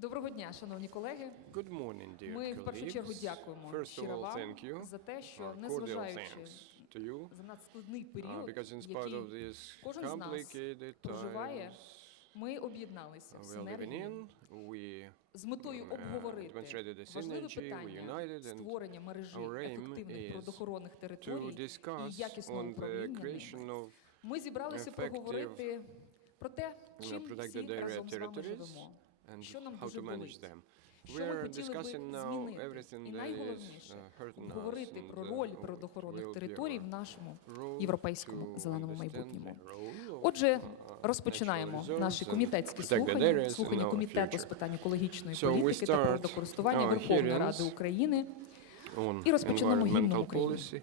Доброго дня, шановні колеги. Ми в першу чергу дякуємо щиро вам за те, що, незважаючи за надскладний період, який кожен з нас проживає, ми об'єдналися в синергії з метою обговорити важливе питання створення мережі ефективних природоохоронних територій і якісного управління ними. Ми зібралися поговорити про те, чим всі разом з вами живемо. Що нам дуже болить, що ми хотіли би змінити, і найголовніше – говорити про роль природоохоронних територій в нашому європейському зеленому майбутньому. Отже, розпочинаємо наші комітетські слухання Комітету з питань екологічної політики та природокористування Верховної Ради України, і розпочнемо гімном України.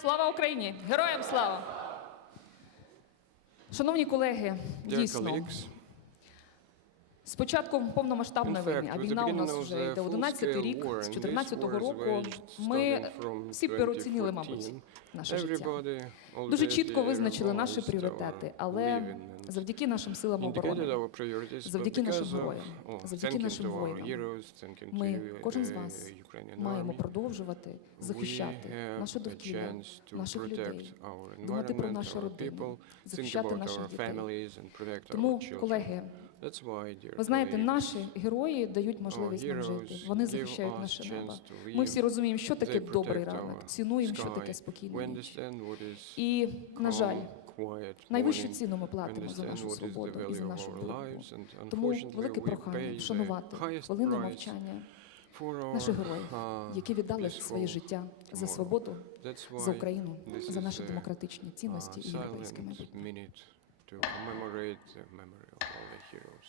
Слава Україні! Героям слава! Шановні колеги, дійсно, з початком повномасштабної війни, а війна у нас вже йде 11-й рік, з 14-го року, ми всі переоцінили, мабуть, наше життя. Дуже чітко визначили наші пріоритети, але завдяки нашим силам оборони, завдяки нашим героям, завдяки нашим воїнам, ми, кожен з вас, маємо продовжувати захищати наше довкілля, наших людей, думати про нашу родину, захищати наших дітей. Тому, колеги, ви знаєте, наші герої дають можливість нам жити, вони захищають наше небо. Ми всі розуміємо, що таке добрий ранок, цінуємо, що таке спокійна ніч. І, на жаль, найвищу ціну ми платимо за нашу свободу і за нашу боротьбу. Тому велике прохання вшанувати хвилини мовчання наших героїв, які віддали своє життя за свободу, за Україну, за наші демократичні цінності і європейське майбутнє. To commemorate the memory of all the heroes.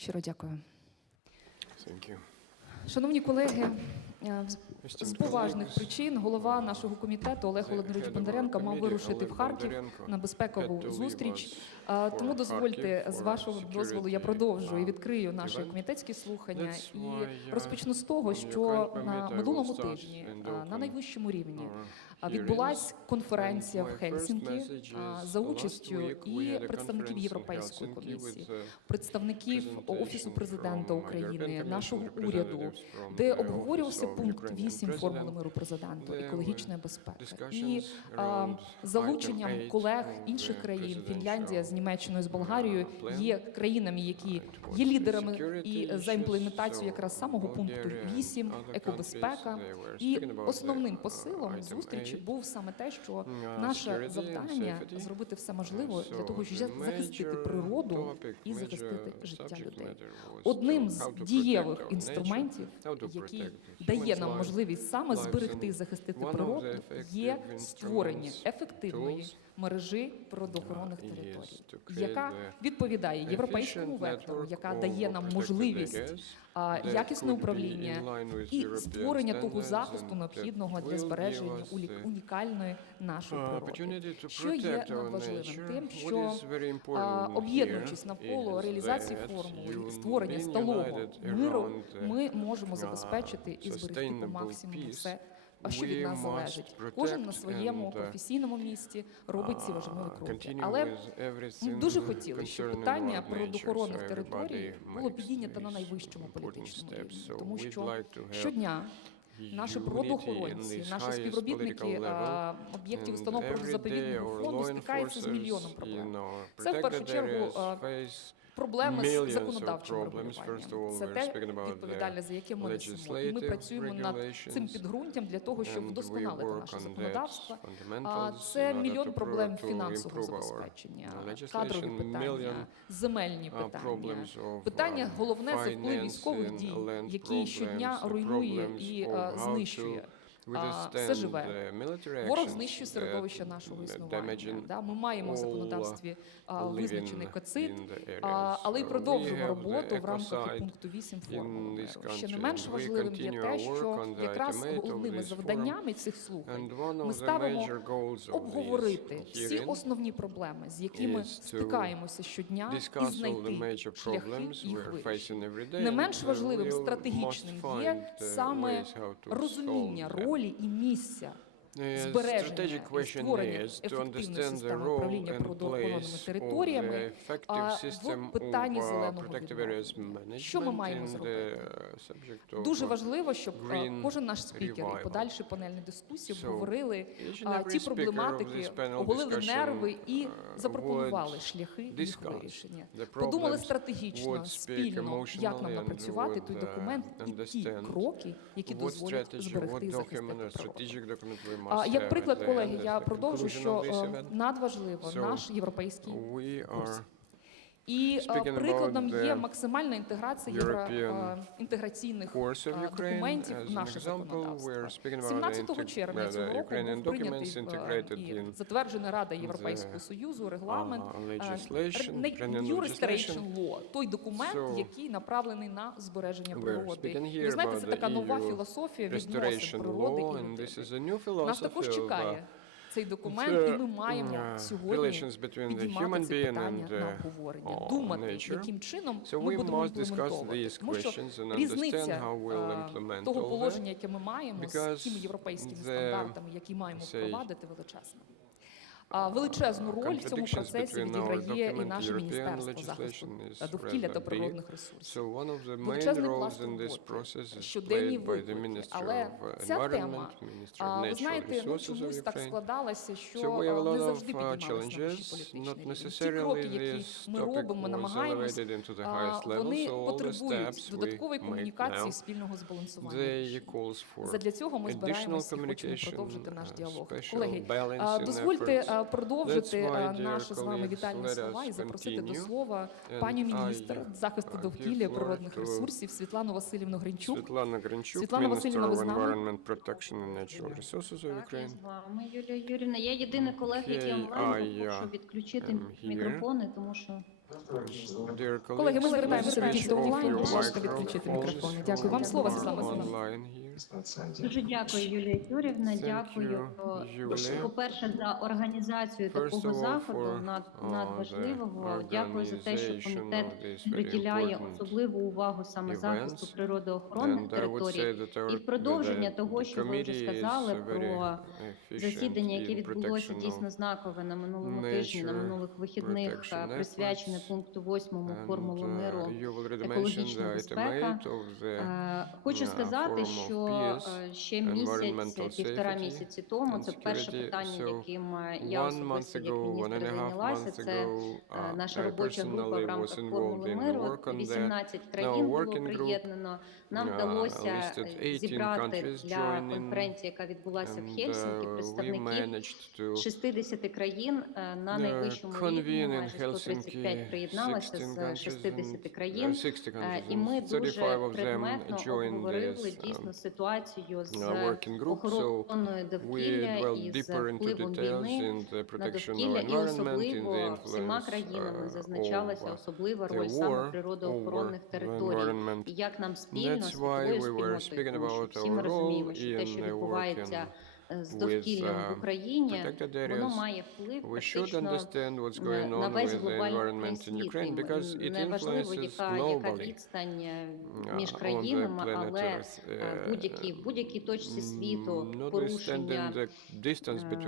Щиро дякую. Thank you. Шановні колеги, З поважних причин голова нашого комітету Олег Володимирович Бондаренко мав вирушити в Харків на безпекову зустріч. Тому дозвольте, з вашого дозволу, я продовжу і відкрию наші комітетські слухання і розпочну з того, що на минулому тижні на найвищому рівні відбулась конференція в Хельсінкі за участю і представників Європейської комісії, представників Офісу президента України, нашого уряду, де обговорювався пункт 8 формули миру президенту «Екологічна безпека». І залученням колег інших країн, Фінляндія з Німеччиною, з Болгарією, є країнами, які є лідерами і за імплементацію якраз самого пункту 8 «Екобезпека». І основним посилом зустрічі був саме те, що наше завдання – зробити все можливе для того, щоб захистити природу і захистити життя людей. Одним з дієвих інструментів, який дає нам можливість саме зберегти і захистити природу, є створення ефективної мережі природоохоронних територій, яка відповідає європейському вектору, яка дає нам можливість якісне управління і створення того захисту, необхідного для збереження унікальної нашої природи. Що є надважливим? Тим, що об'єднуючись навколо реалізації формули, створення сталого миру, ми можемо забезпечити і зберегти по максимуму все, що від нас залежить. Кожен на своєму професійному місці робить ці важливі кроки. Але ми дуже хотіли, щоб питання природоохоронних територій було підійнято на найвищому політичному рівні. Тому що щодня наші природоохоронці, наші співробітники об'єктів установ природозаповідного фонду стикаються з мільйоном проблем. Це в першу чергу проблеми з законодавчим регулюванням. Це те, відповідальне за яке ми несемо. І ми працюємо над цим підґрунтям для того, щоб вдосконалити наше законодавство. Це мільйон проблем фінансового забезпечення, кадрові питання, земельні питання. Питання головне – це вплив військових дій, який щодня руйнує і знищує все живе. Ворог знищує середовище нашого існування. Ми маємо в законодавстві визначений коцит, але й продовжуємо роботу в рамках і пункту 8 формули миру. Ще не менш важливим є те, що якраз головними завданнями цих слухань ми ставимо обговорити всі основні проблеми, з якими стикаємося щодня, і знайти шляхи їх вирішення. Не менш важливим стратегічним є саме розуміння ролі і місця збереження і створення ефективної системи управління природоохоронними територіями в питанні зеленого відновлення. Що ми маємо зробити? Дуже важливо, щоб кожен наш спікер і подальші панельні дискусії обговорили ті проблематики, оголили нерви і запропонували шляхи їх вирішення. Подумали стратегічно, спільно, як нам напрацювати той документ і ті кроки, які дозволять зберегти і захистити природу. Як приклад, колеги, я продовжу, що надважливо наш європейський курс. І прикладом є максимальна інтеграція інтеграційних документів в наше законодавство. 17 червня цього року був прийнятий і затверджений Радою Європейського Союзу регламент New Restoration Law, той документ, який направлений на збереження природи. І ви знаєте, це така нова філософія відносин природи і людини. Нас також чекає цей документ, і ми маємо сьогодні підіймати це питання на обговорення, думати, яким чином ми будемо імплементовувати. Тому що різниця того положення, яке ми маємо, з тими європейськими стандартами, які маємо впровадити, величезна. Величезну роль в цьому процесі відіграє і наше Міністерство захисту довкілля та природних ресурсів. Величезний пласт роботи, щоденні виклики. Але ця тема, ви знаєте, чомусь так складалося, що не завжди піднімалися на нашій політичній рівні. Ті кроки, які ми робимо, намагаємось, вони потребують додаткової комунікації, спільного збалансування. Задля цього ми збираємося і хочемо продовжити наш діалог. Колеги, дозвольте продовжити наші з вами вітальні слова і запросити до слова пані міністр захисту довкілля і природних ресурсів Світлану Василівну Гринчук. Світлана Василівна, ви з нами? Так, я з вами, Юлія Юріївна. Я єдиний колег, який онлайн, прошу відключити мікрофони, тому що... Колеги, ми звертаємося до тих, хто онлайн, будь ласка, відключити мікрофони. Дякую. Вам слово, Світлана Василівна. Дуже дякую, Юлія Юрівна. Дякую, по-перше, за організацію такого заходу надважливого. Дякую за те, що комітет приділяє особливу увагу саме захисту природоохоронних територій. І в продовження того, що ви вже сказали про засідання, яке відбулося дійсно знакове на минулому тижні, на минулих вихідних, присвячене пункту 8 формули миру, екологічна безпека. Хочу сказати, що ще півтора місяці тому, це перше питання, яким я особисто як міністр зайнялася, це наша робоча група в рамках формули миру. 18 країн було приєднано. Нам вдалося зібрати для конференції, яка відбулася в Хельсінкі, представників 60 країн на найвищому рівні, майже 135 приєдналися з 60 країн. І ми дуже предметно обговорили дійсно ситуацію з охороною довкілля і з впливом війни на довкілля, і особливо всіма країнами зазначалася особлива роль саме природоохоронних територій. І як нам спільно, світовою спільнотою, тому що всі ми розуміємо, що те, що відбувається з довкіллям в Україні, воно має вплив фактично на весь глобальний світ. Неважливо, яка відстань між країнами, але в будь-якій точці світу порушення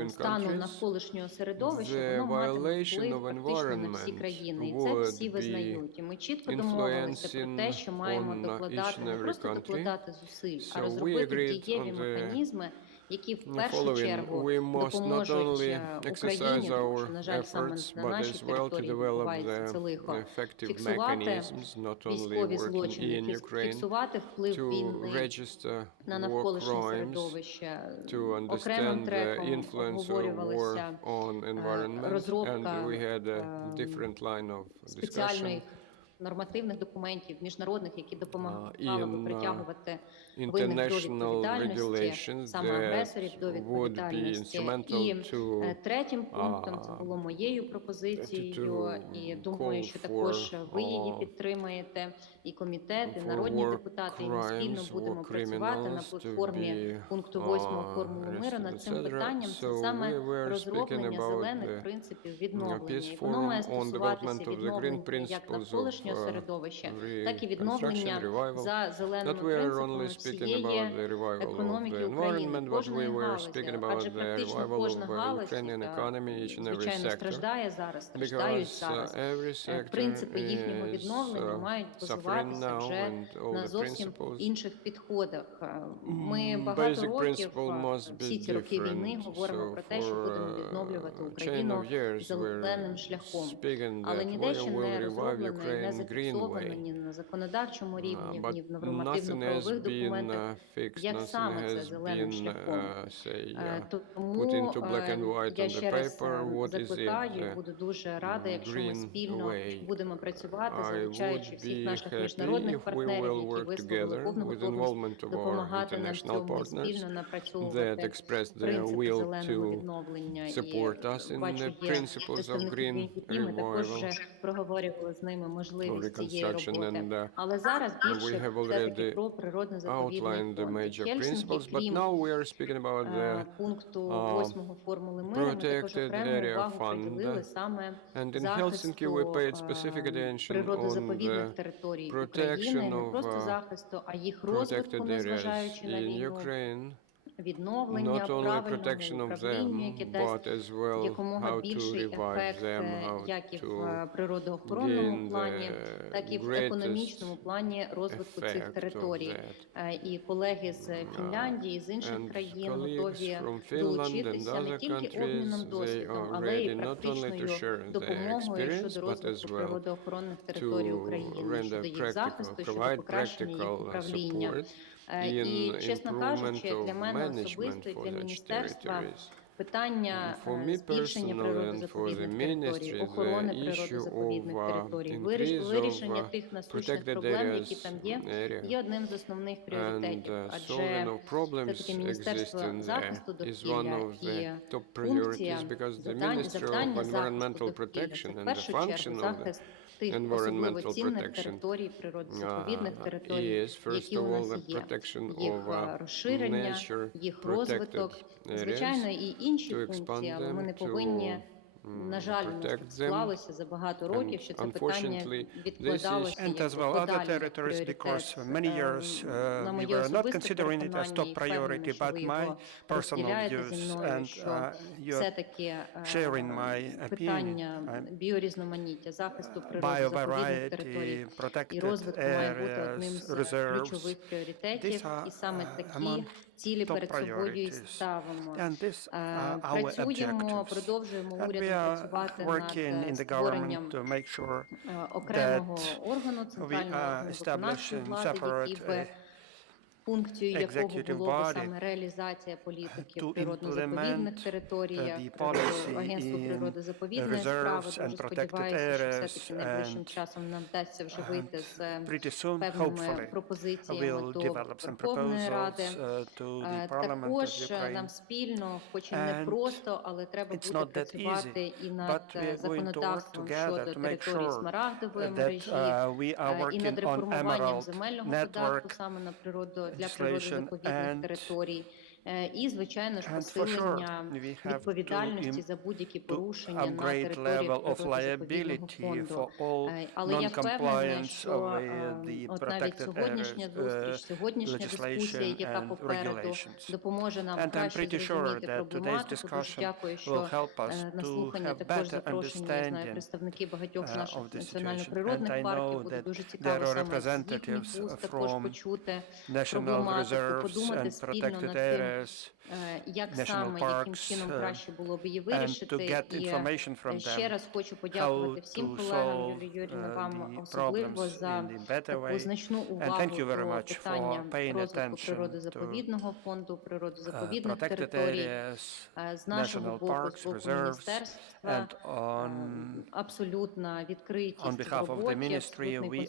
стану навколишнього середовища, воно матиме вплив фактично на всі країни. І це всі визнають. І ми чітко домовилися про те, що маємо докладати, не просто докладати зусиль, а розробити дієві механізми, які в першу чергу допоможуть Україні, тому що, на жаль, саме на нашій території відбувається це лихо, фіксувати військові злочини, фіксувати вплив війни на навколишнє середовище. Окремим треком обговорювалася розробка спеціальних нормативних документів, міжнародних, які допомагали би притягувати винних до відповідальності, саме агресорів до відповідальності. І третім пунктом, це було моєю пропозицією, і думаю, що також ви її підтримаєте, і комітет, і народні депутати, і ми спільно будемо працювати на платформі пункту 8 формули миру над цим питанням. Це саме розроблення зелених принципів відновлення. І воно має стосуватися відновлення як навколишнього середовища, так і відновлення за зеленими принципами всієї економіки України, кожної галузі. Адже практично кожна галузь, звичайно, страждають зараз. Принципи їхнього відновлення мають базуватися вже на зовсім інших підходах. Ми багато років, всі ці роки війни, говоримо про те, що будемо відновлювати Україну зеленим шляхом. Але ніде ще не розроблено і не зафіксовано ні на законодавчому рівні, ні в нормативно-правових документах, як саме це зеленим шляхом. Тому я ще раз закликаю, буду дуже рада, якщо ми спільно будемо працювати, залучаючи всіх наших міжнародних партнерів, які висловили повну готовність допомагати нам в цьому, спільно напрацьовувати принципи зеленого відновлення. І бачу, є представники КМІ, ми також вже проговорювали з ними можливість цієї роботи. Але зараз більше все-таки про природно-заповідний фонд. Хельсінкі, крім пункту 8 формули миру, ми також окрему увагу приділили саме захисту природозаповідних територій України, не просто захисту, а їх розвитку, незважаючи на війну, відновлення, правильного управління, яке дасть якомога більший ефект як і в природоохоронному плані, так і в економічному плані розвитку цих територій. І колеги з Фінляндії, з інших країн готові долучитися не тільки обміном досвідом, але і практичною допомогою щодо розвитку природоохоронних територій України, щодо їх захисту, щодо покращення їх управління. І, чесно кажучи, для мене особисто і для міністерства питання збільшення природозаповідних територій, охорони природозаповідних територій, вирішення тих насущних проблем, які там є одним з основних пріоритетів. Адже все-таки Міністерство захисту довкілля і функція, завдання захисту довкілля – це в першу чергу захист тих особливо цінних територій, природозаповідних територій, які у нас є, їх розширення, їх розвиток, звичайно, і інші функції, але ми не повинні, на жаль, у нас так склалося за багато років, що це питання відкладалося як подалі пріоритет. На моє особисте переконання і впевнений, що ви його розділяєте зі мною, що все-таки питання біорізноманіття, захисту природозаповідних територій і розвитку має бути одним з ключових пріоритетів, і саме такі цілі перед собою і ставимо. Працюємо, продовжуємо урядом працювати над створенням окремого органу, центрального виконавчої влади, який би функцією якого було б саме реалізація політики в природно-заповідних територіях, агентство природозаповідної справи. Дуже сподіваюся, що все-таки найближчим часом нам вдасться вже вийти з певними пропозиціями до Верховної Ради. Також нам спільно, хоч і не просто, але треба буде працювати і над законодавством щодо території Смарагдової мережі, і над реформуванням земельного податку саме на для природозаповідних територій. І, звичайно ж, посилення відповідальності за будь-які порушення на території природозаповідного фонду. Але я впевнена, що от навіть сьогоднішня зустріч, сьогоднішня дискусія, яка попереду, допоможе нам краще зрозуміти проблематику. Дуже дякую, що на слухання також запрошені, я знаю, представники багатьох наших національно-природних парків. Буде дуже цікаво саме з їхніх вуст також почути проблематику, подумати спільно над тим, як саме, яким чином краще було б її вирішити. І ще раз хочу подякувати всім колегам, Юлія Юріївна, вам особливо за таку значну увагу до питання розвитку природозаповідного фонду, природозаповідних територій з нашого боку, з боку міністерства. Абсолютна відкритість в роботі,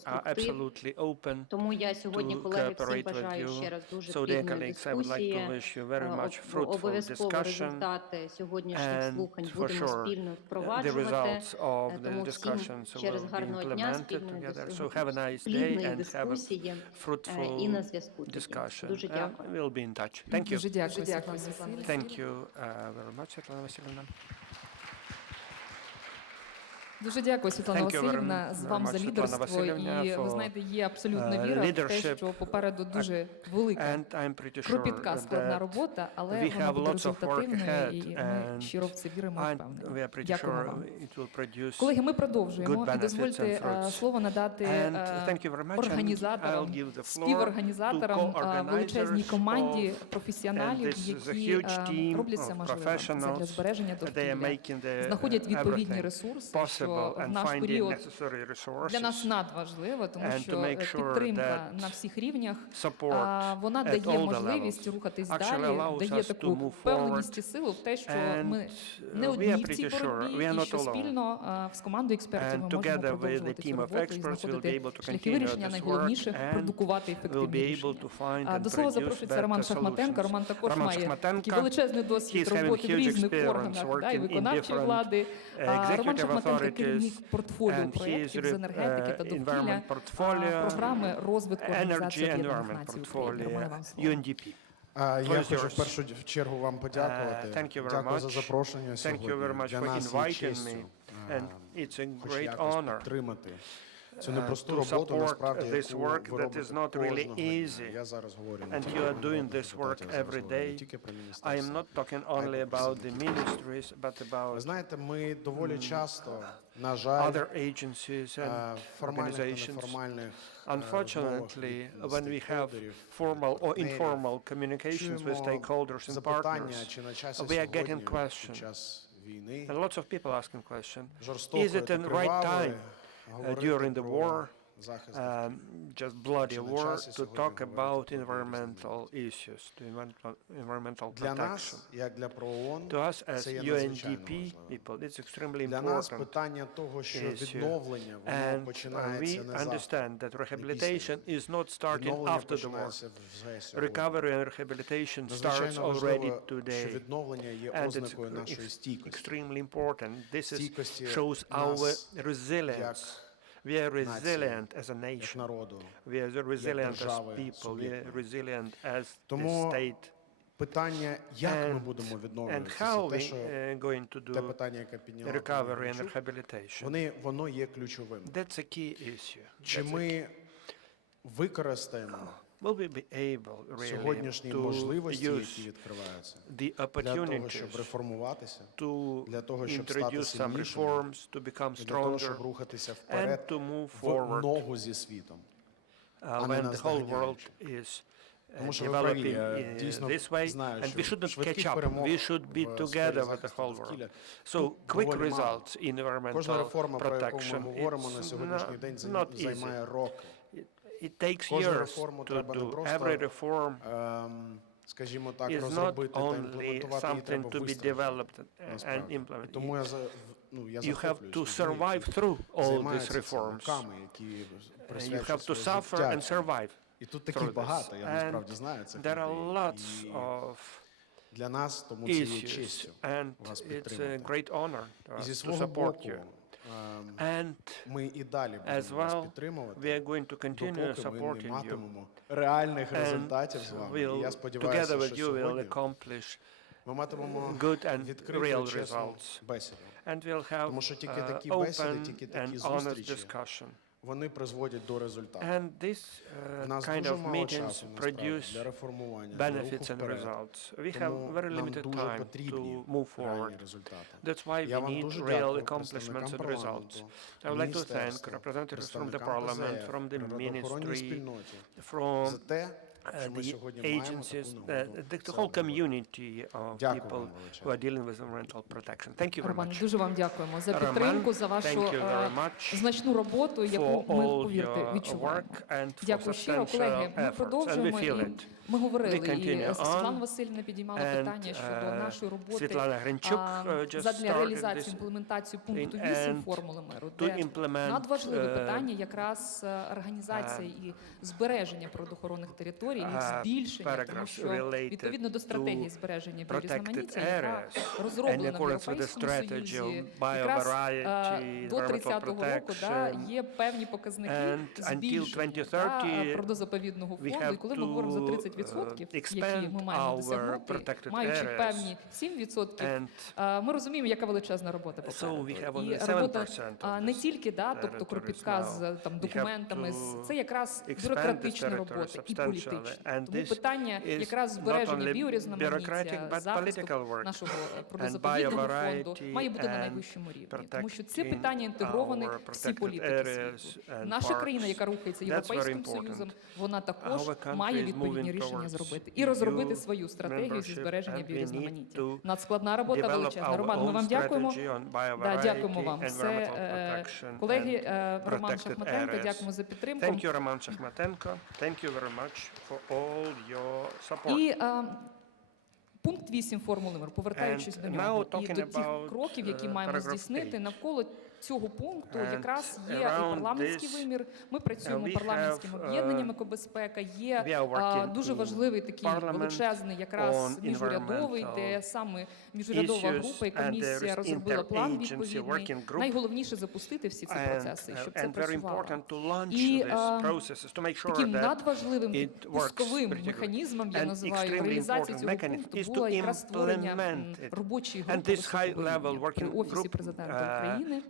абсолютний конструктив. Тому я сьогодні, колеги, всім бажаю ще раз дуже плідної дискусії. Обов'язково результати сьогоднішніх слухань будемо спільно впроваджувати. Тому всім через гарного дня, плідної дискусії і на зв'язку. Дуже дякую. Дуже дякую, Світлана Василівна. Дуже дякую, Світлана Василівна, з вам за лідерство. І, ви знаєте, є абсолютна віра в те, що попереду дуже велика, кропітка, складна робота, але вона буде результативною, і ми щиро в це віримо і впевнені. Дякуємо вам. Колеги, ми продовжуємо. І дозвольте слово надати організаторам, співорганізаторам, величезній команді професіоналів, які роблять це можливим для збереження довкілля, знаходять відповідні ресурси, що в наш період для нас надважливо, тому що підтримка на всіх рівнях, вона дає можливість рухатись далі, дає таку впевненість і силу в те, що ми не одні в цій боротьбі, і що спільно з командою експертів ми можемо продовжувати цю роботу і знаходити шляхи вирішення, найголовніше – продукувати ефективні рішення. До слова запрошується Роман Шахматенко. Роман також має такий величезний досвід роботи в різних органах і виконавчої влади. Роман Шахматенко – керівник портфоліо проєктів з енергетики та довкілля, програми розвитку Організації Об'єднаних Націй України. Романе, вам слово. Я хочу в першу чергу вам подякувати. Дякую за запрошення сьогодні для нас є честю. Хоч якось підтримати цю непросту роботу, насправді, яку ви робите кожного дня. Я зараз говорю не тільки про міністерство, ви знаєте, ми доволі часто, на жаль, формальних та неформальних Unfortunately, when we have formal or informal communications with stakeholders and partners, we are getting questions. And lots of people asking questions. Is it the right time during the war, just bloody war, to talk about environmental issues, to environmental protection? To us as UNDP people, it's extremely important issue. And we understand that rehabilitation is not starting after the war. Recovery and rehabilitation starts already today. And it's extremely important. This shows our resilience We are resilient as a як nation. народу. We are resilient as держави, people. We are суб'єктами. resilient as the Тому state. питання, як ми будемо And відновлюватися, how те, we що going to те do питання, яке підняла recovery пані and Гринчук, rehabilitation. воно є ключовим. That's a key issue. Чи ми використаємо Will we be able really сьогоднішні to можливості, які use відкриваються, the для того, щоб opportunities реформуватися, to для того, щоб стати introduce some сильнішими, reforms, to become і для того, stronger, щоб рухатися and вперед to move в forward ногу зі світом, а не when the whole world наздоганяючи. is Тому що ви праві, developing я дійсно this way, знаю, and we що shouldn't швидких catch up. перемог We should be в together сфері with the захисту whole довкілля world. So quick доволі мало. results in Кожна environmental реформа, про яку ми protection, говоримо на it's сьогоднішній день, not easy. займає роки. It takes Кожну years реформу to треба не do. просто, Every reform скажімо так, is not розробити та only імплементувати, її something треба to be вистражити. developed and Насправді. implemented. Тому я You have to захоплююсь survive людьми, through які all these займаються цими reforms. роками, які You присвячують have to своє suffer життя and цьому. survive. І тут таких through багато, this. я And насправді знаю цих there are людей. lots І of для нас тому це є issues, честю and вас it's a підтримати. great honor І зі to свого support боку, you. And ми і далі as будемо вас well, we підтримувати, are going to continue допоки ми не supporting you. матимемо реальних And результатів з вами. І we'll, я сподіваюся, together що with you, will сьогодні accomplish ми матимемо good and відкриту real і чесну results. бесіду. And we'll have Тому що тільки такі бесіди, open тільки and такі honest зустрічі, discussion. вони призводять до результату. And this У нас kind дуже of мало meetings часу, насправді, produce для реформування, для benefits руху and вперед. results. We Тому have very нам limited дуже time потрібні to move реальні forward. результати. That's why Я we вам need дуже real дякую accomplishments представникам and results. парламенту, I would like to thank міністерству, representatives from the представникам parliament, ПЗФ, from the природоохоронній ministry, спільноті from за те, що ми the сьогодні маємо agencies, таку нагоду the це whole обговорити. community of Дякую people вам who величезно. are dealing with environmental protection. Thank you very Роман, much. дуже вам дякуємо за Роман, підтримку, за вашу thank you very much значну роботу, яку for ми, all повірте, your відчуваємо. work and for Дякую щиро, substantial колеги. Ми efforts, and we продовжуємо. feel І it. ми говорили, We continue і Світлана on, Васильівна підіймала and, питання щодо нашої роботи Світлана Гринчук just задля started реалізації this імплементації пункту thing, 8 and формули миру, to де implement, надважливе питання якраз організація і збереження природоохоронних територій, їх збільшення, тому paragraphs що related відповідно до стратегії to збереження protected біорізноманіття, яка areas, розроблена in в accordance with the Європейському strategy Союзі, of якраз biovariety, до environmental 30-го року protection, є певні показники and until збільшення 2030 природозаповідного we фонду. І have коли ми говоримо за to, 30%, які expand ми маємо our досягнути, protected маючи areas, певні 7%, and ми розуміємо, яка величезна робота so we have попереду. only І робота 7% of не this тільки, тобто territories кропітка з now. там We have документами, to це якраз expand бюрократична this territory робота і substantially. політична. And Тому this питання is якраз not збереження only біорізноманіття, bureaucratic, but захисту political work. нашого природозаповідного фонду biovariety має бути на and найвищому рівні. Тому що ці protecting питання інтегровані our в всі protected політики areas світу. and Наша країна, parks. яка рухається That's very Європейським important. Союзом, вона також Our country має is відповідні moving рішення towards зробити і розробити EU свою стратегію зі membership, збереження and we need біорізноманіття. to Надскладна робота develop величезна. our Роман, ми own вам дякуємо. strategy on Дякуємо biovariety, вам. Це environmental protection, колеги and Роман protected Шахматенко. areas. Дякуємо за підтримку. Thank you, Roman Shachmatenko. Thank you very much for all your support. І пункт 8 формули миру, повертаючись And до now нього, і talking до тих about, кроків, які маємо paragraph здійснити 8. навколо цього пункту, And якраз є і around парламентський this, вимір. Ми працюємо we парламентським have, об'єднанням «Екобезпека». Є we are working дуже in важливий такий Parliament величезний якраз on міжурядовий, environmental де саме міжурядова issues, група і and there комісія is розробила план interagency відповідний. working group. Найголовніше запустити всі ці процеси, щоб це And very працювало. important to launch І these processes to make sure таким that надважливим it works пусковим pretty good. механізмом, я And називаю, extremely реалізації important цього mechanism пункту is to було якраз створення implement it. робочої And групи this high-level високого рівня при working Офісі group, президента України.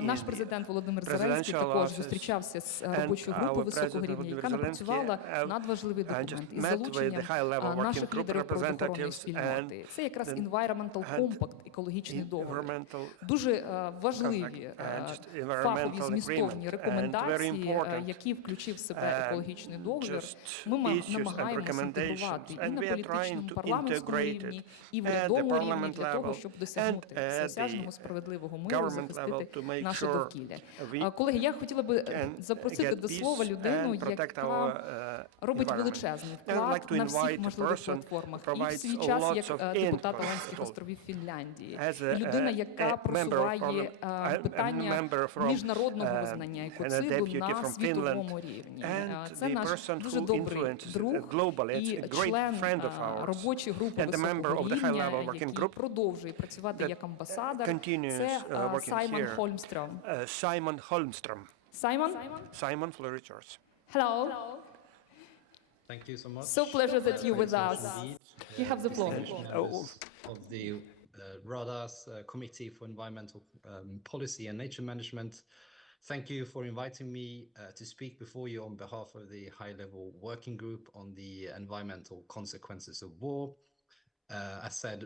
Наш in президент Володимир presidential Зеленський також office, зустрічався з and робочою групою our високого president рівня, яка Volodymyr напрацювала Zelensky, надважливий just документ із met with the залученням high-level working наших group лідерів природоохоронної representatives спільноти. Це якраз and Environmental and Compact, екологічний договір. environmental Дуже важливі and just фахові environmental змістовні agreement. рекомендації, And very important, які включив в себе екологічний договір. just Ми issues and намагаємося recommendations. інтегрувати і And на we are trying політичному, to парламентському integrate рівні, і в at the рядовому рівні parliament для того, level щоб досягнути and at всеосяжного the справедливого миру, government захистити level to make наше sure довкілля. we Колеги, я хотіла би can запросити get до peace слова людину, and protect яка our, робить environment. величезний I would like вклад to на всіх invite a можливих person платформах. І в provides свій час lots як of депутат input Оландських to- островів Фінляндії. as І людина, a яка member of просуває parliament, питання member from, міжнародного визнання and a екоциду deputy на from світовому Finland. рівні. And Це the наш person дуже who добрий influences друг globally, it's і a great член friend of ours, робочої групи and the member високого of the high-level рівня, working який group продовжує працювати that як амбасадор. continues, Це working Simon here Holmström. Simon Holmström. Simon? Simon, floor is yours. Hello. Thank you so much. So pleasure that you're with us. Indeed. You have the floor. Members of the RADA's Committee for Environmental Policy and Nature Management. Thank you for inviting me to speak before you on behalf of the high-level working group on the environmental consequences of war, as said,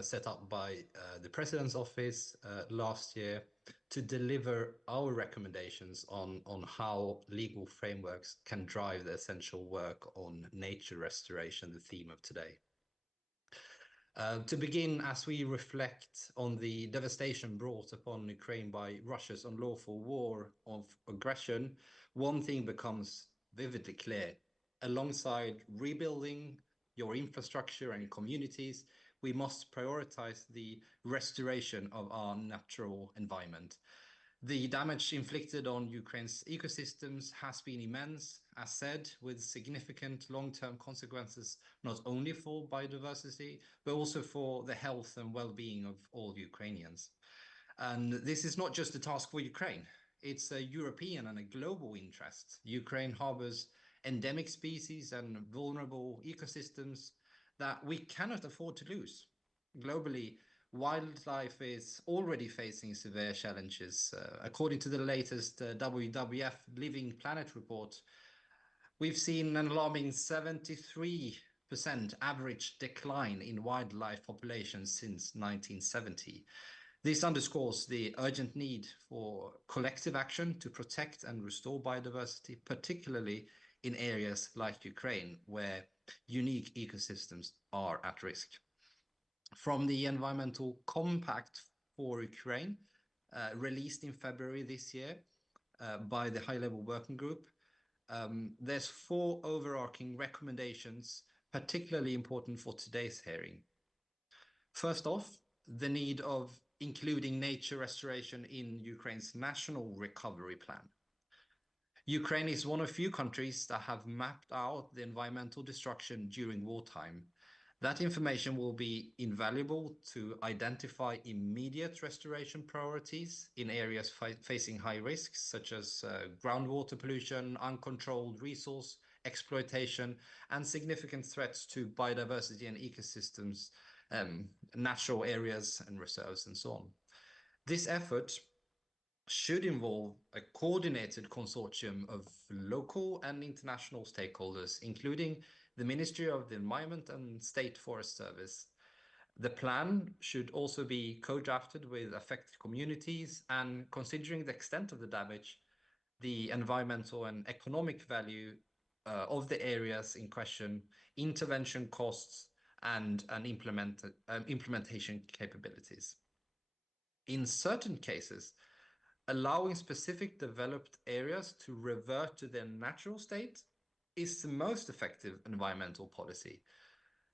set up by the President's Office last year to deliver our recommendations on how legal frameworks can drive the essential work on nature restoration, the theme of today. To begin, as we reflect on the devastation brought upon Ukraine by Russia's unlawful war of aggression, one thing becomes vividly clear. Alongside rebuilding your infrastructure and communities, we must prioritize the restoration of our natural environment. The damage inflicted on Ukraine's ecosystems has been immense, as said, with significant long-term consequences not only for biodiversity, but also for the health and well-being of all Ukrainians. And this is not just a task for Ukraine. It's a European and a global interest. Ukraine harbors endemic species and vulnerable ecosystems that we cannot afford to lose. Globally, wildlife is already facing severe challenges. According to the latest WWF Living Planet report, we've seen an alarming 73% average decline in wildlife populations since 1970. This underscores the urgent need for collective action to protect and restore biodiversity, particularly in areas like Ukraine, where unique ecosystems are at risk. From the Environmental Compact for Ukraine, released in February this year by the high-level working group, there's 4 overarching recommendations particularly important for today's hearing. First off, the need of including nature restoration in Ukraine's national recovery plan. Ukraine is one of few countries that have mapped out the environmental destruction during wartime. That information will be invaluable to identify immediate restoration priorities in areas facing high risks, such as groundwater pollution, uncontrolled resource exploitation, and significant threats to biodiversity and ecosystems, natural areas and reserves, and so on. This effort should involve a coordinated consortium of local and international stakeholders, including the Ministry of the Environment and State Forest Service. The plan should also be co-drafted with affected communities, and considering the extent of the damage, the environmental and economic value of the areas in question, intervention costs, and implementation capabilities. In certain cases, allowing specific developed areas to revert to their natural state is the most effective environmental policy.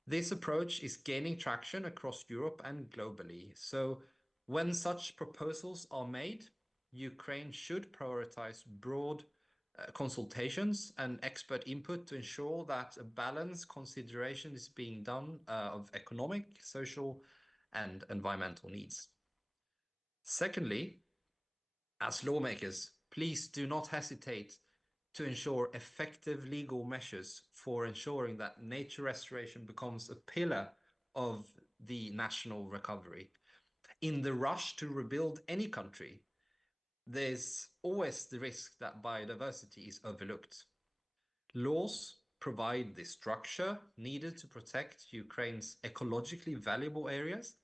This approach is gaining traction across Europe and globally. So when such proposals are made, Ukraine should prioritize broad consultations and expert input to ensure that a balanced consideration is being done of economic, social, and environmental needs. Secondly, as lawmakers, please do not hesitate to ensure effective legal measures for ensuring that nature restoration becomes a pillar of the national recovery. In the rush to rebuild any country, there's always the risk that biodiversity is overlooked. Laws provide the structure needed to protect Ukraine's ecologically valuable areas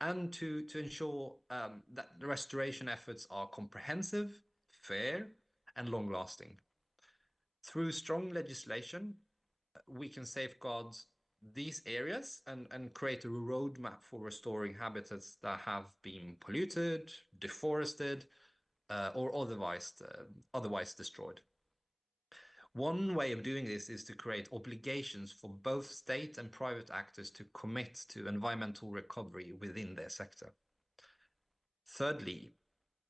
and to ensure that the restoration efforts are comprehensive, fair, and long-lasting. Through strong legislation, we can safeguard these areas and create a roadmap for restoring habitats that have been polluted, deforested, or otherwise destroyed. One way of doing this is to create obligations for both state and private actors to commit to environmental recovery within their sector. Thirdly,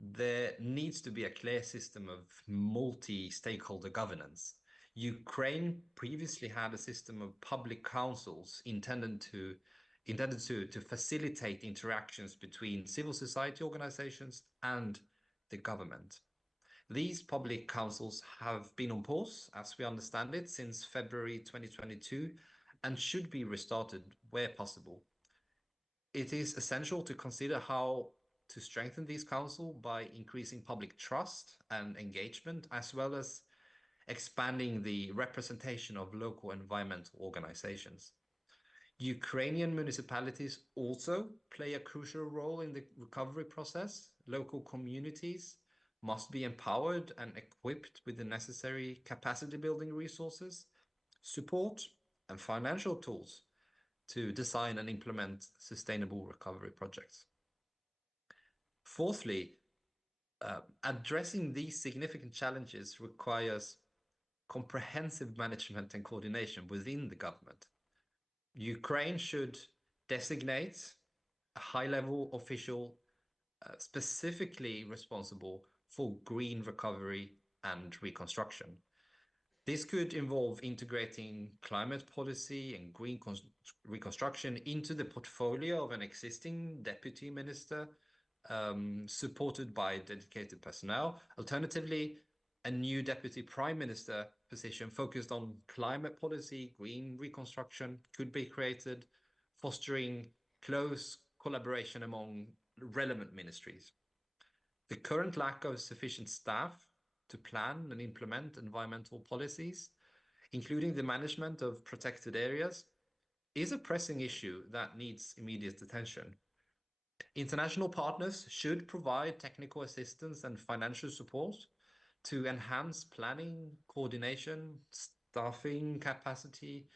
there needs to be a clear system of multi-stakeholder governance. Ukraine previously had a system of public councils intended to intended to facilitate interactions between civil society organizations and the government. These public councils have been on pause, as we understand it, since February 2022 and should be restarted where possible. It is essential to consider how to strengthen these councils by increasing public trust and engagement, as well as expanding the representation of local environmental organizations. Ukrainian municipalities also play a crucial role in the recovery process. Local communities must be empowered and equipped with the necessary capacity building resources, support, and financial tools to design and implement sustainable recovery projects. Fourthly, addressing these significant challenges requires comprehensive management and coordination within the government. Ukraine should designate a high-level official specifically responsible for green recovery and reconstruction. This could involve integrating climate policy and green reconstruction into the portfolio of an existing deputy minister, supported by dedicated personnel. Alternatively, a new deputy prime minister position focused on climate policy, green reconstruction could be created, fostering close collaboration among relevant ministries. The current lack of sufficient staff to plan and implement environmental policies, including the management of protected areas, is a pressing issue that needs immediate attention. International partners should provide technical assistance and financial support to enhance planning, coordination, staffing capacity,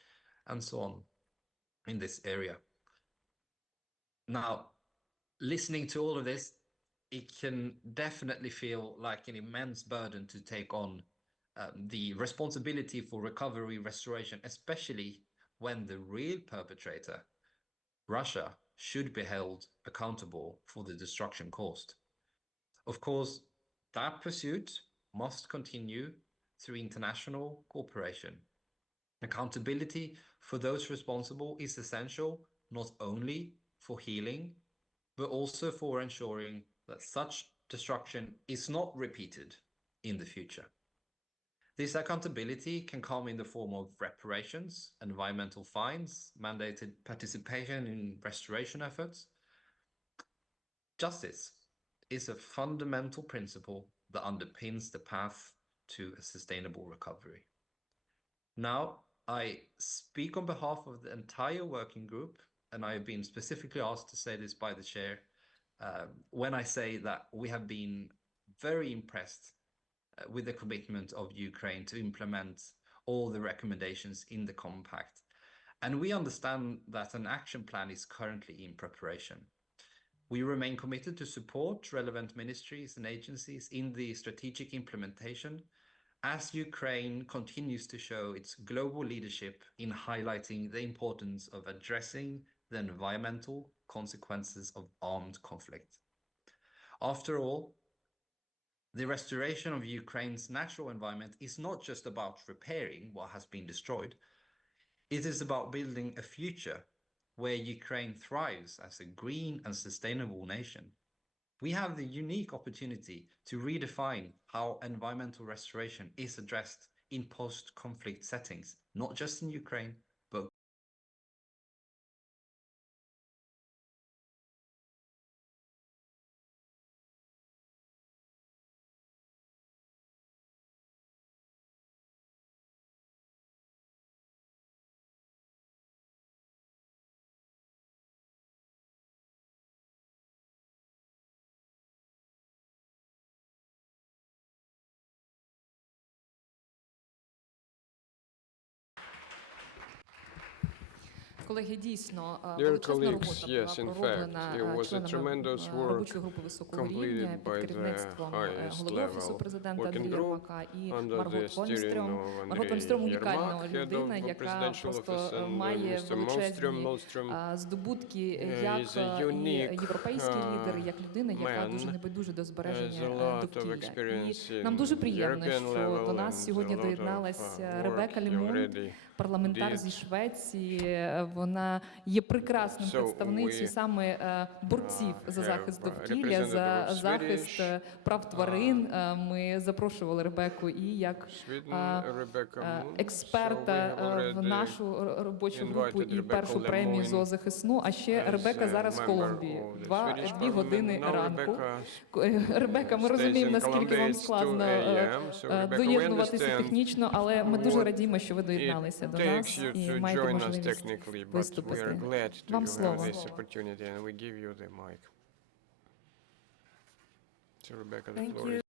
and so on in this area. Now, listening to all of this, it can definitely feel like an immense burden to take on the responsibility for recovery, restoration, especially when the real perpetrator, Russia, should be held accountable for the destruction caused. Of course, that pursuit must continue through international cooperation. Accountability for those responsible is essential not only for healing, but also for ensuring that such destruction is not repeated in the future. This accountability can come in the form of reparations, environmental fines, mandated participation in restoration efforts. Justice is a fundamental principle that underpins the path to a sustainable recovery. Now, I speak on behalf of the entire working group, and I have been specifically asked to say this by the chair, when I say that we have been very impressed with the commitment of Ukraine to implement all the recommendations in the compact. And we understand that an action plan is currently in preparation. We remain committed to support relevant ministries and agencies in the strategic implementation as Ukraine continues to show its global leadership in highlighting the importance of addressing the environmental consequences of armed conflict. After all, the restoration of Ukraine's natural environment is not just about repairing what has been destroyed. It is about building a future where Ukraine thrives as a green and sustainable nation. We have the unique opportunity to redefine how environmental restoration is addressed in post-conflict settings, not just in Ukraine, but Колеги, дійсно, Dear величезна colleagues, робота yes, була in fact, пророблена it was a членами tremendous work робочої групи високого рівня completed під by the керівництвом highest голови Офісу level президента working Андрія group Єрмака і under the Маргот steering Вольстрьом. of Маргот Andrei Вольстрьом унікальна Yermak, head людина, of яка presidential office, просто and має Mr. величезні Malmström здобутки is як a і unique європейський лідер, як людина, яка man, дуже небайдужа до has a збереження lot of довкілля. experience І нам дуже in приємно, European що level до нас and сьогодні a lot of доєдналась work Ребека he Лімунд, already парламентар did. зі Швеції. Вона є прекрасним представницею саме борців за захист довкілля, за захист прав тварин. Ми запрошували Ребеку і як експерта в нашу робочу групу і першу премію зоозахисну. А ще Ребека зараз в Колумбії. 2 години ранку. Ребека, ми розуміємо, наскільки вам складно доєднуватися технічно, але ми дуже радіємо, що ви доєдналися до нас і маєте можливість виступити. Вам слово. Thank you.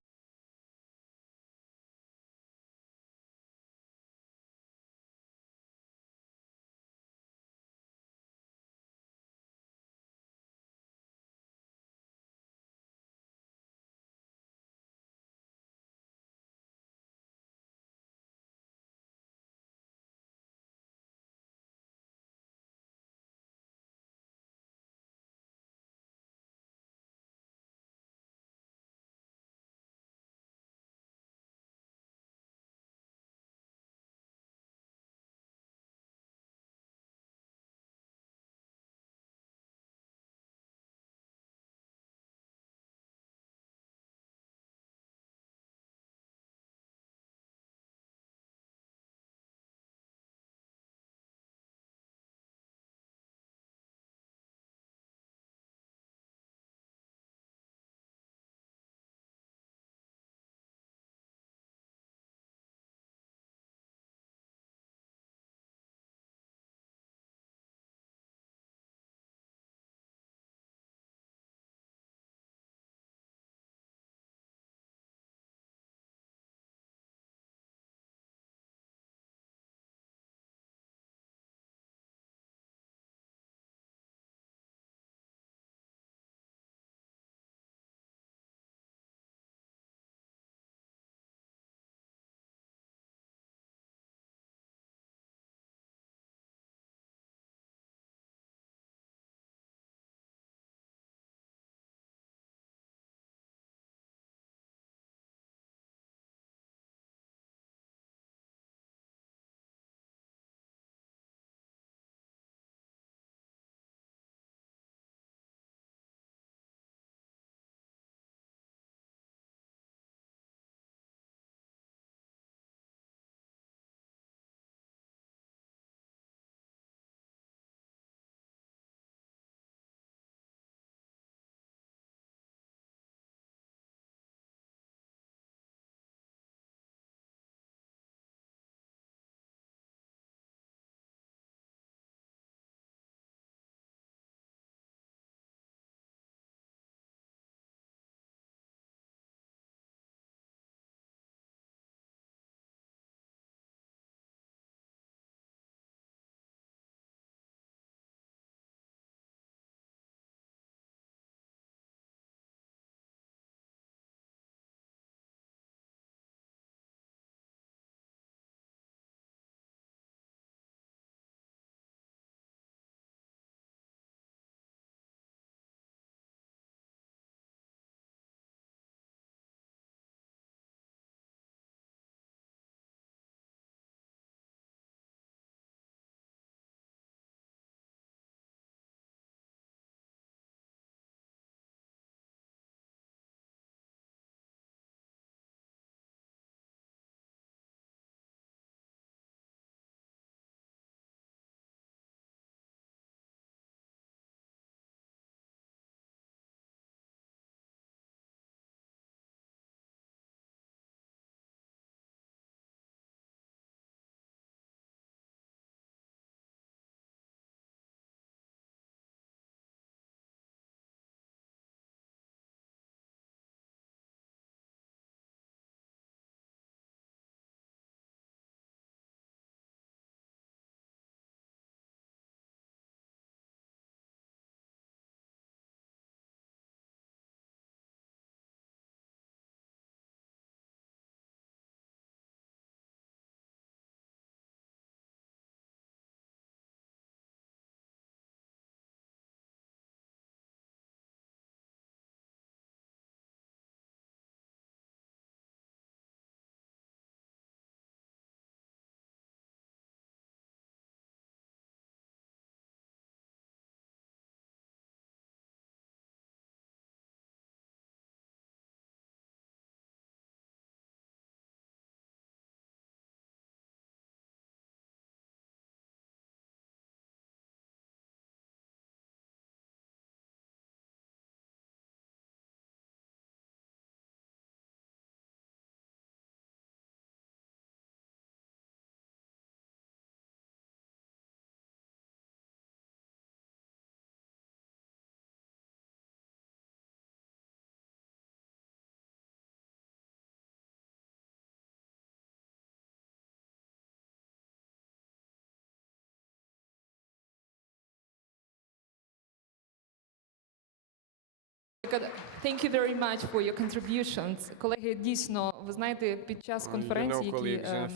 Thank you very much for your contributions. Колеги, дійсно, ви знаєте, під час конференції, які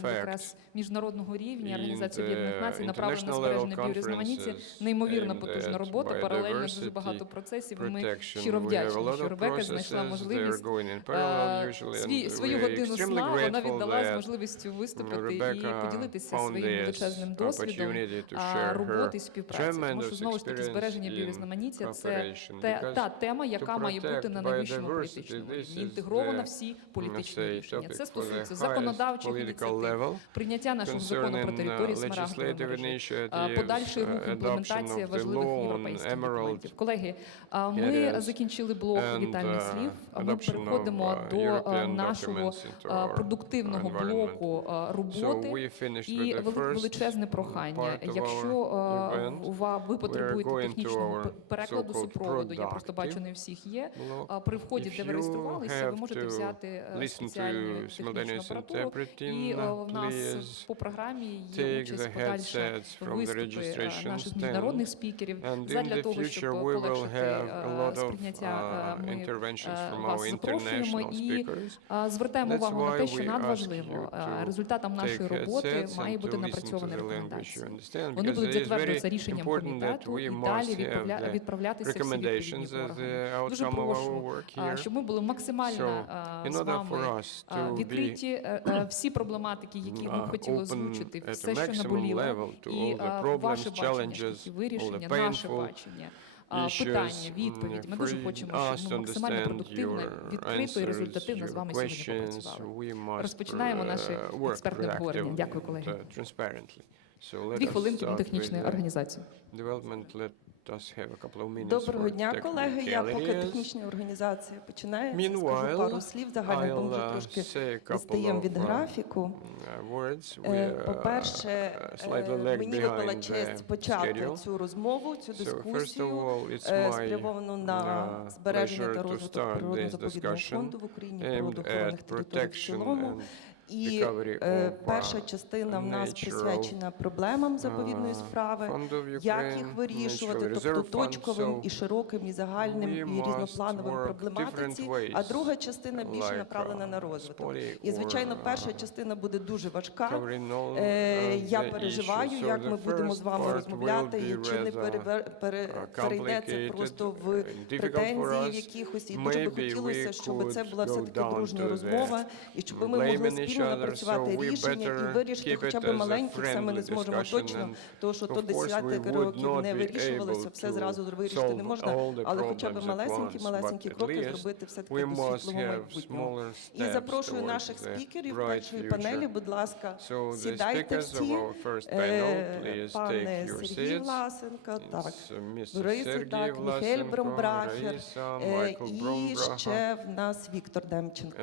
якраз міжнародного рівня, Організації Об'єднаних Націй направлена на збереження біорізноманіття, неймовірно потужна робота, паралельно дуже багато процесів. Ми щиро вдячні, що Ребека знайшла можливість свою годину сна, вона віддала з можливістю виступити і поділитися своїм величезним досвідом роботи і співпраці. Тому що, знову ж таки, збереження біорізноманіття – це та тема, яка має бути на найвищому політичному рівні, інтегрована всі політичні рішення. Це стосується законодавчих ініціатив, прийняття нашого закону про території Смарагдової мережі, подальший рух, імплементація важливих європейських документів. Колеги, ми закінчили блок вітальних слів, ми переходимо до нашого продуктивного блоку роботи і величезне прохання. Якщо ви потребуєте технічного перекладу супроводу, я просто бачу, не всіх є, при вході, де ви реєструвалися, ви можете взяти спеціальну технічну апаратуру, і в нас по програмі є участь подальше виступи наших міжнародних спікерів, задля того, щоб полегшити сприйняття, ми вас запрошуємо і звертаємо увагу на те, що надважливо. Результатом нашої роботи має бути напрацьовані рекомендації. Вони будуть затверджуватися рішенням комітету і далі відправлятися всі відповідні органи. Дуже прошу, щоб ми були максимально з вами відкриті. Всі проблематики, які ми хотіли озвучити, все, що наболіло, і ваше бачення шляхів вирішення, наше бачення, питання, відповідь. Ми дуже хочемо, щоб ми максимально продуктивно, відкрито і результативно з вами сьогодні попрацювали. Розпочинаємо наше експертне обговорення. Дякую, колеги. 2 хвилинки до технічної організації. Доброго дня, колеги. Я поки технічна організація починає, скажу пару слів загально, бо ми вже трошки відстаємо від графіку. По-перше, мені випала честь почати цю розмову, цю дискусію, спрямовану на збереження та розвиток природно-заповідного фонду в Україні, природоохоронних територій в цілому. І перша частина в нас присвячена проблемам заповідної справи, як їх вирішувати, тобто точковим і широким, і загальним, і різноплановим проблематиці, а друга частина більше направлена на розвиток. І, звичайно, перша частина буде дуже важка. Я переживаю, як ми будемо з вами розмовляти, і чи не перейде це просто в претензії якихось. І дуже би хотілося, щоб це була все-таки дружня розмова, і щоб ми могли спільно напрацювати рішення і вирішити хоча б маленькі, все ми не зможемо точно, тому що то 10 років не вирішувалося, все зразу вирішити не можна, але хоча б малесенькі кроки зробити все-таки до світлого майбутнього. І запрошую наших спікерів першої панелі, будь ласка, сідайте всі, пане Сергій Власенко, так, Борисе, так, Міхель Бромбрахер, і ще в нас Віктор Демченко.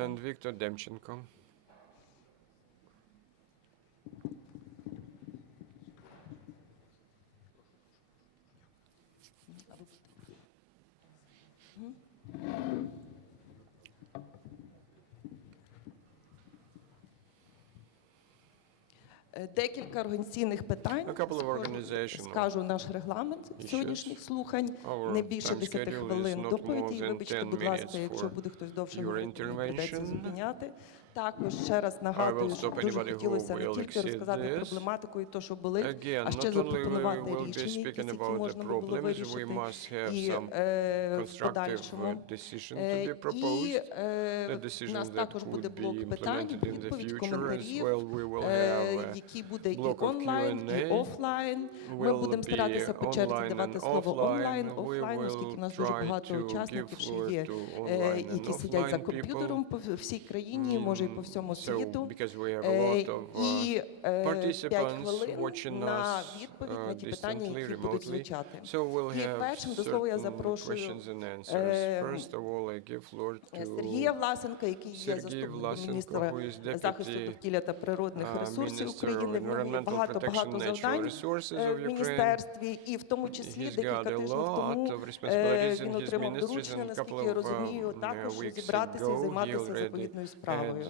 Декілька організаційних питань. Скажу наш регламент сьогоднішніх слухань. Не більше 10 хвилин доповіді. Вибачте, будь ласка, якщо буде хтось довше говорити, придеться зупиняти. Також ще раз нагадую, що дуже хотілося не тільки розказати проблематику і то, що були, а ще запропонувати рішення, які можна було вирішити і в подальшому. І у нас також буде блок питань, відповідь, коментарів, які буде і онлайн, і офлайн. Ми будемо старатися по черзі давати слово онлайн, офлайн, оскільки в нас дуже багато учасників, що є, які сидять за комп'ютером по всій країні, може і по всьому світу. І 5 хвилин на відповідь на ті питання, які будуть звучати. І першим до слова я запрошую Сергія Власенка, який є заступником міністра захисту довкілля та природних ресурсів України. В нього багато завдань в міністерстві, і в тому числі декілька тижнів тому він отримав доручення, наскільки я розумію, також зібратися і займатися заповідною справою.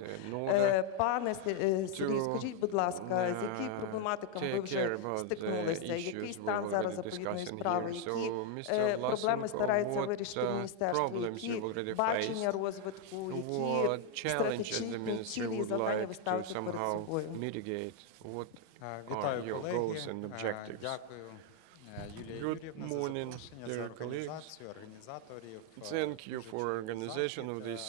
Пане Сергій, скажіть, будь ласка, з якими проблематиками ви вже стикнулися? Який стан зараз заповідної справи? Які проблеми старається вирішити міністерство? Які бачення розвитку? Які стратегічні цілі і завдання ви ставите перед собою? Вітаю, колеги. Дякую, Юлія Юріївна, за запрошення, за організацію, організаторів. Thank you for organization of this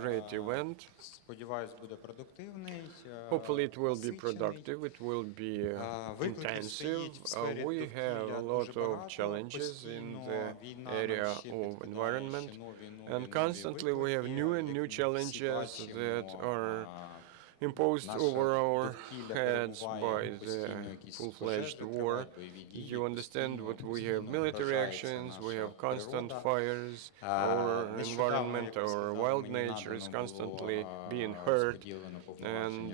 great event. Сподіваюсь, буде продуктивний. Hopefully it will be productive, it will be intensive. We have a lot of challenges in the area of environment, and constantly we have new and new challenges that are imposed over our heads by the full-fledged war. You understand what we have military actions, we have constant fires, our environment, our wild nature is constantly being hurt, and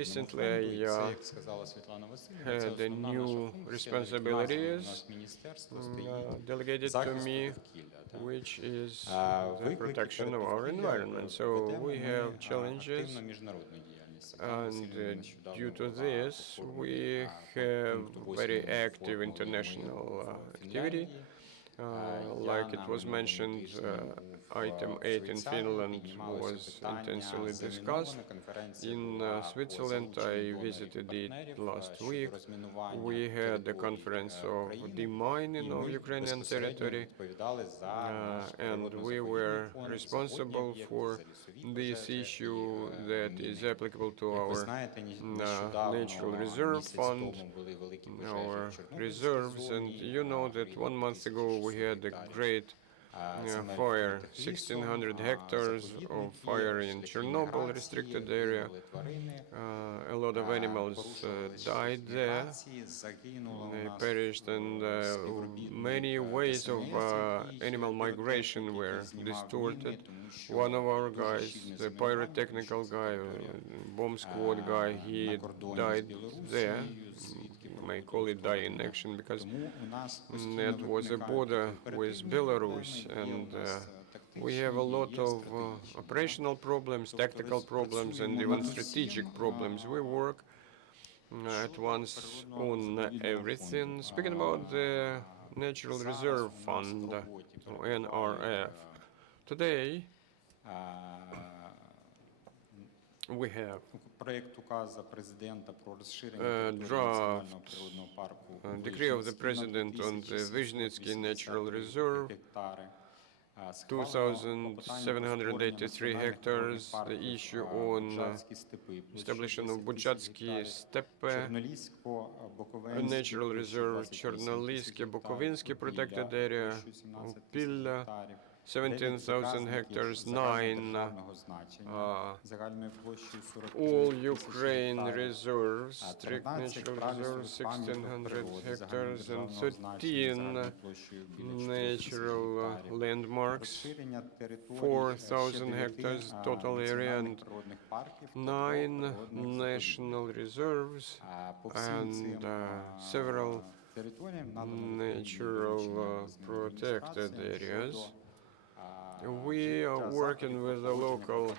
recently I had a new responsibilities delegated to me, which is the protection of our environment. So we have challenges, and due to this, we have very active international activity. Like it was mentioned, item 8 in Finland was intensively discussed. In Switzerland, I visited it last week. We had a conference of demining of Ukrainian territory, and we were responsible for this issue that is applicable to our natural reserve fund, our reserves. And you know that 1 month ago we had a great fire, 1,600 hectares of fire in Chernobyl restricted area. A lot of animals died there, they perished, and many ways of animal migration were distorted. One of our guys, the pyrotechnical guy, bomb squad guy, he died there. May call it die in action, because that was a border with Belarus, and we have a lot of operational problems, tactical problems, and even strategic problems. We work at once on everything. Speaking about the Natural Reserve Fund, NRF, today we have draft decree of the President on the Vizhnitsky Natural Reserve, 2,783 hectares, the issue on establishment of Buchatsky Steppe Natural Reserve, Chernolysky Bukovinsky Protected Area, Upilla, 17,000 hectares, 9 all Ukraine reserves, strict natural reserves, 1,600 hectares, and 13 natural landmarks, 4,000 hectares total area, and 9 national reserves, and several natural protected areas. We are working with the local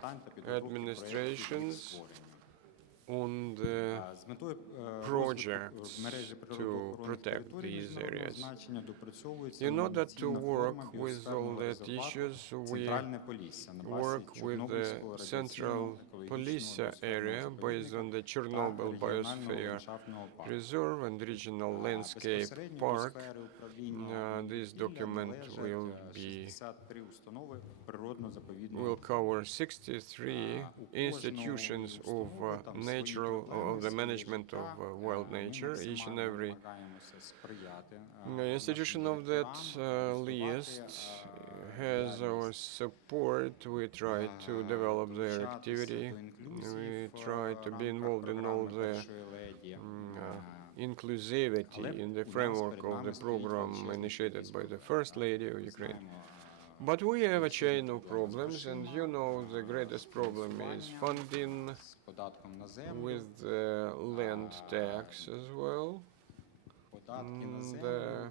administrations on the projects to protect these areas. In order to work with all that issues, we work with the Central Polissa area based on the Chernobyl Biosphere Reserve and Regional Landscape Park. This document will cover 63 institutions of the management of wild nature. Each and every institution of that list has our support. We try to develop their activity. We try to be involved in all the inclusivity in the framework of the program initiated by the First Lady of Ukraine. But we have a chain of problems, and you know the greatest problem is funding, with the land tax as well. the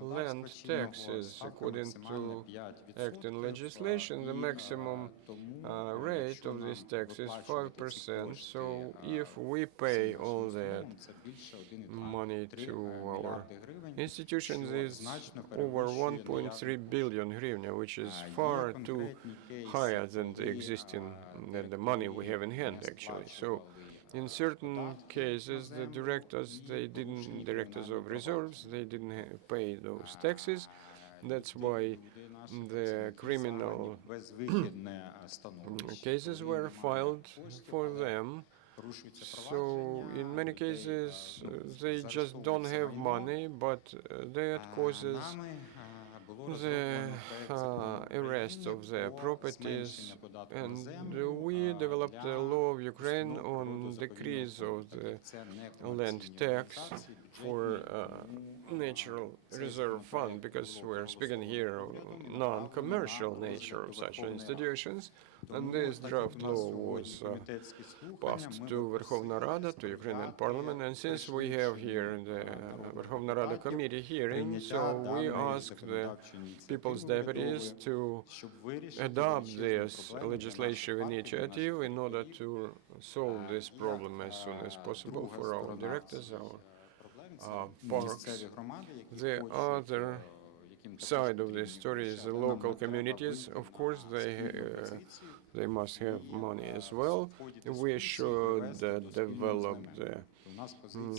land taxes, according to Act and legislation, the maximum rate of this tax is 5%. So if we pay all that money to our institutions, is over 1.3 billion hryvnia, which is far too higher than the existing, than the money we have in hand, actually. So in certain cases, the directors of reserves, they didn't pay those taxes. That's why the criminal cases were filed for them. So in many cases, they just don't have money, but that causes the arrest of their properties, and we developed a law of Ukraine on decrease of the land tax for natural reserve fund, because we're speaking here of non-commercial nature of such institutions, and this draft law was passed to Верховна Rada, to Ukrainian Parliament, and since we have here the Верховна Rada committee hearing, so we ask the people's deputies to adopt this legislative initiative in order to solve this problem as soon as possible for our directors, our parks. The other side of this story is the local communities. Of course, they must have money as well. We should develop the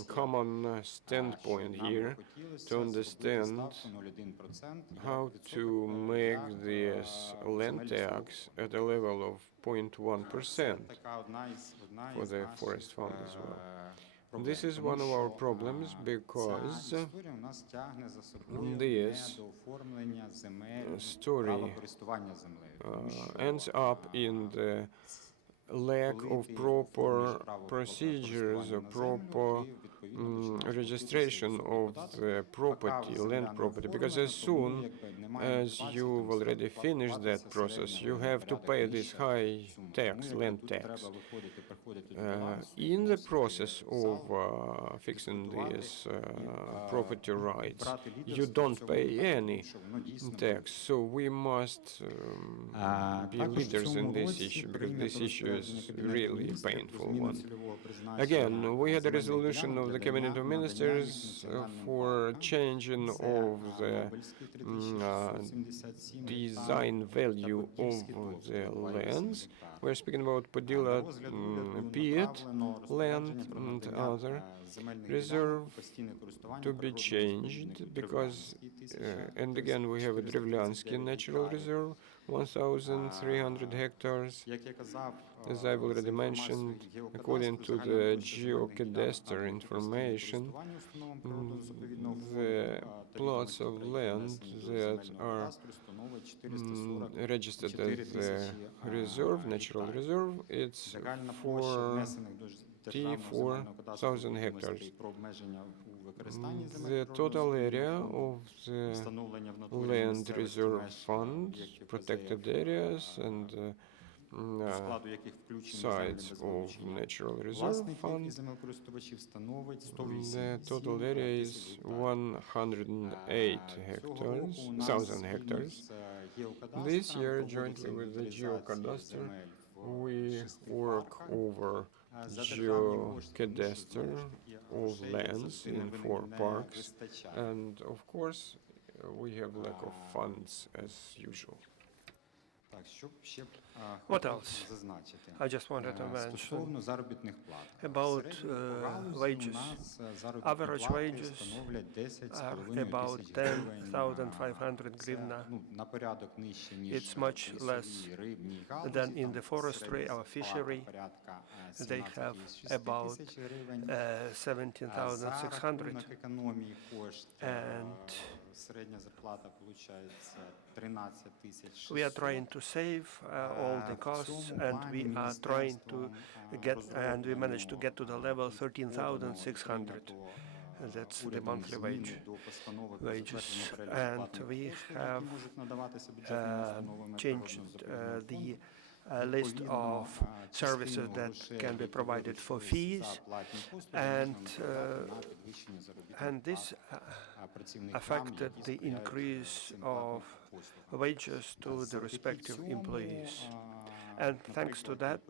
common standpoint here to understand how to make this land tax at a level of 0.1% for the forest fund as well. This is one of our problems, because this story ends up in the lack of proper procedures or proper registration of the property, land property, because as soon as you've already finished that process, you have to pay this high tax, land tax. In the process of fixing these property rights, you don't pay any tax, so we must be leaders in this issue, because this issue is really a painful one. Again, we had a resolution of the Cabinet of Ministers for changing of the design value of the lands. We're speaking about Podila Piet land and other reserve to be changed, because, and again, we have a Drevlyansky natural reserve, 1,300 hectares. As I've already mentioned, according to the geocadastre information, the plots of land that are registered as the reserve, natural reserve, it's 44,000 hectares. The total area of the land reserve fund, protected areas, and sites of natural reserve fund, the total area is 108,000 hectares. This year, jointly with the geocadastre, we work over geocadastre of lands in 4 parks, and of course, we have lack of funds as usual. What else? I just wanted to mention about wages. Average wages are about 10,500 hryvnia. It's much less than in the forestry or fishery. They have about 17,600. And we are trying to save all the costs, and we are trying to get, and we managed to get to the level 13,600. That's the monthly wages. And we have changed the a list of services that can be provided for fees, and this affected the increase of wages to the respective employees. And thanks to that,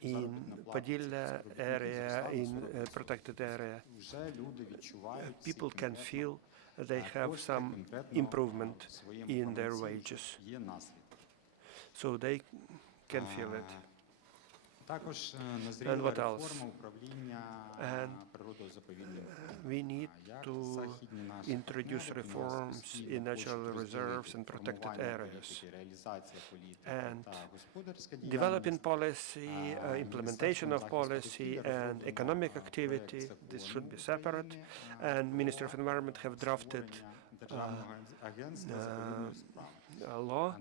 in Podillia area, in protected area, people can feel they have some improvement in their wages. So they can feel it. And what else? And we need to introduce reforms in natural reserves and protected areas. And developing policy, implementation of policy, and economic activity, this should be separate. And Ministry of Environment have drafted a law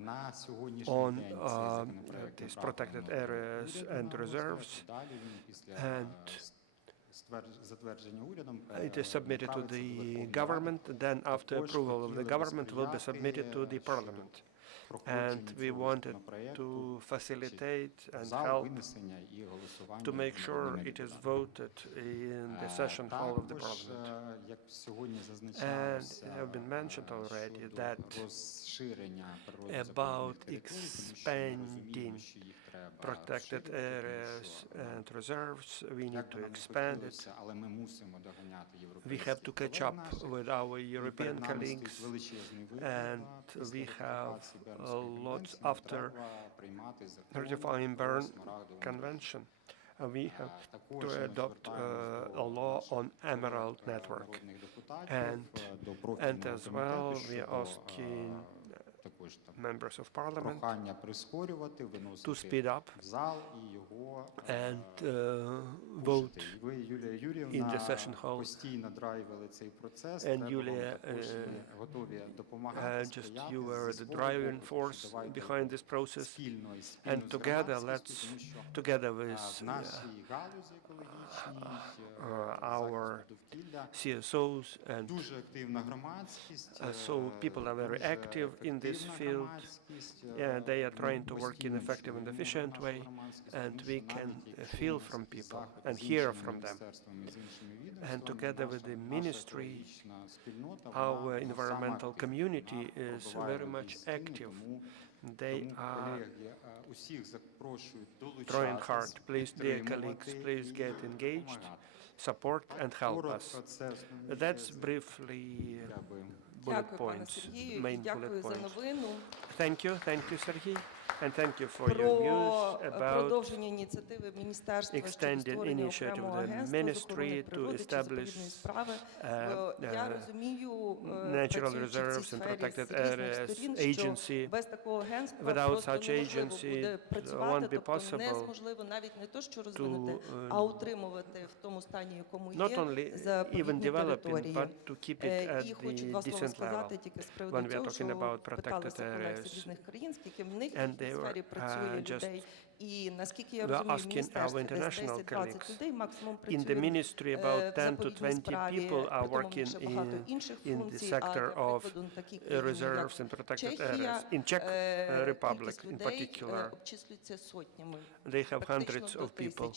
on these protected areas and reserves, and it is submitted to the government. Then after approval of the government will be submitted to the parliament. And we wanted to facilitate and help to make sure it is voted in the session hall of the parliament. And it has been mentioned already that about expanding protected areas and reserves, we need to expand it. We have to catch up with our European colleagues, and we have lots after ratifying Berne Convention. We have to adopt a law on Emerald Network. And as well, we are asking members of parliament to speed up and vote in the session hall. And Yulia, just you were the driving force behind this process. And together, together with our CSOs, and so people are very active in this field. They are trying to work in an effective and efficient way, and we can feel from people and hear from them. And together with the ministry, our environmental community is very much active. They are trying hard. Please, dear colleagues, please get engaged, support and help us. That's briefly bullet points, main bullet points. Thank you, Sergey. And thank you for your news about extended initiative of the ministry to establish natural reserves and protected areas agency. Without such agency, it won't be possible to not only even developing, but to keep it at the decent level when we are talking about protected areas. And they were just asking our international colleagues. In the ministry, about 10 to 20 people are working in the sector of reserves and protected areas. In Czech Republic, in particular, they have hundreds of people.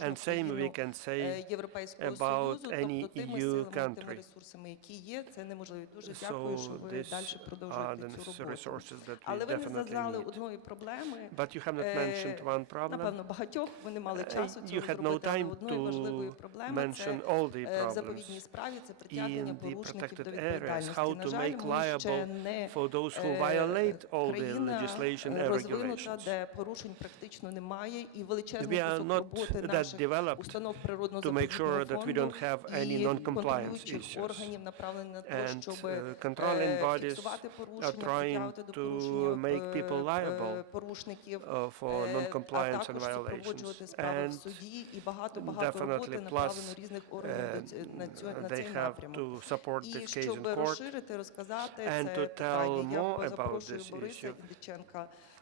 And same we can say about any EU country. So these are the necessary resources that we definitely need. But you have not mentioned one problem. You had no time to mention all the problems in the protected areas, how to make liable for those who violate all the legislation and regulations. We are not that developed to make sure that we don't have any non-compliance issues. And controlling bodies are trying to make people liable for non-compliance and violations. And definitely, plus they have to support this case in court and to tell more about this issue.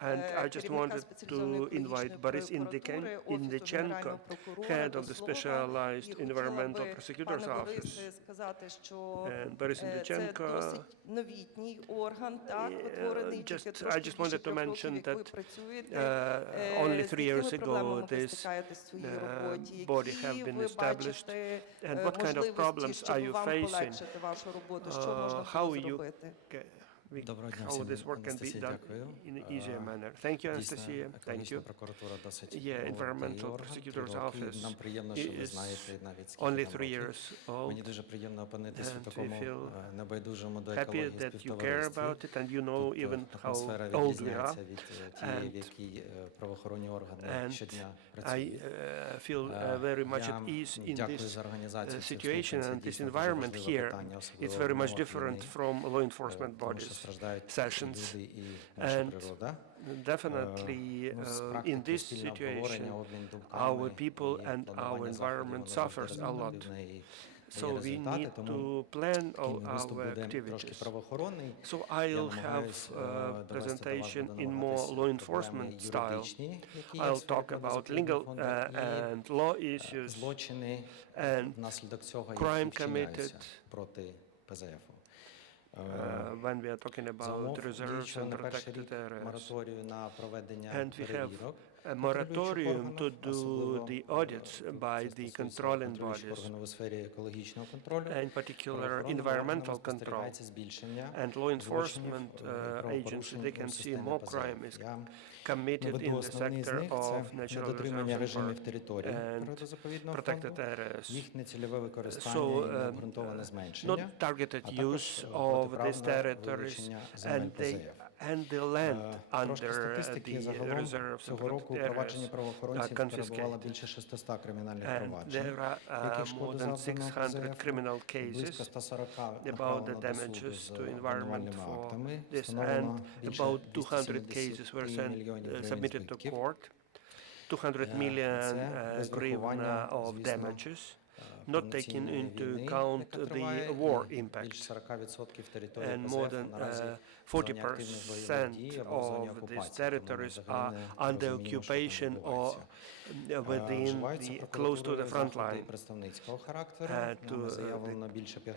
And I just wanted to invite Boris Indichenko, head of the Specialized Environmental Prosecutor's Office. And Boris Indichenko, I just wanted to mention that only 3 years ago this body have been established. And what kind of problems are you facing? How you how this work can be done in an easier manner. Thank you, Anastasia. Thank you. Yeah, Environmental Prosecutor's Office is only 3 years old, and we feel happy that you care about it, and you know even how old we are. And I feel very much at ease in this situation and this environment here. It's very much different from law enforcement bodies sessions, and definitely in this situation our people and our environment suffers a lot. So we need to plan all our activities. So I'll have a presentation in more law enforcement style. I'll talk about legal and law issues and crime committed when we are talking about reserves and protected areas. And we have a moratorium to do the audits by the controlling bodies, in particular environmental control. And law enforcement agencies, they can see more crime is committed in the sector of natural reserves and protected areas. So not targeted use of these territories and the land under the reserves and protected areas are confiscated. And there are more than 600 criminal cases about the damages to environment for this, and about 200 cases were submitted to court, 200 million hryvnia of damages, not taking into account the war impact. And more than 40% of these territories are under occupation or within close to the front line.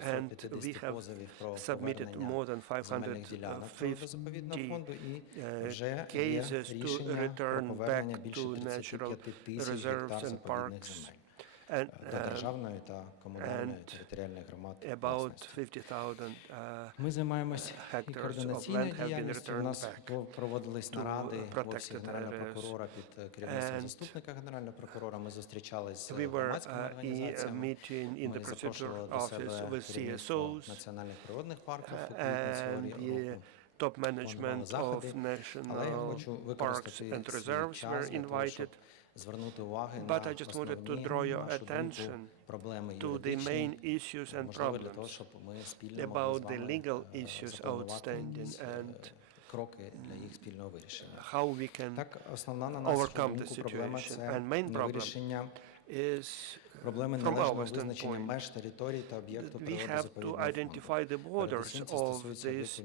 And we have submitted more than 550 cases to return back to natural reserves and parks. And about 50,000 hectares of land have been returned back to protected areas. And we were in a meeting in the procedure office with CSOs and the top management of national parks and reserves were invited. But I just wanted to draw your attention to the main issues and problems, about the legal issues outstanding and how we can overcome the situation. And main problem is, from our standpoint, we have to identify the borders of these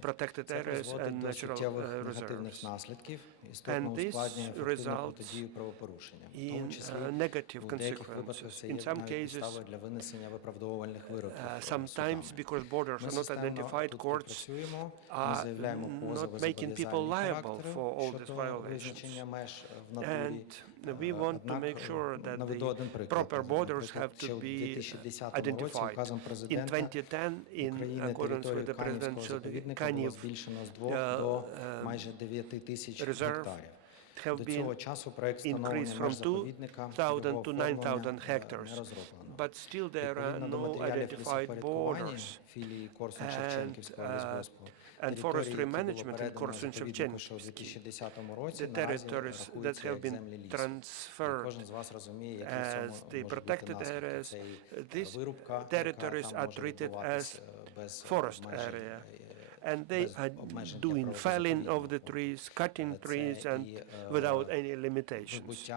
protected areas and natural reserves. And this results in negative consequences. In some cases, sometimes because borders are not identified, courts are not making people liable for all these violations. And we want to make sure that the proper borders have to be identified. In 2010, in accordance with the presidential Kanyev reserve, have been increased from 2,000 to 9,000 hectares. But still there are no identified borders. And forestry management in Korsun-Shevchenkivsky, the territories that have been transferred as the protected areas, these territories are treated as forest area. And they are doing felling of the trees, cutting trees, and without any limitations.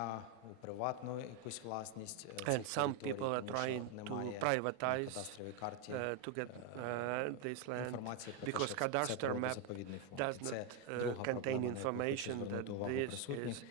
приватну якусь власність. And some people are trying to privatize to get this land because cadastral map does not contain information that this is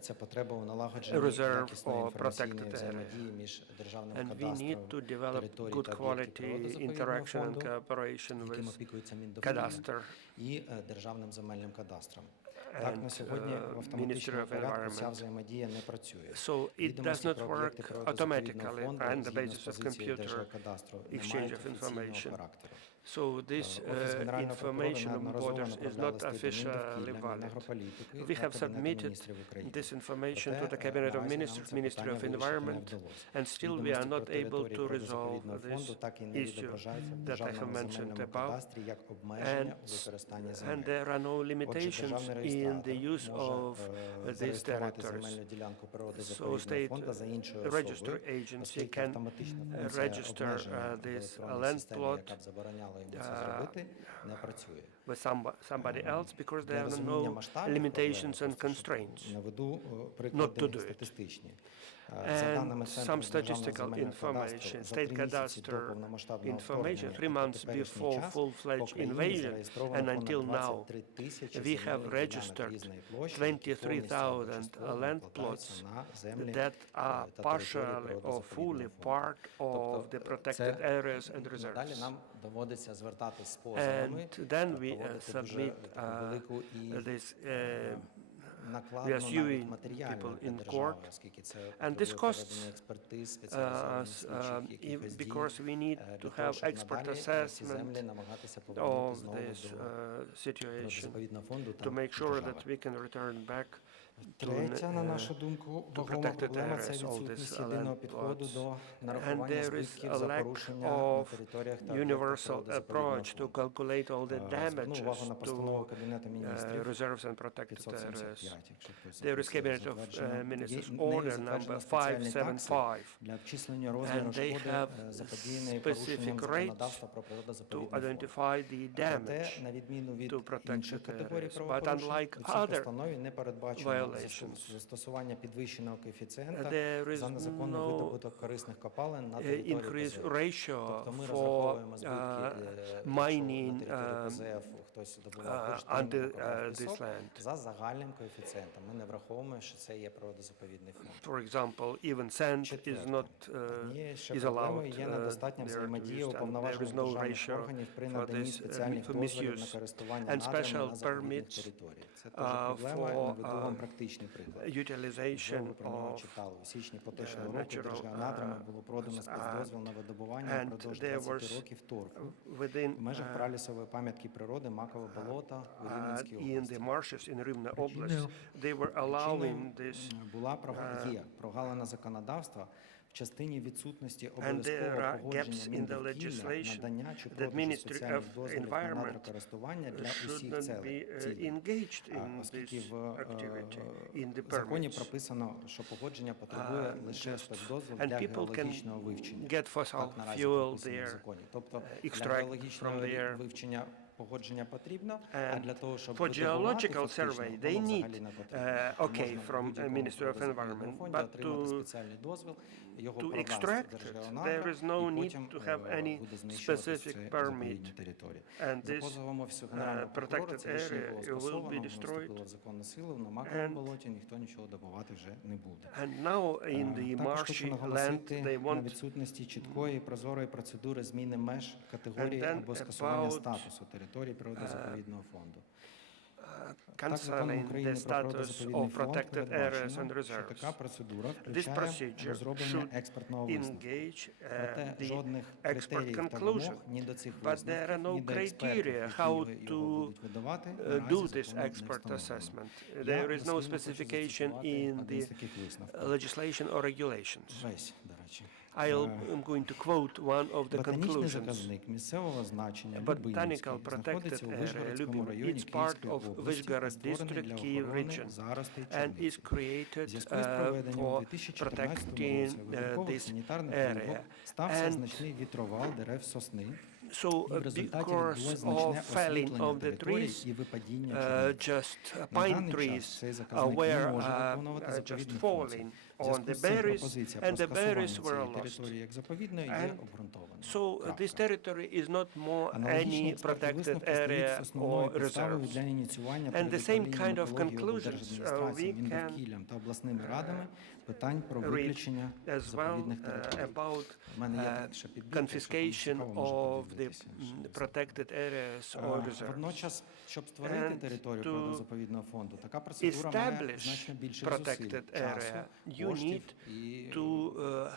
Це потреба у налагодженні reserve якісної or інформаційної protected взаємодії між державним and we кадастром, need to develop територій good та об'єктів quality природозаповідного interaction and фонду, cooperation яким with опікується Міндобудівня, cadastre. і державним земельним кадастром. Так, на And, сьогодні в Ministry автоматичному of порядку ця Environment. взаємодія не працює. So it does Відомості not про work об'єкти природозаповідного automatically фонду on the згідно basis з of позицією computer Держгеокадастру не exchange мають of офіційного information. характеру. So this Офіс Генерального прокурора information on неодноразово borders is направляли not статтю officially Міндовкілля, valid. Мінагрополітики We та have Кабінету submitted Міністрів України. this information to Проте, the Cabinet of наразі нам Ministers, це Ministry питання of вирішити не Environment, вдалося. and still we are Відомості not про able території to resolve природозаповідного this фонду так і не issue відображаються в that I have державному mentioned земельному above. кадастрі як обмеження у використанні And земель. there are no Отже, limitations державний in the реєстратор use of може these зареєструвати territories. земельну ділянку So природозаповідного state фонду за іншою register особою, agency оскільки can автоматична функція register обмеження в this електронній land системі, plot яка б забороняла йому це зробити, не працює. with somebody else because Для there are розуміння no масштабів limitations проблеми, and constraints. наведу Not to приклади do it. статистичні. And some statistical information, state cadastre information, 3 months before full-fledged invasion, and until now, we have registered 23,000 land plots that are partially or fully part of the protected areas and Далі reserves. нам доводиться звертатись з позовами, And then we проводити submit дуже таку велику і this we are накладну suing навіть матеріальну people для in держави, court, оскільки це and this потребує costs проведення експертиз, спеціалізованих us, слідчих якихось дій, because we need to для того, have щоб expert надалі ці assessment землі намагатися повернути of знову this до situation заповідного фонду to та make sure держави. that we can return back to Третя, на нашу думку, вагома protected проблема – це areas, all відсутність this єдиного land підходу plots. до And нарахування there is збитків a за lack порушення на of територіях та universal об'єктах approach to природозаповідного calculate all the фонду. Зверну увагу damages на постанову to Кабінету Міністрів reserves and protected 575, areas. якщо хтось There is Cabinet of Ministers Order number 575, для обчислення розміру and they шкоди, have заподіяної specific порушенням rates законодавства про to природозаповідний фонд. identify the Проте, damage на відміну від to protected інших категорій areas. But правопорушень, unlike у цій other постанові не передбачено violations, застосування підвищеного коефіцієнта there is за незаконний no видобуток корисних копалин на території increased ПЗФ. ratio Тобто ми for розраховуємо збитки, mining якщо на території ПЗФ хтось добував under бурштин, копав this пісок, land. за загальним коефіцієнтом. Ми не враховуємо, що це є природозаповідний фонд. For example, even sand is not Однією ще is проблемою allowed є недостатня there to взаємодія use, and there is уповноважених no державних ratio органів при for наданні this спеціальних for дозволів на misuse. користування And надрами special на заповідних permits територіях. Це теж проблема, for, наведу вам практичний приклад. Можливо, utilization ви про нього of читали. У січні поточного року natural, держгеонадрами було продано спецдозвіл на видобування and впродовж there 20 was років торфу within в межах пралісової пам'ятки природи Макове болото у Рівненській in області. the marshes in Rivne Oblast, they were allowing this, Була є прогалина законодавства в частині відсутності and there обов'язкового are погодження gaps in the Міндовкілля, legislation надання чи that продажу Ministry спеціальних of дозволів на Environment надрокористування для should усіх not цілей. be engaged in Оскільки this в activity, in the законі permits. прописано, що погодження потребує лише спецдозволу And для people can геологічного вивчення. get fossil Так наразі fuel прописано в there, законі. Тобто для extract геологічного from there. вивчення погодження потрібно, а And для того, щоб for видобувати geological фактично, survey, they воно need взагалі не потрібно. okay Можна в from будь-якому Ministry of природозаповідному Environment, фонді but отримати to спеціальний дозвіл, його to продати extract it, Держгеонадра, there is no і need потім to have any буде знищуватися specific це permit. заповідні території. And За this позовом Офісу Генерального прокурора protected це рішення було area will be скасовано, воно destroyed. вступило в законну силу, на Маковому And- болоті ніхто нічого добувати вже не буде. And now in the Також хочу marshy land, наголосити they на want відсутності чіткої і прозорої процедури зміни меж категорії then або скасування about, статусу території природозаповідного фонду. concerning the status of protected areas and що reserves. така процедура This включає procedure розроблення should експертного висновку. engage Проте the жодних expert критеріїв та conclusion, вимог ні до цих but there are висновків, no ні до експертів, criteria які how його to будуть видавати, do наразі this законом не expert встановлено. assessment. Я There is no дослівно хочу specification зацитувати in один з the таких висновків. legislation or regulations. Весь, до речі. I'm going to quote one of the Ботанічний conclusions. заказник місцевого значення Botanical Любимівський protected знаходиться у area Вишгородському Lubim. районі It's part Київської of області та Vizhgorod створений для district, Kyiv охорони region, заростей and is чорниці. created В зв'язку з проведенням у for 2014 protecting році вибіркових this санітарних area. вимог стався And значний вітровал дерев сосни. so І в результаті because відбулось of значне felling освітлення of the території trees, і випадіння чорниці. just На pine даний час trees цей заказник не were може виконувати just заповідний falling. функції. on the berries, and the berries were lost. території як заповідної є And обґрунтованим. So this territory is not more any protected area or reserves. And the same kind of conclusions we can та обласними радами питань про read виключення as well заповідних територій. about У мене є ще підбірка, confiscation кому цікаво, може of the подивитися. protected areas or reserves. Водночас, щоб створити And територію to природозаповідного фонду, така процедура має establish значно більше зусиль, protected area, часу, you коштів need і to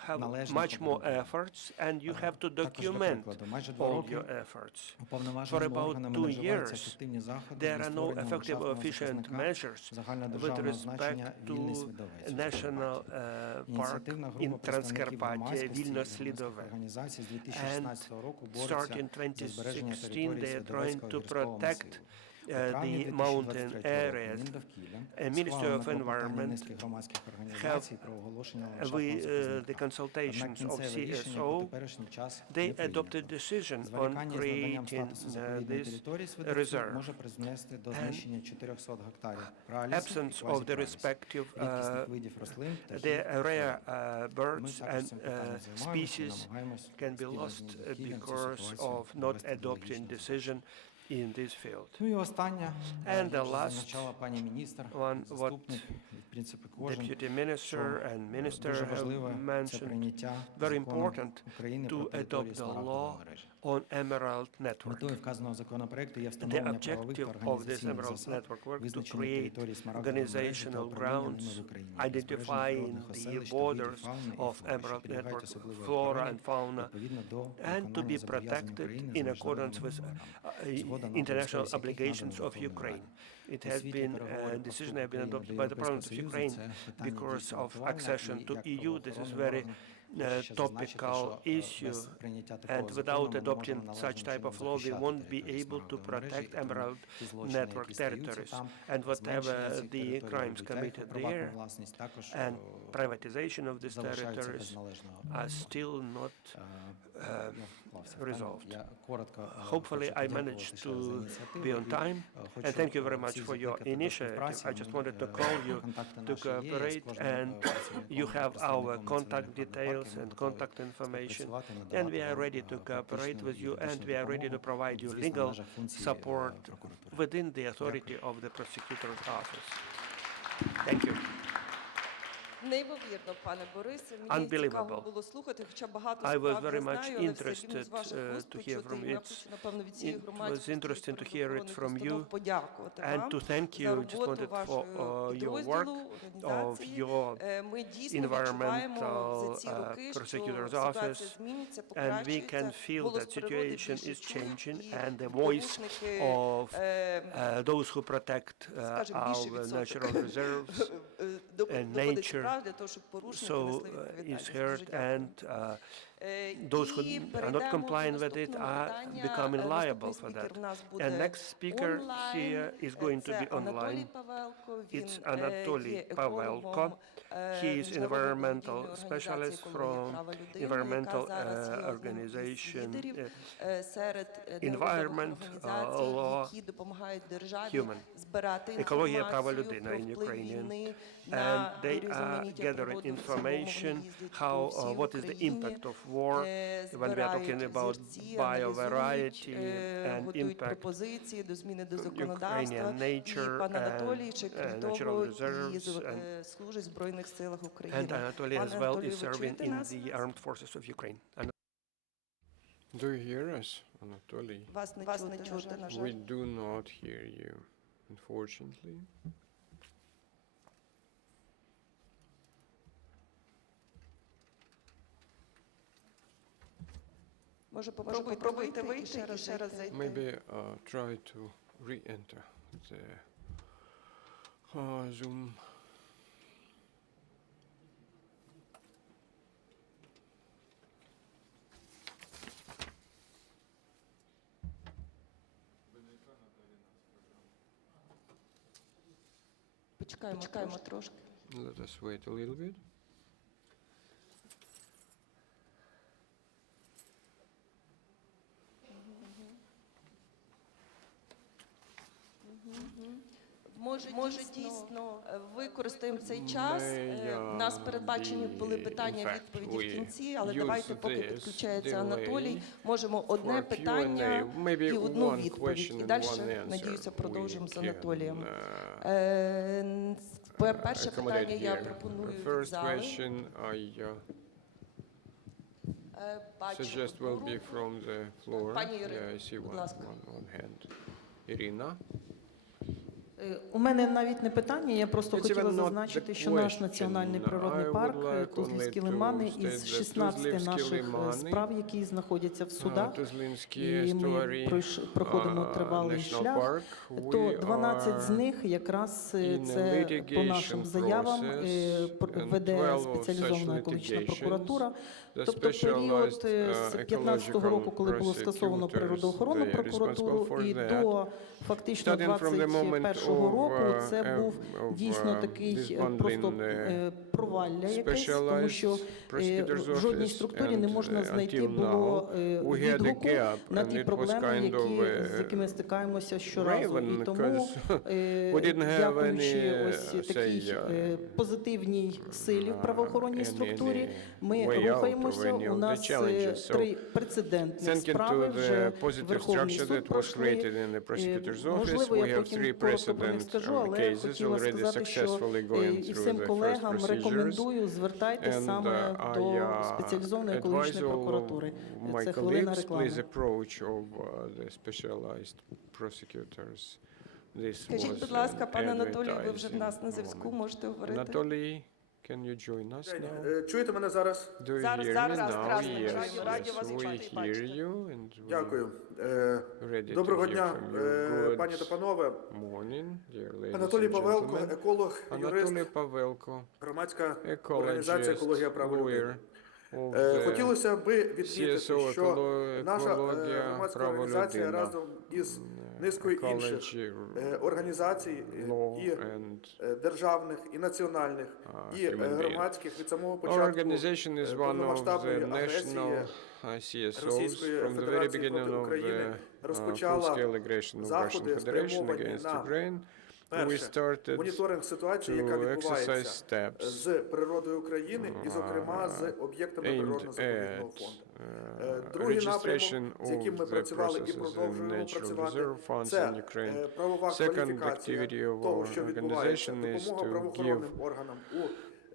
have належних much more обґрунтувань. efforts, and you have to Також, для document прикладу, майже 2 all роки your efforts. For уповноваженими about органами 2 не вживаються years, ефективні заходи there для are no створення effective or ландшафтного efficient захисника measures with загальнодержавного значення respect вільний to Свідовець. national park Ініціативна in група представників Transcarpathia, громадськості і Вільно громадських Слідове. організацій з And 2016 року бореться starting за збереження 2016, території they are trying Свідовецького to гірського protect масиву. У травні the mountain 2023 areas. року Міндовкілля Ministry схвалено of клопотання Environment низки громадських організацій про оголошення ландшафтного with захисника. the consultations Однак of кінцеве рішення по CSO, теперішній час не they прийнято. adopted decision on Зволікання з наданням creating статусу заповідної this території Свідовцю reserve. може призвести до And знищення 400 гектарів пралісу і Absence of the квазіпралісу, respective рідкісних видів рослин, the птахів, rare Ми birds також and цим питанням займаємося і species намагаємось can be спільно з lost Міндовкіллям цю because ситуацію of not привести до adopting логічного decision in this field. Ну і останнє, And як the вже last зазначала пані міністр, one, заступник, і, в принципі, кожен, Deputy Minister and Minister дуже have важливе це mentioned прийняття very закону important України to про території adopt the смарагдової law мережі. on Emerald Network. Метою вказаного законопроекту є The встановлення правових та objective of this організаційних Emerald засад, Network work to визначення create території смарагдової мережі та organizational управління grounds, ними в Україні, збереження identifying природних the оселищ та видів borders фауни і of флори, що Emerald підлягають Network, особливій flora охороні, and fauna, відповідно до and to виконання be зобов'язань protected України in за accordance with міжнародними Згода на international обов'язковість, яких obligations надано of Верховною Ukraine. Радою. It У has світі been переговори про decision вступ have been України adopted до by the Європейського Parliament of Союзу. Ukraine Це питання because дійсно of актуальне, accession і to як EU. This is правоохоронний very орган хочу ще зазначити, topical що issue, без прийняття такого and закону without ми не adopting можемо such належним type чином of law, we захищати won't be території able to смарагдової мережі, protect і тому Emerald ті злочини, Network які стаються territories. там, And whatever зменшення цих the територій, crimes вибиття їх у committed приватну there власність також and privatization of these залишаються territories без належного are still not resolved. Я коротко Hopefully, хочу I подякувати managed ще раз за to ініціативу be on і, time. хочу And thank you very much всіх for your закликати до initiative. співпраці. I just Ми, wanted to call you контакти to наші є, я з cooperate, кожним, and працівником, you have our представником contact національних details парків. Ми and готові contact information. співпрацювати, And we надавати are вам, ready to cooperate практичну with і you, and юридичну we are ready to допомогу, provide you звісно, в legal межах функції, support прокуратури. within the authority of the prosecutor's office. Thank you. Неймовірно, пане Борисе. Мені Unbelievable. цікаво було слухати, хоча багато I was справ very я much знаю, але все рівно interested з ваших вуст to hear почути from і, it. напевно, від цієї It was громадськості interesting to hear it from you подякувати and вам to thank за you. Just роботу wanted for вашого your work підрозділу, of організації. your Ми дійсно відчуваємо environmental за ці роки, що prosecutor's ситуація office, зміниться, and we can покращиться, feel голос that природи situation більше is чують, changing, і and the voice порушники, of those who protect скажімо, більший our відсоток natural reserves доводиться nature, справ для того, щоб порушники so несли is відповідальність. heard, Дуже дякую. and those who І are not перейдемо complying до with it наступного are питання. becoming liable Наступний for спікер that. в нас буде And next speaker онлайн. here is going to Це be Анатолій online. Павелко. It's Він Anatoly є Павелко. екологом He is Міжнародної environmental благодійної specialist організації from «Екологія права людини», environmental яка зараз є одним із organization, лідерів серед environment, організацій, law, які допомагають державі human. збирати Екологія права інформацію людини про in вплив Ukrainian. війни And на they are біорізноманіття gathering природи в цілому. information Вони їздять how по всій what is the Україні, impact of war when we are talking збирають about зірці, biovariety аналізують, and готують impact пропозиції до зміни до Ukrainian законодавства. nature І пан Анатолій, and ще крім natural того, і reserves and служить в Збройних силах України. And Anatoly as Пане well Анатолію, is ви serving чуєте in нас? the armed forces of Ukraine. And Do you hear us, Anatoly? Вас не чути, на жаль. We do not hear you, unfortunately. Може, попробуйте вийти і ще раз зайти. Maybe try to re-enter the Zoom. Почекаємо трошки. Let us wait a little bit. Може, дійсно, використаємо цей час. У нас передбачені були питання-відповіді в кінці, але давайте, поки підключається Анатолій, можемо одне питання і одну відповідь. І далі, надіюся, продовжимо з Анатолієм. Перше питання я пропоную від зали. Suggest will be from the floor. Пані Ірина, Yeah, I see будь one ласка. hand. Ірина. У мене навіть не питання, я просто It's хотіла even not зазначити, the що наш question. національний природний I парк, would like Тузлівські only to лимани, state із that 16 Тузлівські наших лимани, справ, які знаходяться в судах, Тузлинські і ми estuary, проходимо тривалий National шлях, Park, то we 12 з are них якраз in a це по нашим litigation заявам process, and веде 12 of спеціалізована such екологічна litigations. прокуратура. The Тобто період specialized, з 15-го року, коли було скасовано prosecutors, природоохоронну they are прокуратуру, responsible for і that. до фактично Starting from the moment 21-го року of, це був дійсно такий просто провалля якесь, тому що в жодній структурі не можна знайти було відгуку на ті проблеми, з якими стикаємося щоразу. І тому, дякуючи ось такій позитивній силі в правоохоронній структурі, ми рухаємося. У нас 3 прецедентні справи вже Верховний суд пройшли. Можливо, я потім коротко про них скажу, але хотіла сказати, що і всім колегам рекомендую, звертайтеся саме до спеціалізованої екологічної прокуратури. Це хвилина реклами. Скажіть, будь ласка, пане Анатолію, ви вже в нас на зв'язку, можете говорити? Anatoly, can you join us now? Чуєте мене зараз? Do you Зараз, hear зараз, me now? красно. Yes, Радіо вас yes, чути і we hear бачити. you and we Дякую. ready Доброго to hear дня, from you. Good пані та панове. morning, dear ladies Анатолій and Павелко, gentlemen. еколог, юрист, Анатолій Павелко, громадська організація ecologist, «Екологія прав людини». lawyer of the Хотілося би відмітити, CSO що наша екологія, громадська право організація людина, разом із низкою інших ecology, організацій law і and державних, і національних, і human being. громадських від самого Our початку organization is one of повномасштабної the агресії national CSOs Російської from the very Федерації beginning проти of України the розпочала full-scale aggression of Russian заходи, Federation спрямовані against на Ukraine. We перше, started моніторинг ситуації, яка to відбувається exercise steps з природою України і, зокрема, з об'єктами aimed природно-заповідного at фонду. Другий напрямок, з яким ми працювали і продовжуємо працювати, це правова кваліфікація того, що відбувається, допомога правоохоронним органам у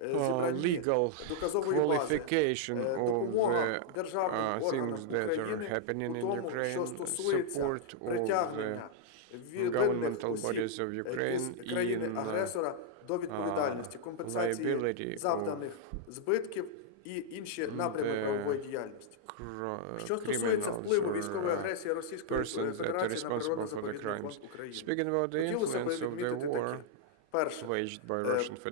зібранні legal доказової бази, qualification of допомога державним органам things that are України happening у in тому, що Ukraine, стосується support of the притягнення governmental bodies of Ukraine із країни-агресора до відповідальності, компенсації завданих збитків і інші напрями правової діяльності. Що стосується впливу військової агресії Російської Федерації на природно-заповідний фонд України, хотілося б відмітити таке. Перше,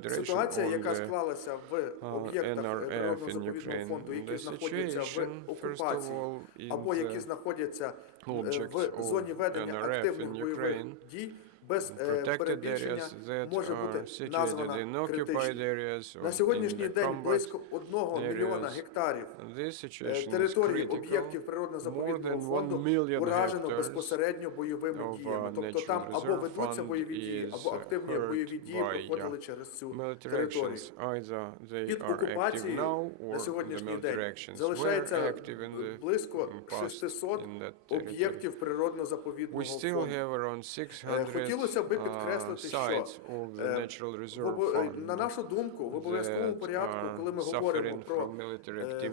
ситуація, яка склалася в об'єктах природно-заповідного фонду, які знаходяться в окупації або які знаходяться в зоні ведення активних бойових дій, без перебільшення може бути названа критичною. На сьогоднішній день близько 1 мільйона гектарів території об'єктів природно-заповідного фонду уражено безпосередньо бойовими діями. Тобто там або ведуться бойові дії, або активні бойові дії проходили через цю територію. Під окупацією на сьогоднішній день залишається близько 600 об'єктів природно-заповідного фонду. Хотілося би підкреслити, що на нашу думку, в обов'язковому порядку, коли ми говоримо про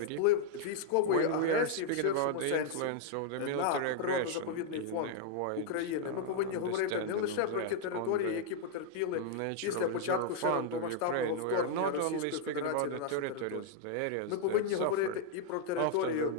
вплив військової агресії в ширшому сенсі на природно-заповідний фонд України, ми повинні говорити не лише про ті території, які потерпіли після початку широкомасштабного вторгнення Російської Федерації на нашу територію. Ми повинні говорити і про територію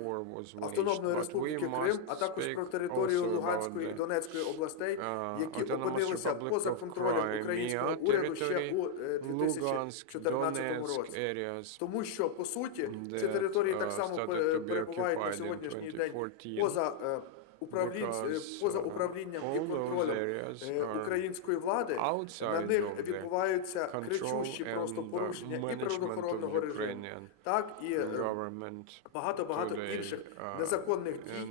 Автономної Республіки Крим, а також про територію Луганської і Донецької областей, які опинилися поза контролем українського уряду ще у 2014 році. Тому що, по суті, ці території так само перебувають на сьогоднішній день поза управлінням і контролем української влади. На них відбуваються кричущі просто порушення і природоохоронного режиму, так і багато інших незаконних дій,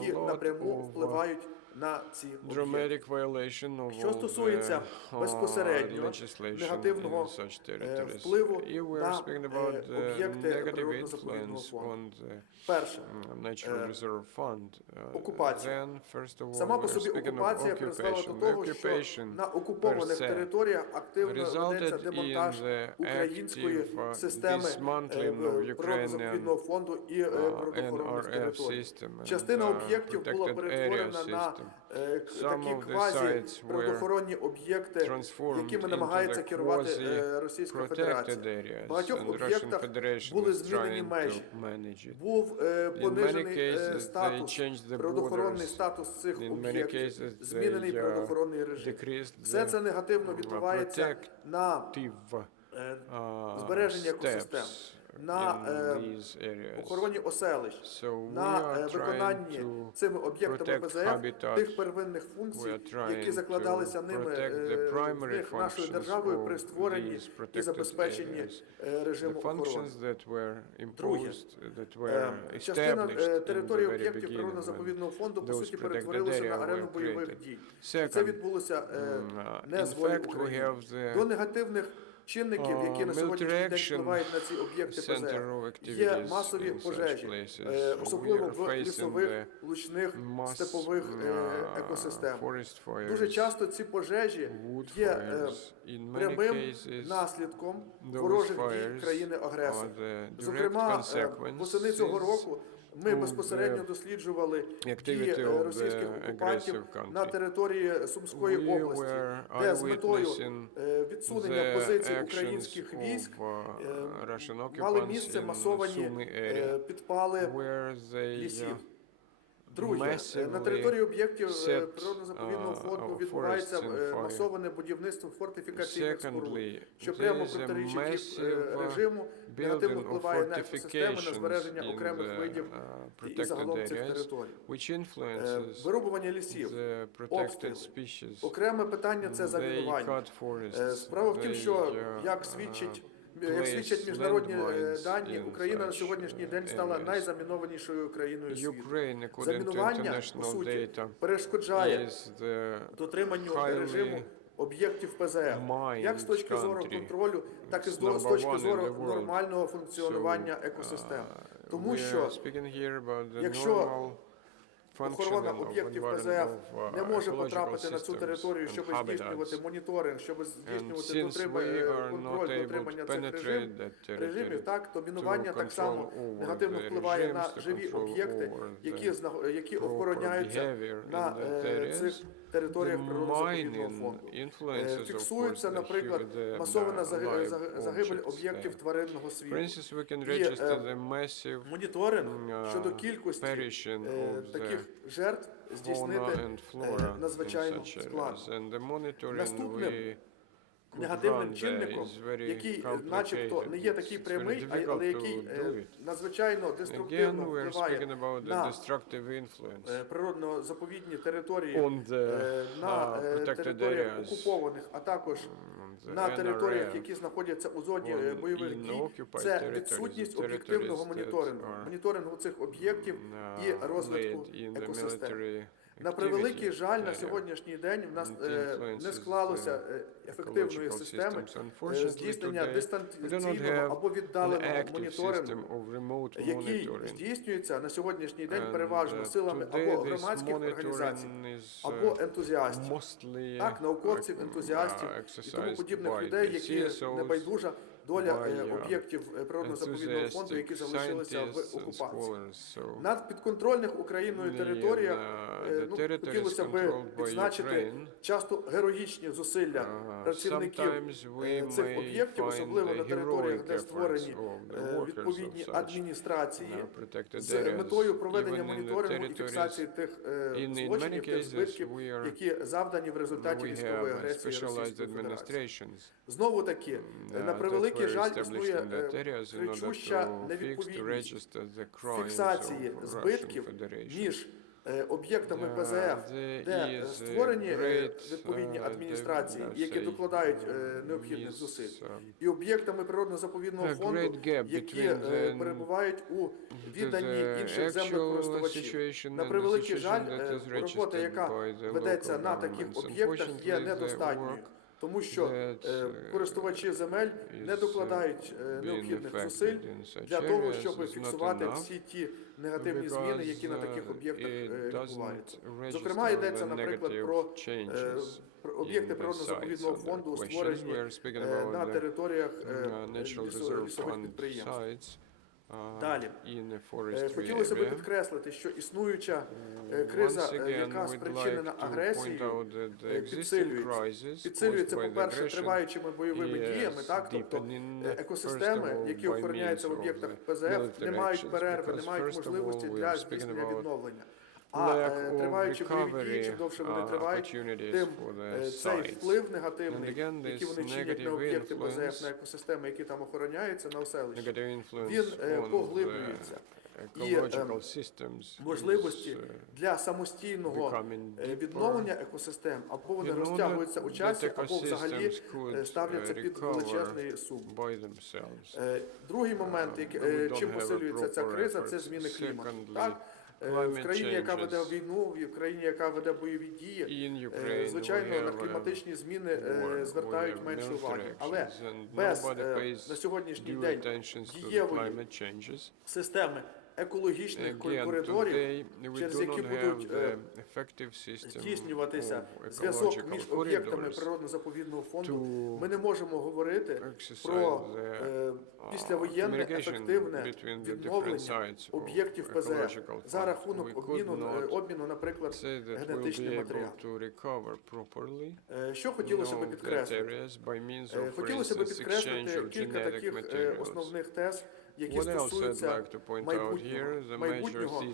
які напряму впливають на ці об'єкти. dramatic violation of Що all стосується the безпосередньо legislation негативного in such territories. впливу Here we are на speaking about the об'єкти negative природно-заповідного influence фонду. on the Перше, Natural Reserve Fund. окупація. Then, first of all, Сама по we're собі speaking of окупація призвела до occupation. того, що Occupation на окупованих per se територіях активно ведеться resulted демонтаж in the української active системи dismantling of природно-заповідного фонду і природоохоронних NRF територій. system and Частина об'єктів була protected area перетворена на system. такі Some of the квазі sites were природоохоронні об'єкти, transformed якими into намагається the керувати Російська quasi-protected Федерація. В areas, багатьох and the Russian об'єктах Federation були is змінені trying межі. to manage it. Був In many понижений cases, they статус, changed the природоохоронний borders. статус цих In many об'єктів, cases, змінений they природоохоронний режим. decreased Все це the негативно відбувається на збереження екосистем, steps на in these areas. охороні оселищ, So we на are trying виконанні to цими об'єктами protect ПЗФ habitat. тих первинних We функцій, are trying які закладалися to ними protect the primary нашою functions державою при of створенні these і protected забезпеченні areas. режиму The охорони. functions that were Друге, imposed, that were частина established in the території very об'єктів beginning природно-заповідного фонду по those суті protected перетворилися на area арену were бойових created. дій. І це Second, відбулося не in з волі fact, we України. have the До негативних чинників, які на сьогоднішній день впливають на ці об'єкти center ПЗФ, of є activities масові in such пожежі, places. особливо We are в facing лісових, the лучних, mass, степових екосистемах. forest fires, Дуже часто ці пожежі wood є fires. In many прямим cases, наслідком those ворожих дій fires країни-агресора. are the direct Зокрема, восени цього consequences року ми of безпосередньо the досліджували activity дії of the російських окупантів aggressive country. на території Сумської We області, were де з метою eyewitnessing відсунення the позицій actions українських військ of Russian мали occupants місце in масовані Sumy area, підпали where they лісів. Друге, на massively території об'єктів set, природно-заповідного фонду forests відбувається in fire. масоване будівництво фортифікаційних споруд, Secondly, що прямо there is a протирічить massive режиму, негативно building of впливає на екосистеми, на fortifications збереження in окремих the видів і protected загалом цих areas, територій. which influences Вирубування лісів, the обстріли. protected species. Окреме питання – це They замінування. cut forests, Справа в тім, що, they, як свідчать міжнародні дані, Україна на сьогоднішній день стала найзамінованішою країною світу. Ukraine, according to Замінування, по international суті, data, перешкоджає is the дотриманню highly режиму об'єктів ПЗФ, як з mined точки зору country. контролю, так і з It's number точки one in зору the world. нормального функціонування So, екосистем. we Тому are що speaking here about the якщо normal охорона functioning of об'єктів environment ПЗФ of не може ecological потрапити на цю systems територію, and щоб habitats. здійснювати моніторинг, щоб And здійснювати since we are not контроль able дотримання to цих penetrate that режимів, territory, так, то мінування to так само control over негативно the впливає на regimes, to живі control об'єкти, over які proper охороняються behavior на in that цих areas, територіях the природно-заповідного mining фонду. influences, of Фіксується, course, наприклад, the масована live загибель objects об'єктів there. тваринного For світу. instance, we can І register the massive моніторинг щодо кількості perishing of the таких жертв здійснити fauna and flora in надзвичайно such складно. areas. And the monitoring Наступним we could негативним run there чинником, is very який начебто не є такий complicated. It's very прямий, difficult але який to do it. надзвичайно Again, деструктивно we are впливає speaking about the на destructive influence природно-заповідні території, on the на protected територіях areas, окупованих, а також the на територіях, NRF, які знаходяться у зоні on бойових in дій. occupied Це territories, відсутність the об'єктивного territories that моніторингу, are, моніторингу цих об'єктів і розвитку laid in the екосистем. military На превеликий activity жаль, на area. сьогоднішній день в нас It influences не склалося the ефективної ecological системи systems. Unfortunately, здійснення today, we do not дистанційного have або an віддаленого active моніторингу, system of remote який monitoring. здійснюється на сьогоднішній день And, переважно силами today або this громадських організацій, monitoring is, або ентузіастів. mostly Так, науковців, ентузіастів і тому exercised подібних by людей, the які CSOs, небайдужа доля by, об'єктів природно-заповідного фонду, які enthusiastic залишилися в scientists and окупації. scholars. So На підконтрольних Україною територіях хотілося б відзначити часто героїчні зусилля працівників цих об'єктів, особливо на територіях, де створені відповідні адміністрації, з метою проведення моніторингу і фіксації тих злочинів, тих збитків, які завдані в результаті військової агресії Російської Федерації. Знову таки, на превеликий жаль, існує кричуща невідповідність фіксації збитків між об'єктами ПЗФ, де створені відповідні адміністрації, які докладають необхідних зусиль, і об'єктами природно-заповідного фонду, які перебувають у відданні інших землекористувачів. На превеликий жаль, робота, яка ведеться на таких об'єктах, є недостатньою, тому що користувачі земель не докладають необхідних зусиль для того, щоб фіксувати всі ті негативні зміни, які на таких об'єктах відбуваються. Зокрема, йдеться, наприклад, про об'єкти природно-заповідного фонду, створені на територіях лісових підприємств. Далі. Хотілося б підкреслити, що існуюча криза, яка спричинена агресією, підсилюється, по-перше, триваючими бойовими діями, так, тобто екосистеми, які охороняються в об'єктах ПЗФ, не мають перерви, не мають можливості для здійснення відновлення. А триваючі бойові дії, чим довше вони тривають, тим цей вплив негативний, який вони чинять на об'єкти ПЗФ, на екосистеми, які там охороняються, на оселища, він поглиблюється. І можливості для самостійного відновлення екосистем, або вони розтягуються у часі, або взагалі ставляться під величезний сум. Другий момент, чим посилюється ця криза, це зміни клімату. В країні, яка веде війну, в країні, яка веде бойові дії, звичайно, на кліматичні зміни звертають менше уваги. Але без на сьогоднішній день дієвої системи екологічних коридорів, через які будуть здійснюватися зв'язок між об'єктами природно-заповідного фонду, ми не можемо говорити про післявоєнне ефективне відновлення об'єктів ПЗФ за рахунок обміну, наприклад, генетичним матеріалом. Що хотілося б підкреслити? Хотілося б підкреслити кілька таких основних тез, які стосуються майбутнього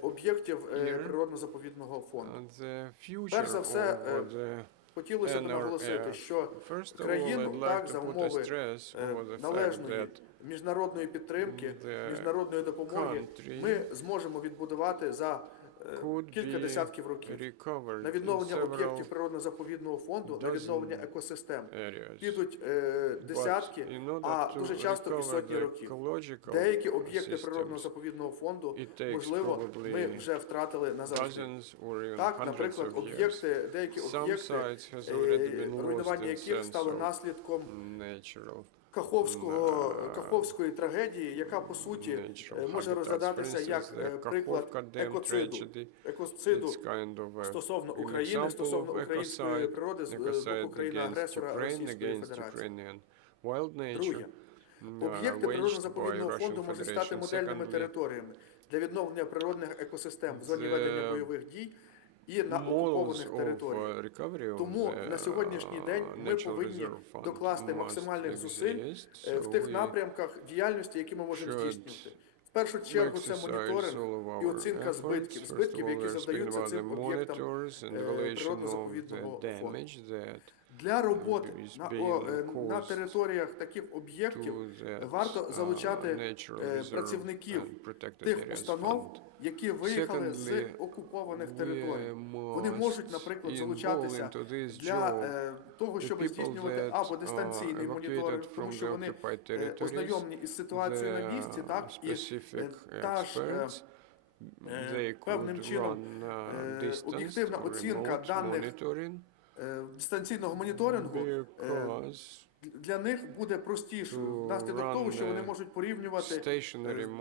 об'єктів природно-заповідного фонду. Перш за все, хотілося б наголосити, що країну так за умови належної міжнародної підтримки, міжнародної допомоги ми зможемо відбудувати за кілька десятків років. На відновлення об'єктів природно-заповідного фонду, на відновлення екосистем підуть десятки, а дуже часто і сотні років. Деякі об'єкти природно-заповідного фонду, можливо, ми вже втратили назавжди. Так, наприклад, деякі об'єкти, руйнування яких стало наслідком Каховської трагедії, яка, по суті, може розглядатися як приклад екоциду стосовно України, стосовно української природи з боку країни-агресора Російської Федерації. Друге. Об'єкти природно-заповідного фонду можуть стати модельними територіями для відновлення природних екосистем в зоні ведення бойових дій і на окупованих територіях. Тому на сьогоднішній день ми повинні докласти максимальних зусиль в тих напрямках діяльності, які ми можемо здійснювати. В першу чергу це моніторинг і оцінка збитків, які завдаються цим об'єктам природно-заповідного фонду. Для роботи на територіях таких об'єктів варто залучати працівників тих установ, які виїхали з окупованих територій. Вони можуть, наприклад, залучатися для того, щоб здійснювати або дистанційний моніторинг, тому що вони ознайомлені із ситуацією на місці, так, і та ж певним чином об'єктивна оцінка даних дистанційного моніторингу для них буде простішою, внаслідок того, що вони можуть порівнювати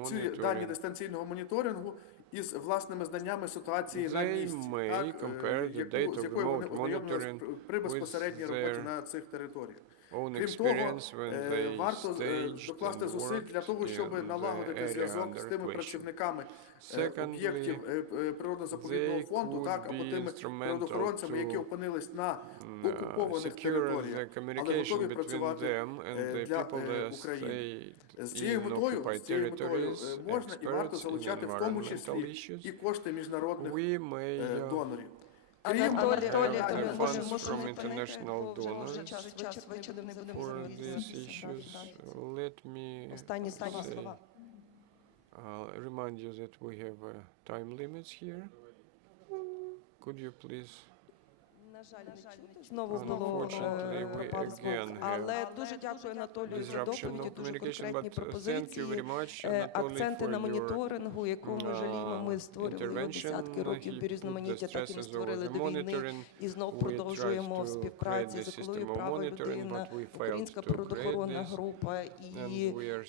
ці дані дистанційного моніторингу із власними знаннями ситуації на місці, з якою вони ознайомилися при безпосередній роботі на цих територіях. Крім того, варто докласти зусиль для того, щоб налагодити зв'язок з тими працівниками об'єктів природно-заповідного фонду, так, або тими природоохоронцями, які опинились на окупованих територіях, але готові працювати для України. З цією метою можна і варто залучати в тому числі і кошти міжнародних донорів. Анатолій, from international donors for these issues. Let me remind you that we have time limits here. Could you please? На жаль, знову було пропав звук. Але дуже дякую Анатолію за доповіді, дуже конкретні пропозиції, акценти на моніторингу, якого ми жаліємо, ми створювали його десятки років, біорізноманіття так і не створили до війни, і знов продовжуємо в співпраці з екологією, права людини, Українська природоохоронна група і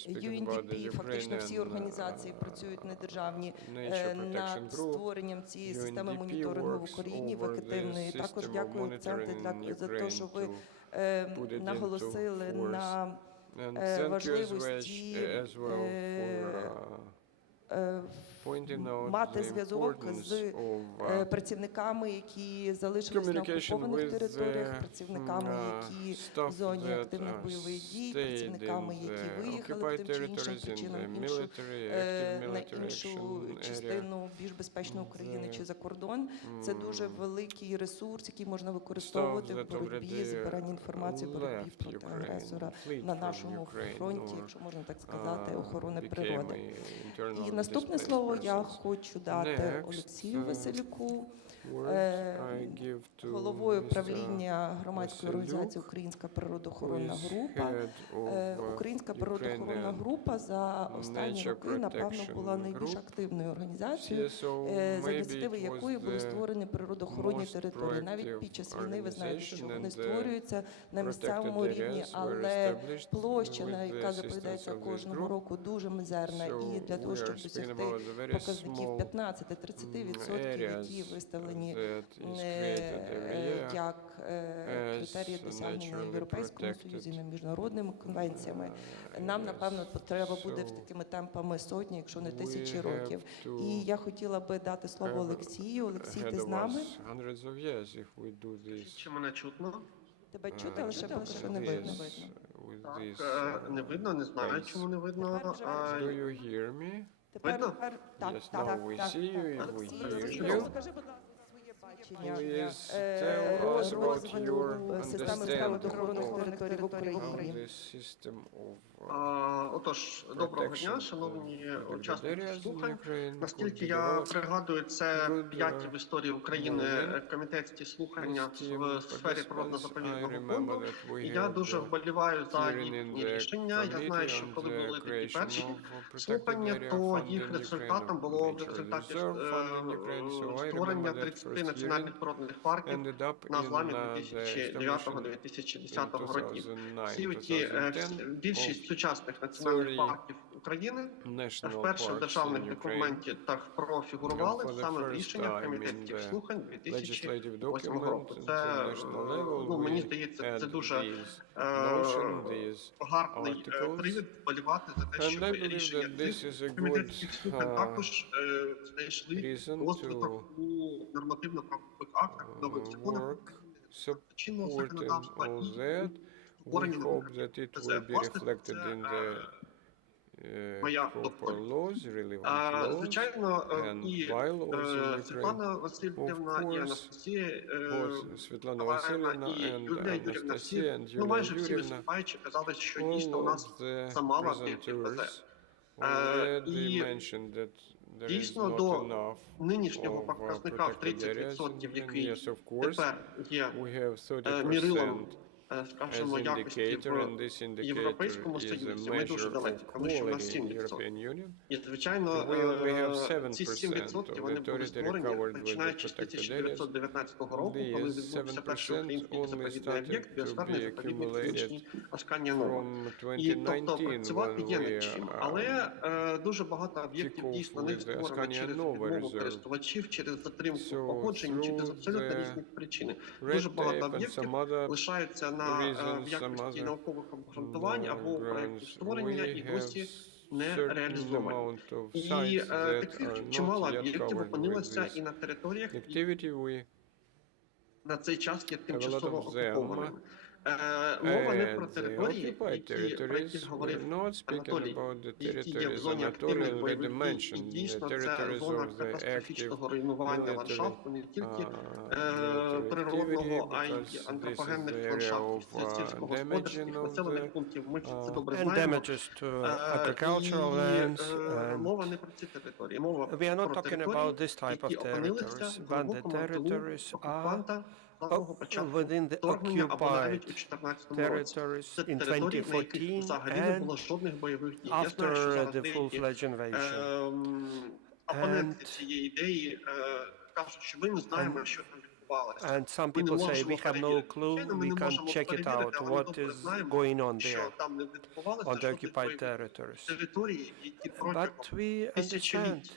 UNDP, фактично всі організації працюють недержавні над створенням цієї системи моніторингу в Україні, в ефективної. Також дякую акценти за те, що ви наголосили на важливості мати зв'язок з працівниками, які залишились на окупованих територіях, працівниками, які в зоні активних бойових дій, працівниками, які виїхали по тим чи іншим причинам на іншу частину більш безпечну України чи за кордон. Це дуже великий ресурс, який можна використовувати в боротьбі, збиранні інформації, боротьбі проти агресора на нашому фронті, якщо можна так сказати, охорони природи. І наступне слово я хочу дати Олексію Василюку, головою правління громадської організації «Українська природоохоронна група». Українська природоохоронна група за останні роки, напевно, була найбільш активною організацією, за ініціативи якої були створені природоохоронні території. Навіть під час війни, ви знаєте, що вони створюються на місцевому рівні, але площа, яка заповідається кожного року, дуже мізерна. І для того, щоб досягти показників 15-30%, які виставлені як критерії досягнення в Європейському Союзі, міжнародними конвенціями, нам, напевно, треба буде такими темпами сотні, якщо не тисячі років. І я хотіла би дати слово Олексію. Олексій, ти з нами? Чи мене чутно? Тебе чути, але ще поки що не видно. Так, не видно, не знаю, чому не видно. Тепер, так, Yes, now we see you, we hear you. Скажи, будь ласка, своє бачення Please tell us about your системи природоохоронних територій в Україні. Отож, доброго дня, шановні учасники слухань. Наскільки я пригадую, це п'яті в історії України комітетські слухання в сфері природно-заповідного фонду. І я дуже вболіваю за їхні рішення. Я знаю, що коли були такі перші слухання, то їх результатом було в результаті створення 30 національних природних парків на зламі 2009-2010 років. Більшість сучасних національних парків України вперше в державних документах профігурували саме в рішеннях комітетів слухань 2008 року. Це, мені здається, це дуже гарний привід вболівати за те, що рішення цих комітетських слухань також знайшли розвиток у нормативно-правових актах, нових законах, чинного законодавства і We hope that it will be reflected in the proper laws, relevant laws, and bylaws in Світлана Васильівна і Анастасія і Юлія Юрівна, майже всі виступаючі казали, що дійсно у нас замало об'єктів ПЗ. І дійсно до нинішнього показника в 30%, який тепер є мірилом, скажімо, якості в Європейському Союзі, ми дуже далекі, тому що у нас 7%. І, звичайно, ці 7% вони були створені, починаючи з 1919 року, коли відбувся перший український заповідний об'єкт, біосферний заповідник Північний Асканія-Нова. І, тобто, працювати є над чим. Але дуже багато об'єктів дійсно не створено через відмову користувачів, через затримку погоджень, через абсолютно різні причини. Дуже багато об'єктів лишаються в якості наукових обґрунтувань або проєктів створення і досі не реалізовані. І таких чимало об'єктів опинилося і на територіях, які на цей час є тимчасово окупованими. Мова не про The території, occupied про які territories, говорив we're not speaking Анатолій, about the які є в territories. зоні Anatoly активних already бойових дій. І mentioned the дійсно це territories зона of the active катастрофічного руйнування military ландшафту, не тільки military природного, а й activity, because this is антропогенних the area ландшафтів, of сільськогосподарських damaging of населених the пунктів. Ми всі це добре and знаємо. damages to agricultural lands. And Мова не про ці території, мова we are not про talking території, about this type of які опинилися territories, в but the глибокому тилу territories are окупанта самого початку within the вторгнення або навіть у occupied 2014 році. territories Це in території, на яких 2014 взагалі не було and жодних бойових дій. Я знаю, що after зараз the деякі full-fledged invasion. опоненти цієї ідеї кажуть, що ми не знаємо, що там відбувалося. And some Ми не people say можемо we have no перевірити. clue, Звичайно, ми we не can't можемо check it перевірити, out, але ми what добре is знаємо, going on що there там не відбувалося on the жодних occupied бойових territories. території, які протягом But we understand тисячоліть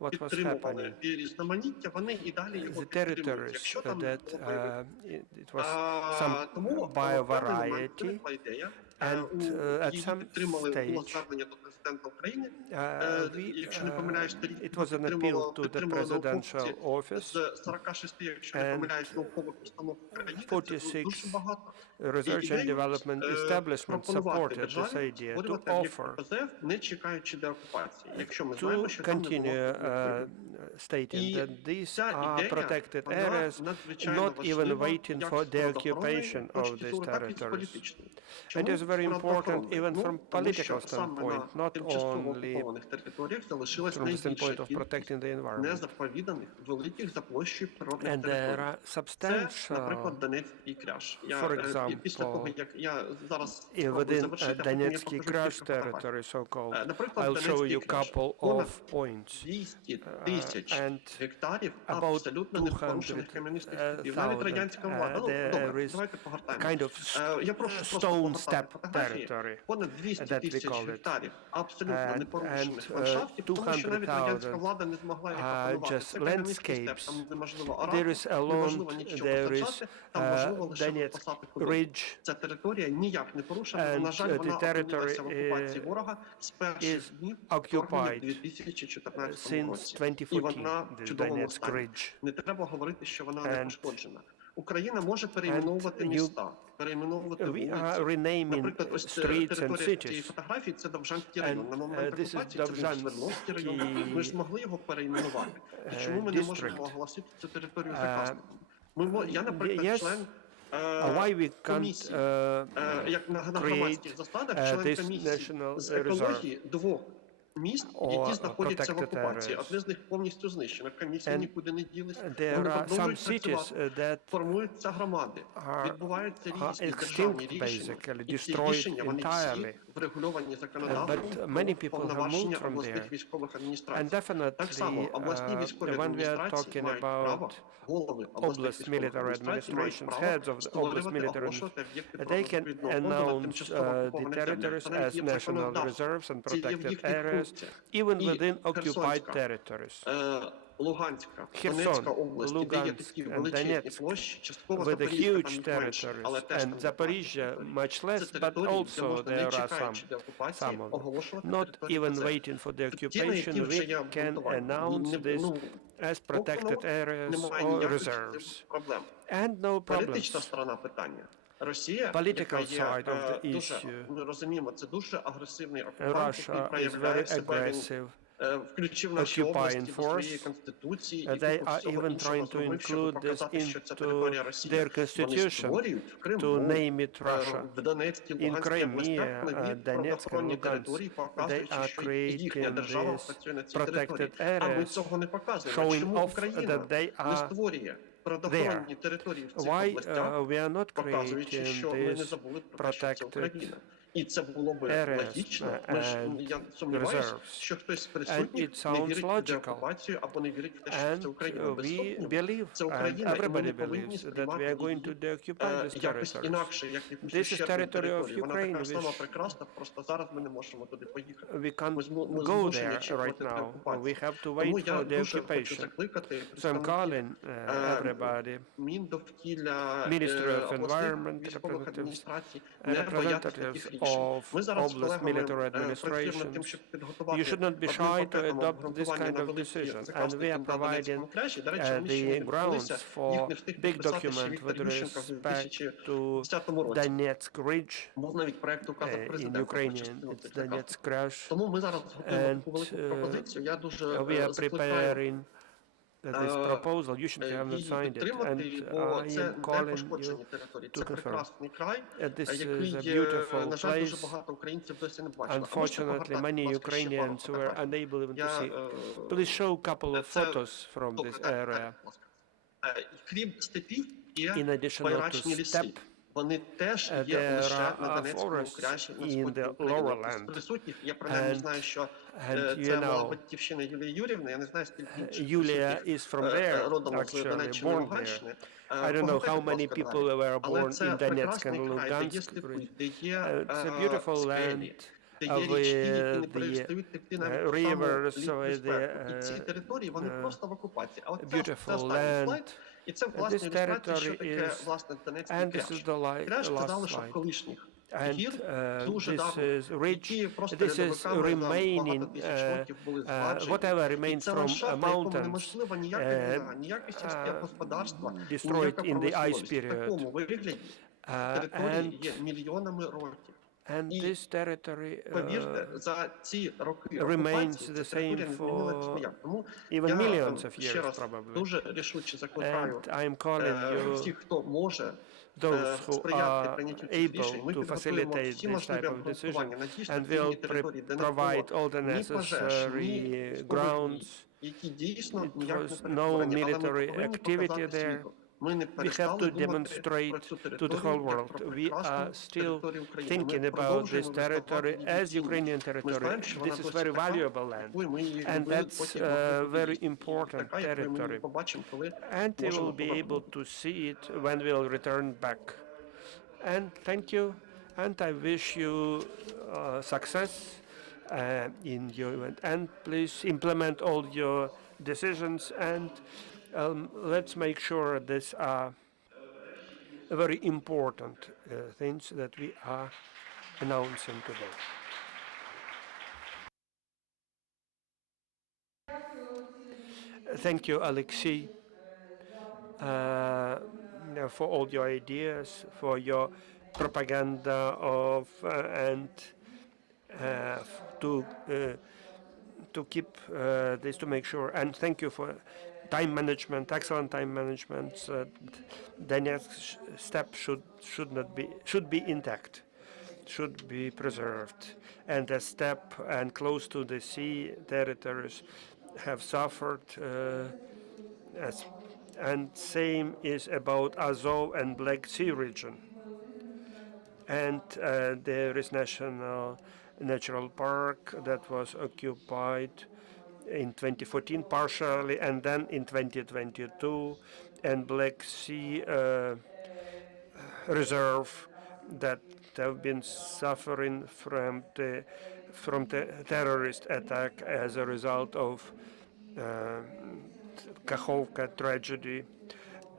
what was підтримували happening. біорізноманіття, вони і далі його The підтримують. territories Якщо там не that було бойових it was some Тому biovariety, виникла ідея. and at Її some підтримали, було stage звернення до президента України. we, Якщо не помиляюсь, тоді it was an appeal to the підтримали presidential науковці office. з 46, якщо не and помиляюсь, наукових установ України. Це 46 дуже багато. research and development establishment Пропонувати supported this державі idea to створювати об'єкт offer ПЗФ, не чекаючи деокупації. Якщо ми знаємо, to що там не було continue бойових дій. stating that these Ця are ідея, protected вона areas, надзвичайно not even важлива waiting як for з the природоохоронної occupation of точки these зору, так і з territories. політичної. And it is very important even from Тому political що саме standpoint, на not тимчасово only окупованих територіях залишилась from the standpoint найбільша of кількість protecting the environment. незаповіданих великих за площею природних And there територій. are Це, substantial, наприклад, Донецький кряж. for Після того, example, як я зараз спробую within завершити, а потім я Donetsk покажу crash кілька фотографій. territory, so-called, Наприклад, I'll show Донецький you кряж. couple Понад of points. 200 тисяч And гектарів about абсолютно непорушених кам'янистих степів. Навіть 200,000, радянська влада. Ну, there добре, is давайте погортаємо. kind of Я прошу просто stone погортати step фотографії. territory Понад 200 that we тисяч call it. гектарів абсолютно And непорушених ландшафтів, тому що навіть радянська 200,000 влада не змогла їх are опанувати. just Це кам'янистий степ, landscapes. там неможливо There орати, is a неможливо long, нічого there is посаджати, там важливо лише Donetsk випасати худобу. ridge, Ця територія ніяк не порушена, and на жаль, the вона territory опинилася в окупації ворога з перших is днів вторгнення в occupied 2014 since році. І 2014, вона в the чудовому Donetsk стані. ridge. Не треба говорити, що вона не And- пошкоджена. Україна може перейменовувати you- міста, перейменовувати We вулиці. are renaming Наприклад, ось streets and територія цієї cities. фотографії – це Довжанський район. And, На момент this is окупації це був Свердловський район. Довжанський, Ми ж змогли його перейменувати. І чому ми не можемо district. оголосити цю територію заказником? Я, наприклад, yes. член Why we can't комісії, як на громадських засадах, член this комісії national з екології двох міст, or які знаходяться в protected окупації. areas. Одне з них повністю знищено. Комісія And нікуди не ділися. There Вони are some продовжують cities працювати. that Формуються громади, are відбуваються різні extinct, державні рішення, basically, і ці destroyed рішення, вони entirely. всі врегульовані законодавством But many people have повноваження moved from обласних there. військових And адміністрацій. Так само definitely, обласні військові when we are адміністрації talking мають право, about голови обласних oblast військових military адміністрацій мають administrations, право heads of the oblast створювати, military, оголошувати об'єкти they can природоохоронного фонду на announce тимчасово the окупованих землях. territories Це навіть as є в national законодавстві. reserves and Це є в protected їхніх areas, функціях. even І within occupied Херсонська, territories. Луганська, Херсон, Донецька область, де є Lugansk такі and величезні Donetsk, площі, частково with the Запорізька, huge там їх менше, але territories, теж and там є Zaporizhia території. much less, Це but території, де also можна, не there are чекаючи some деокупації, of them. оголошувати Not територію even ПЗФ. waiting for the Ті, на які occupation, вже we є can обґрунтування. announce this as protected areas Немає or ніяких reserves. проблем. And no Політична problems. сторона питання. Росія, Political яка є side of the дуже, issue. ми розуміємо, це дуже агресивний окупант, який Russia is проявляє very себе, він aggressive. Включив наші occupying області до своєї force. конституції, і They купу are всього even іншого trying to зробив, щоб include this показати, що це into територія Росії. their Вони constitution створюють в Криму, to name it Russia. в Донецькій, In Луганській областях Crimea, нові Donetsk and природоохоронні Lugansk, території, they показуючи, are що їхня creating держава these працює на цій protected території. А ми areas, цього не показуємо. showing Чому off Україна that they не are створює природоохоронні території в цих Why областях, we are not показуючи, creating що ми не these забули про те, що це protected Україна. І це було би areas логічно. Ми ж, and я сумніваюся, reserves. що хтось з And присутніх it не sounds вірить в logical. деокупацію або не вірить в те, що And це Україна. Без we сумніву. believe, Це and Україна, і ми everybody повинні believes that we сприймати are going to її deoccupy these якось territories. інакше, як якусь This is ущербну territory of територію. Вона Ukraine, така сама which прекрасна, просто зараз ми не можемо туди поїхати. we can't Ми go змушені there right очікувати now. деокупацію. We have to Тому wait я for the дуже хочу occupation. закликати So I'm представників calling everybody, Міндовкілля, Ministry of обласних Environment, військових representatives, адміністрацій, не боятися representatives таких рішень. Ми зараз з колегами працюємо над тим, щоб підготувати один пакет обґрунтування на великі заказники на Донецькому кряжі. До речі, ми ще не відбулися, їх не встиг підписати ще Віктор Ющенко в 2010 році. Був навіть проект указу президента про частину цих заказів. Тому ми зараз готуємо таку велику пропозицію. Я дуже закликаю this proposal. You should have not signed it, and I am calling you to confirm. This is a beautiful place. Unfortunately, many Ukrainians were unable even to see. Please show a couple of photos from this area. In addition to steppe, there are forests in the lower land. And you know, Yulia is from there, actually, born there. I don't know how many people were born in Donetsk and Lugansk. It's a beautiful land with the rivers, with the beautiful land. This territory is, and this is the last slide. And this is rich, this is remaining, whatever remains from mountains destroyed in the ice period. And this territory remains the same for even millions of years, probably. And I'm calling you, those who are able to facilitate this type of decision, and will provide all the necessary grounds. There was no military activity there. We have to demonstrate to the whole world we are still thinking about this territory as Ukrainian territory. This is very valuable land, and that's a very important territory. And we will be able to see it when we'll return back. And thank you, and I wish you success in your event. And please implement all your decisions, and let's make sure these are very important things that we are announcing today. Thank you, Alexei, for all your ideas, for your propaganda of and to keep this, to make sure. And thank you for time management, excellent time management. The next step should be intact, should be preserved. And the steppe and close to the sea territories have suffered. And same is about Azov and Black Sea region. And there is natural park that was occupied in 2014 partially, and then in 2022, and Black Sea reserve that have been suffering from the terrorist attack as a result of Kakhovka tragedy.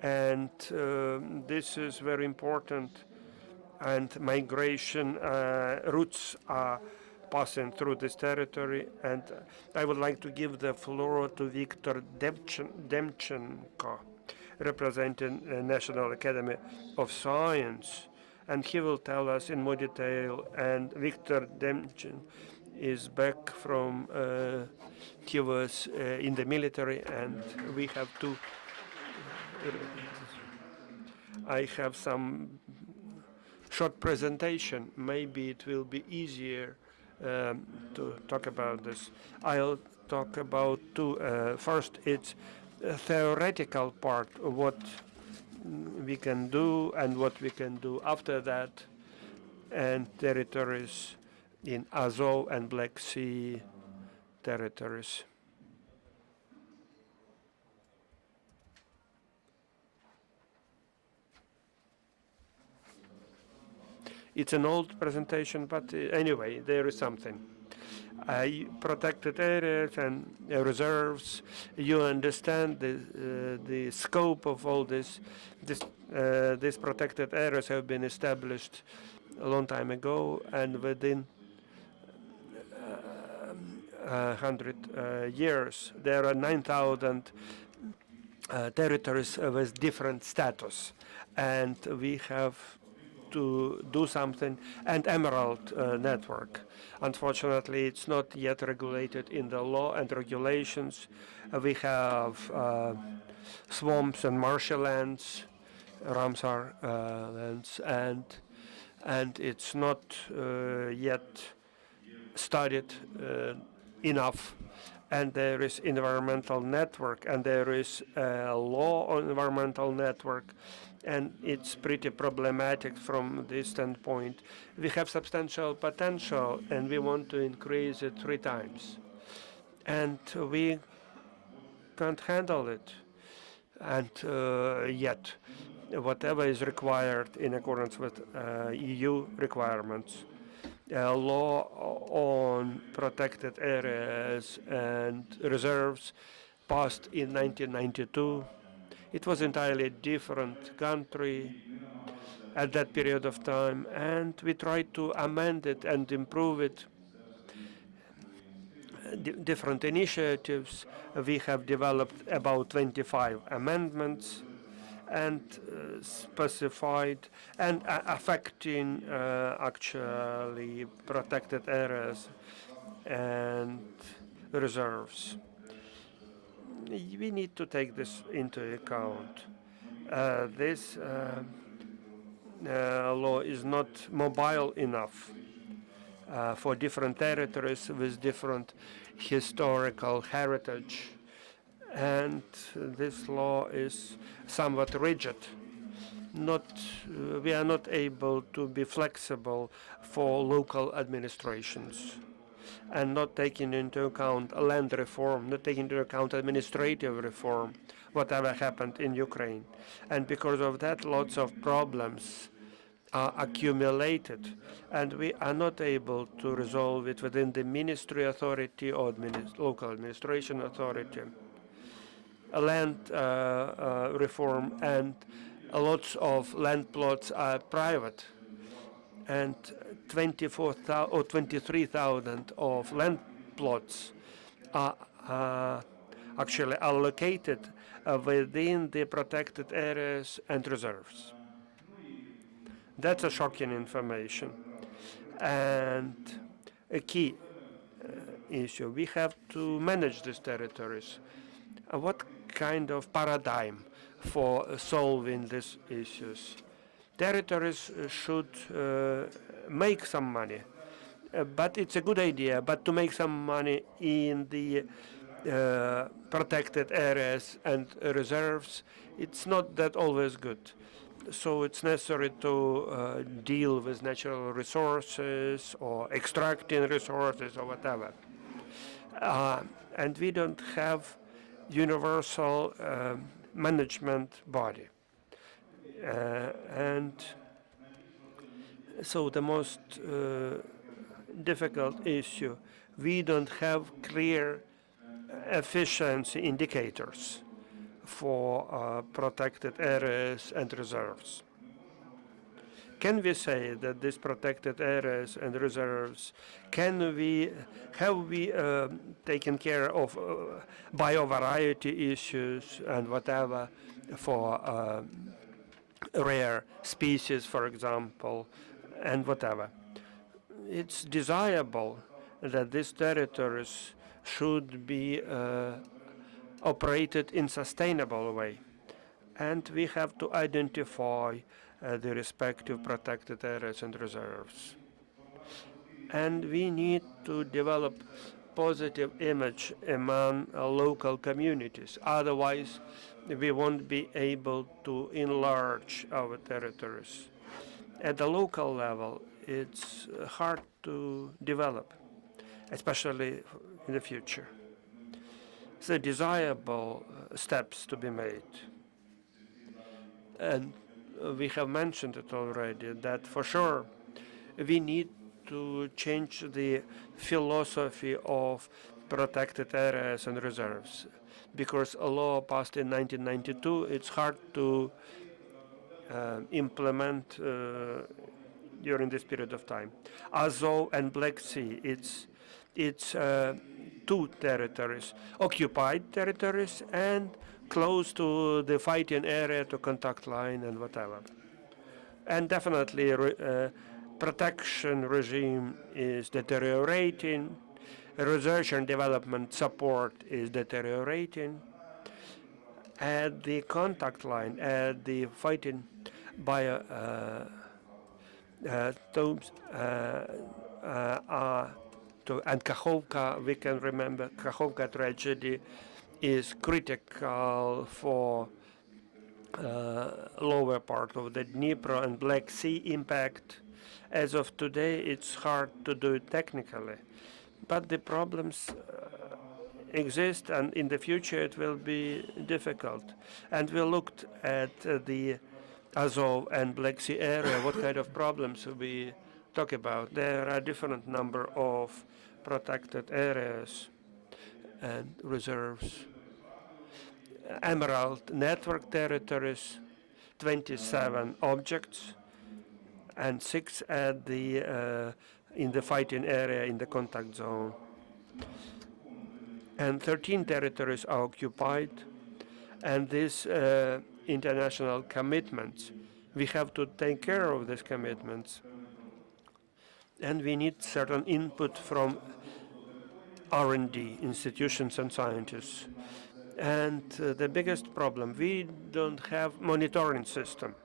And this is very important, and migration routes are passing through this territory. And I would like to give the floor to Viktor Demchenko, representing the National Academy of Science, and he will tell us in more detail. And Viktor Demchenko is back from, he was in the military, and we have to, I have some short presentation. Maybe it will be easier to talk about this. I'll talk about two. First, it's a theoretical part of what we can do and what we can do after that, and territories in Azov and Black Sea territories. It's an old presentation, but anyway, there is something. Protected areas and reserves. You understand the scope of all this. These protected areas have been established a long time ago, and within 100 years, there are 9,000 territories with different status, and we have to do something. And Emerald Network, unfortunately, it's not yet regulated in the law and regulations. We have swamps and marshy lands, Ramsar lands, and it's not yet studied enough. And there is environmental network, and there is a law on environmental network, and it's pretty problematic from this standpoint. We have substantial potential, and we want to increase it 3 times. And we can't handle it. And yet, whatever is required in accordance with EU requirements, a law on protected areas and reserves passed in 1992. It was entirely different country at that period of time, and we tried to amend it and improve it. Different initiatives. We have developed about 25 amendments and specified and affecting actually protected areas and reserves. We need to take this into account. This law is not mobile enough for different territories with different historical heritage, and this law is somewhat rigid. We are not able to be flexible for local administrations, and not taking into account land reform, not taking into account administrative reform, whatever happened in Ukraine. And because of that, lots of problems are accumulated, and we are not able to resolve it within the ministry authority or local administration authority. Land reform, and lots of land plots are private, and 24,000 or 23,000 of land plots are actually allocated within the protected areas and reserves. That's a shocking information. And a key issue, we have to manage these territories. What kind of paradigm for solving these issues? Territories should make some money, but it's a good idea. But to make some money in the protected areas and reserves, it's not that always good. So it's necessary to deal with natural resources or extracting resources or whatever. And we don't have universal management body. And so the most difficult issue, we don't have clear efficiency indicators for protected areas and reserves. Can we say that these protected areas and reserves, have we taken care of biovariety issues and whatever for rare species, for example, and whatever? It's desirable that these territories should be operated in sustainable way, and we have to identify the respective protected areas and reserves. And we need to develop positive image among local communities. Otherwise, we won't be able to enlarge our territories. At the local level, it's hard to develop, especially in the future. So desirable steps to be made. And we have mentioned it already, that for sure we need to change the philosophy of protected areas and reserves. Because a law passed in 1992, it's hard to implement during this period of time. Azov and Black Sea, it's two territories, occupied territories and close to the fighting area, to contact line and whatever. And definitely protection regime is deteriorating, research and development support is deteriorating. At the contact line, at the fighting bio and Kakhovka, we can remember Kakhovka tragedy is critical for lower part of the Dnipro and Black Sea impact. As of today, it's hard to do it technically, but the problems exist, and in the future it will be difficult. And we looked at the Azov and Black Sea area, what kind of problems we talk about. There are different number of protected areas and reserves. Emerald network territories, 27 objects, and 6 at the in the fighting area in the contact zone. And 13 territories are occupied, and these international commitments, we have to take care of these commitments, and we need certain input from R&D institutions and scientists. And the biggest problem, we don't have monitoring system,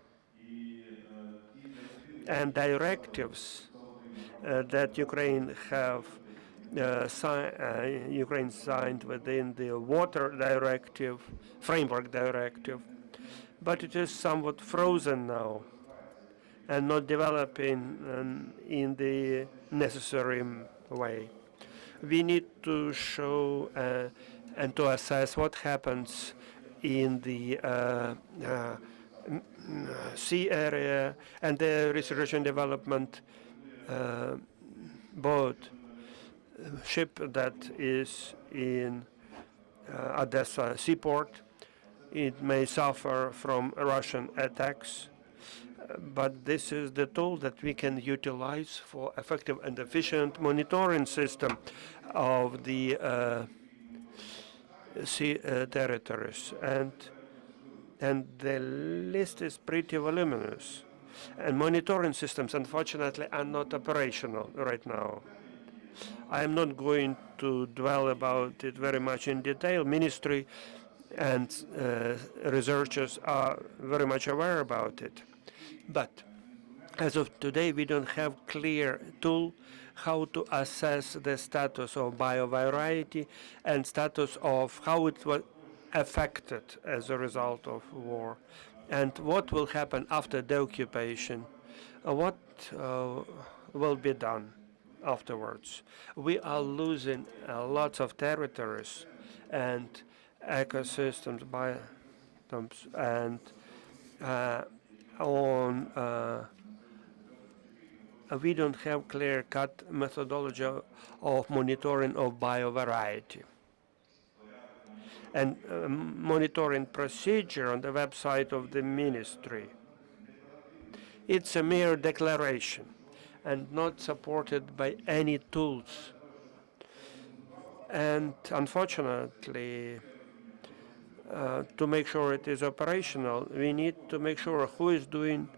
and directives that Ukraine have Ukraine signed within the water directive, framework directive, but it is somewhat frozen now and not developing in the necessary way. We need to show and to assess what happens in the sea area, and the research and development boat ship that is in Odessa seaport. It may suffer from Russian attacks, but this is the tool that we can utilize for effective and efficient monitoring system of the sea territories. And the list is pretty voluminous. And monitoring systems, unfortunately, are not operational right now. I am not going to dwell about it very much in detail. Ministry and researchers are very much aware about it. But as of today, we don't have clear tool how to assess the status of biovariety and status of how it was affected as a result of war, and what will happen after the occupation, what will be done afterwards. We are losing lots of territories and ecosystems, biomes, and we don't have clear-cut methodology of monitoring of biovariety. And monitoring procedure on the website of the ministry. It's a mere declaration and not supported by any tools. And unfortunately, to make sure it is operational, we need to make sure who is doing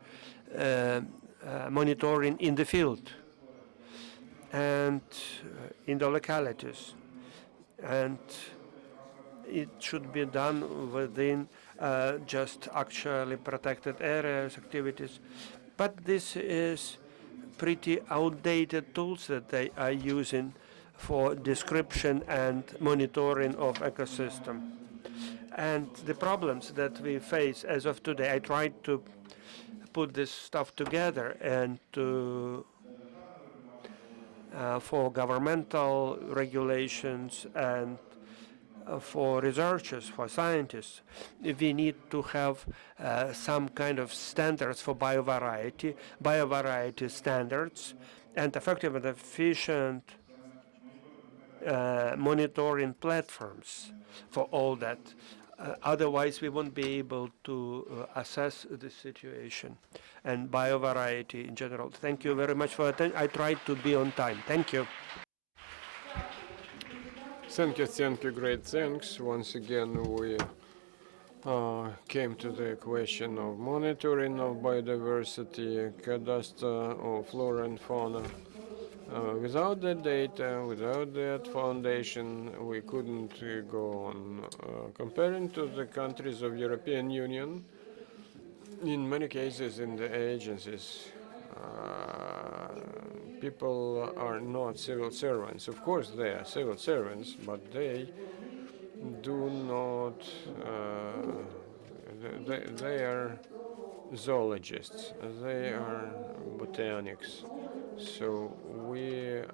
monitoring in the field and in the localities. And it should be done within just actually protected areas, activities. But this is pretty outdated tools that they are using for description and monitoring of ecosystem. And the problems that we face as of today, I tried to put this stuff together and to for governmental regulations and for researchers, for scientists, we need to have some kind of standards for biovariety standards, and effective and efficient monitoring platforms for all that. Otherwise, we won't be able to assess the situation. and biovariety in general. Thank you very much for attention. I tried to be on time. Thank you. Thank you, great thanks. Once again, we came to the question of monitoring of biodiversity, cadastre of flora and fauna. Without that data, without that foundation, we couldn't go on. Comparing to the countries of European Union, in many cases in the agencies, people are not civil servants. Of course, they are civil servants, but they do not, they are zoologists, they are botanics. So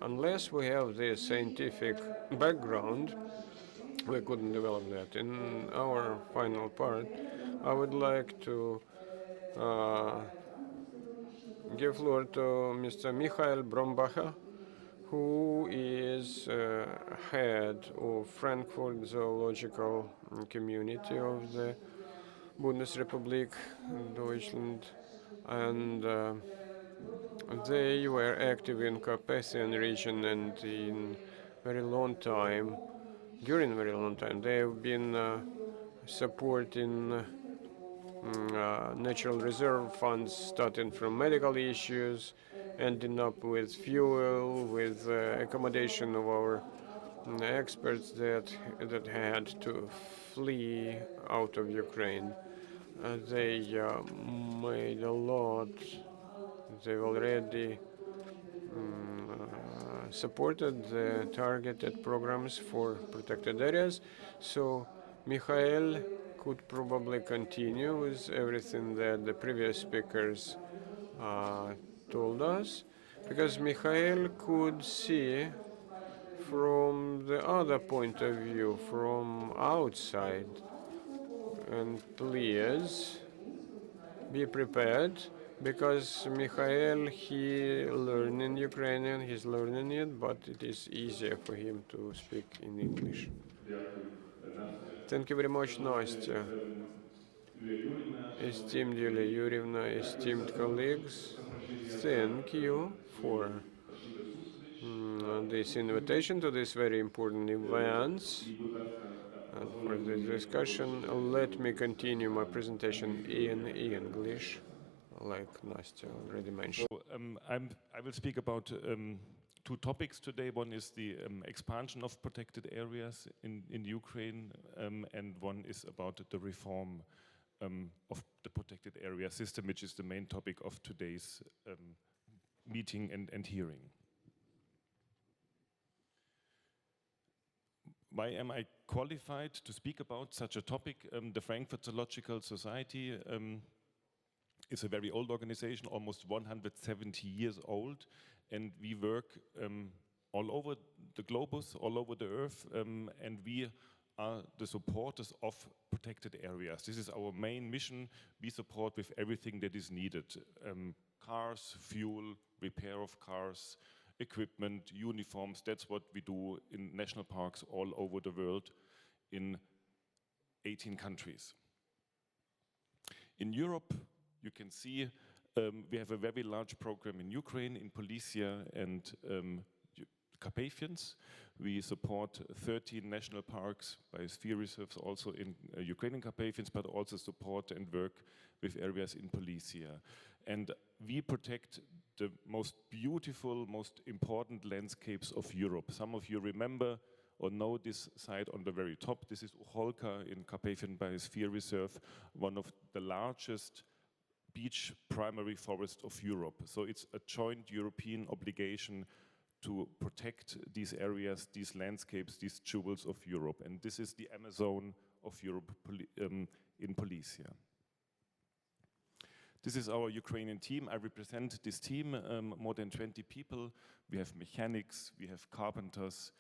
unless we have this scientific background, we couldn't develop that. In our final part, I would like to give floor to Mr. Michael Brombacher, who is head of Frankfurt Zoological Community of the Bundesrepublik Deutschland, and they were active in Carpathian region, and in very long time, during a very long time, they have been supporting natural reserve funds, starting from medical issues, ending up with fuel, with accommodation of our experts that had to flee out of Ukraine. They made a lot. They've already supported the targeted programs for protected areas. So Mikhail could probably continue with everything that the previous speakers told us, because Mikhail could see from the other point of view, from outside. And please be prepared, because Mikhail, he learning Ukrainian, he's learning it, but it is easier for him to speak in English. Thank you very much, Nastya. Esteemed Yulia Yurievna, esteemed colleagues, thank you for this invitation to this very important event and for this discussion. Let me continue my presentation in English, like Nastya already mentioned. So, I will speak about two topics today. One is the expansion of protected areas in Ukraine, and one is about the reform of the protected area system, which is the main topic of today's meeting and hearing. Why am I qualified to speak about such a topic? The Frankfurt Zoological Society is a very old organization, almost 170 years old, and we work all over the globus, all over the earth, and we are the supporters of protected areas. This is our main mission. We support with everything that is needed. Cars, fuel, repair of cars, equipment, uniforms. That's what we do in national parks all over the world in 18 countries. In Europe, you can see we have a very large program in Ukraine, in Polysia and Carpathians. We support 13 national parks, biosphere reserves also in Ukrainian Carpathians, but also support and work with areas in Polysia. And we protect the most beautiful, most important landscapes of Europe. Some of you remember or know this site on the very top. This is Uholka in Carpathian Biosphere Reserve, one of the largest beach primary forests of Europe. So it's a joint European obligation to protect these areas, these landscapes, these jewels of Europe. And this is the Amazon of Europe in Polysia. This is our Ukrainian team. I represent this team, more than 20 people. We have mechanics, we have carpenters,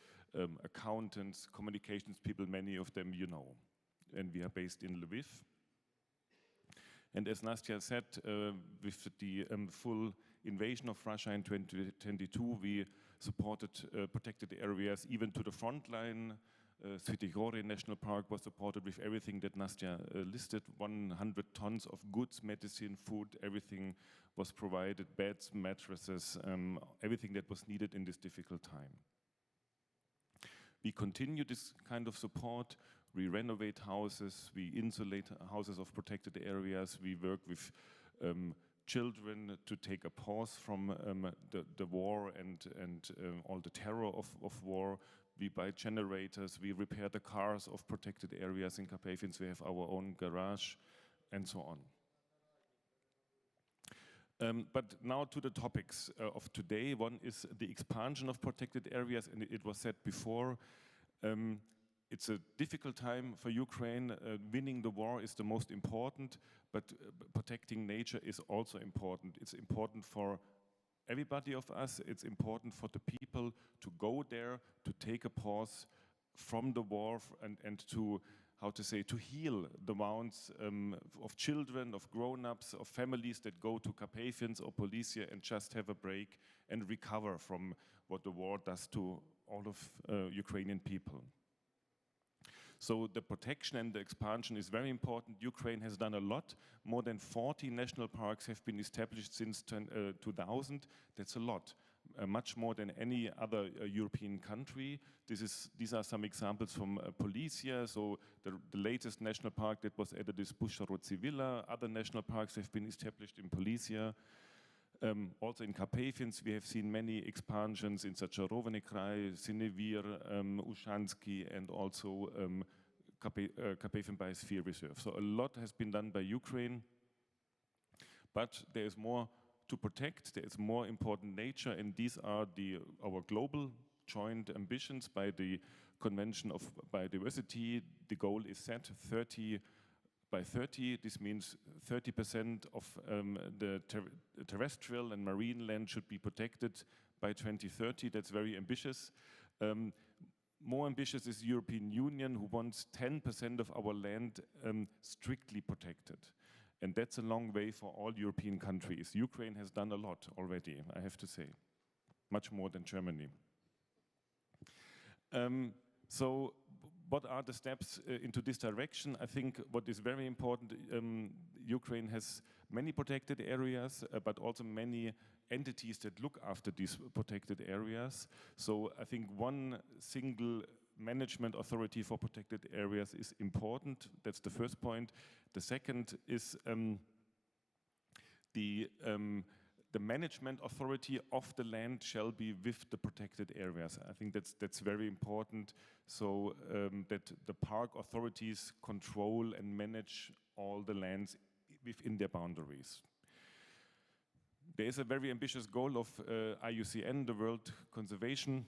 accountants, communications people, many of them you know. And we are based in Lviv. And as Nastya said, with the full invasion of Russia in 2022, we supported protected areas even to the front line Svitogorje National Park was supported with everything that Nastya listed, 100 tons of goods, medicine, food, everything was provided, beds, mattresses, everything that was needed in this difficult time. We continue this kind of support. We renovate houses, we insulate houses of protected areas, we work with children to take a pause from the war and all the terror of war. We buy generators, we repair the cars of protected areas in Carpathians, we have our own garage, and so on. But now to the topics of today. One is the expansion of protected areas, and it was said before, it's a difficult time for Ukraine. Winning the war is the most important, but protecting nature is also important. It's important for everybody of us. It's important for the people to go there, to take a pause from the war and to, how to say, to heal the wounds of children, of grown-ups, of families that go to Carpathians or Polesia and just have a break and recover from what the war does to all of Ukrainian people. So the protection and the expansion is very important. Ukraine has done a lot. More than 40 national parks have been established since 2000. That's a lot, much more than any other European country. These are some examples from Polesia. So the latest national park that was added is Busharo-Civila. Other national parks have been established in Polesia. Also in Carpathians, we have seen many expansions in Zacharowy Krai, Sinevir, Ushansky, and also Carpathian Biosphere Reserve. So a lot has been done by Ukraine, but there is more to protect. There is more important nature, and these are our global joint ambitions by the Convention of Biodiversity. The goal is set 30 by 30. This means 30% of the terrestrial and marine land should be protected by 2030. That's very ambitious. More ambitious is the European Union, who wants 10% of our land strictly protected. And that's a long way for all European countries. Ukraine has done a lot already, I have to say, much more than Germany. So what are the steps into this direction? I think what is very important, Ukraine has many protected areas, but also many entities that look after these protected areas. So I think one single management authority for protected areas is important. That's the first point. The second is the management authority of the land shall be with the protected areas. I think that's very important, so that the park authorities control and manage all the lands within their boundaries. There is a very ambitious goal of IUCN, the World Conservation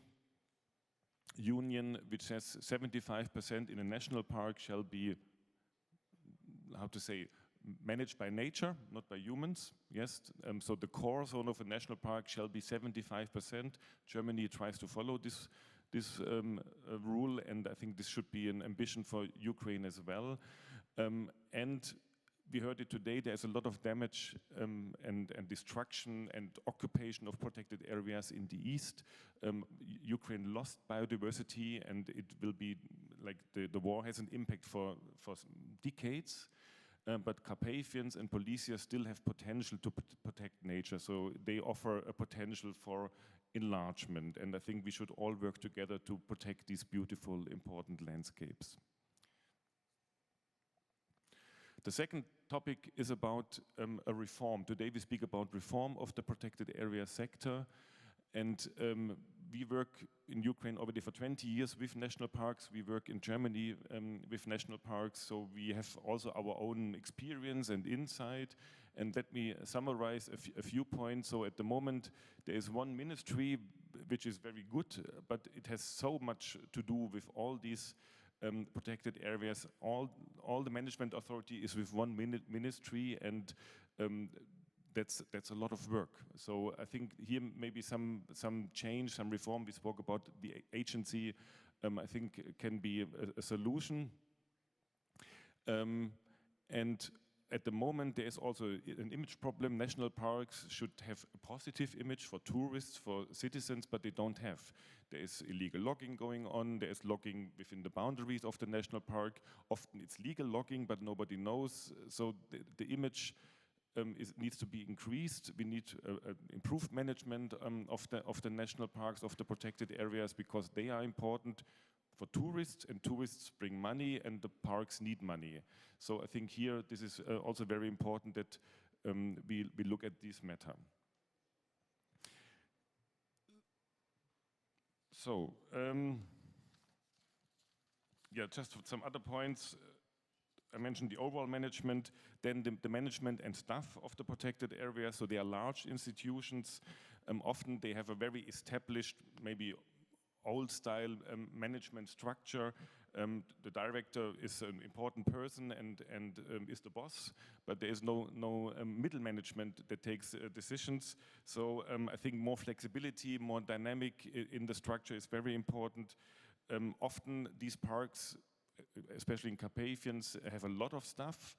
Union, which says 75% in a national park shall be, how to say, managed by nature, not by humans. Yes, so the core zone of a national park shall be 75%. Germany tries to follow this rule, and I think this should be an ambition for Ukraine as well. And we heard it today, there's a lot of damage and destruction and occupation of protected areas in the east. Ukraine lost biodiversity, and it will be like the war has an impact for decades. But Carpathians and Polesia still have potential to protect nature, so they offer a potential for enlargement, and I think we should all work together to protect these beautiful, important landscapes. The second topic is about a reform. Today we speak about reform of the protected area sector, and we work in Ukraine already for 20 years with national parks. We work in Germany with national parks, so we have also our own experience and insight. And let me summarize a few points. So at the moment, there is one ministry which is very good, but it has so much to do with all these protected areas. All the management authority is with one ministry, and that's a lot of work. So I think here maybe some change, some reform. We spoke about the agency, I think can be a solution. And at the moment, there is also an image problem. National parks should have a positive image for tourists, for citizens, but they don't have. There is illegal logging going on. There is logging within the boundaries of the national park. Often it's legal logging, but nobody knows. So the image needs to be increased. We need improved management of the national parks, of the protected areas, because they are important for tourists, and tourists bring money, and the parks need money. So I think here this is also very important that we look at this matter. So, yeah, just some other points. I mentioned the overall management, then the management and staff of the protected area. So they are large institutions. Often they have a very established, maybe old-style management structure. The director is an important person and is the boss, but there is no middle management that takes decisions. So I think more flexibility, more dynamic in the structure is very important. Often these parks, especially in Carpathians, have a lot of staff,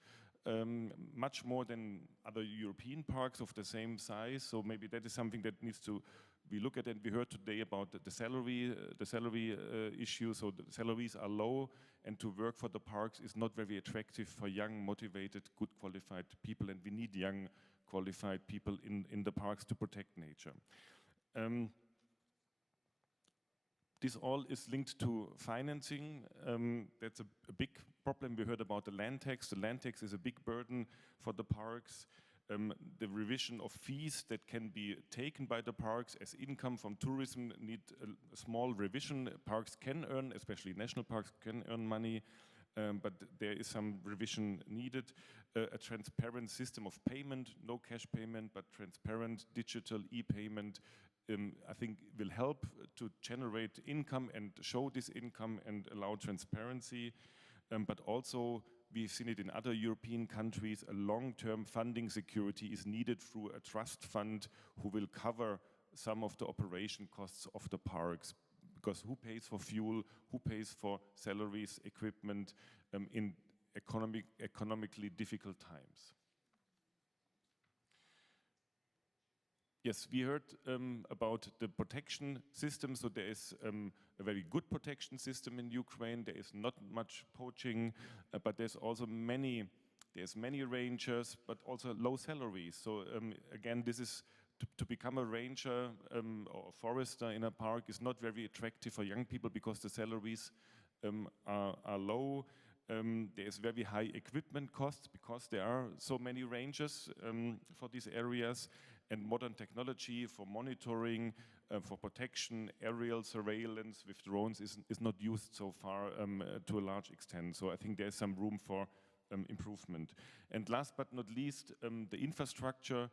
much more than other European parks of the same size. So maybe that is something that needs to be looked at. And we heard today about the salary issue. So the salaries are low, and to work for the parks is not very attractive for young, motivated, good, qualified people. And we need young, qualified people in the parks to protect nature. This all is linked to financing. That's a big problem. We heard about the land tax. The land tax is a big burden for the parks. The revision of fees that can be taken by the parks as income from tourism need a small revision. Parks can earn, especially national parks, can earn money, but there is some revision needed. A transparent system of payment, no cash payment, but transparent digital e-payment, I think will help to generate income and show this income and allow transparency. But also, we've seen it in other European countries, a long-term funding security is needed through a trust fund who will cover some of the operation costs of the parks. Because who pays for fuel, who pays for salaries, equipment in economically difficult times? Yes, we heard about the protection system. So there is a very good protection system in Ukraine. There is not much poaching, but there's also many rangers, but also low salaries. So again, this is to become a ranger or a forester in a park is not very attractive for young people because the salaries are low. There is very high equipment costs because there are so many rangers for these areas, and modern technology for monitoring, for protection, aerial surveillance with drones is not used so far to a large extent. So I think there's some room for improvement. And last but not least, the infrastructure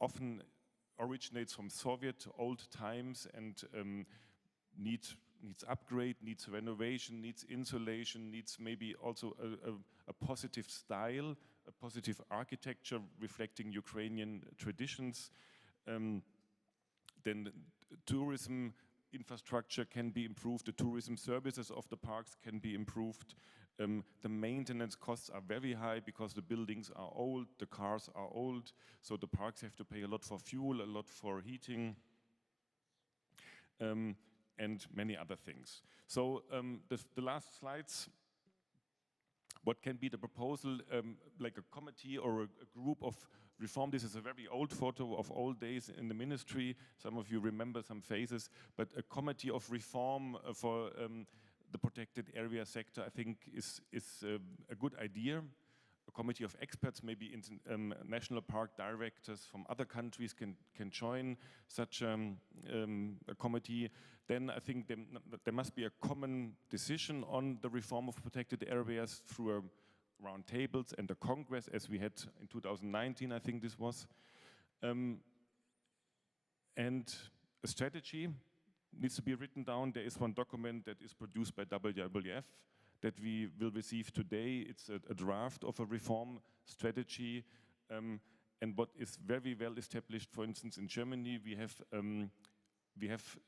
often originates from Soviet old times and needs upgrade, needs renovation, needs insulation, needs maybe also a positive style, a positive architecture reflecting Ukrainian traditions. Then tourism infrastructure can be improved, the tourism services of the parks can be improved. The maintenance costs are very high because the buildings are old, the cars are old, so the parks have to pay a lot for fuel, a lot for heating. And many other things. So the last slides, what can be the proposal, like a committee or a group of reform? This is a very old photo of old days in the ministry. Some of you remember some faces, but a committee of reform for the protected area sector, I think is a good idea. A committee of experts, maybe national park directors from other countries can join such a committee. Then I think there must be a common decision on the reform of protected areas through round tables and a congress, as we had in 2019, I think this was. And a strategy needs to be written down. There is one document that is produced by WWF that we will receive today. It's a draft of a reform strategy. And what is very well established, for instance, in Germany, we have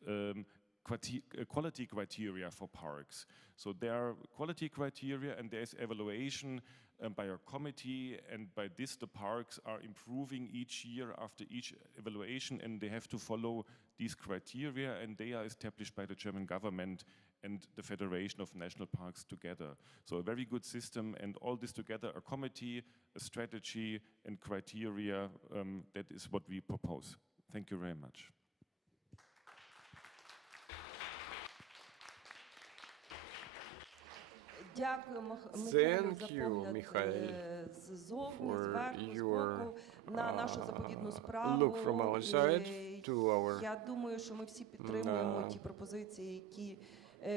quality criteria for parks. So there are quality criteria and there's evaluation by a committee, and by this the parks are improving each year after each evaluation, and they have to follow these criteria, and they are established by the German government and the Federation of National Parks together. So a very good system, and all this together, a committee, a strategy, and criteria, that is what we propose. Thank you very much. Дякую, Михайло, ззовні, зверху, збоку, на нашу заповідну справу. Я думаю, що ми всі підтримуємо ті пропозиції, які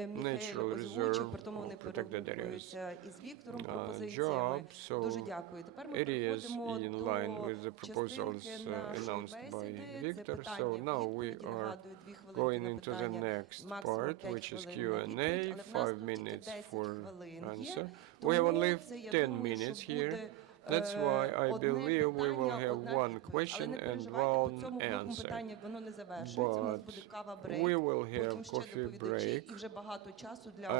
Михайло озвучив, при тому вони перегукуються із Віктором пропозиціями. Дуже дякую. Тепер ми переходимо до частинки нашої бесіди. Це питання, відповіді, нагадую, 2 хвилини на питання, максимум 5 хвилин на відповідь, але в нас тільки 10 хвилин є. Тому це, я думаю, що буде That's why I believe we will have one question and one answer. But we will have coffee break,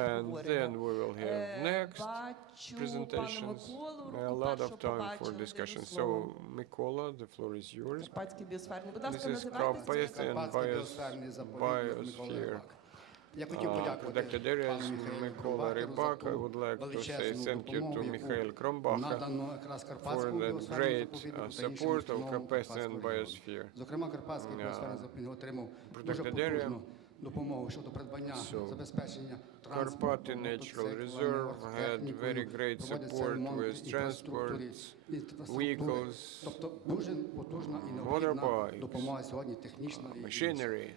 and then we will have next presentations, a lot of time for discussion. So, Mikola, the floor is yours. This is Carpathian and biosphere. Protected areas, Mikola Rybak. I would like to say thank you to Mikhail Krombacher for the great support of Carpathian biosphere. Protected area. So, Carpathian Natural Reserve had very great support with transport, vehicles, motorbikes, machinery.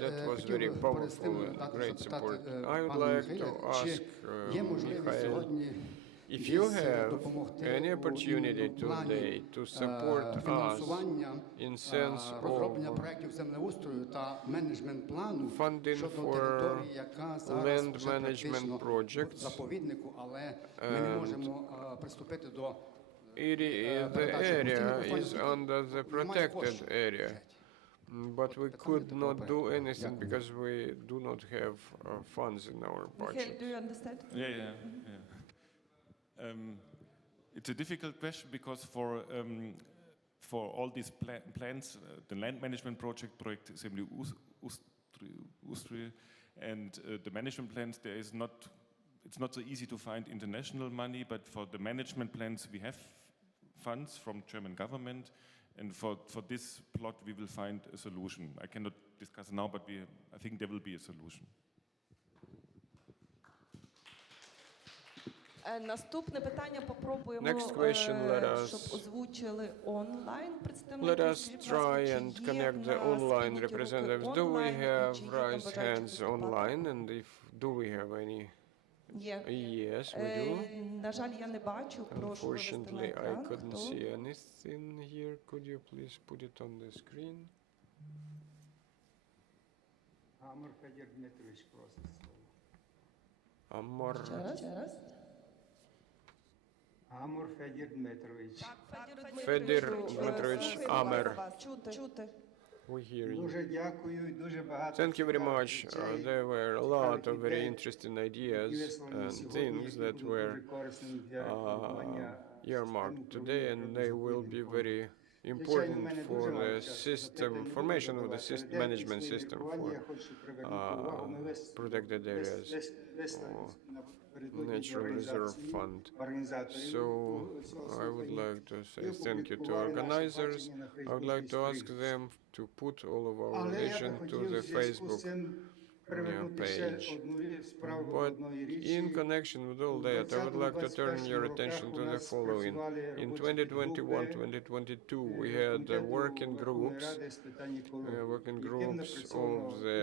That was very powerful and great support. I would like to ask Mikhail, if you have any opportunity today to support us in sense of funding for land management projects, and the area is under the protected area. But we could not do anything because we do not have funds in our budget. Mikhail, do you understand? Yeah. It's a difficult question because for all these plans, the land management project Semli Ustri, and the management plans, it's not so easy to find international money, but for the management plans we have funds from German government. And for this plot, we will find a solution. I cannot discuss now, but I think there will be a solution. Наступне питання попробуємо, щоб озвучили онлайн представники. Let us try and connect the online representatives. Do we have raised hands online, and do we have any? Yes, we do. На жаль, я не бачу. Прошу вивести на Unfortunately, I екран. couldn't see anything here. Could you please put it on the screen? Амур Федір Дмитрович просить слово. Amor. Ще раз. Амур Федір Дмитрович. Федір Дмитрович Амер. Чути. We hear you. Дуже дякую, дуже багато. Thank you very much. There were a lot of very interesting ideas and things that were earmarked today, and they will be very important for the system, formation of the management system for protected areas or Natural Reserve Fund. So I would like to say thank you to organizers. I would like to ask them to put all of our vision to the Facebook page. But in connection with all that, I would like to turn your attention to the following. In 2021-2022, we had working groups of the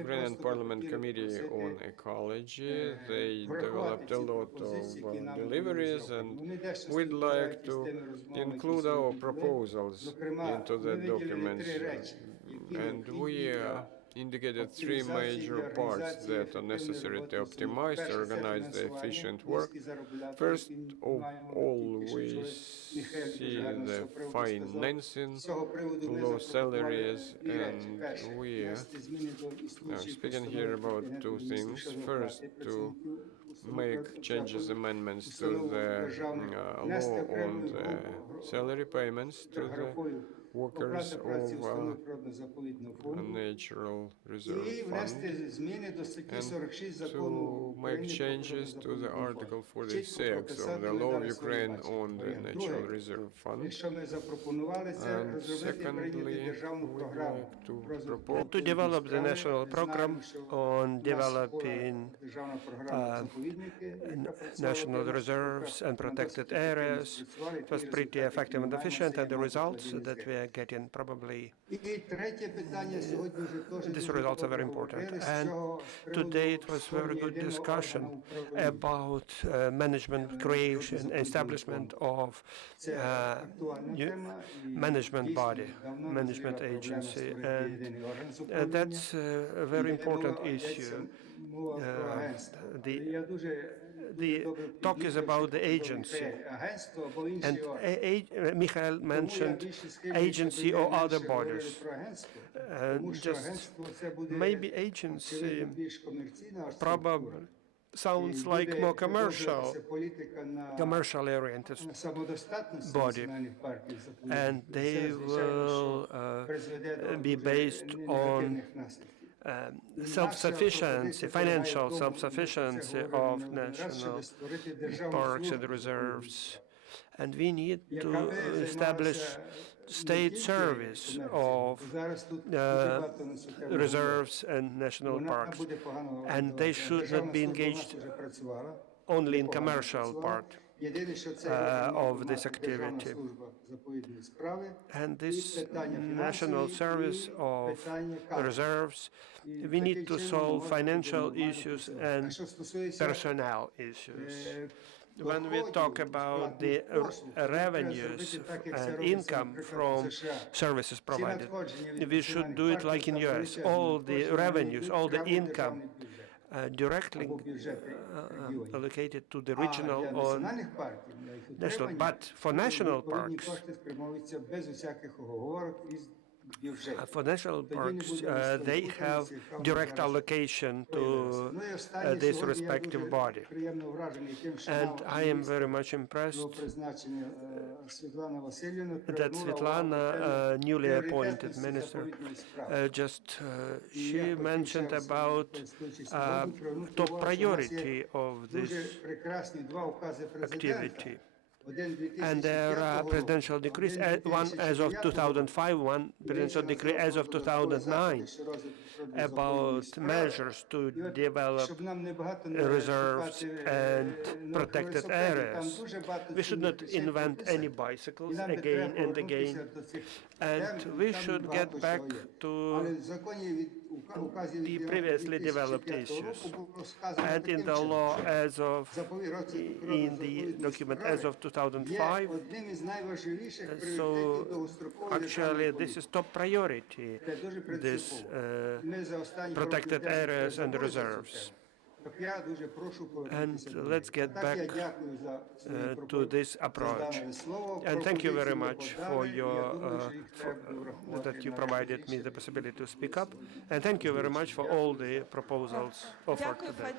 Ukrainian Parliament Committee on Ecology. They developed a lot of deliveries, and we'd like to include our proposals into the documents. And we indicated three major parts that are necessary to optimize, to organize the efficient work. First of all, we see the financing, low salaries, and we are speaking here about two things. First, to make changes, amendments to the law on the salary payments to the workers of natural reserve fund, and to make changes to the Article 46 of the law of Ukraine on the natural reserve fund. And secondly, we'd like to propose to develop the national program on developing national reserves and protected areas. It was pretty effective and efficient, and the results that we are getting probably, these results are very important. And today it was very good discussion about management creation, establishment of management body, management agency, and that's a very important issue. The talk is about the agency, and Michael mentioned agency or other bodies. Just maybe agency probably sounds like more commercially oriented body, and they will be based on self-sufficiency, financial self-sufficiency of national parks and reserves. And we need to establish state service of reserves and national parks. And they should not be engaged only in commercial part of this activity. And this national service of reserves, we need to solve financial issues and personnel issues. When we talk about the revenues and income from services provided, we should do it like in US. All the revenues, all the income directly allocated to the regional or national. But for national parks, they have direct allocation to this respective body. And I am very much impressed that Svetlana, newly appointed minister, she mentioned about top priority of this activity. And there are presidential decrees, one as of 2005, one presidential decree as of 2009, about measures to develop reserves and protected areas. We should not invent any bicycles again and again, and we should get back to the previously developed issues. And in the law as of, in the document as of 2005, so actually this is top priority, this protected areas and reserves. And let's get back to this approach. And thank you very much for your that you provided me the possibility to speak up. And thank you very much for all the proposals offered today.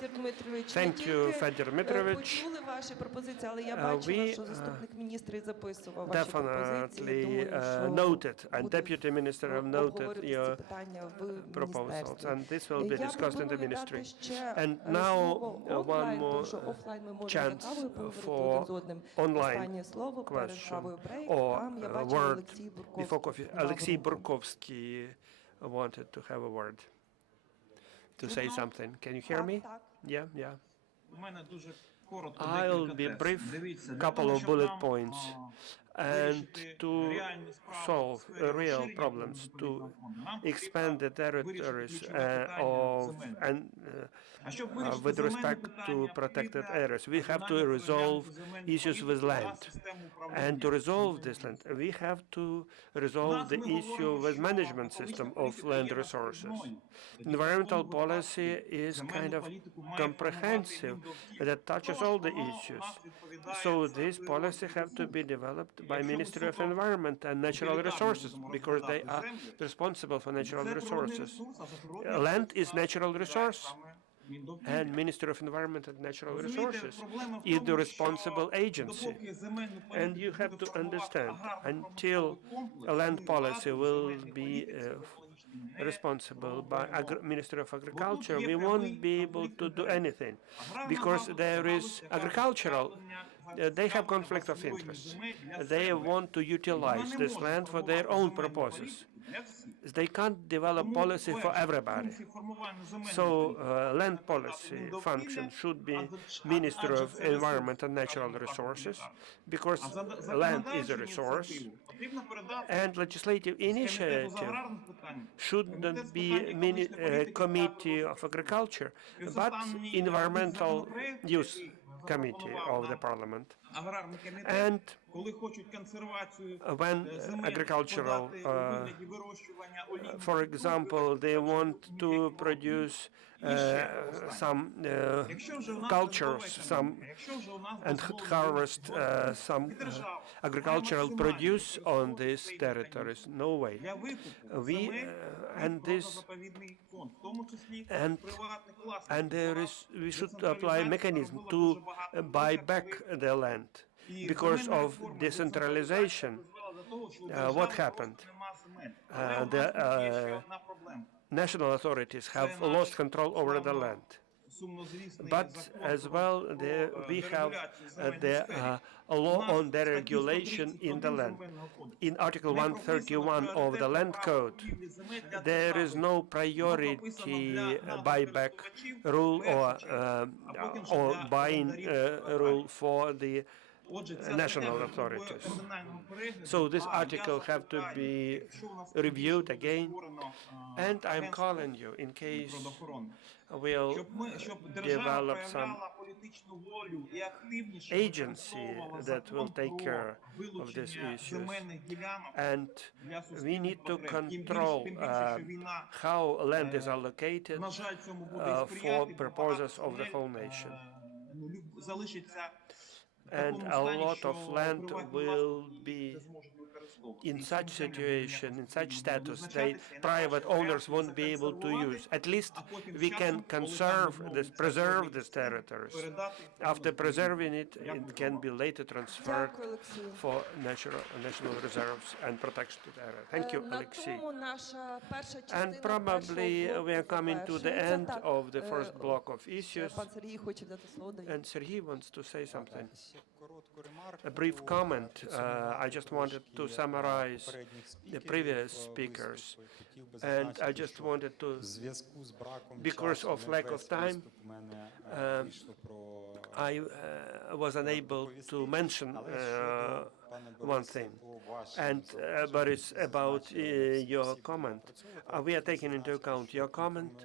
Thank you, Fedor Dmitrovich. We definitely noted, and Deputy Minister have noted your proposals, and this will be discussed in the ministry. And now one more chance for online question or word before coffee. Alexei Burkovsky wanted to have a word, to say something. Can you hear me? Yeah, yeah. I'll be brief, couple of bullet points. And to solve real problems, to expand the territories with respect to protected areas, we have to resolve issues with land. And to resolve this land, we have to resolve the issue with management system of land resources. Environmental policy is kind of comprehensive that touches all the issues. So this policy have to be developed by Ministry of Environment and Natural Resources because they are responsible for natural resources. Land is natural resource, and Ministry of Environment and Natural Resources is the responsible agency. And you have to understand, until a land policy will be responsible by Ministry of Agriculture, we won't be able to do anything because there is agricultural. They have conflict of interest. They want to utilize this land for their own purposes. They can't develop policy for everybody. So land policy function should be Ministry of Environment and Natural Resources because land is a resource, and legislative initiative shouldn't be Committee of Agriculture, but Environmental Use Committee of the Parliament. And when agricultural, for example, they want to produce some cultures, and harvest some agricultural produce on these territories. No way. We should apply mechanism to buy back the land. Because of decentralization, what happened? The national authorities have lost control over the land. But as well, we have the law on the regulation in the land. In Article 131 of the Land Code, there is no priority buyback rule or buying rule for the national authorities. So this article have to be reviewed again, and I'm calling you in case we'll develop some agency that will take care of these issues. And we need to control how land is allocated for purposes of the whole nation. And a lot of land will be in such situation, in such status, that private owners won't be able to use. At least we can preserve these territories. After preserving it, it can be later transferred for national reserves and protection to the area. Thank you, Alexei. And probably we are coming to the end of the first block of issues, and Serhiy wants to say something. A brief comment. I just wanted to summarize the previous speakers, and I just wanted to, because of lack of time, I was unable to mention one thing, but it's about your comment. We are taking into account your comment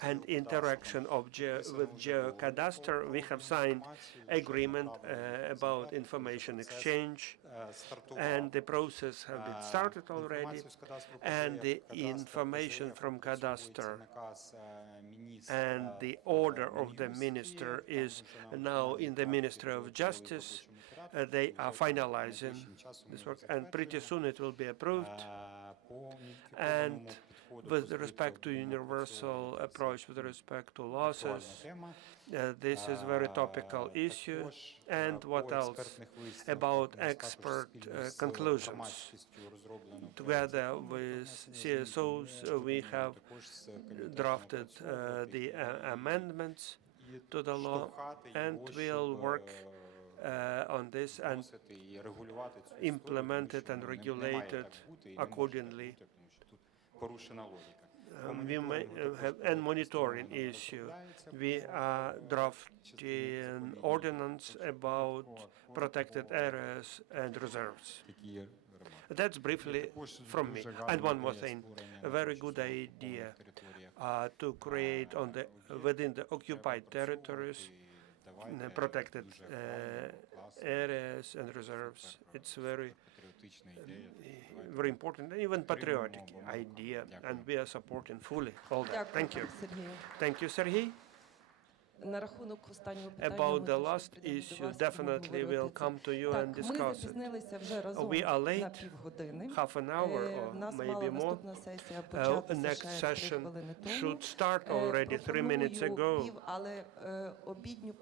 and interaction with Geocadastre. We have signed agreement about information exchange, and the process has been started already, and the information from Cadastre and the order of the minister is now in the Ministry of Justice. They are finalizing this work, and pretty soon it will be approved. And with respect to universal approach, with respect to losses, this is a very topical issue. And what else? About expert conclusions. Together with CSOs, we have drafted the amendments to the law, and we'll work on this and implement it and regulate it accordingly. we may have a monitoring issue. We are drafting ordinance about protected areas and reserves. That's briefly from me. And one more thing, a very good idea to create within the occupied territories protected areas and reserves. It's very important, even patriotic idea, and we are supporting fully all that. Thank you. Thank you, Sergey. На рахунок останнього питання About the last issue, definitely we'll come to you and discuss Ми it. запізнилися вже разом We are на late, півгодини. half an hour or Нас maybe мала more. наступна сесія початися Next ще 3 session хвилини тому. should start already 3 minutes ago. Але обідню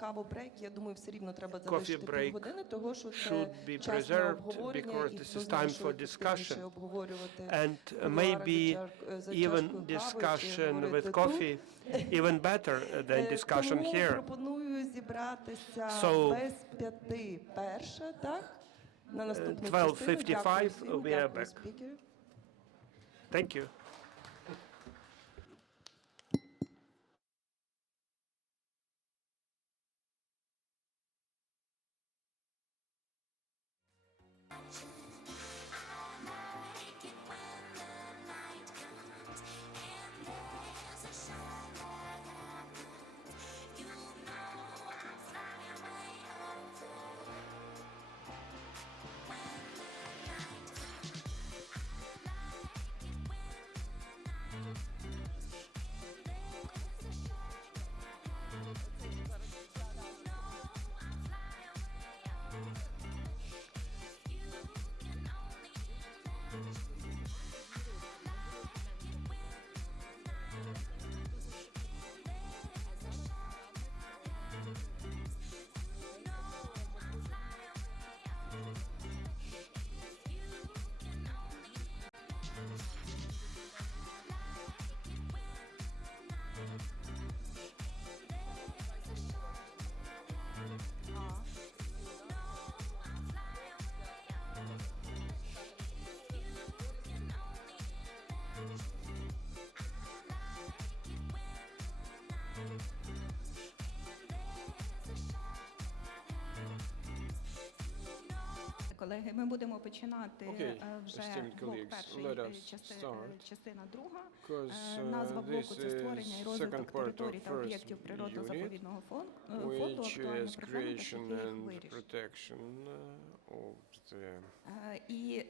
каву-брейк, я думаю, все рівно треба Coffee залишити break півгодини, того що це should be час на preserved обговорення, because і this хто is знає, time що for ефективніше discussion. обговорювати And в кулуарах maybe за even чашкою кави чи discussion говорити with тут. coffee even better than discussion Тому here. пропоную зібратися So, без 5:01, так? На наступну 12:55 частину. we are back. Спікер. Thank you. Колеги, ми будемо починати вже esteemed блок colleagues, перший, let us start, частина друга. because Назва блоку – це this створення і is розвиток second part територій of та first об'єктів природно-заповідного фонду, which актуальні is проблеми та creation шляхи їх and вирішення. protection of the І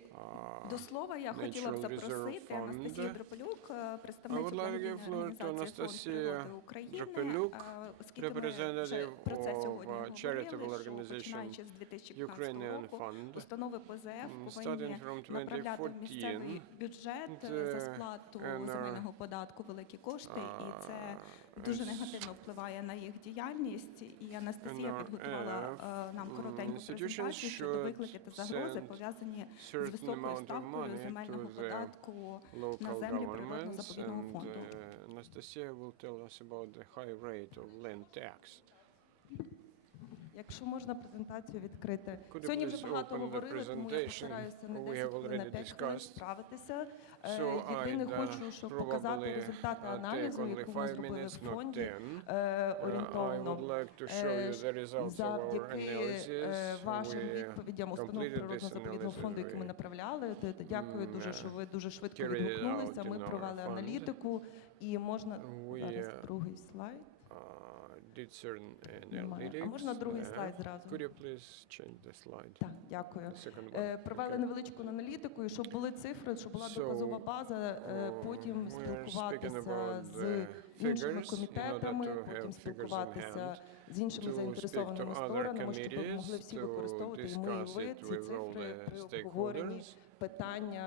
до слова я хотіла б Natural Reserve запросити Fund. Анастасію Драпелюк, I представницю would like to give благодійної floor to організації Фонд Anastasia природи України, Drapeluk, оскільки ми вже representative про це of сьогодні charitable говорили, що organization починаючи з 2015 Ukrainian року Fund, установи ПЗФ starting повинні from направляти в 2014, місцевий бюджет за сплату земельного податку великі кошти, і це дуже негативно впливає на їх діяльність. І Анастасія підготувала нам коротеньку презентацію щодо викликів та загрози, пов'язані з високою ставкою земельного податку на землі природно-заповідного фонду. Anastasia will tell us about the high rate of land tax. Якщо можна презентацію відкрити. Could you Сьогодні вже please багато open the говорили, тому я presentation? постараюся на We 10 have хвилин, на already 5 хвилин discussed. справитися. So Єдине I'd хочу, щоб показати probably результати take аналізу, only яку ми 5 зробили minutes, в not фонді 10. I орієнтовно. would like to show you the results of our Завдяки analysis. вашим We відповідям установ completed this природно-заповідного analysis. фонду, які ми We направляли. Дякую дуже, що ви дуже швидко carried it відгукнулися. out Ми in our провели fund. аналітику і можна We, зараз другий слайд. Did certain Немає. analytics. А можна другий слайд зразу? Could you please change the slide? Так, дякую. The second one. Провели Okay. невеличку аналітику, і щоб були цифри, щоб була So, доказова база, потім we are speaking спілкуватися about з the іншими figures, in order комітетами, to потім have figures in спілкуватися hand, з іншими to speak заінтересованими to other сторонами, щоб committees, могли всі to використовувати, і ми, і discuss ви, it ці with all цифри the при обговоренні stakeholders, питання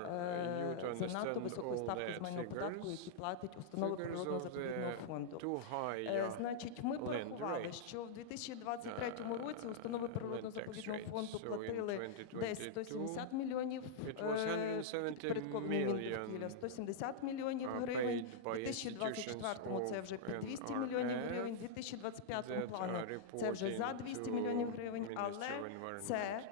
for you to занадто understand високої all ставки the земельного податку, figures, які платить установи figures of природно-заповідного the фонду. too high Значить, ми land порахували, rate. що в 2023 році установи природно-заповідного tax фонду rate. So in платили десь 2022 170 мільйонів it was 170 підпорядковані million, Міндовкілля, 170 мільйонів гривень. paid У by 2024 це вже під 200 мільйонів гривень, у 2025 that плану are це вже за reporting 200 to мільйонів гривень, Ministry але of Environment. це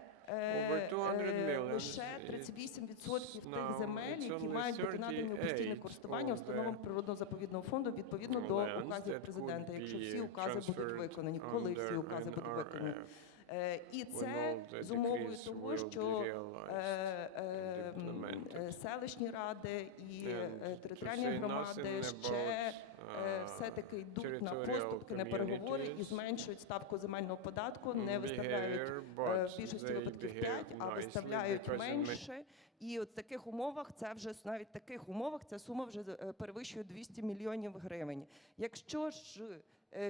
лише 38% тих земель, які мають бути надані у постійне користування установам природно-заповідного фонду відповідно до указів президента, якщо всі укази будуть виконані, коли всі укази будуть виконані. І це з умовою того, що селищні ради і територіальні громади ще все-таки йдуть на поступки, на переговори і зменшують ставку земельного податку, не виставляють в більшості випадків 5, а виставляють менше. І от в таких умовах, це вже навіть в таких умовах ця сума вже перевищує 200 мільйонів гривень. Якщо ж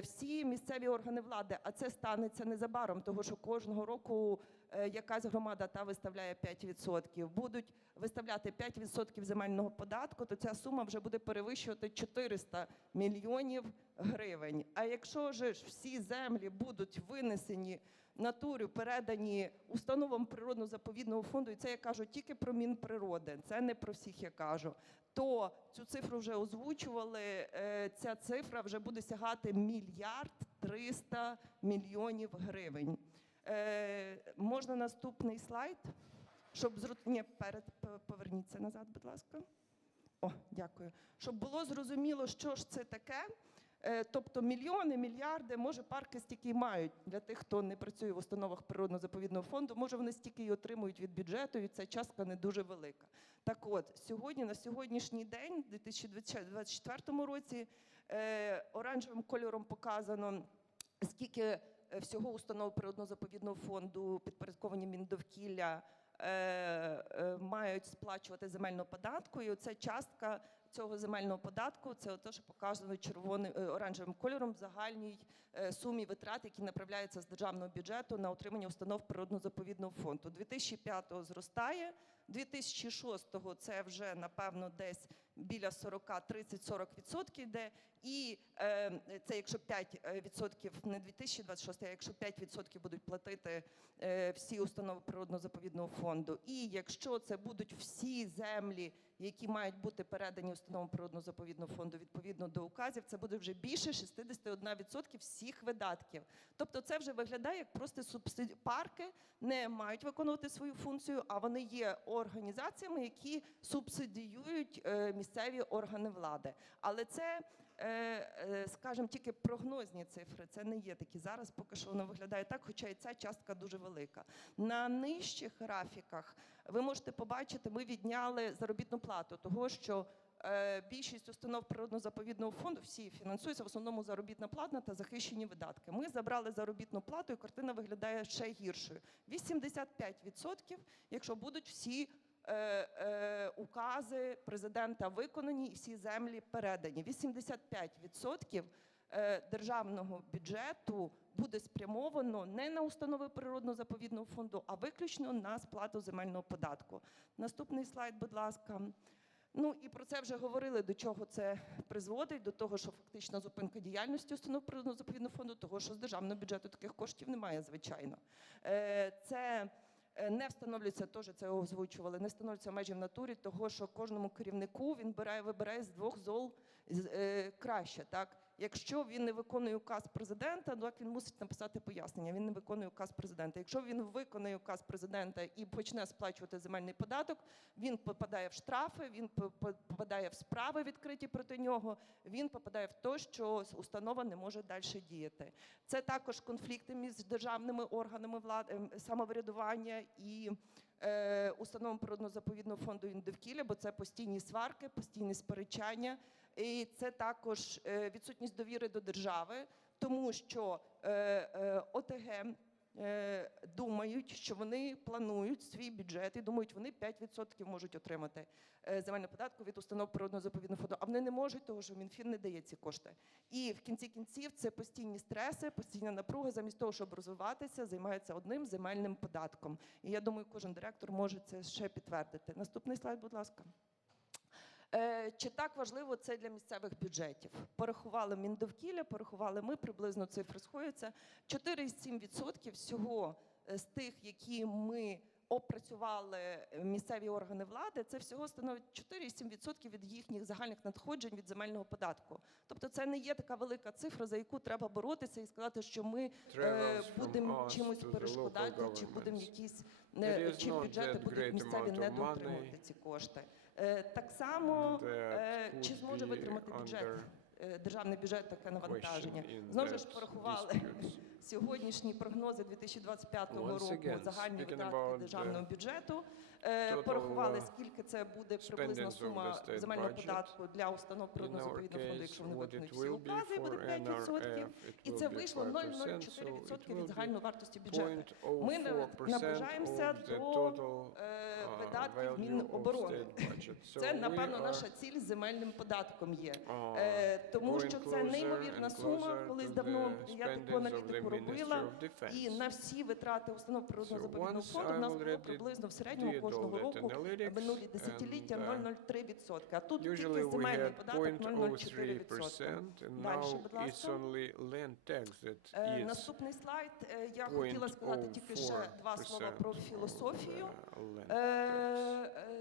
всі місцеві органи влади, а це станеться незабаром, тому що кожного року якась громада та виставляє 5%, будуть виставляти 5% земельного податку, то ця сума вже буде перевищувати 400 мільйонів гривень. А якщо ж всі землі будуть винесені натуру, передані установам природно-заповідного фонду, і це я кажу тільки про Мінприроди, це не про всіх я кажу, то цю цифру вже озвучували, ця цифра вже буде сягати 1 300 000 000 гривень. Можна наступний слайд? Поверніться назад, будь ласка. О, дякую. Щоб було зрозуміло, що ж це таке. Тобто мільйони, мільярди, може парки стільки й мають для тих, хто не працює в установах природно-заповідного фонду, може вони стільки й отримують від бюджету, і ця частка не дуже велика. Так от, сьогодні, на сьогоднішній день, у 2024 році, оранжевим кольором показано, скільки всього установ природно-заповідного фонду, підпорядковані Міндовкілля, мають сплачувати земельного податку, і оця частка цього земельного податку, це те, що показано оранжевим кольором в загальній сумі витрат, які направляються з державного бюджету на утримання установ природно-заповідного фонду. 2005-го зростає, 2006-го це вже, напевно, десь біля 30-40% йде, і це якщо 5%, не 2026, а якщо 5% будуть платити всі установи природно-заповідного фонду. І якщо це будуть всі землі, які мають бути передані установам природно-заповідного фонду відповідно до указів, це буде вже більше 61% всіх видатків. Тобто це вже виглядає як просто субсидії. Парки не мають виконувати свою функцію, а вони є організаціями, які субсидіюють місцеві органи влади. Але це, скажімо, тільки прогнозні цифри, це не є такі. Зараз поки що воно виглядає так, хоча і ця частка дуже велика. На нижчих графіках ви можете побачити, ми відняли заробітну плату, того що більшість установ природно-заповідного фонду, всі фінансуються в основному заробітна плата та захищені видатки. Ми забрали заробітну плату, і картина виглядає ще гіршою. 85%, якщо будуть всі укази президента виконані і всі землі передані. 85% державного бюджету буде спрямовано не на установи природно-заповідного фонду, а виключно на сплату земельного податку. Наступний слайд, будь ласка. Ну і про це вже говорили, до чого це призводить, до того, що фактично зупинка діяльності установ природно-заповідного фонду, того, що з державного бюджету таких коштів немає, звичайно. Це не встановлюється, теж це озвучували, не встановлюється межі в натурі, того, що кожному керівнику він вибирає з двох зол краще, так? Якщо він не виконує указ президента, так він мусить написати пояснення, він не виконує указ президента. Якщо він виконує указ президента і почне сплачувати земельний податок, він попадає в штрафи, він попадає в справи відкриті проти нього, він попадає в те, що установа не може далі діяти. Це також конфлікти між державними органами влади, самоврядування і установам природно-заповідного фонду Міндовкілля, бо це постійні сварки, постійні сперечання. І це також відсутність довіри до держави, тому що ОТГ думають, що вони планують свій бюджет і думають, вони 5% можуть отримати земельного податку від установ природно-заповідного фонду, а вони не можуть, тому що Мінфін не дає ці кошти. І в кінці кінців це постійні стреси, постійна напруга, замість того, щоб розвиватися, займається одним земельним податком. І я думаю, кожен директор може це ще підтвердити. Наступний слайд, будь ласка. Чи так важливо це для місцевих бюджетів? Порахували Міндовкілля, порахували ми, приблизно цифри сходяться. 4,7% всього з тих, які ми опрацювали місцеві органи влади, це всього становить 4,7% від їхніх загальних надходжень від земельного податку. Тобто це не є така велика цифра, за яку треба боротися і сказати, що ми будемо чимось перешкодати, чи будемо якісь, чи бюджети будуть місцеві недоотримувати ці кошти. Так само, чи зможе витримати бюджет, державний бюджет таке навантаження. Знову ж порахували сьогоднішні прогнози 2025 року загальні витрати державного бюджету, порахували, скільки це буде приблизна сума земельного податку для установ природно-заповідного фонду, якщо вони виконують всі укази, і буде 5%, і це вийшло 0,04% від загальної вартості бюджету. Ми наближаємося до видатків Міноборони. Це, напевно, наша ціль з земельним податком є. Тому що це неймовірна сума, колись давно я таку аналітику робила, і на всі витрати установ природно-заповідного фонду в нас було приблизно в середньому кожного року минулі десятиліття 0,03%. А тут тільки земельний податок 0,04%. Далі, будь ласка. Наступний слайд. Я хотіла сказати тільки ще два слова про філософію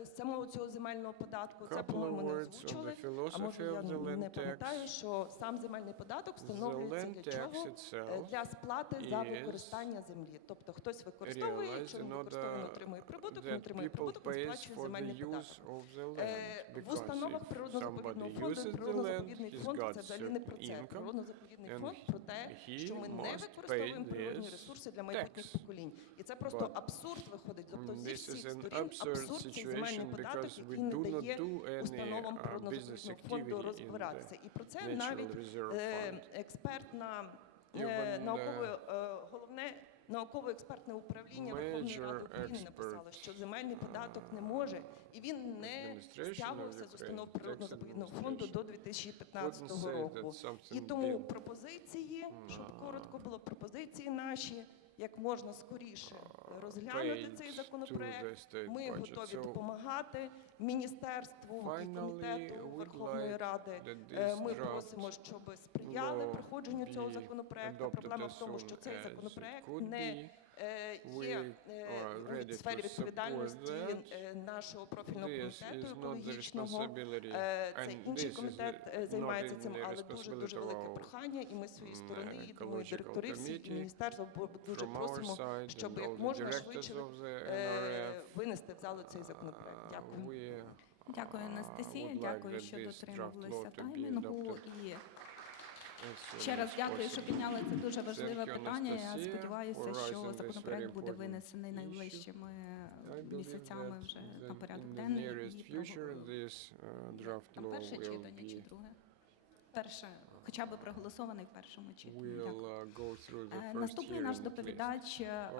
самого цього земельного податку. Це, по-моєму, не озвучили, а може я не пам'ятаю, що сам земельний податок встановлюється для чого? Для сплати за використання землі. Тобто хтось використовує, якщо він використовує, отримує прибуток, не отримує прибуток, він сплачує земельний податок. В установах природно-заповідного фонду, природно-заповідний фонд – це взагалі не про це. Природно-заповідний фонд про те, що ми не використовуємо природні ресурси для майбутніх поколінь. І це просто абсурд виходить. Тобто зі всіх сторін абсурд цей земельний податок, який не дає установам природно-заповідного фонду розбиратися. І про це навіть експертна головне науково-експертне управління Верховної Ради України написало, що земельний податок не може, і він не стягувався з установ природно-заповідного фонду до 2015 року. І тому пропозиції, щоб коротко було, пропозиції наші, як можна скоріше розглянути цей законопроект. Ми готові допомагати Міністерству і Комітету Верховної Ради. Ми просимо, щоб сприяли проходженню цього законопроекту. Проблема в тому, що цей законопроект не є у сфері відповідальності нашого профільного комітету екологічного. Це інший комітет займається цим, але дуже велике прохання. І ми з своєї сторони, і думаю, директори всі і міністерство дуже просимо, щоб як можна швидше винести в залу цей законопроект. Дякую. Дякую, Анастасія. Дякую, що дотримувалися таймінгу. І ще раз дякую, що підняли це дуже важливе питання. Я сподіваюся, що законопроект буде винесений найближчими місяцями вже на порядок денний. Там перше читання чи друге? Перше, хоча б проголосований в першому читанні. Наступний наш доповідач, я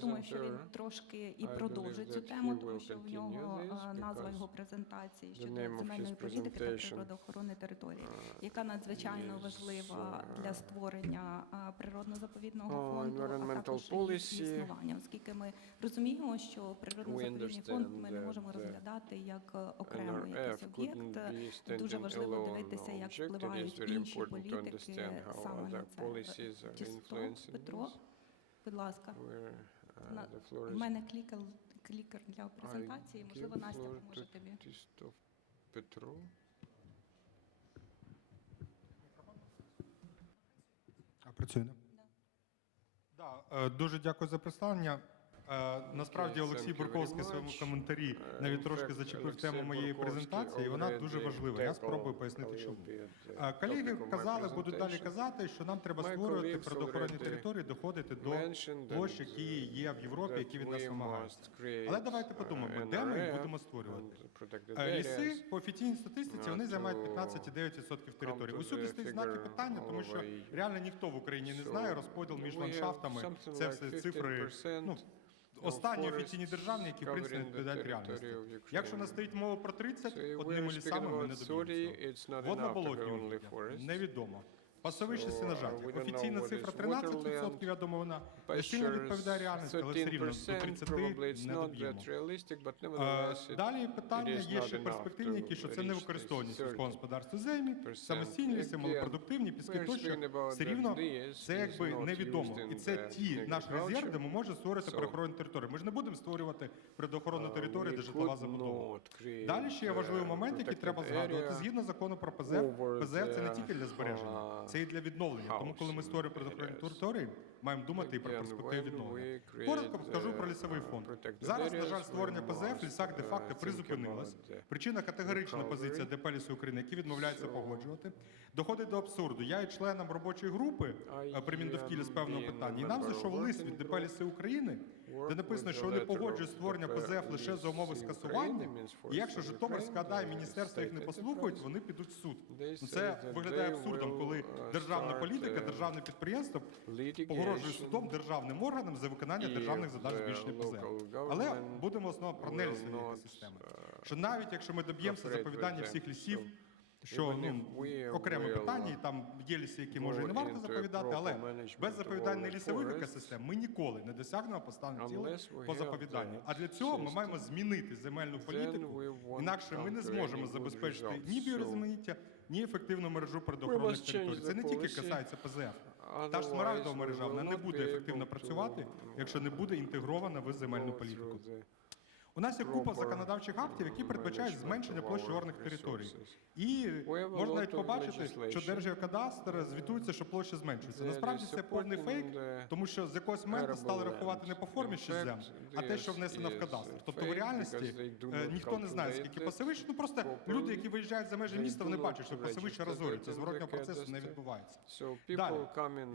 думаю, що він трошки і продовжить цю тему, тому що в нього назва його презентації щодо земельної політики та природоохоронної території, яка надзвичайно важлива для створення природно-заповідного фонду, а також існування, оскільки ми розуміємо, що природно-заповідний фонд ми не можемо розглядати як окремо якийсь об'єкт. Дуже важливо дивитися, як впливають інші політики саме на це. Петро, будь ласка. У мене клікер для презентації, можливо, Настя поможе тобі. Петро. Працює, так? Дуже дякую за представлення. Насправді Олексій Бурковський в своєму коментарі навіть трошки зачепив тему моєї презентації, і вона дуже важлива. Я спробую пояснити, чому. Колеги казали, будуть далі казати, що нам треба створювати природоохоронні території, доходити до площ, які є в Європі, які від нас вимагають. Але давайте подумаємо, де ми їх будемо створювати. Ліси, по офіційній статистиці, вони займають 15,9% території. Усюди стоїть знаки питання, тому що реально ніхто в Україні не знає розподіл між ландшафтами. Це все цифри, останні офіційні державні, які, в принципі, не відповідають реальності. Якщо не стоїть мова про 30, одними лісами ми не доб'ємося. Водно-болотні невідомо. Пасовище сіножаті. Офіційна цифра 13%, я думаю, вона не сильно відповідає реальності, але все рівно до 30 не доб'ємо. Далі питання є ще перспективні, які, що це не використовувані сільськогосподарські землі, самостійні ліси, малопродуктивні, піски тощо. Все рівно це якби невідомо. І це ті наш резерв, де ми можемо створити природоохоронні території. Ми ж не будемо створювати природоохоронну територію, де житлова забудова. Далі ще є важливий момент, який треба згадувати. Згідно закону про ПЗФ, ПЗФ це не тільки для збереження, це і для відновлення. Тому коли ми створюємо природоохоронні території, маємо думати і про перспективи відновлення. Коротко скажу про лісовий фонд. Зараз, на жаль, створення ПЗФ в лісах де-факто призупинилось. Причина категорична позиція ДП «Ліси України», які відмовляються погоджувати. Доходить до абсурду. Я є членом робочої групи при Міндовкіллі з певного питання, і нам зайшов лист від ДП «Ліси України», де написано, що вони погоджують створення ПЗФ лише за умови скасування, і якщо Житомирська ОДА і міністерство їх не послухають, вони підуть в суд. Це виглядає абсурдом, коли державна політика, державне підприємство погрожує судом державним органам за виконання державних задач збільшення ПЗФ. Але будемо основно про нелісові екосистеми. Що навіть якщо ми доб'ємося заповідання всіх лісів, що окреме питання, і там є ліси, які може і не варто заповідати, але без заповідання лісових екосистем ми ніколи не досягнемо поставлених цілей по заповіданню. А для цього ми маємо змінити земельну політику, інакше ми не зможемо забезпечити ні біорізноманіття, ні ефективну мережу природоохоронних територій. Це не тільки касається ПЗФ. Та ж смарагдова мережа, вона не буде ефективно працювати, якщо не буде інтегрована в земельну політику. У нас є купа законодавчих актів, які передбачають зменшення площі орних територій. І можна навіть побачити, що Держгеокадастр звітується, що площа зменшується. Насправді це повний фейк, тому що з якогось моменту стали рахувати не по формі щезем, а те, що внесено в кадастр. Тобто в реальності ніхто не знає, скільки пасовищ. Ну просто люди, які виїжджають за межі міста, вони бачать, що пасовища розорюються, зворотнього процесу не відбувається. Далі.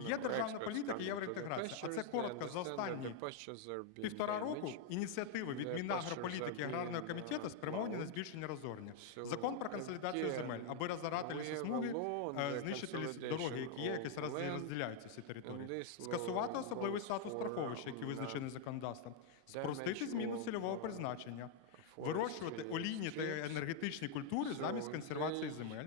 Є державна політика, є євроінтеграція. А це коротко за останні 1,5 року ініціативи від Мінагрополітики і аграрного комітету спрямовані на збільшення розорення. Закон про консолідацію земель, аби розорати лісосмуги, знищити дороги, які є, якось розділяються всі території. Скасувати особливий статус страховища, який визначений законодавством. Спростити зміну цільового призначення. Вирощувати олійні та енергетичні культури замість консервації земель.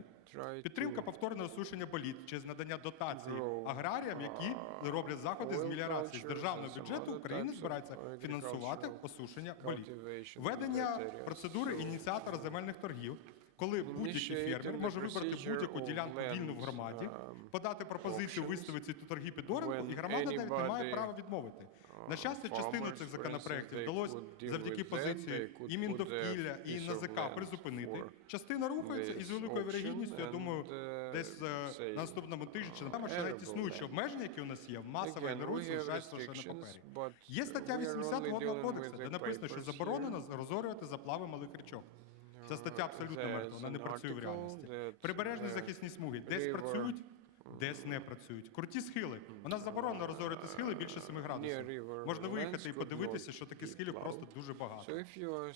Підтримка повторного осушення боліт через надання дотацій аграріям, які роблять заходи з меліорації. З державного бюджету України збирається фінансувати осушення боліт. Введення процедури ініціатора земельних торгів, коли будь-який фермер може вибрати будь-яку ділянку вільну в громаді, подати пропозицію виставити ці торги під оренду, і громада навіть не має права відмовити. На щастя, частину цих законопроєктів вдалося завдяки позиції і Міндовкілля, і НАЗК призупинити. Частина рухається, і з великою вірогідністю, я думаю, десь на наступному тижні, чи напевно, що навіть існуючі обмеження, які у нас є, масово генеруються, лишаються лише на папері. Є стаття 80 Водного кодексу, де написано, що заборонено розорювати заплави малих річок. Ця стаття абсолютно мертва, вона не працює в реальності. Прибережні захисні смуги десь працюють, десь не працюють. Круті схили. У нас заборонено розорювати схили більше 7 градусів. Можна виїхати і подивитися, що таких схилів просто дуже багато.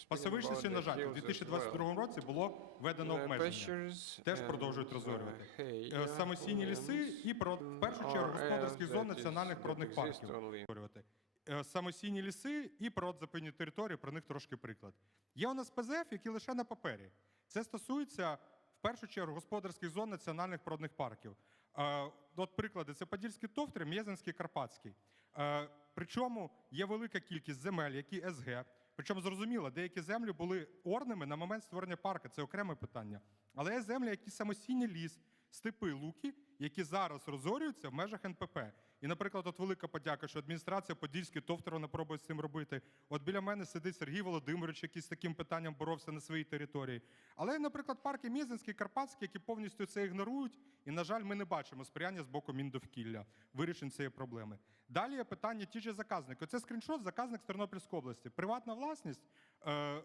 Пасовище сіножаті у 2022 році було введено обмеження. Теж продовжують розорювати. Самостійні ліси і, в першу чергу, господарських зон національних природних парків. Самостійні ліси і природозаповідні території, про них трошки приклад. Є у нас ПЗФ, які лише на папері. Це стосується, в першу чергу, господарських зон національних природних парків. От приклади, це Подільський товтри, Мєзенський, Карпатський. Причому є велика кількість земель, які СГ. Причому, зрозуміло, деякі землі були орними на момент створення парку, це окреме питання. Але є землі, які самостійні ліс, степи, луки, які зараз розорюються в межах НПП. І, наприклад, от велика подяка, що адміністрація Подільський товтер, вона пробує з цим робити. От біля мене сидить Сергій Володимирович, який з таким питанням боровся на своїй території. Але, наприклад, парки Мєзенський, Карпатський, які повністю це ігнорують, і, на жаль, ми не бачимо сприяння з боку Міндовкілля вирішення цієї проблеми. Далі є питання ті ж заказники. Оце скріншот, заказник з Тернопільської області. Приватна власність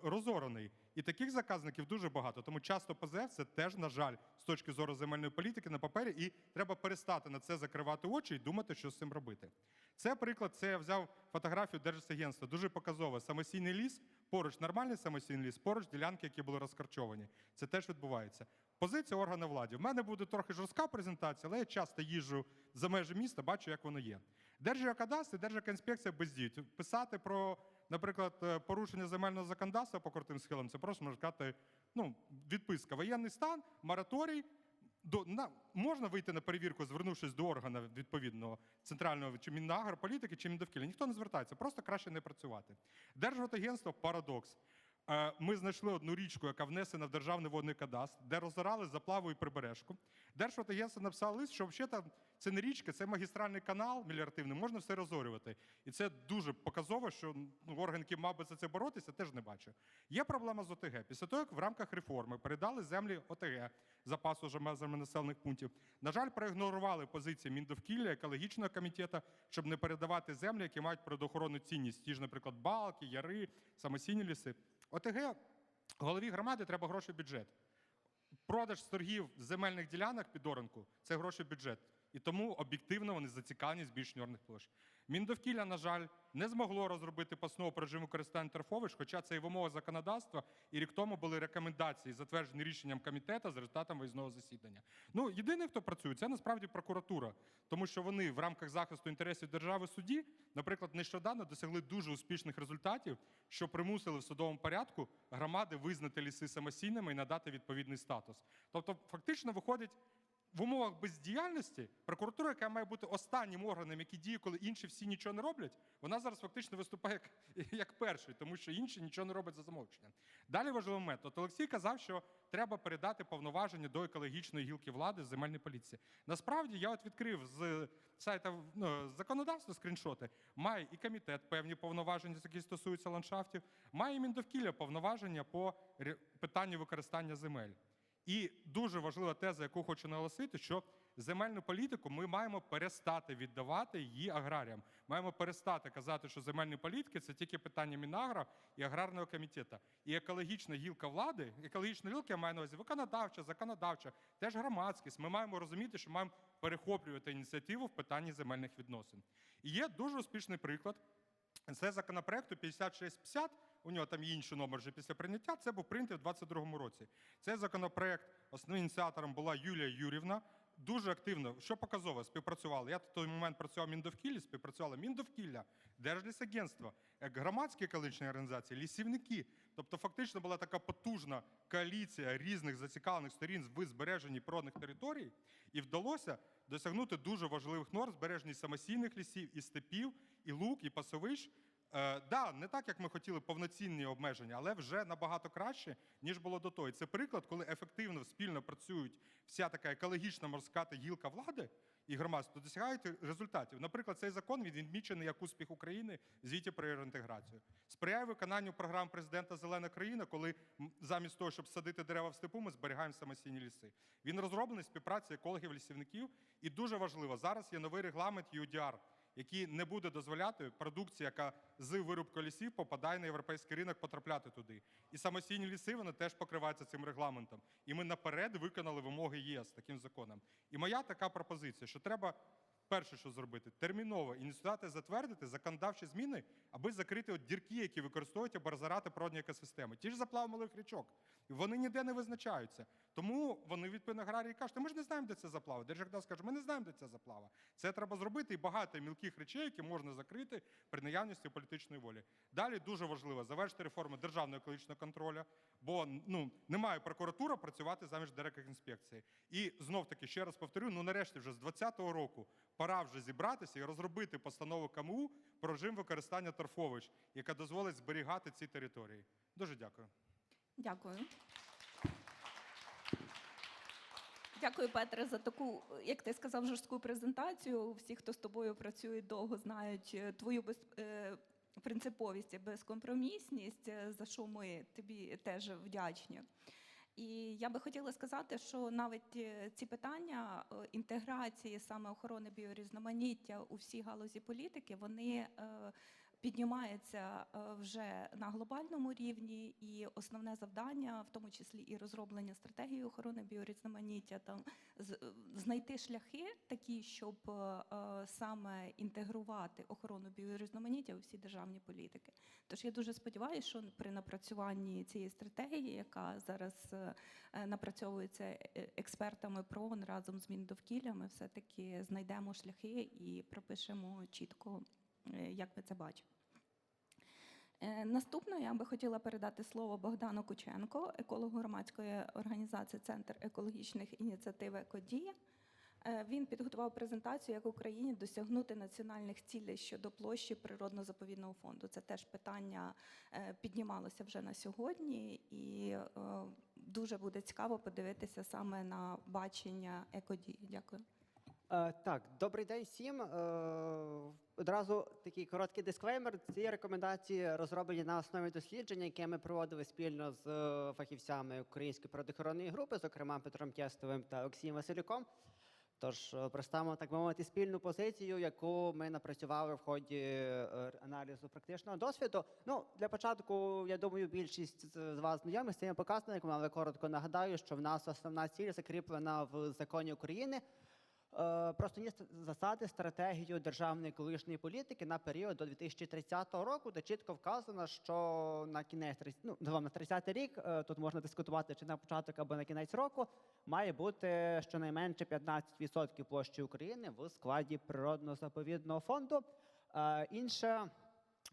розорений. І таких заказників дуже багато. Тому часто ПЗФ це теж, на жаль, з точки зору земельної політики на папері, і треба перестати на це закривати очі і думати, що з цим робити. Це приклад, це я взяв фотографію Держагентства, дуже показово. Самостійний ліс, поруч нормальний самостійний ліс, поруч ділянки, які були розкарчовані. Це теж відбувається. Позиція органу влади. В мене буде трохи жорстка презентація, але я часто їжджу за межі міста, бачу, як воно є. Держгеокадастр і Держекоінспекція бездіють. Писати про, наприклад, порушення земельного законодавства по крутим схилам, це просто, можна сказати, відписка. Воєнний стан, мораторій, можна вийти на перевірку, звернувшись до органу відповідного центрального, чи Мінагрополітики, чи Міндовкілля. Ніхто не звертається, просто краще не працювати. Держводагентство – парадокс. Ми знайшли одну річку, яка внесена в Державний водний кадастр, де розорали заплаву і прибережку. Держводагентство написало лист, що взагалі це не річка, це магістральний канал меліоративний, можна все розорювати. І це дуже показово, що орган, який мав би за це боротися, теж не бачив. Є проблема з ОТГ. Після того, як в рамках реформи передали землі ОТГ, запасу вже межами населених пунктів, на жаль, проігнорували позиції Міндовкілля, екологічного комітету, щоб не передавати землі, які мають природоохоронну цінність. Ті ж, наприклад, балки, яри, самосійні ліси. ОТГ, голові громади треба гроші в бюджет. Продаж з торгів земельних ділянок під оренку – це гроші в бюджет. І тому об'єктивно вони зацікавлені в збільшенні орних площ. Міндовкілля, на жаль, не змогло розробити постанову про режим використання торфовищ, хоча це і в умовах законодавства, і рік тому були рекомендації, затверджені рішенням комітету з результатом виїзного засідання. Єдиний, хто працює, це насправді прокуратура, тому що вони в рамках захисту інтересів держави в суді, наприклад, нещодавно досягли дуже успішних результатів, що примусили в судовому порядку громади визнати ліси самостійними і надати відповідний статус. Тобто, фактично виходить, в умовах бездіяльності прокуратура, яка має бути останнім органом, який діє, коли інші всі нічого не роблять, вона зараз фактично виступає як перший, тому що інші нічого не роблять за замовченням. Далі важливий момент. Олексій казав, що треба передати повноваження до екологічної гілки влади з земельної поліції. Насправді, я відкрив з сайту законодавства скріншоти, має і комітет певні повноваження, які стосуються ландшафтів, має і Міндовкілля повноваження по питанню використання земель. І дуже важлива теза, яку хочу наголосити, що земельну політику ми маємо перестати віддавати її аграріям. Маємо перестати казати, що земельні політики – це тільки питання Мінагро і аграрного комітету. І екологічна гілка влади, екологічна гілка, я маю на увазі виконавча, законодавча, теж громадськість. Ми маємо розуміти, що маємо перехоплювати ініціативу в питанні земельних відносин. І є дуже успішний приклад. Це законопроекту 5650, у нього там є інший номер вже після прийняття, це був прийнятий в 2022 році. Цей законопроект, основним ініціатором була Юлія Юрівна, дуже активно, що показово, співпрацювали. Я в той момент працював в Міндовкіллі, співпрацювали Міндовкілля, Держлісагентство, громадські екологічні організації, лісівники. Тобто фактично була така потужна коаліція різних зацікавлених сторін в збереженні природних територій, і вдалося досягнути дуже важливих норм збереження самосійних лісів, і степів, і луг, і пасовищ. Не так, як ми хотіли, повноцінні обмеження, але вже набагато краще, ніж було до того. І це приклад, коли ефективно, спільно працюють вся така екологічна, можна сказати, гілка влади і громадство, досягають результатів. Наприклад, цей закон він відмічений як успіх України в звіті про євроінтеграцію. Сприяє виконанню програм президента «Зелена країна», коли замість того, щоб садити дерева в степу, ми зберігаємо самостійні ліси. Він розроблений в співпраці екологів, лісівників. І дуже важливо, зараз є новий регламент UDR, який не буде дозволяти продукції, яка з вирубки лісів попадає на європейський ринок, потрапляти туди. І самостійні ліси, вони теж покриваються цим регламентом. І ми наперед виконали вимоги ЄС таким законом. І моя така пропозиція, що треба перше, що зробити, терміново ініціювати, затвердити законодавчі зміни, аби закрити дірки, які використовують, аби розорати природні екосистеми. Ті ж заплави малих річок. Вони ніде не визначаються. Тому вони відповідно аграрії кажуть, ми ж не знаємо, де це заплава. Держгеокадастр каже, ми не знаємо, де це заплава. Це треба зробити і багато мілких речей, які можна закрити при наявності політичної волі. Далі дуже важливо завершити реформу державного екологічного контролю, бо немає прокуратура працювати замість Держекоінспекції. І знов-таки, ще раз повторю, нарешті вже з 2020 року пора вже зібратися і розробити постанову КМУ про режим використання торфовищ, яка дозволить зберігати ці території. Дуже дякую. Дякую. Дякую, Петре, за таку, як ти сказав, жорстку презентацію. Всі, хто з тобою працює довго, знають твою принциповість і безкомпромісність, за що ми тобі теж вдячні. І я би хотіла сказати, що навіть ці питання інтеграції саме охорони біорізноманіття у всі галузі політики, вони піднімаються вже на глобальному рівні, і основне завдання, в тому числі і розроблення стратегії охорони біорізноманіття, там знайти шляхи такі, щоб саме інтегрувати охорону біорізноманіття у всі державні політики. Тож я дуже сподіваюся, що при напрацюванні цієї стратегії, яка зараз напрацьовується експертами ПРООН разом з Міндовкіллям, ми все-таки знайдемо шляхи і пропишемо чітко, як ми це бачимо. Наступно я би хотіла передати слово Богдану Кученко, екологу громадської організації «Центр екологічних ініціатив «Екодія». Він підготував презентацію, як Україні досягнути національних цілей щодо площі природно-заповідного фонду. Це теж питання піднімалося вже на сьогодні, і дуже буде цікаво подивитися саме на бачення «Екодії». Дякую. Так, добрий день всім. Одразу такий короткий дисклеймер. Ці рекомендації розроблені на основі дослідження, яке ми проводили спільно з фахівцями Української природоохоронної групи, зокрема Петром Тєстовим та Олексієм Василюком. Тож представимо, так би мовити, спільну позицію, яку ми напрацювали в ході аналізу практичного досвіду. Ну, для початку, я думаю, більшість з вас знайомі з цими показниками, але коротко нагадаю, що в нас основна ціль закріплена в законі України про основні засади, стратегію державної екологічної політики на період до 2030 року, де чітко вказано, що на кінець, на 30-й рік, тут можна дискутувати, чи на початок або на кінець року, має бути щонайменше 15% площі України в складі природно-заповідного фонду. Інше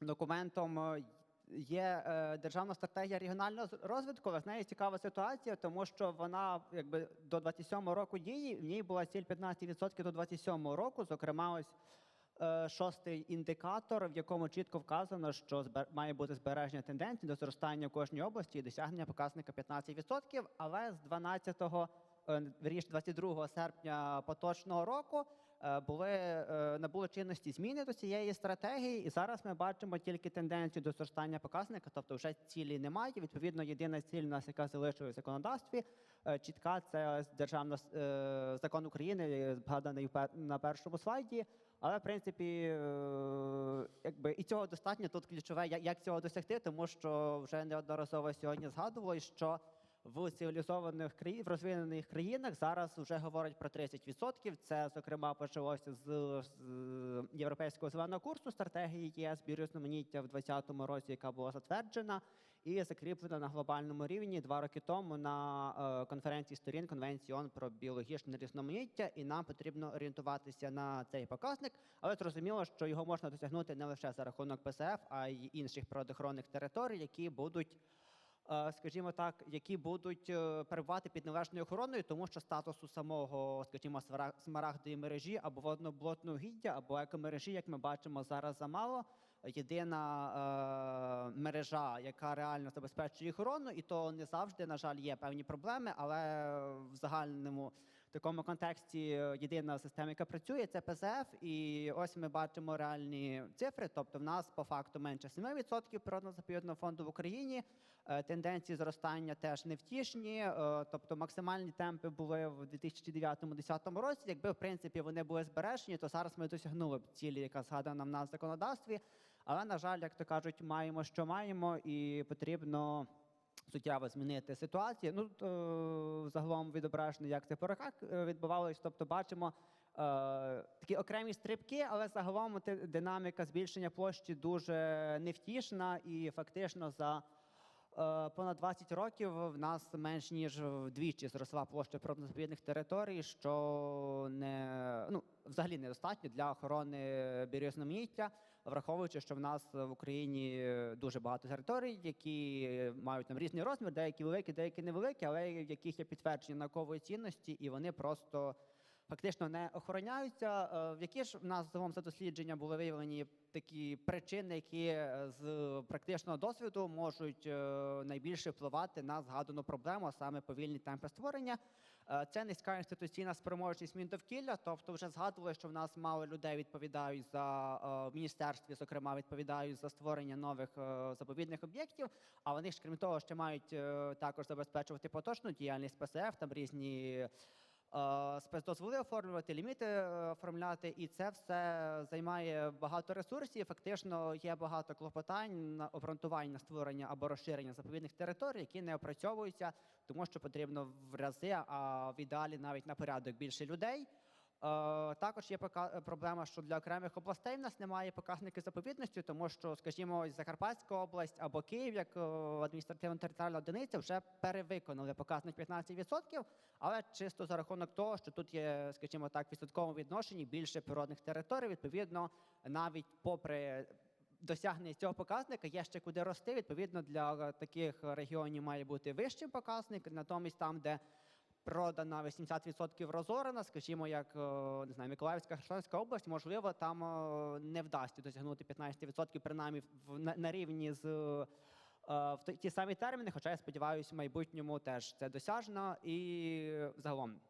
документом є державна стратегія регіонального розвитку, але з нею цікава ситуація, тому що вона якби до 27 року дії, в ній була ціль 15% до 27 року, зокрема ось 6-й індикатор, в якому чітко вказано, що має бути збереження тенденцій до зростання в кожній області і досягнення показника 15%, але з 22 серпня поточного року набули чинності зміни до цієї стратегії, і зараз ми бачимо тільки тенденцію до зростання показника, тобто вже цілі немає. Відповідно, єдина ціль у нас, яка залишилась в законодавстві, чітка, це закон України, згаданий на першому слайді. Але, в принципі, якби і цього достатньо. Тут ключове, як цього досягти, тому що вже неодноразово сьогодні згадували, що в цивілізованих країнах, в розвинених країнах зараз вже говорять про 30%. Це, зокрема, почалося з Європейського зеленого курсу, стратегії ЄС біорізноманіття в 2020 році, яка була затверджена і закріплена на глобальному рівні 2 роки тому на конференції сторін Конвенції ООН про біологічне різноманіття, і нам потрібно орієнтуватися на цей показник. Але зрозуміло, що його можна досягнути не лише за рахунок ПСФ, а й інших природоохоронних територій, які будуть, скажімо так, які будуть перебувати під належною охороною, тому що статусу самого, скажімо, смарагдової мережі або водно-болотного угіддя, або екомережі, як ми бачимо, зараз замало. Єдина мережа, яка реально забезпечує охорону, і то не завжди, на жаль, є певні проблеми, але в загальному такому контексті єдина система, яка працює, це ПЗФ, і ось ми бачимо реальні цифри, тобто в нас по факту менше 7% природно-заповідного фонду в Україні, тенденції зростання теж невтішні, тобто максимальні темпи були в 2009-2010 році, якби в принципі вони були збережені, то зараз ми досягнули б цілі, яка згадана в нас в законодавстві, але, на жаль, як то кажуть, маємо, що маємо, і потрібно суттєво змінити ситуацію. Ну, загалом відображено, як це по роках відбувалось, тобто бачимо такі окремі стрибки, але загалом динаміка збільшення площі дуже невтішна, і фактично за понад 20 років в нас менш ніж вдвічі зросла площа природно-заповідних територій, що взагалі недостатньо для охорони біорізноманіття, враховуючи, що в нас в Україні дуже багато територій, які мають там різний розмір, деякі великі, деякі невеликі, але в яких є підтвердження наукової цінності, і вони просто фактично не охороняються. В які ж в нас загалом за дослідження були виявлені такі причини, які з практичного досвіду можуть найбільше впливати на згадану проблему, а саме повільні темпи створення. Це низька інституційна спроможність змін довкілля, тобто вже згадували, що в нас мало людей відповідають в міністерстві, зокрема, відповідають за створення нових заповідних об'єктів, а вони ж, крім того, ще мають також забезпечувати поточну діяльність ПСФ, там різні спецдозволи оформлювати, ліміти оформляти, і це все займає багато ресурсів. Фактично є багато клопотань, обґрунтувань на створення або розширення заповідних територій, які не опрацьовуються, тому що потрібно в рази, а в ідеалі навіть на порядок більше людей. Також є проблема, що для окремих областей в нас немає показників заповідності, тому що, скажімо, Закарпатська область або Київ, як адміністративно-територіальна одиниця, вже перевиконали показник 15%, але чисто за рахунок того, що тут є, скажімо так, в відсотковому відношенні більше природних територій, відповідно, навіть попри досягнення цього показника є ще куди рости. Відповідно, для таких регіонів має бути вищий показник. Натомість там, де природа на 80% розорена, скажімо, як, не знаю, Миколаївська, Херсонська область, можливо, там не вдасться досягнути 15%, принаймні на рівні з в ті самі терміни, хоча я сподіваюся, в майбутньому теж це досяжно. І загалом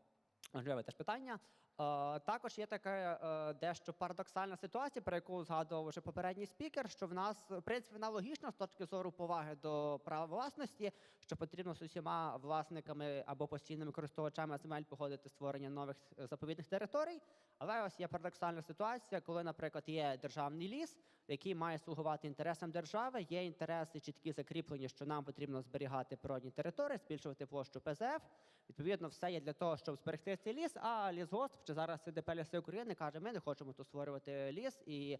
важливе теж питання. Також є така дещо парадоксальна ситуація, про яку згадував вже попередній спікер, що в нас, в принципі, вона логічна з точки зору поваги до права власності, що потрібно з усіма власниками або постійними користувачами земель погодити створення нових заповідних територій. Але ось є парадоксальна ситуація, коли, наприклад, є державний ліс, який має слугувати інтересам держави, є інтереси чіткі закріплені, що нам потрібно зберігати природні території, збільшувати площу ПЗФ. Відповідно, все є для того, щоб зберегти цей ліс, а лісгосп, чи зараз ДП «Ліси України» каже, ми не хочемо тут створювати ліс і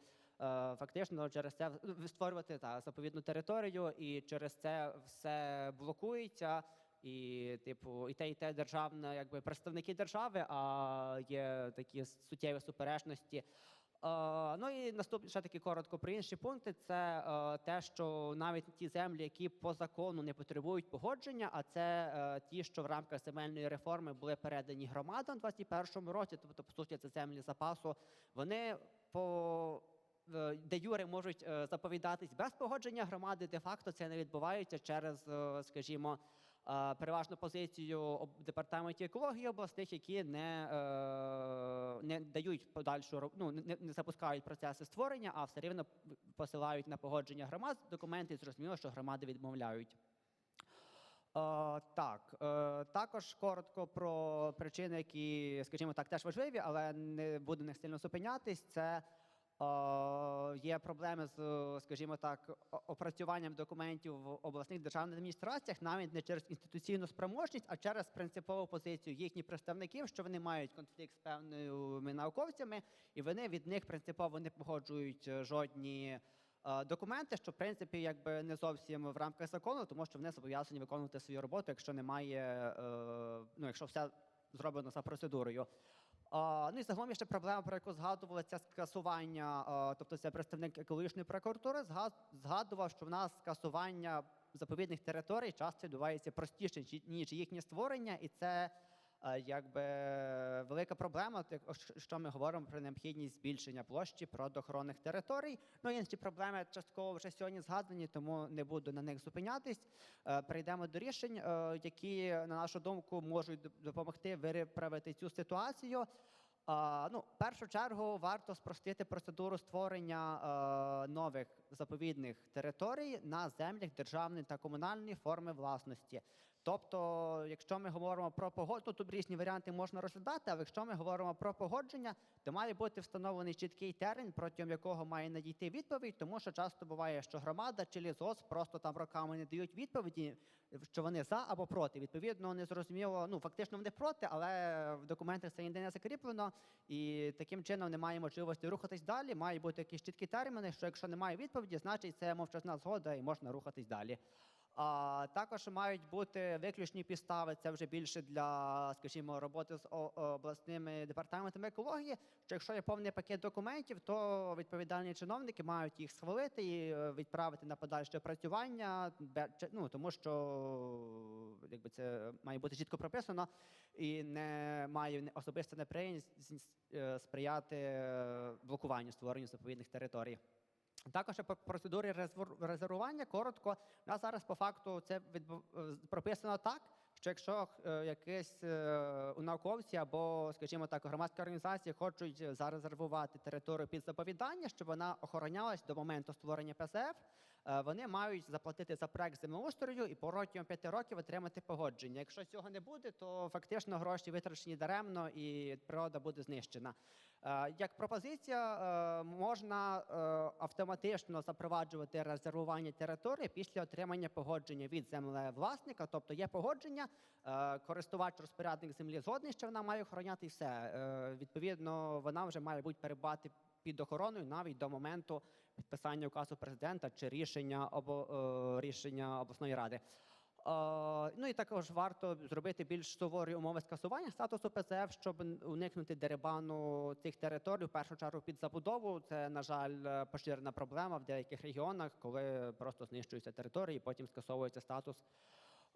фактично через це створювати заповідну територію, і через це все блокується. І, типу, і те державне, якби представники держави, а є такі суттєві суперечності. Ну і наступне, ще таки коротко про інші пункти, це те, що навіть ті землі, які по закону не потребують погодження, а це ті, що в рамках земельної реформи були передані громадам у 2021 році, тобто, по суті, це землі запасу, вони де юре можуть заповідатись без погодження громади, де-факто це не відбувається через, скажімо, переважну позицію департаментів екології обласних, які не дають подальшу, не запускають процеси створення, а все рівно посилають на погодження громад документи, і зрозуміло, що громади відмовляють. Також коротко про причини, які, скажімо так, теж важливі, але не буду на них сильно зупинятись. Це є проблеми з, скажімо так, опрацюванням документів в обласних державних адміністраціях, навіть не через інституційну спроможність, а через принципову позицію їхніх представників, що вони мають конфлікт з певними науковцями, і вони від них принципово не погоджують жодні документи, що, в принципі, якби не зовсім в рамках закону, тому що вони зобов'язані виконувати свою роботу, якщо немає, якщо все зроблено за процедурою. Ну і загалом є ще проблема, про яку згадували, це скасування, тобто це представник екологічної прокуратури, згадував, що в нас скасування заповідних територій часто відбувається простіше, ніж їхнє створення, і це якби велика проблема, що ми говоримо про необхідність збільшення площі природоохоронних територій. Ну, інші проблеми частково вже сьогодні згадані, тому не буду на них зупинятись. Перейдемо до рішень, які, на нашу думку, можуть допомогти виправити цю ситуацію. В першу чергу варто спростити процедуру створення нових заповідних територій на землях державної та комунальної форми власності. Тобто, якщо ми говоримо про погодження, тут різні варіанти можна розглядати, але якщо ми говоримо про погодження, то має бути встановлений чіткий термін, протягом якого має надійти відповідь, тому що часто буває, що громада чи лісгосп просто там роками не дають відповіді, що вони за або проти. Відповідно, не зрозуміло, фактично вони проти, але в документах це ніде не закріплено, і таким чином немає можливості рухатись далі, має бути якісь чіткі терміни, що якщо немає відповіді, значить це мовчазна згода і можна рухатись далі. Також мають бути виключні підстави, це вже більше для, скажімо, роботи з обласними департаментами екології, що якщо є повний пакет документів, то відповідальні чиновники мають їх схвалити і відправити на подальше опрацювання, тому що якби це має бути чітко прописано і не має особиста неприємність сприяти блокуванню створенню заповідних територій. Також по процедурі резервування, коротко, у нас зараз по факту це прописано так, що якщо якісь науковці або, скажімо так, громадські організації хочуть зарезервувати територію під заповідання, щоб вона охоронялась до моменту створення ПСФ, вони мають заплатити за проект землеустрою і протягом 5 років отримати погодження. Якщо цього не буде, то фактично гроші витрачені даремно і природа буде знищена. Як пропозиція, можна автоматично запроваджувати резервування території після отримання погодження від землевласника, тобто є погодження, користувач-розпорядник землі згодний, що вона має охороняти і все. Відповідно, вона вже має бути перебувати під охороною навіть до моменту підписання указу президента чи рішення обласної ради. Ну і також варто зробити більш суворі умови скасування статусу ПЗФ, щоб уникнути дерибану цих територій, в першу чергу під забудову. Це, на жаль, поширена проблема в деяких регіонах, коли просто знищуються території, і потім скасовується статус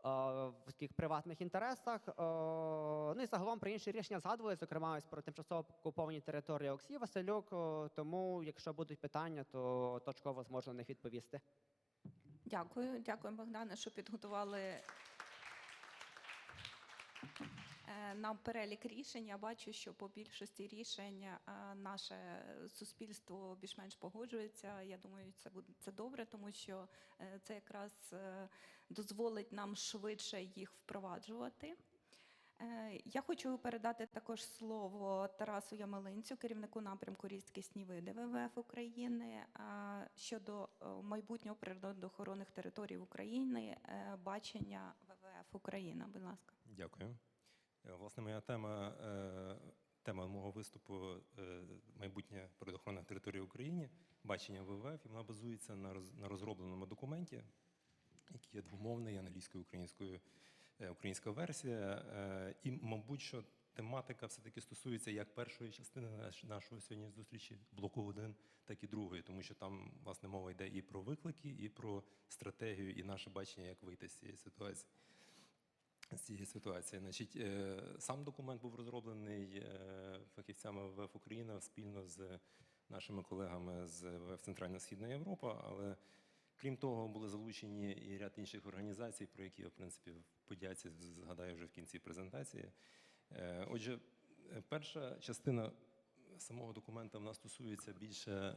в таких приватних інтересах. Ну і загалом про інші рішення згадували, зокрема ось про тимчасово окуповані території Олексій Василюк, тому якщо будуть питання, то точково зможу на них відповісти. Дякую. Дякую, Богдане, що підготували нам перелік рішень. Я бачу, що по більшості рішень наше суспільство більш-менш погоджується. Я думаю, це добре, тому що це якраз дозволить нам швидше їх впроваджувати. Я хочу передати також слово Тарасу Ямелинцю, керівнику напрямку «Рідкісні види ВВФ України», щодо майбутнього природоохоронних територій України, бачення ВВФ Україна. Будь ласка. Дякую. Власне, моя тема мого виступу – майбутнє природоохоронних територій в Україні, бачення ВВФ, і вона базується на розробленому документі, який є двомовний, англійською, українською, українська версія. І, мабуть, що тематика все-таки стосується як першої частини нашої сьогодні зустрічі, блоку 1, так і другої, тому що там, власне, мова йде і про виклики, і про стратегію, і наше бачення, як вийти з цієї ситуації. Значить, сам документ був розроблений фахівцями ВВФ Україна спільно з нашими колегами з ВВФ Центрально-Східна Європа, але крім того, були залучені і ряд інших організацій, про які я, в принципі, в подяці згадаю вже в кінці презентації. Отже, перша частина самого документа в нас стосується більше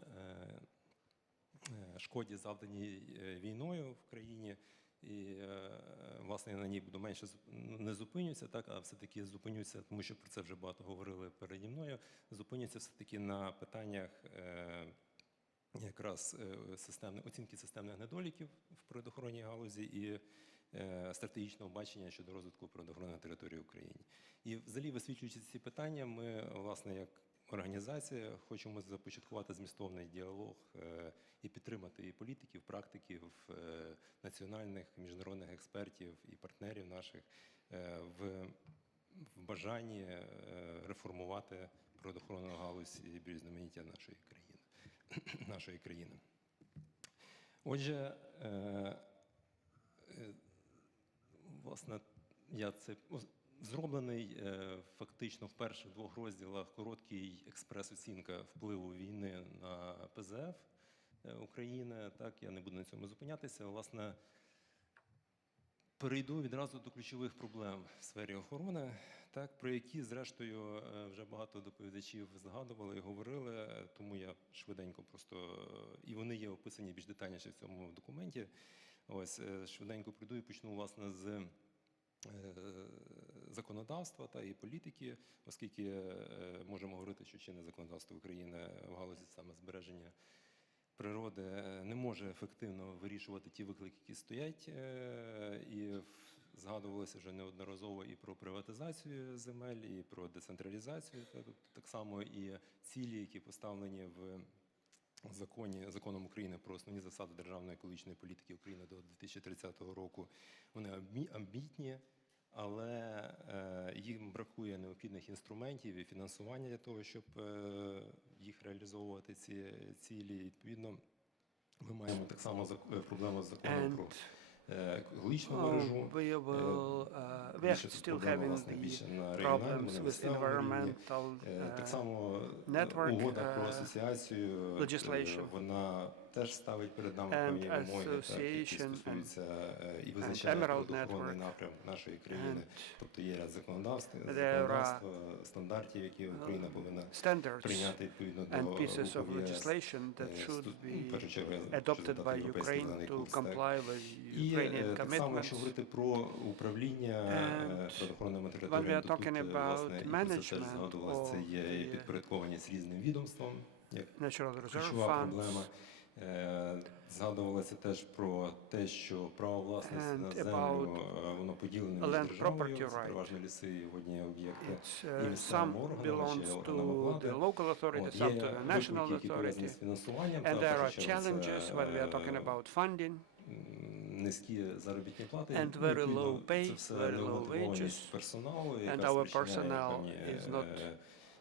шкоді, завданій війною в країні. І, власне, я на ній буду менше не зупинюся, так, а все-таки зупинюся, тому що про це вже багато говорили переді мною, зупинюся все-таки на питаннях якраз оцінки системних недоліків в природоохоронній галузі і стратегічного бачення щодо розвитку природоохоронної території в Україні. І взагалі, висвітлюючи ці питання, ми, власне, як організація хочемо започаткувати змістовний діалог і підтримати і політиків, практиків, національних, міжнародних експертів і партнерів наших в бажанні реформувати природоохоронну галузь і біорізноманіття нашої країни. Отже, власне, це зроблений фактично в перших двох розділах короткий експрес-оцінка впливу війни на ПЗФ України. Так, я не буду на цьому зупинятися. Власне, перейду відразу до ключових проблем в сфері охорони, так, про які, зрештою, вже багато доповідачів згадували і говорили, тому я швиденько просто, і вони є описані більш детальніше в цьому документі. Ось, швиденько прийду і почну, власне, з законодавства та і політики, оскільки можемо говорити, що чинне законодавство України в галузі саме збереження природи не може ефективно вирішувати ті виклики, які стоять, і згадувалося вже неодноразово і про приватизацію земель, і про децентралізацію, так само і цілі, які поставлені в законом України про основні засади державної екологічної політики України до 2030 року, вони амбітні, але їм бракує необхідних інструментів і фінансування для того, щоб їх реалізовувати, ці цілі. Відповідно, ми маємо так само проблему з законом про екологічну мережу. We are still having the problems with environmental network legislation. Вона теж ставить перед нами певні вимоги, які стосуються і визначає природоохоронний напрям нашої країни. Тобто є ряд законодавства, стандартів, які Україна повинна прийняти відповідно до першу чергу adopted by Ukraine to comply with Ukrainian так само, якщо говорити про управління природоохоронними територіями, то тут, власне, і про це теж згадувалося, це є підпорядкованість різним відомствам, як ключова проблема. Згадувалося теж про те, що право власності на землю, воно поділене між державою, це переважно ліси і водні об'єкти, і місцевими органами, чи органами влади. Є виклики, які пов'язані з фінансуванням, та, низькі заробітні плати. And very low pay, це все very low немотивованість wages, персоналу, and яка our спричиняє personnel певні, is not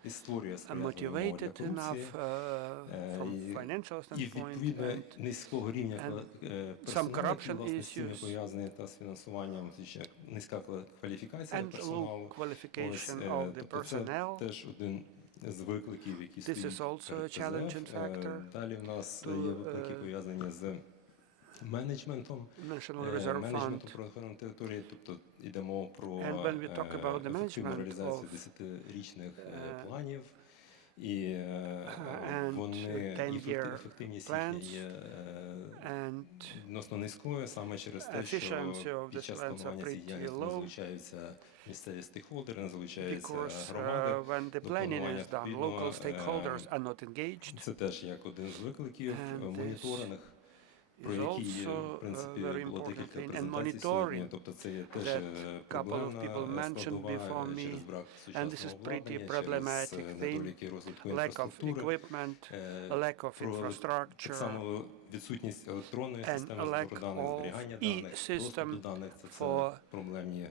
і створює сприятливі умови для motivated enough корупції. from financial І standpoint, відповідно and низького рівня some персоналу, corruption який, власне, з цими issues. пов'язаний та з фінансуванням, ще низька кваліфікація and персоналу. low qualification of the Тобто це personnel. теж один з викликів, які This is стоїть also a перед challenging ПЗФ. factor Далі в нас to, є виклики, пов'язані з менеджментом, National Reserve менеджменту Fund. природоохоронної території, тобто йдемо про And when we talk about the ефективну management реалізацію of, 10-річних планів, і вони, їх 10-year ефективність plans, їхня є and відносно низькою, саме через те, efficiency що of the під час plans are планування цих pretty діяльностей не low, залучаються місцеві стейкхолдери, не залучаються because громади. when the до planning планування. is done, Відповідно, local stakeholders are not engaged. це теж як один з викликів. And Моніторинг, про is який, also в принципі, very було important декілька thing. And презентацій сьогодні. monitoring Тобто це є теж that couple of проблемна people mentioned складова before me, через брак and this is сучасного pretty обладнання, problematic через thing, недоліки розвитку lack of інфраструктури, equipment, lack of про так infrastructure, само відсутність електронної and системи lack збору даних, of зберігання даних, доступ e-system до даних. Це все for проблемні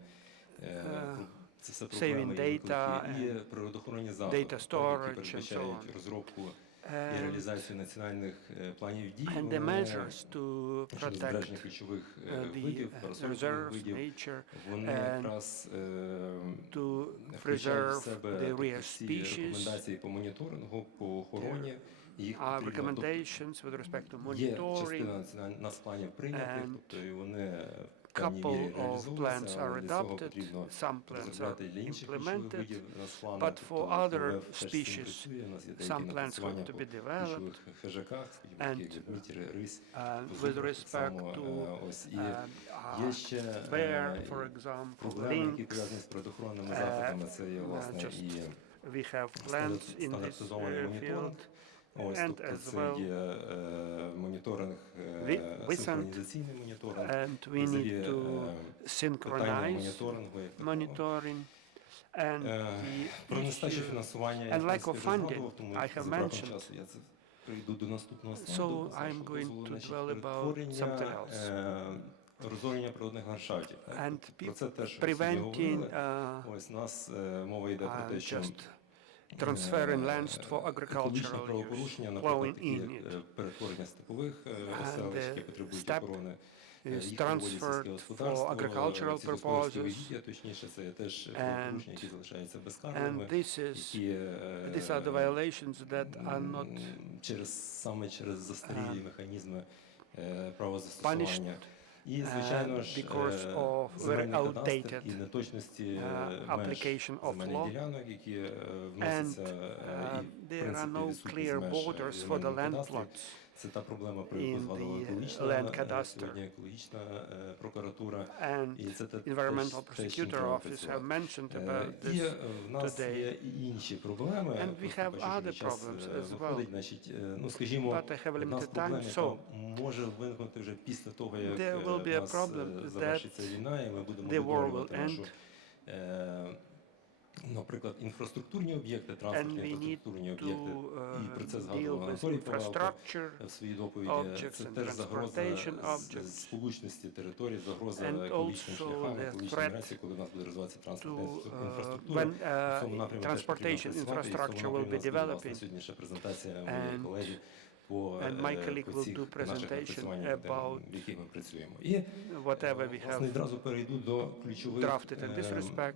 це все saving проблеми і data виклики. І and природоохоронні заходи, data які storage and so передбачають on. розробку і And- реалізацію національних планів дій, and the вони measures to щодо protect збереження ключових the видів та розсортових reserves, видів, nature, вони and якраз to включають в preserve себе the тобто rare всі species. рекомендації по моніторингу, по охороні. Їх Our потрібно, тобто, recommendations with respect to є monitoring, частина нацпланів прийнятих, and тобто і вони в певній couple мірі of реалізовуються, plans але are для цього adopted, потрібно some plans are розробляти для інших ключових implemented, видів нацплани. but Тобто for other ВВФ теж з цим species, працює. У нас є some деякі plans напрацювання have to по be developed, ключових хижаках, скажімо, такі як ведмідь, рись, with зубр, так respect само, to ось. І є ще bear, for example, проблеми, які lynx, пов'язані з природоохоронними заходами. Це є, власне, just і we have plans in this стандартизований моніторинг. field, Ось, and тобто as це well є моніторинг, we синхронізаційний моніторинг. and we Це need є to питання synchronize моніторингу, як такого. monitoring and Про the нестачу issue фінансування я, and в lack of принципі, вже funding. згадував, тому I have за браком mentioned. часу я це прийду до наступного So слайду. з I'm вашого going дозволу. to Значить, dwell about перетворення, something else. розорення природних ландшафтів. так. And Про це теж preventing говорили. Ось у нас мова йде про те, що just transferring lands for екологічні agricultural правопорушення, use, наприклад, flowing такі in як it, перетворення степових селищ, які потребують step охорони, is їх проводять сільське transferred господарство, for agricultural сільськогосподарські purposes, угіддя, точніше, це є теж правопорушення, які залишаються безкарними, and які these are the violations that are not саме через застарілі механізми правозастосування. І, звичайно ж, because of very земельний кадастр outdated і неточності application of земельних law, ділянок, які and вносяться, і, в there are принципі, no відсутність clear меж borders for the земельного land кадастру. plots Це та проблема, про яку in згадувала the екологічна land cadastre. сьогодні екологічна прокуратура. and І це Environmental те, з чим Prosecutor треба Office працювати. have mentioned about І this в нас today. є і інші проблеми. And we Просто have бачу, що other час problems as виходить. well. Значить, ну, скажімо, But I have одна з limited проблем, time, яка so може виникнути вже після того, як there will be a в нас problem завершиться війна, і ми будемо the war will відновлювати нашу, end. наприклад, інфраструктурні об'єкти, транспортні And we need інфраструктурні to об'єкти. І про це deal згадував with Анатолій Павлович infrastructure в своїй доповіді. objects Це and теж загроза transportation objects. сполучності території, загроза And екологічним also шляхам, the екологічній threat міграції, коли в нас буде розвиватися транспортна to інфраструктура. when В цьому напрямі теж потрібно transportation працювати, і в цьому infrastructure will напрямі be у нас буде, власне, developing. сьогоднішня презентація моєї And- колеги по and my colleague по will цих do наших presentation напрацюваннях, about в яких ми працюємо. І whatever we власне have відразу перейду до ключових drafted in this respect,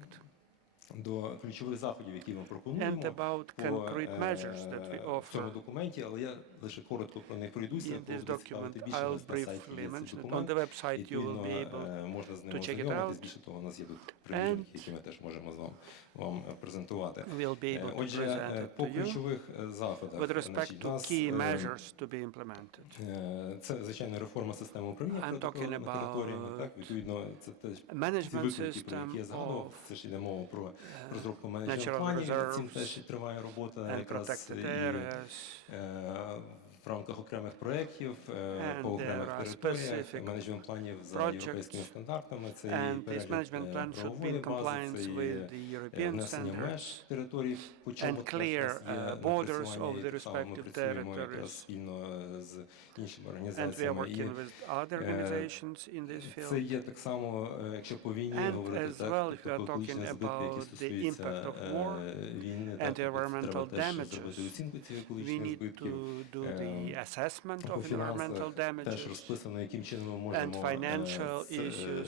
до ключових заходів, які ми пропонуємо and about по concrete measures that we в цьому offer. документі, але я лише коротко про них пройдуся. In this Кого зацікавити document, більше, у I'll нас на сайті briefly є цей mention it. On документ. the website you will be Відповідно, able можна з ним to check it ознайомитись. out. Більше того, у нас є тут примірники, які ми теж можемо вам презентувати. We'll be able to Отже, present it по to you ключових заходах. with respect значить, to у нас, key measures to be implemented. Це, звичайно, реформа системи управління I'm talking на територіями. about Так, відповідно, це теж ці management виклики, про які я system згадував. of Це ж йде мова про розробку менеджмент natural планів. Над цим reserves теж триває робота and якраз protected і areas. в рамках окремих проєктів, And по окремих there are територіях, specific менеджмент планів за projects, європейськими стандартами. Це і and these перелік management plans should be in правової бази, це compliance і with the European внесення меж standards територій, по чому and clear теж у нас є borders напрацювання, of the і так само ми respective працюємо якраз territories спільно з з іншими And we are організаціями. working with other organizations in this Це field. є так само, якщо по війні And говорити, as так, well, if we тобто are екологічні talking збитки, які about the стосуються impact of war війни, and так, тобто environmental треба теж damages, зробити оцінку цих we екологічних need збитків. to do the assessment По of environmental фінансах теж damages розписано, яким чином ми and можемо financial issues,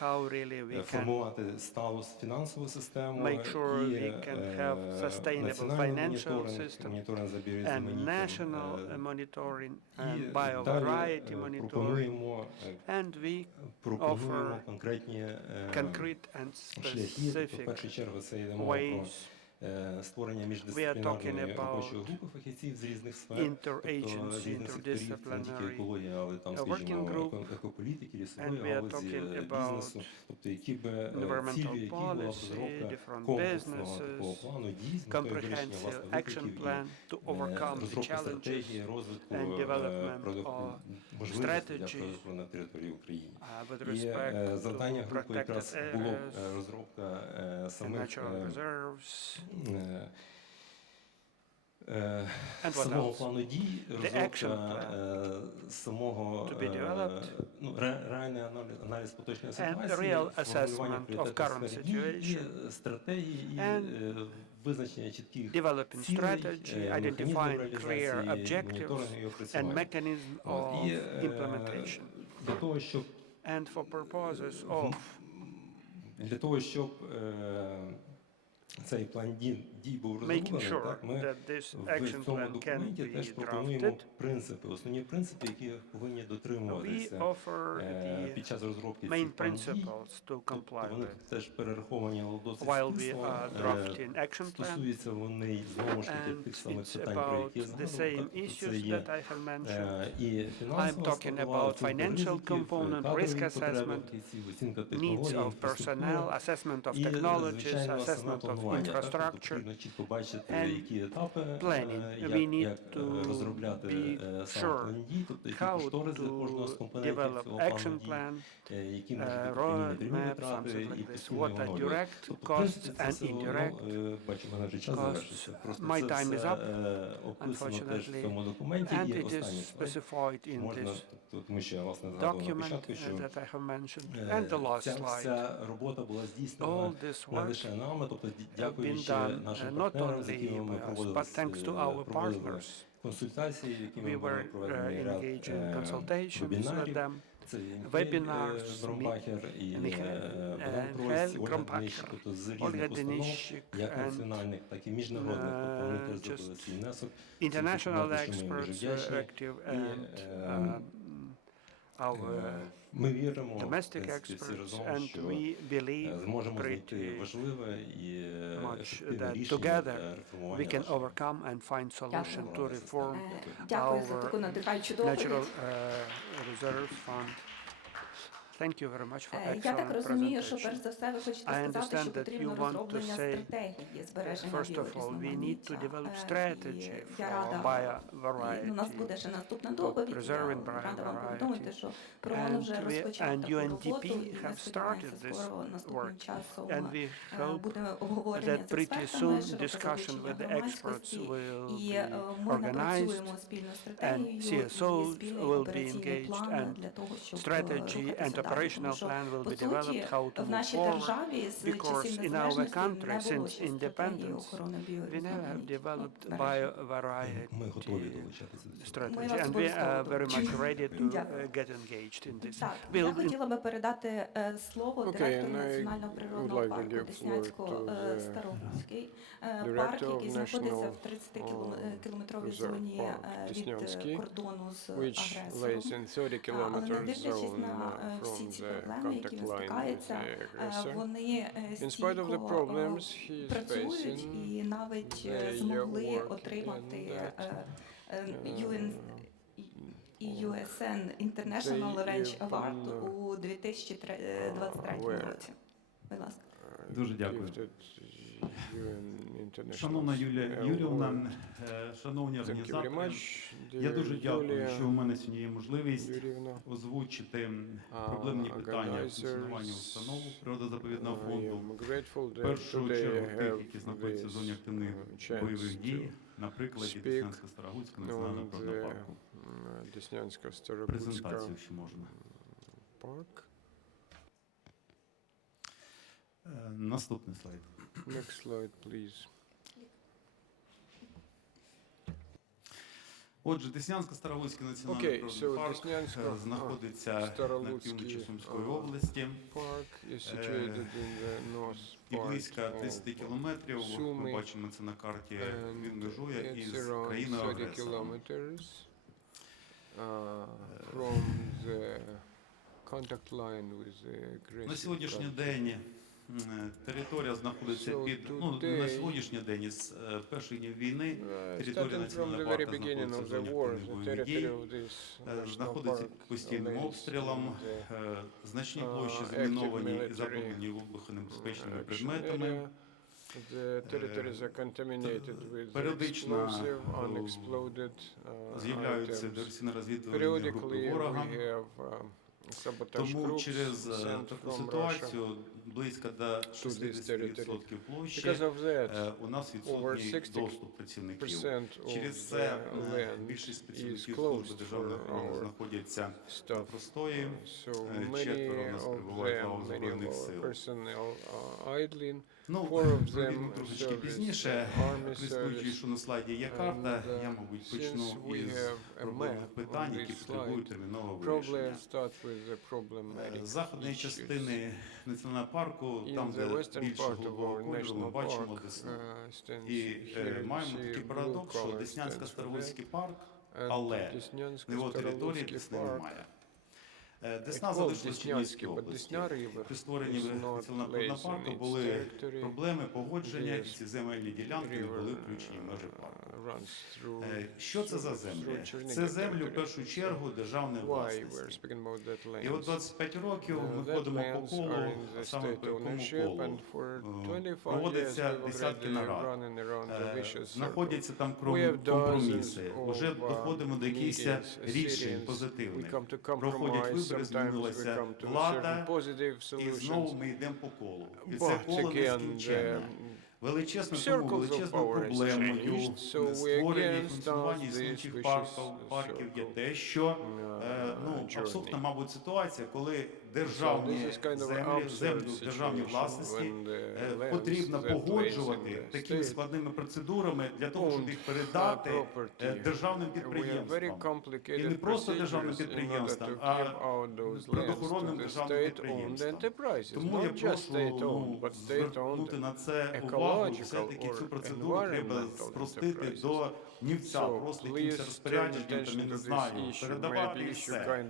how really we can формувати сталу фінансову систему make sure і we can have sustainable національний financial system моніторинг за and біорізноманіттям. national monitoring І and далі biovariety monitoring. пропонуємо And we offer конкретні concrete and шляхи. Тобто, в specific першу чергу, це йде мова про ways створення we are міждисциплінарної talking about робочої групи фахівців з різних сфер, тобто interagency, різних секторів, це не тільки interdisciplinary екологія, але там, working скажімо, group, екополітики, and лісової we are галузі, talking about бізнесу, тобто які би environmental цілі, які була б policy, розробка different комплексного businesses, такого плану дій з метою вирішення comprehensive власних action викликів plan to і overcome the розробка challenges стратегії розвитку and development of можливостей для strategy розвитку на території України. with І respect завдання to групи якраз protected було areas розробка and самих natural reserves. самого плану дій, розробка самого реальний аналіз поточної ситуації, формулювання пріоритетних сфер дій, і стратегії, і визначення чітких цілей, механізмів реалізації, моніторингу і опрацювання. І для того, щоб цей план дій був розроблений, так, ми в цьому документі теж пропонуємо принципи, основні принципи, які повинні дотримуватися під час розробки цих план дій. Тобто вони теж перераховані, але досить стисло. Стосуються вони, знову ж таки, тих самих питань, про які я згадував. Це є і фінансова складова, оцінка ризиків, кадрові потреби фахівців, оцінка технологій, інфраструктури і, звичайно, саме планування. Потрібно чітко бачити, які етапи, як розробляти сам план дій, тобто які кошториси кожного з компонентів цього плану дій, які можуть бути прямі витрати і постійні вимоги. Тобто, в принципі, це все воно, бачу, мене вже час завершився. Просто це все описано теж в цьому документі. І останній слайд. Можна, тому що я, власне, згадував на початку, що ця робота була здійснена не лише нами, тобто дякуючи нашим партнерам, з якими ми проводили консультації, якими ми проведені ряд вебінарів. Це webinars, Бромбахер і Богдан Пройс, Ольга Денищик, тобто з різних установ, як національних, так і міжнародних, тобто вони теж зробили свій внесок. International experts active and ми віримо, domestic experts, and we believe зможемо знайти важливе і ефективне that рішення together для реформування we can нашої overcome and find solution to reform Дякую за таку надихаючу доповідь. natural reserves fund. Thank you very much for excellent Я так розумію, що presentation. перш за все ви хочете I сказати, що understand that потрібно you want to розроблення say, стратегії збереження first of all, we need to develop strategy for biovariety, у нас буде ще наступна доповідь. preserving Я рада вам biovariety. повідомити, що ПРООН вже розпочав And таку роботу, UNDP і ми have сподіваємося, started this скоро наступним work. часом And we hope буде обговорення that з pretty експертами, soon discussion with the громадськості, experts will і be ми organized, напрацюємо спільну and стратегію, CSOs і спільний will be операційний engaged, план and для того, щоб strategy and рухатися далі. Тому operational що, plan will по be суті, developed how to в move нашій forward, державі з because часів in our незалежності country, не було since ще стратегії independence, охорони we never have біорізноманіття. developed Ми biovariety готові долучатися до цього. strategy, Ми вас and we are обов'язково very much ready to Дякую. get engaged in this. Так, я хотіла би передати слово директору and I Національного would природного like to парку give floor to the Деснянсько-Старогузький director парк, of який знаходиться National в 30-кілометровій Reserve зоні Park від Деснянський, кордону з which lays агресором. in 30 Але не kilometers дивлячись zone на всі from ці the проблеми, які contact він line with стикається, the aggressor. вони In spite of the стійко problems he is працюють facing, і навіть they змогли work отримати in USN International they Range even, Award у 2023 році. Будь ласка. Дуже дякую. Шановна Юлія Юрівна, шановні організатори, я дуже дякую, що у мене сьогодні є можливість озвучити проблемні питання функціонування установ природозаповідного фонду. В першу чергу тих, які знаходяться в зоні активних бойових дій, на прикладі speak Деснянсько-Старогутського національного on природного the парку. Деснянсько-Старогутська Презентацію, якщо можна. парк. Наступний слайд. Next slide, please. Отже, Деснянсько-Старогутський національний природний парк знаходиться на півночі Сумської області і близько 30 кілометрів, ми бачимо це на карті, він межує із країною-агресором. На сьогоднішній день територія знаходиться під, на сьогоднішній день, із перших днів війни, територія національного парку знаходиться в зоні активних бойових дій, знаходиться під постійним обстрілом, значні площі заміновані і забруднені вибухонебезпечними предметами. Періодично з'являються диверсійно-розвідувальні групи ворога. Тому через таку ситуацію близько до 60% площі у нас відсутній доступ працівників. Через це більшість працівників служби державної охорони знаходяться на простої, четверо у нас перебувають в лавах Збройних сил. Пройдемо трошечки пізніше, користуючись, що на слайді є карта, я, мабуть, почну із проблемних питань, які потребують термінового вирішення. З заходної частини національного парку, там, де більше голубого кольору, ми бачимо Десну. І маємо такий парадокс, що Деснянсько-Старогутський парк, але на його території Десни немає. Десна залишилась в Чернігівській області. При створенні національного природного парку були проблеми погодження, і ці земельні ділянки не були включені в межі парку. Що це за землі? Це землі, в першу чергу, державної власності. І от 25 років ми ходимо по колу, а саме по якому колу. Проводяться десятки нарад, знаходяться там компроміси, вже доходимо до якихось рішень позитивних. Проходять вибори, змінилася влада, і знову ми йдемо по колу. І це коло нескінченне. Величезною проблемою створення і функціонування існуючих парків є те, що абсурдна, мабуть, ситуація, коли державні землі в державній власності потрібно погоджувати такими складними процедурами для того, щоб їх передати державним підприємствам. І не просто державним підприємствам, а природоохоронним державним підприємствам. Тому я прошу звернути на це увагу, все-таки цю процедуру треба спростити до нівця, просто якимось розпорядженням, там, я не знаю, передавати і все.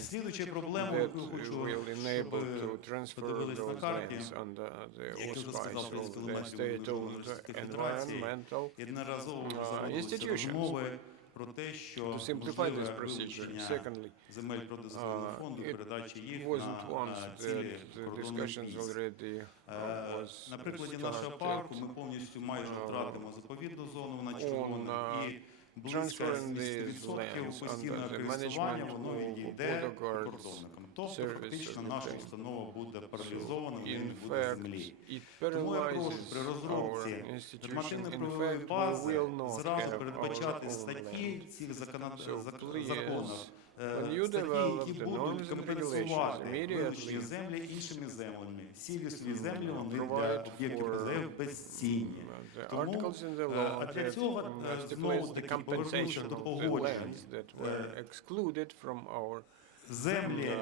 Слідуюча проблема, яку хочу, щоб подивились на карті, як я вже сказав, 30 кілометрів від Російської Федерації, і неразово заводилися розмови про те, що можливе вилучення земель природоохоронного фонду, передачі їх на цілі прикордонних. На прикладі нашого парку ми повністю майже втратимо заповідну зону, вона червона, і близько 70% постійного користування воно відійде прикордонникам. Тобто фактично наша установа буде паралізована, і не буде землі. Тому я прошу при розробці нормативно-правової бази зразу передбачати статті цих законах, статті, які будуть компенсувати вилучені землі іншими землями. Сільські землі вони для об'єктів ПЗФ безцінні. Тому для цього знову таки повернувся до погоджень. Землі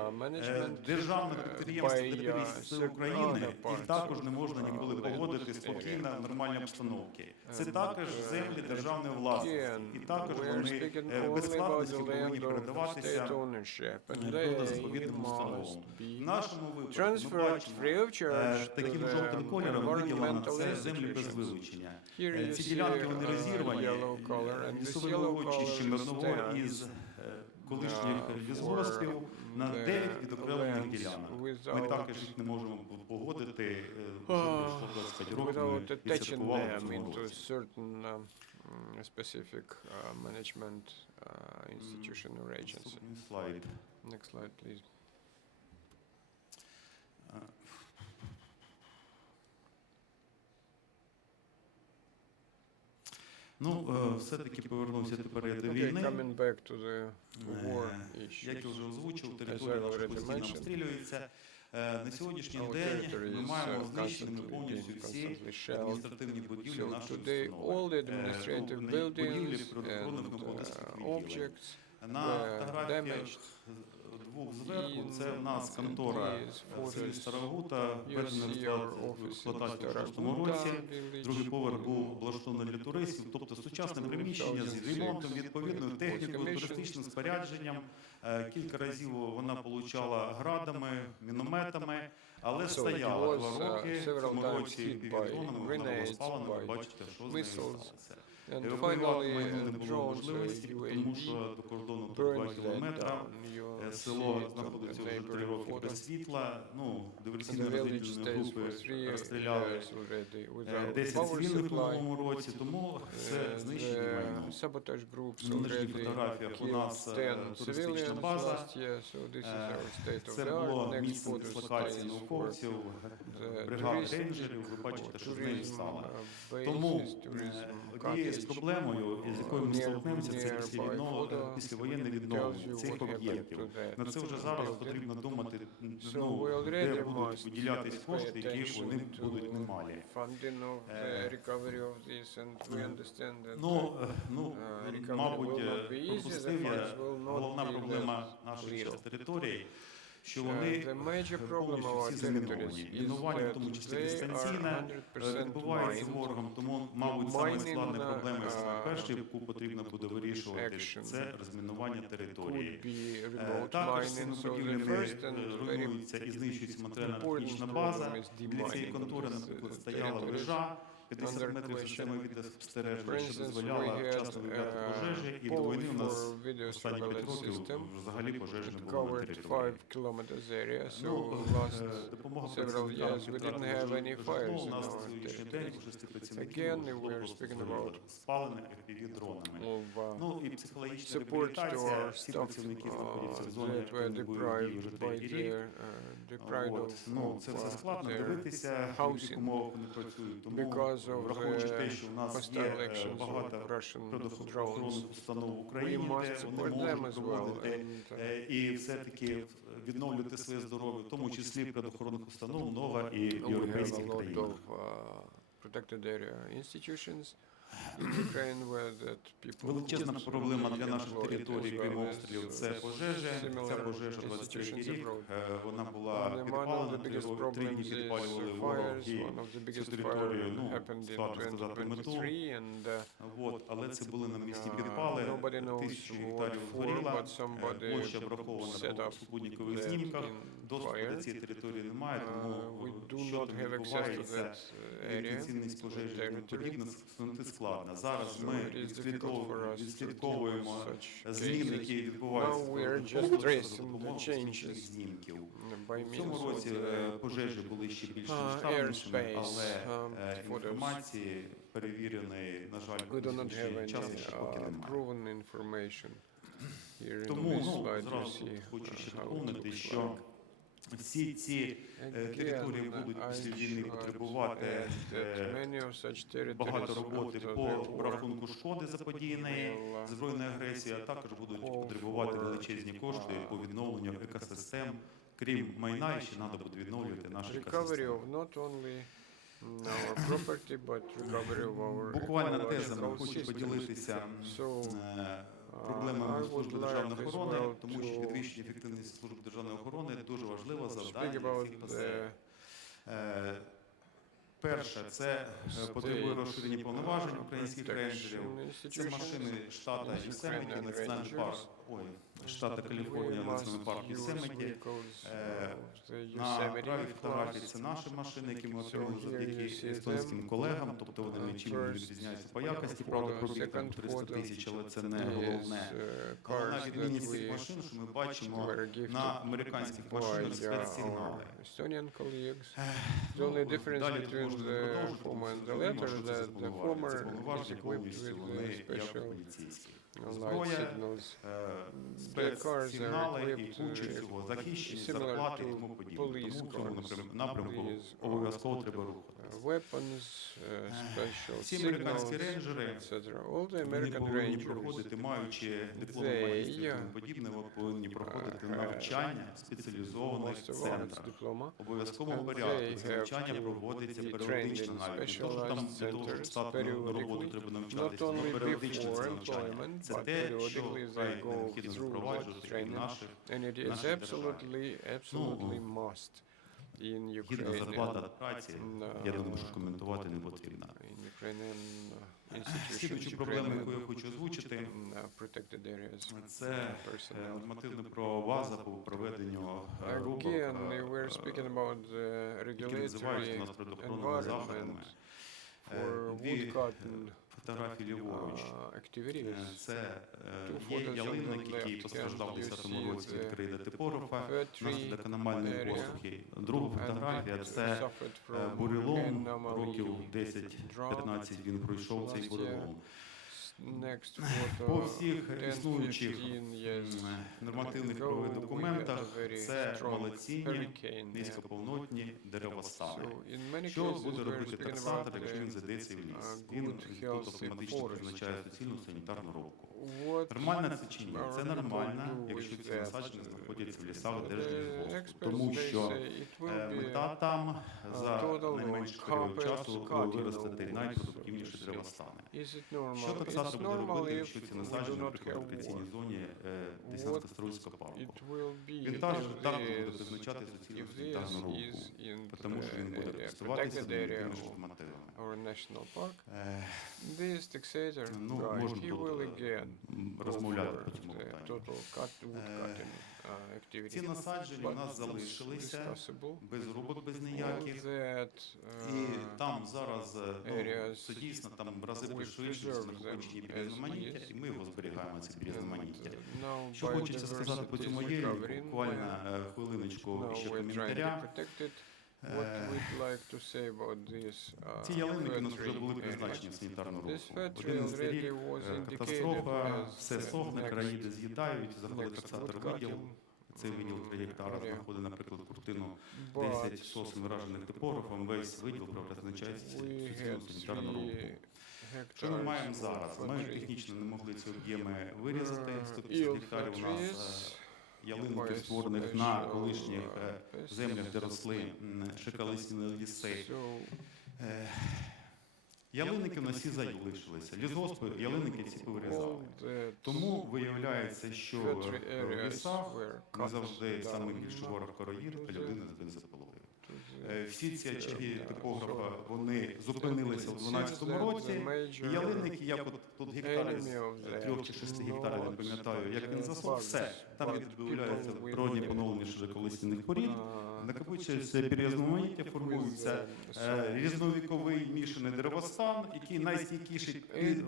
державних підприємств території Сил України, їх також не можна ніколи погодити спокійно в нормальній обстановці. Це також землі державної власності. І також вони без складності повинні передаватися природно-заповідним установам. В нашому випадку ми бачимо, таким жовтим кольором виділено це землі без вилучення. Ці ділянки вони розірвані, лісовим урочищем одного із колишніх лісгоспів на 9 відокремлених ділянок. Ми також їх не можемо погодити, вже 25 років ми відсвяткували в цьому році. Specific management institution or agency. Next slide, please. Все-таки повернувся тепер я до війни. Як я вже озвучив, територія наша постійно обстрілюється. На сьогоднішній день ми маємо знищеними повністю всі адміністративні будівлі нашої установи. Будівлі природоохоронних громадських відділень. На фотографіях двох зверху це в нас контора в селі Старогута, введена в експлуатацію в 2006 році. Другий поверх був облаштований для туристів, тобто сучасне приміщення з ремонтом, відповідною технікою, туристичним спорядженням. Кілька разів вона получала градами, мінометами, але стояла 2 роки. В цьому році півдронами вона була спалена, ви бачите, що з нею сталося. Евакуювати ми не було можливості, тому що до кордону 2 кілометри, село знаходиться вже 3 роки без світла, диверсійно-розвідувальні групи розстріляли 10 цивільних в минулому році, тому це знищення майно. На нижніх фотографіях у нас туристична база, це було місце дислокації науковців, бригад рейнджерів, ви бачите, що з нею стало. Тому однією з проблемою, з якою ми столкнемося, це післявоєнне відновлення цих об'єктів. На це вже зараз потрібно думати, де будуть виділятись кошти, які вони будуть немалі. Мабуть, пропустив я головна проблема наших територій, що вони повністю всі заміновані. Мінування, в тому числі дистанційне, відбувається ворогом, тому, мабуть, саме складна проблема, саме перша, яку потрібно буде вирішувати, це розмінування території. Також цими будівлями руйнується і знищується матеріально-технічна база. Для цієї контори, наприклад, стояла вежа, 50 метрів системи відеоспостереження, що дозволяла вчасно виявляти пожежі, і до війни у нас останні 5 років взагалі пожеж не було на території. Допомога працівникам відкладення пожежного у нас на сьогоднішній день у 6 працівників було спалене FPV-дронами. І психологічна реабілітація, всі працівники знаходяться в зоні активної бойових дій вже 3-й рік. Це все складно дивитися, в яких умовах вони працюють, тому враховуючи те, що в нас є багато природоохоронних установ в Україні, де вони можуть проводити і все-таки відновлювати своє здоров'я, в тому числі природоохоронних установ, нова і європейських країн. Величезна проблема для наших територій, крім обстрілів, це пожежі. Ця пожежа 23 рік, вона була підпалена, 3 дні підпалювали вороги цю територію, складно сказати мету. Але це були на місці підпали, 1000 гектарів горіла, площа обрахована по супутникових знімках, доступу до цієї території немає, тому що не відбувається, інтенсивність пожежі і подібне, встановити складно. Зараз ми відслідковуємо зміни, які відбуваються за допомогою супутникових знімків. У цьому році пожежі були ще більш масштабнішими, але інформації перевіреної, на жаль, часу ще поки немає. Тому зразу хочу ще доповнити, що всі ці території будуть після війни потребувати багато роботи по рахунку шкоди заподіяної збройної агресії, а також будуть потребувати величезні кошти по відновленню екосистем. Крім майна, ще треба буде відновлювати наші екосистеми. Буквально тезами хочу поділитися проблемами служби державної охорони, тому що підвищення ефективності служби державної охорони дуже важливе завдання всіх ПЗФ. Перше, це потребує розширення повноважень українських рейнджерів. Це машини штата Йосеміті, національний парк, штата Каліфорнія, національний парк Йосеміті. На правій фотографії це наші машини, які ми отримали завдяки естонським колегам, тобто вони нічим не відрізняються по якості, правда, пробіг там 300 тисяч, але це не головне. Головна відмінність цих машин, що ми бачимо на американських машинах спецсигнали. Далі можна продовжувати, це повноваження, повністю вони як поліцейські. Зброя, спецсигнали і куча цього, захищені, зарплати і тому подібне. Тому в цьому напрямку обов'язково треба рухати. weapons, special Всі signals, американські рейнджери, etc. All the вони American повинні Rangers, проходити, маючи диплом магістра і тому подібне, вони повинні проходити навчання в спеціалізованих центрах. Обов'язковому порядку це навчання проводиться періодично навіть. Не то, що там для того, щоб стати на роботу, треба навчатися, але періодично це навчання. Це те, що вкрай необхідно запроваджувати і в наших державі. Гідна зарплата праці, я думаю, що коментувати не потрібно. Слідуючу проблему, яку я хочу озвучити, це нормативно-правова по проведенню рубок, які називають у нас природоохоронними заходами. Дві фотографії ліворуч. Це є ялинник, який постраждав у 2010 році від криди типографа внаслідок аномальної посухи. Друга фотографія – це бурелом, років 10-15 він пройшов цей бурелом. По всіх існуючих нормативних правових документах це малоцінні, низькоповнотні деревостани. Що буде робити таксатор, якщо він зайдеться в ліс? Він тут автоматично призначає суцільну санітарну рубку. Нормально це чи ні? Це нормально, якщо ці насадження знаходяться в лісах держлісгоспу. Тому що мета там за найменший період часу виростити найпродуктивніші деревостани. Що таксатор буде робити, якщо ці насадження, наприклад, в локаційній зоні Деснянсько-Стрийського парку? Він також буде призначати суцільну санітарну рубку, тому що він буде користуватися тими ж нормативами. Можна тут розмовляти по цьому питанню. Ці насадження у нас залишилися без рубок, без ніяких. І там зараз, це дійсно там рази пришвидшується накопичення біорізноманіття, і ми його зберігаємо, це біорізноманіття. Що хочеться сказати по цьому є, буквально хвилиночку ще коментаря. Ці ялинники у нас вже були призначені в санітарну рубку. 11 рік, катастрофа, все сохне, країди з'їдають, заходить таксатор відділ. Цей відділ 3 гектара знаходить, наприклад, куртину 10 сосен вражених типографом, весь відділ призначається суцільну санітарну рубку. Що ми маємо зараз? Ми технічно не могли ці об'єми вирізати, 150 гектарів у нас ялинків, створених на колишніх землях, де росли шикалисні ліси. Ялинники в нас всі залишилися. Лісгоспи ялинники всі повирізали. Тому виявляється, що в лісах не завжди найбільше горах короїд, а людина з бензопилою. Всі ці очаги типографа, вони зупинилися у 2012 році, і ялинники, як от тут гектари з 3 чи 6 гектарів, я не пам'ятаю, як він засох, все. Там відбувається природні поновлення широколисних порід, накопичується біорізноманіття, формується різновіковий мішаний деревостан, який найстійкіший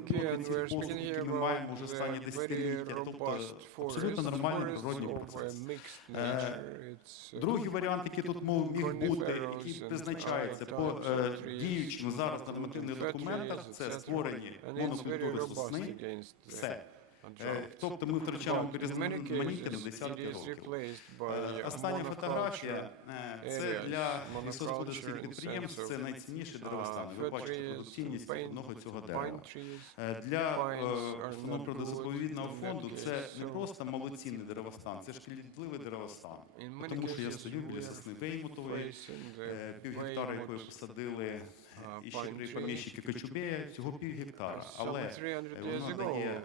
проти цих послуг, які ми маємо вже останні десятиліття. Тобто абсолютно нормальний природній процес. Другий варіант, який тут міг бути, який призначається по діючим зараз нормативних документах, це створені монокультури сосни. Все. Тобто ми втрачаємо біорізноманіття на десятки років. Остання фотографія – це для лісогосподарських підприємств, це найцінніші деревостани. Ви бачите продуктивність одного цього дерева. Для природозаповідного фонду це не просто малоцінний деревостан, це шкідливий деревостан. Тому що я стою біля сосни Веймутової, півгектара якої посадили і ще 3 поміщики Кочубея, всього півгектара. Але воно дає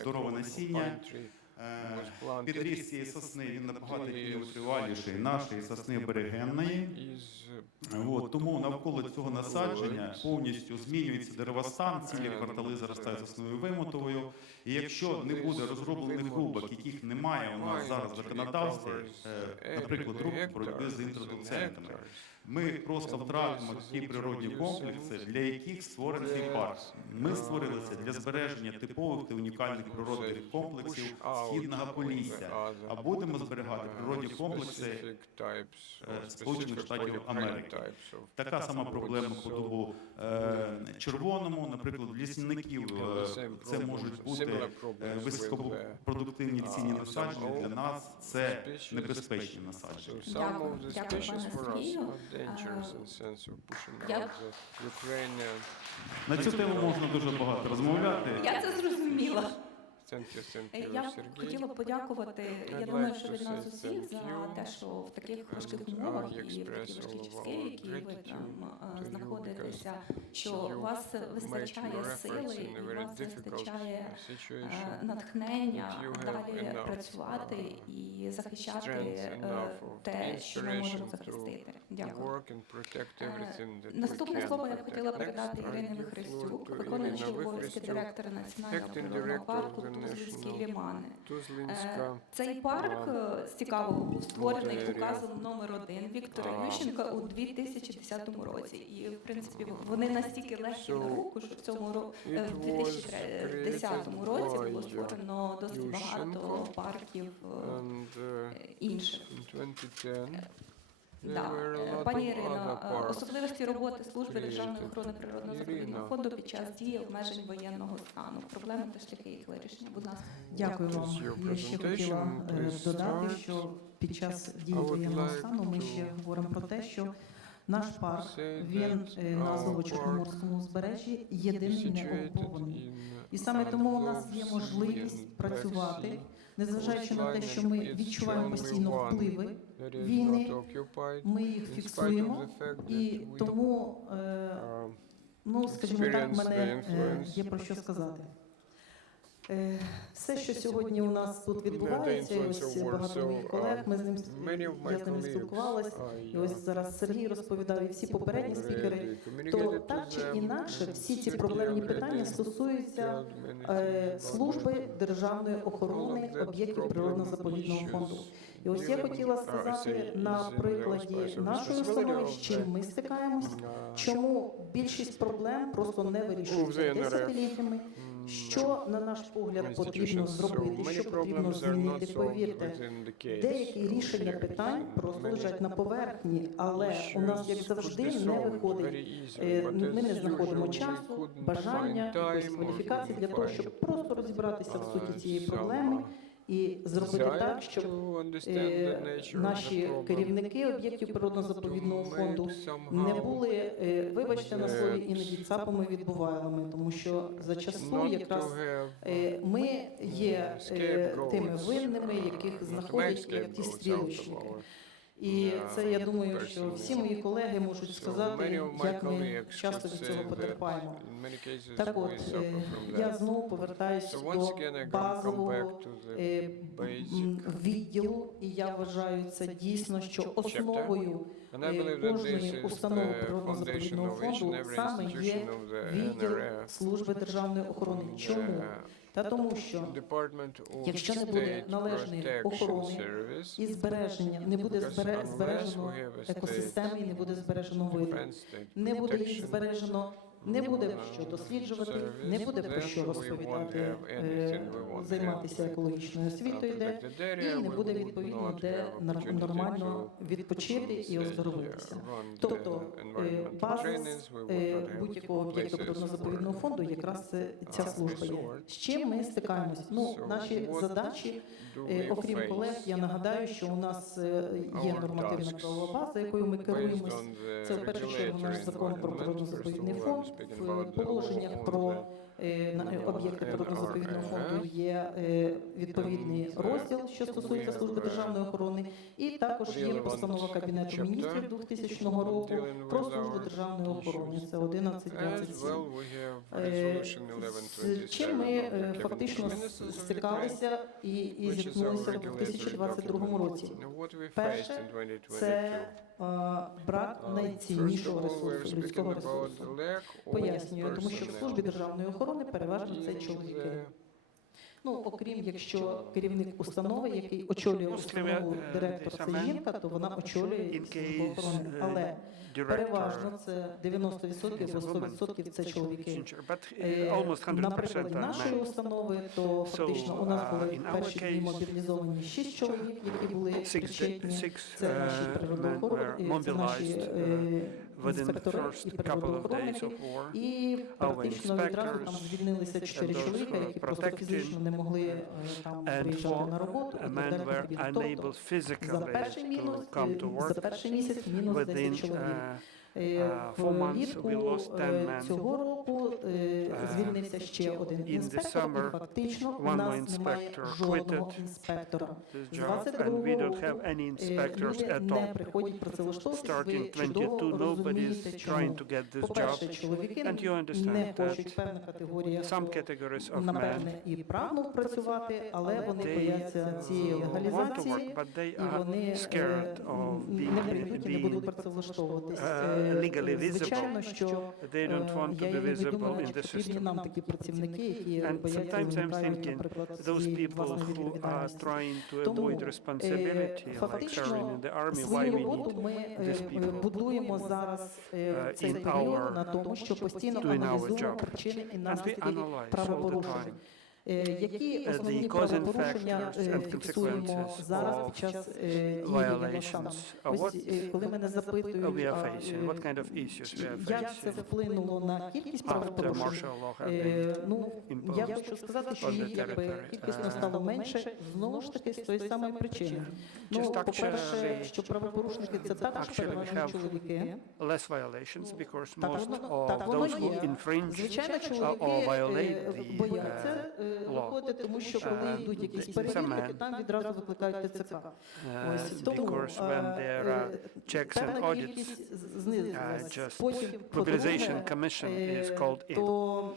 здорове насіння. Підріст цієї сосни, він набагато триваліший нашої сосни аборигенної. Тому навколо цього насадження повністю змінюється деревостан, цілі квартали заростають сосною вимотовою. І якщо не буде розроблених рубок, яких немає у нас зараз в законодавстві, наприклад, рубок боротьби з інтродуцентами, ми просто втратимо ті природні комплекси, для яких створений цей парк. Ми створили це для збереження типових та унікальних природних комплексів Східного Полісся, а будемо зберігати природні комплекси Сполучених Штатів Америки. Така сама проблема по дубу червоному, наприклад, в лісників це можуть бути високопродуктивні цінні насадження, для нас це небезпечні насадження. Дякую, пане Сергію. На цю тему можна дуже багато розмовляти. Я це зрозуміла. Я хотіла б подякувати, я думаю, що від нас усіх за те, що в таких важких умовах і в такі важкі часи, які ви там знаходитеся, що у вас вистачає сили, і у вас вистачає натхнення далі працювати і захищати те, що ми можемо захистити. Дякую. Наступне слово я б хотіла передати Ірині Вихрестюк, виконуючій обов'язки директора Національного природного парку Тузлинські лімани. Цей парк з цікавого був створений указом номер 1 Віктора Ющенка у 2010 році. І, в принципі, вони настільки легкі на руку, що в цьому в 2010 році було створено досить багато парків інших. Пані Ірино, особливості роботи Служби державної охорони природного заповідного фонду під час дії обмежень воєнного стану, проблеми та шляхи їх вирішення. Будь ласка. Дякую вам. Я ще хотіла додати, що під час дії воєнного стану ми ще говоримо про те, що наш парк, він на Азово-Чорноморському узбережжі єдиний не окупований. І саме тому у нас є можливість працювати, незважаючи на те, що ми відчуваємо постійно впливи війни, ми їх фіксуємо, і тому, скажімо так, в мене є про що сказати. Все, що сьогодні у нас тут відбувається, ось багато моїх колег, я з ними спілкувалась, і ось зараз Сергій розповідав, і всі попередні спікери, то так чи інакше всі ці проблемні питання стосуються служби державної охорони об'єктів природно-заповідного фонду. І ось я хотіла сказати на прикладі нашої установи, з чим ми стикаємось, чому більшість проблем просто не вирішується десятиліттями, що, на наш погляд, потрібно зробити, що потрібно змінити. Повірте, деякі рішення питань просто лежать на поверхні, але у нас, як завжди, не виходить. Ми не знаходимо часу, бажання, кваліфікації для того, щоб просто розібратися в суті цієї проблеми і зробити так, щоб наші керівники об'єктів природно-заповідного фонду не були, вибачте на слові, іноді цапами відбувайлами, тому що зачасту якраз ми є тими винними, яких знаходять як ті стрілочники. І це, я думаю, що всі мої колеги можуть сказати, як ми часто від цього потерпаємо. Так от, я знову повертаюся до базового відділу, і я вважаю це дійсно, що основою кожної установи природно-заповідного фонду саме є відділ Служби державної охорони. Чому? Та тому що, якщо не буде належної охорони і збереження, не буде збережено екосистеми і не буде збережено виду, не буде їх збережено, не буде про що досліджувати, не буде про що розповідати, займатися екологічною освітою, і не буде, відповідно, де нормально відпочити і оздоровитися. Тобто базис будь-якого об'єкту природно-заповідного фонду якраз ця служба є. З чим ми стикаємось? Наші задачі, окрім колег, я нагадаю, що у нас є нормативна правова база, якою ми керуємось. Це в першу чергу наш закон про природно-заповідний фонд. В положеннях про об'єкти природно-заповідного фонду є відповідний розділ, що стосується служби державної охорони, і також є постанова Кабінету міністрів 2000 року про службу державної охорони, це 1127. З чим ми фактично стикалися і зіткнулися в 2022 році. Перше, це брак найціннішого ресурсу, людського ресурсу. Пояснюю, тому що в службі державної охорони переважно це чоловіки. Окрім, якщо керівник установи, який очолює установу, директор – це жінка, то вона очолює службу охорони. Але переважно це 90% або 100% це чоловіки. На прикладі нашої установи то фактично у нас були в перші дні мобілізовані 6 чоловік, які були причетні. Це наші природоохоронні, це наші інспектори і природоохоронники. І практично відразу там звільнилися 4 чоловіка, які просто фізично не могли там приїжджати на роботу, і так далі. Тобто за перший місяць мінус 10 чоловік. Влітку цього року звільнився ще один інспектор, і фактично у нас немає жодного інспектора. З 22-го року люди не приходять працевлаштовуватися. Ви чудово розумієте, чому. По-перше, чоловіки не хочуть, певна категорія, напевне, і прагнуть працювати, але вони бояться цієї легалізації, і вони не прийдуть і не будуть працевлаштовуватись. Звичайно, що я іноді думаю, чи потрібні нам такі працівники, які бояться уникають, наприклад, цієї власної відповідальності. Тому фактично свою роботу ми будуємо зараз в цей період на тому, що постійно аналізуємо причини і наслідки правопорушень. Які основні правопорушення фіксуємо зараз під час дії воєнного стану? Ось коли мене запитують, як це вплинуло на кількість правопорушень, я хочу сказати, що їх якби кількісно стало менше, знову ж таки, з тої самої причини. По-перше, що правопорушники – це також переважно чоловіки. Так воно є. Звичайно, чоловіки бояться виходити, тому що коли йдуть якісь перевірки, там відразу викликають ТЦК. Тому певна кількість знизилась. Потім, по-друге, то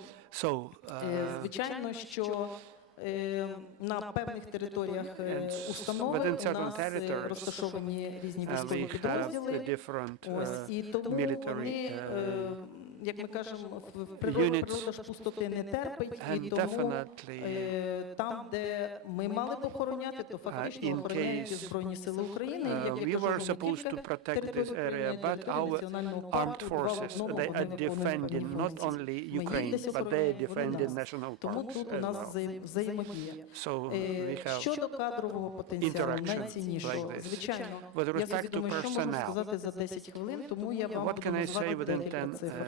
звичайно, що на певних територіях установи у нас розташовані різні військові підрозділи, і тому вони, як ми кажемо, в природі продаж пустоти не терпить, і тому там, де ми мали б охороняти, то фактично охороняють Збройні Сили України, як я кажу, не тільки територію України, а територію національного парку, ми їх десь охороняємо. Тому тут у нас взаємодія. Щодо кадрового потенціалу, найціннішого, звичайно, я собі думаю, що можу сказати за 10 хвилин, тому я вам буду називати декілька цифр.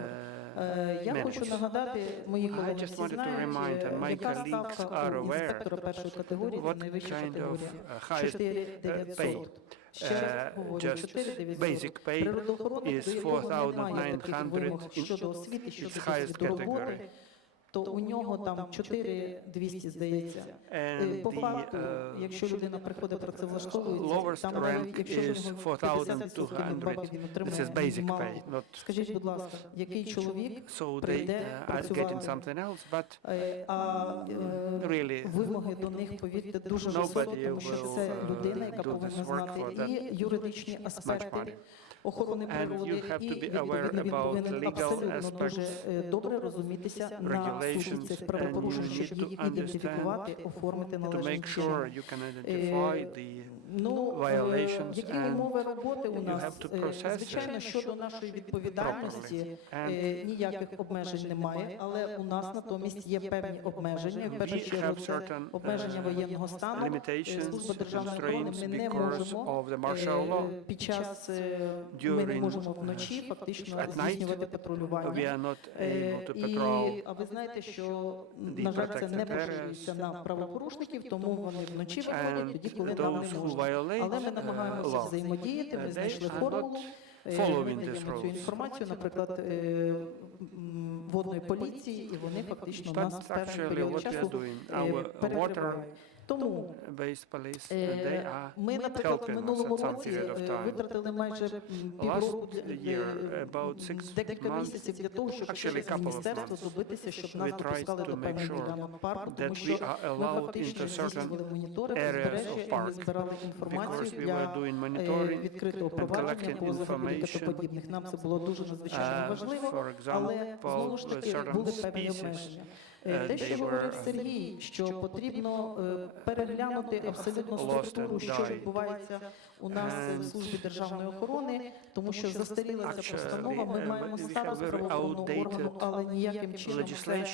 Я хочу нагадати, мої колеги всі знають, яка ставка у інспектора першої категорії, найвища категорія – 4900. Ще раз говорю, 4900. Природоохоронник, до якого немає таких вимог щодо освіти, щодо досвіду роботи, то у нього там 4200, здається. По факту, якщо людина приходить працевлаштовується, там навіть якщо ви його 50% надбавки він отримує мало. Скажіть, будь ласка, який чоловік прийде працювати, а вимоги до них, повірте, дуже високі, тому що це людина, яка повинна знати і юридичні аспекти охорони природи, і відповідно він повинен абсолютно дуже добре розумітися на суті цих правопорушень, щоб їх ідентифікувати, оформити належним чином. Які умови роботи у нас? Звичайно, щодо нашої відповідальності ніяких обмежень немає, але у нас натомість є певні обмеження. В першу чергу це обмеження воєнного стану. Служба державної охорони ми не можемо під час ми не можемо вночі фактично здійснювати патрулювання. А ви знаєте, що, на жаль, це не поширюється на правопорушників, тому вони вночі виходять тоді, коли нам не можна. Але ми намагаємося взаємодіяти, ми знайшли формулу, ми даємо цю інформацію, наприклад, водної поліції, і вони фактично нас в певний період часу перекривають. Тому ми, наприклад, в минулому році витратили майже півроку, декілька місяців для того, щоб через міністерство добитися, щоб нас допускали до певних ділянок парку, тому що ми фактично здійснювали моніторинг, збереження, ми збирали інформацію для відкритого провадження по заходах катоподібних. Нам це було дуже надзвичайно важливо, але знову ж таки були певні обмеження. Те, що говорив Сергій, що потрібно переглянути абсолютно структуру, що відбувається у нас в службі державної охорони, тому що застаріла ця постанова, ми маємо статус правоохоронного органу, але ніяким чином це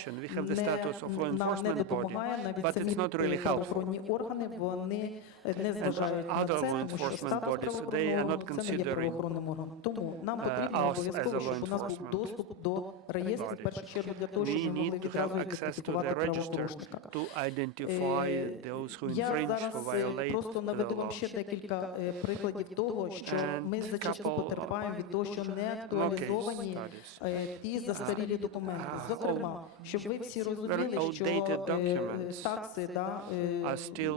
нам не допомагає, навіть самі правоохоронні органи, вони не зважають на це, тому що статус правоохоронного це не є правоохоронним органом. Тому нам потрібно обов'язково, щоб у нас був доступ до реєстрів, в першу чергу для того, щоб ми могли відразу ідентифікувати правопорушника. Я зараз просто наведу вам ще декілька прикладів того, що ми зачасту потерпаємо від того, що не актуалізовані ті застарілі документи. Зокрема, щоб ви всі розуміли, що такси,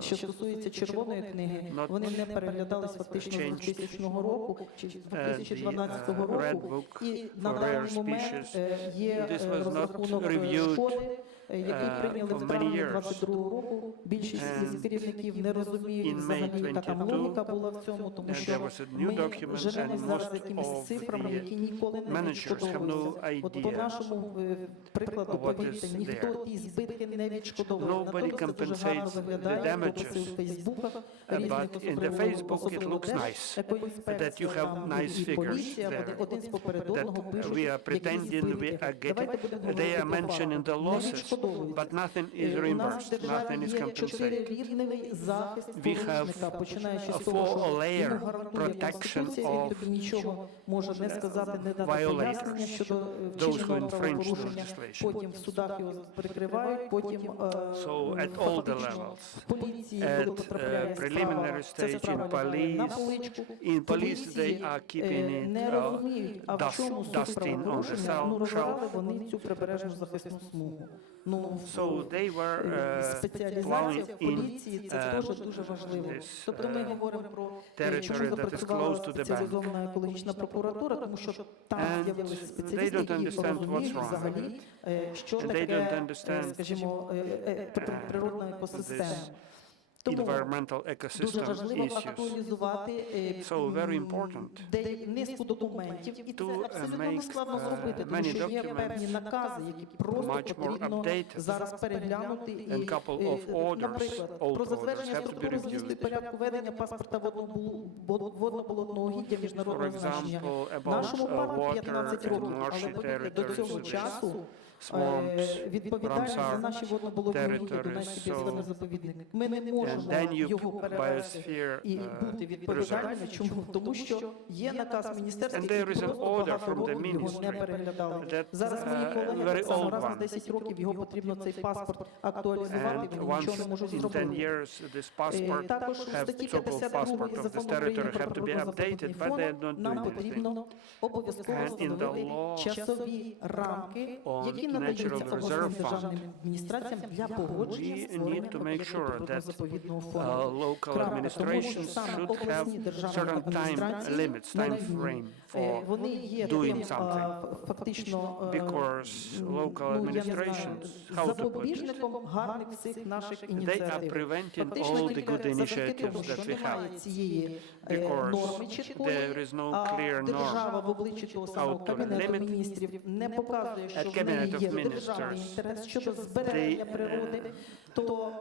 що стосується червоної книги, вони не переглядались фактично з 2000 року чи 2012 року, і на даний момент є розрахунок шкоди, який прийняли в травні 2022 року. Більшість із керівників не розуміють взагалі, яка там логіка була в цьому, тому що ми женемось зараз якимись цифрами, які ніколи не відшкодовуються. От по нашому прикладу, повірте, ніхто ті збитки не відшкодовує. Натомість це дуже гарно виглядає, дописи у Фейсбуках, різних особливо екоінспекція і поліція, один з поперед одного пишуть якісь збитки. Давайте будемо говорити про факти. Не відшкодовуються. У нас в державі є 4-рівневий захист порушника, починаючи з того, що йому гарантує Конституція, він тобі нічого може не сказати, не дати пояснення щодо вчиненого правопорушення, потім в судах його прикривають, потім фактично поліції, коли потрапляє справа, ця справа лягає на поличку, поліції не розуміють, а в чому суть правопорушення, розвивали вони цю прибережну захисну смугу. Спеціалізація в поліції – це теж дуже важливо. Тобто ми говоримо про чому запрацювала спеціалізована екологічна прокуратура, тому що там з'явилися спеціалісти, які розуміють взагалі, що таке, скажімо, природна екосистема. Тому дуже важливо актуалізувати низку документів, і це абсолютно нескладно зробити, тому що є певні накази, які просто потрібно зараз переглянути. І, наприклад, про затвердження структури змісту і порядку ведення паспорта водно-болотного гіддя міжнародного значення. Нашому парку 15 років, але повірте, до цього часу відповідальність за наші водно-болотні гіддя Дунайський біосферний заповідник. Ми не можемо його перевести і бути відповідальними. Чому? Тому що є наказ міністерства, який просто багато років його не переглядали. Зараз мої колеги так само раз на 10 років його потрібно цей паспорт актуалізувати, вони нічого не можуть зробити. Також у статті 52 Закону України про природоохоронний фонд нам потрібно обов'язково встановити часові рамки, які надаються обласним державним адміністраціям для погодження створення природно-заповідного фонду. Тому що саме обласні державні адміністрації, на відміну, вони є таким фактично, я не знаю, запобіжником гарних всіх наших ініціатив. Фактично тільки завдяки тому, що немає цієї норми чіткої, а держава в обличчі того самого Кабінету міністрів не показує, що в неї є державний інтерес щодо збереження природи, то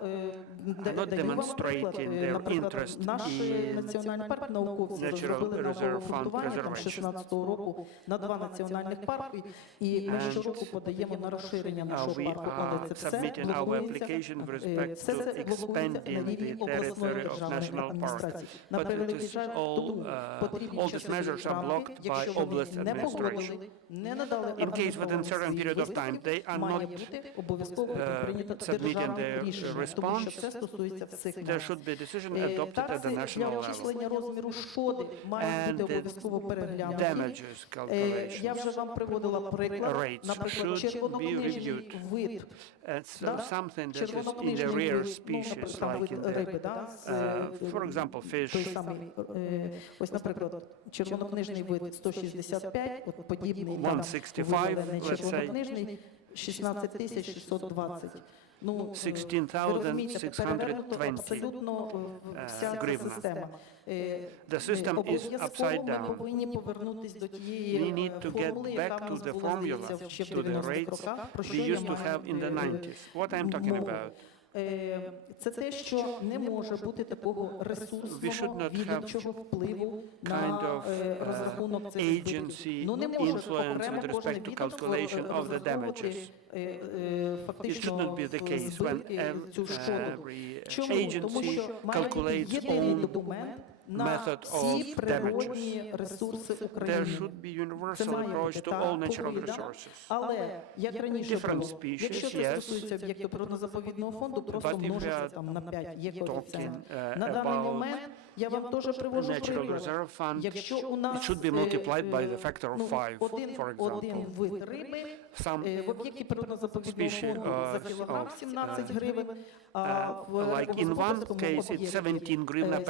даю вам приклади. Наприклад, наш національний парк науковці розробили нове функціонування 2016 року на 2 національних парки, і ми щороку подаємо на розширення нашого парку, але це все блокується на рівні обласної державної адміністрації. На превеликий жаль, тому потрібні часові рамки, якщо ви їх не погодили, не надали аргументованої свої висновки, має бути обов'язково прийнято державне рішення, тому що це стосується всіх нас. Такси для обчислення розміру шкоди мають бути обов'язково переглянуті. Я вже вам приводила приклад, наприклад, червонокнижний вид, червонокнижний вид, вид риби, той самий, ось, наприклад, червонокнижний вид 165, от подібний там виведений червонокнижний 16 620. 16,620 гривна. The system is upside down. We need to get back to the formula, to the rates we used to have in the 90s. What I'm talking about? Це те, що не може бути такого ресурсного відомчого впливу на розрахунок цих збитків. Ну, не може окремо кожен відомство розраховувати фактично збитки, цю шкоду. Чому? Тому що має бути єдиний документ на всі природні ресурси України. Це має бути так, але, як раніше було, якщо це стосується об'єкту природно-заповідного фонду, просто множиться там на 5, є коефіцієнт. На даний момент я вам теж привожу приклад. Якщо у нас один вид риби в об'єкті природно-заповідного фонду за кілограм 17 гривень, а в господарському об'єкті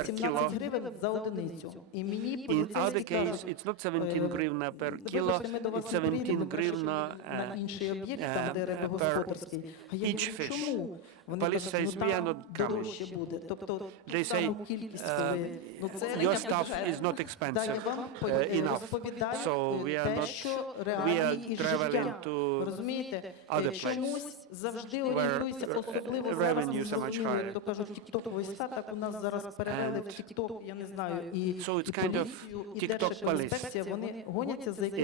17 гривень за одиницю. І мені поліцейські кажуть, вибачте, ми до вас не приїдемо на інший об'єкт, там де риби господарські. А я кажу, чому? Вони кажуть, ну там дорожче буде. Тобто саму кількість, Your stuff is not expensive enough, so we are traveling to other places where revenues are much higher. So it's kind of TikTok police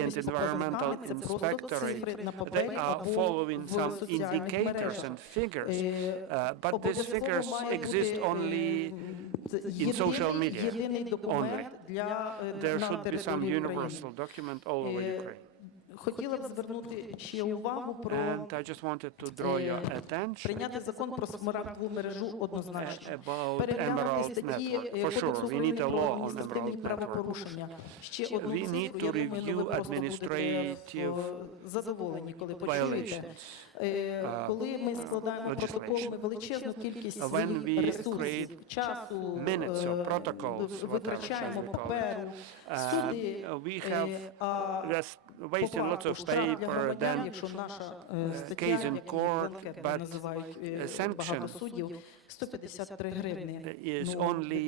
and environmental inspectorate. They are following some indicators and figures, but these figures exist only in social media only. There should be some universal document all over Ukraine. Хотіла б звернути ще увагу про прийняти закон про смарагдову мережу однозначно. Переглянути статті Кодексу України про адміністративні правопорушення. Ще одну заяву, ви просто будете задоволені, коли почуєте. Коли ми складаємо протокол, ми величезну кількість своїх ресурсів, часу, витрачаємо паперу, суди, wasting lots of paper, then case in court, but sanctions is only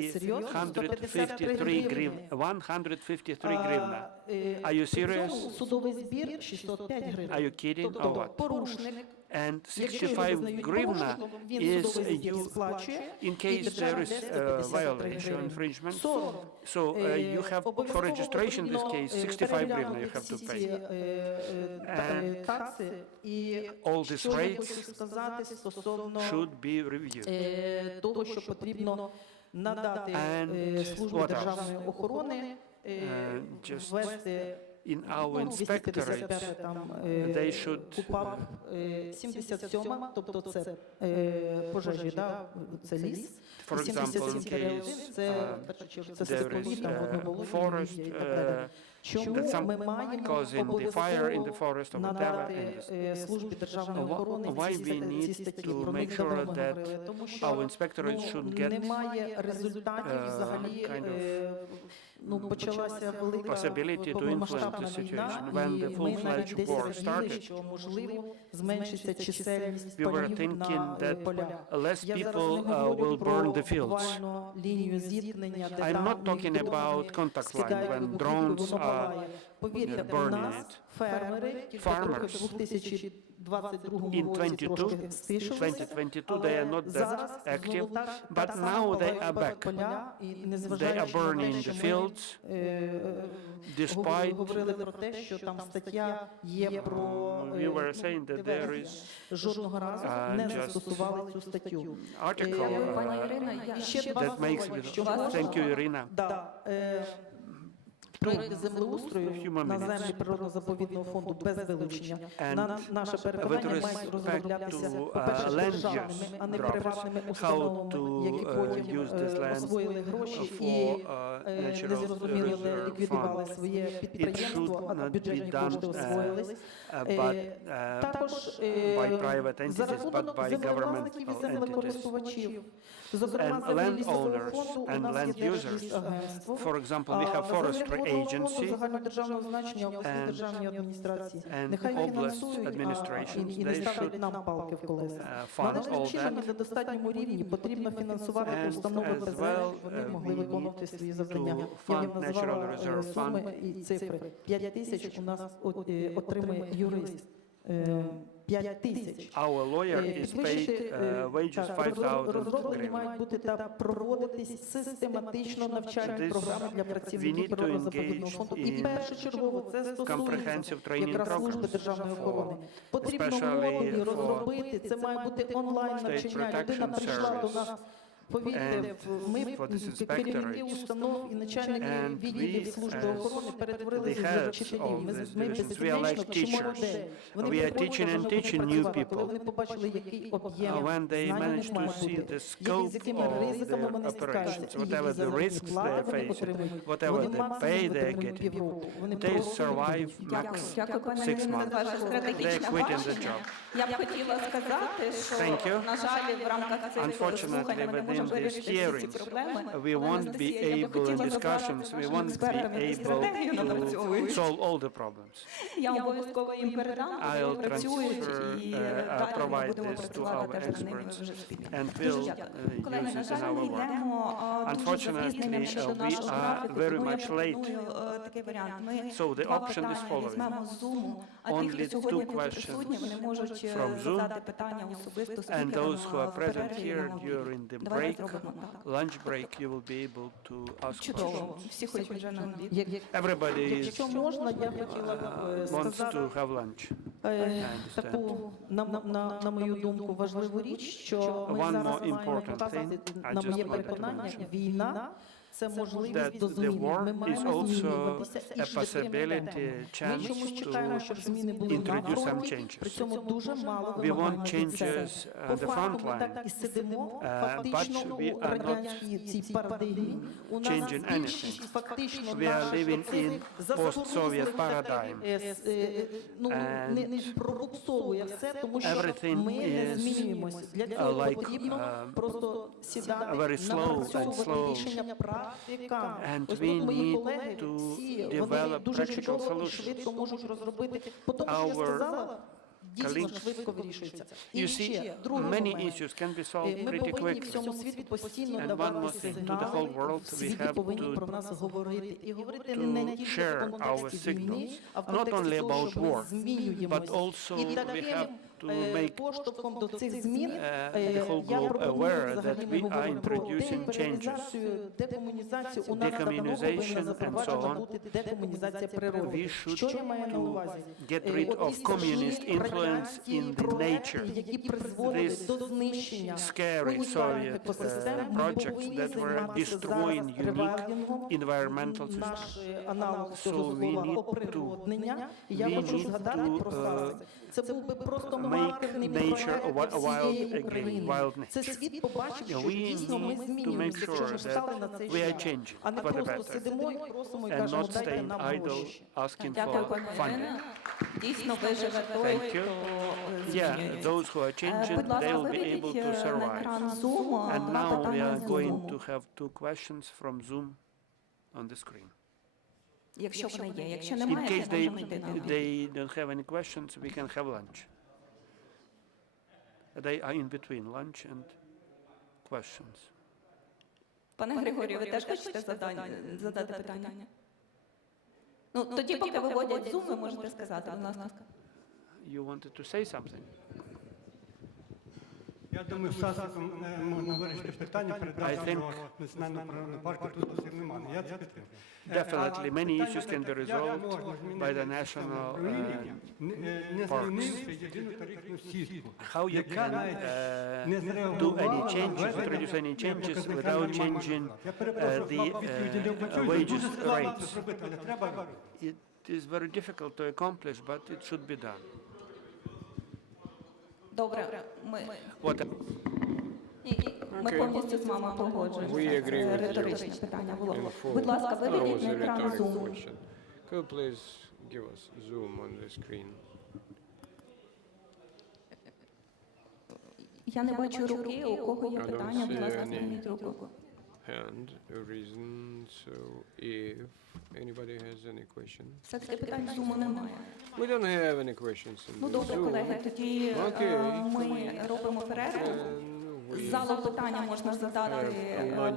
153 гривна. Are you serious? Судовий збір 605 гривень. Are you kidding or what? Порушник, and 65 grivna is used in case there is violation, infringement. So you have, for registration in this case, 65 grivna you have to pay. And all these rates should be reviewed. Того, що потрібно надати службі державної охорони, ввести in our inspectorates, they should 77, тобто це пожежі, це ліс. For example, in case there is a forest that some causing the fire in the forest or whatever. Why we need to make sure that our inspectorate should get kind of possibility to influence the situation. When the full-fledged war started, we were thinking that less people will burn the fields. I'm not talking about contact line when drones are burning it. Farmers in 2022 they are not that active, but now they are back. They are burning the fields despite we were saying that there is just article that makes me thank you, Irina. Проєкт землеустрою на землі природно-заповідного фонду без вилучення. Наше переконання має розроблятися, по-перше, державними, а не приватними установами, які потім освоїли гроші і незрозуміло ліквідували своє підприємство, а бюджетні кошти освоїлись. Також за рахунок землевласників і землекористувачів and landowners and land users. For example, we have forestry agency and oblast administrations. They should fund all that. And as well, we need to fund natural reserve fund. 5 тисяч у нас отримує юрист. 5 тисяч. Our lawyer is paid wages 5,000 Розроблені мають бути та проводитись систематично навчальні програми для працівників природно-заповідного фонду. І першочергово це стосується якраз служби державної охорони. Потрібно мовні розробити, це має бути онлайн навчання. Людина прийшла до нас. Повірте, ми керівники установ і начальники відділів служби охорони перетворилися вже вчителів. Ми безкінечно вчимо людей. Вони приходять, вони побачили, який об'єм знань вони мають бути, з якими ризиками вони стикаються. І заробітні плати вони отримують. Вони максимум отримують півроку. Вони просто Дякую, пане Ірина, за ваше стратегічне бачення. Я б хотіла сказати, що, на жаль, в рамках цих слухань ми не можемо вирішити всі ці проблеми. We won't be able in discussions, we won't be able to solve all the problems. Я обов'язково їм передам, вони працюють і далі будемо працювати теж над ними вже спільно. Дуже дякую. Колеги, на жаль, ми йдемо дуже запізненням щодо нашого графіку, тому я пропоную такий варіант. Ми два питання візьмемо з Zoom, а ті, хто сьогодні тут присутні, вони можуть задати питання особисто спікерам в перерві. Давайте зробимо так. Lunch break, you will be able to ask Чудово. questions. Всі хочуть вже на обід. Everybody Якщо можна, я хотіла wants сказати to have lunch. таку, на мою думку, важливу річ, що ми зараз маємо показати, на моє переконання, війна – це можливість до зміни. Ми маємо змінюватися і швидкими темпами. Ми чомусь чекаємо, щоб зміни були на фронті, при цьому дуже мало вимагають від себе. По факту ми так і сидимо, фактично у радянській цій парадигмі. У нас більшість фактично наших цих заскорузлих не пробуксовує все, тому що ми не змінюємося. Для цього потрібно просто сідати, напрацьовувати рішення практикам. Ось тут мої колеги, всі, вони дуже чудово і швидко можуть розробити. По тому, що я сказала, дійсно швидко вирішується. І ще, другий момент. Ми повинні всьому світу постійно давати сигнали, світ повинні про нас говорити. І говорити не тільки в контексті війни, а в контексті того, що ми змінюємося. І таким поштовхом до цих змін я пропоную, взагалі ми говоримо про деімперіалізацію, декомунізацію. У нас на Давно повинна запроваджена бути декомунізація природи. Що я маю на увазі? Ті радянські проекти, які призводили до знищення унікальних екосистем, ми повинні займатися зараз ревайдингом. Наш аналог цього слова оприроднення. І я хочу згадати про зараз. Це був би просто маркерний проект всієї України. Це світ побачив, що дійсно ми змінюємося, що ми стали на цей шлях, а не просто сидимо і просимо і кажемо, дайте нам гроші. Дякую, пані Ірина. Дійсно, виживе той, хто змінюється. Будь ласка, виведіть на екран Zoom питання з Zoom. Якщо вони є. Якщо немає, то можемо йти на обід. They don't have any questions, we can have lunch. They are in between lunch and questions. Пане Григорію, ви теж хочете задати питання? Ну, тоді, поки виводять Zoom, ви можете сказати, будь ласка. You wanted to say something? Я думаю, часом можна вирішити питання передачі національного природного парку, тут немає. Я це підтримую. Definitely, many issues can be resolved by the national parks. How you can do any changes, introduce any changes without changing the wages rates. It is very difficult to accomplish, but it should be done. Добре, ми повністю з вами погоджуємося. Це риторичне питання було. Будь ласка, виведіть на екран Zoom. Could you please give us Zoom on the screen? Я не бачу руки, у кого є питання, будь ласка, зверніть руку. Hand arisen, so if anybody has any questions. Все-таки питань з Zoom немає. We don't have any questions in Ну the добре, Zoom. колеги, тоді ми робимо перерву. З залу питання можна задати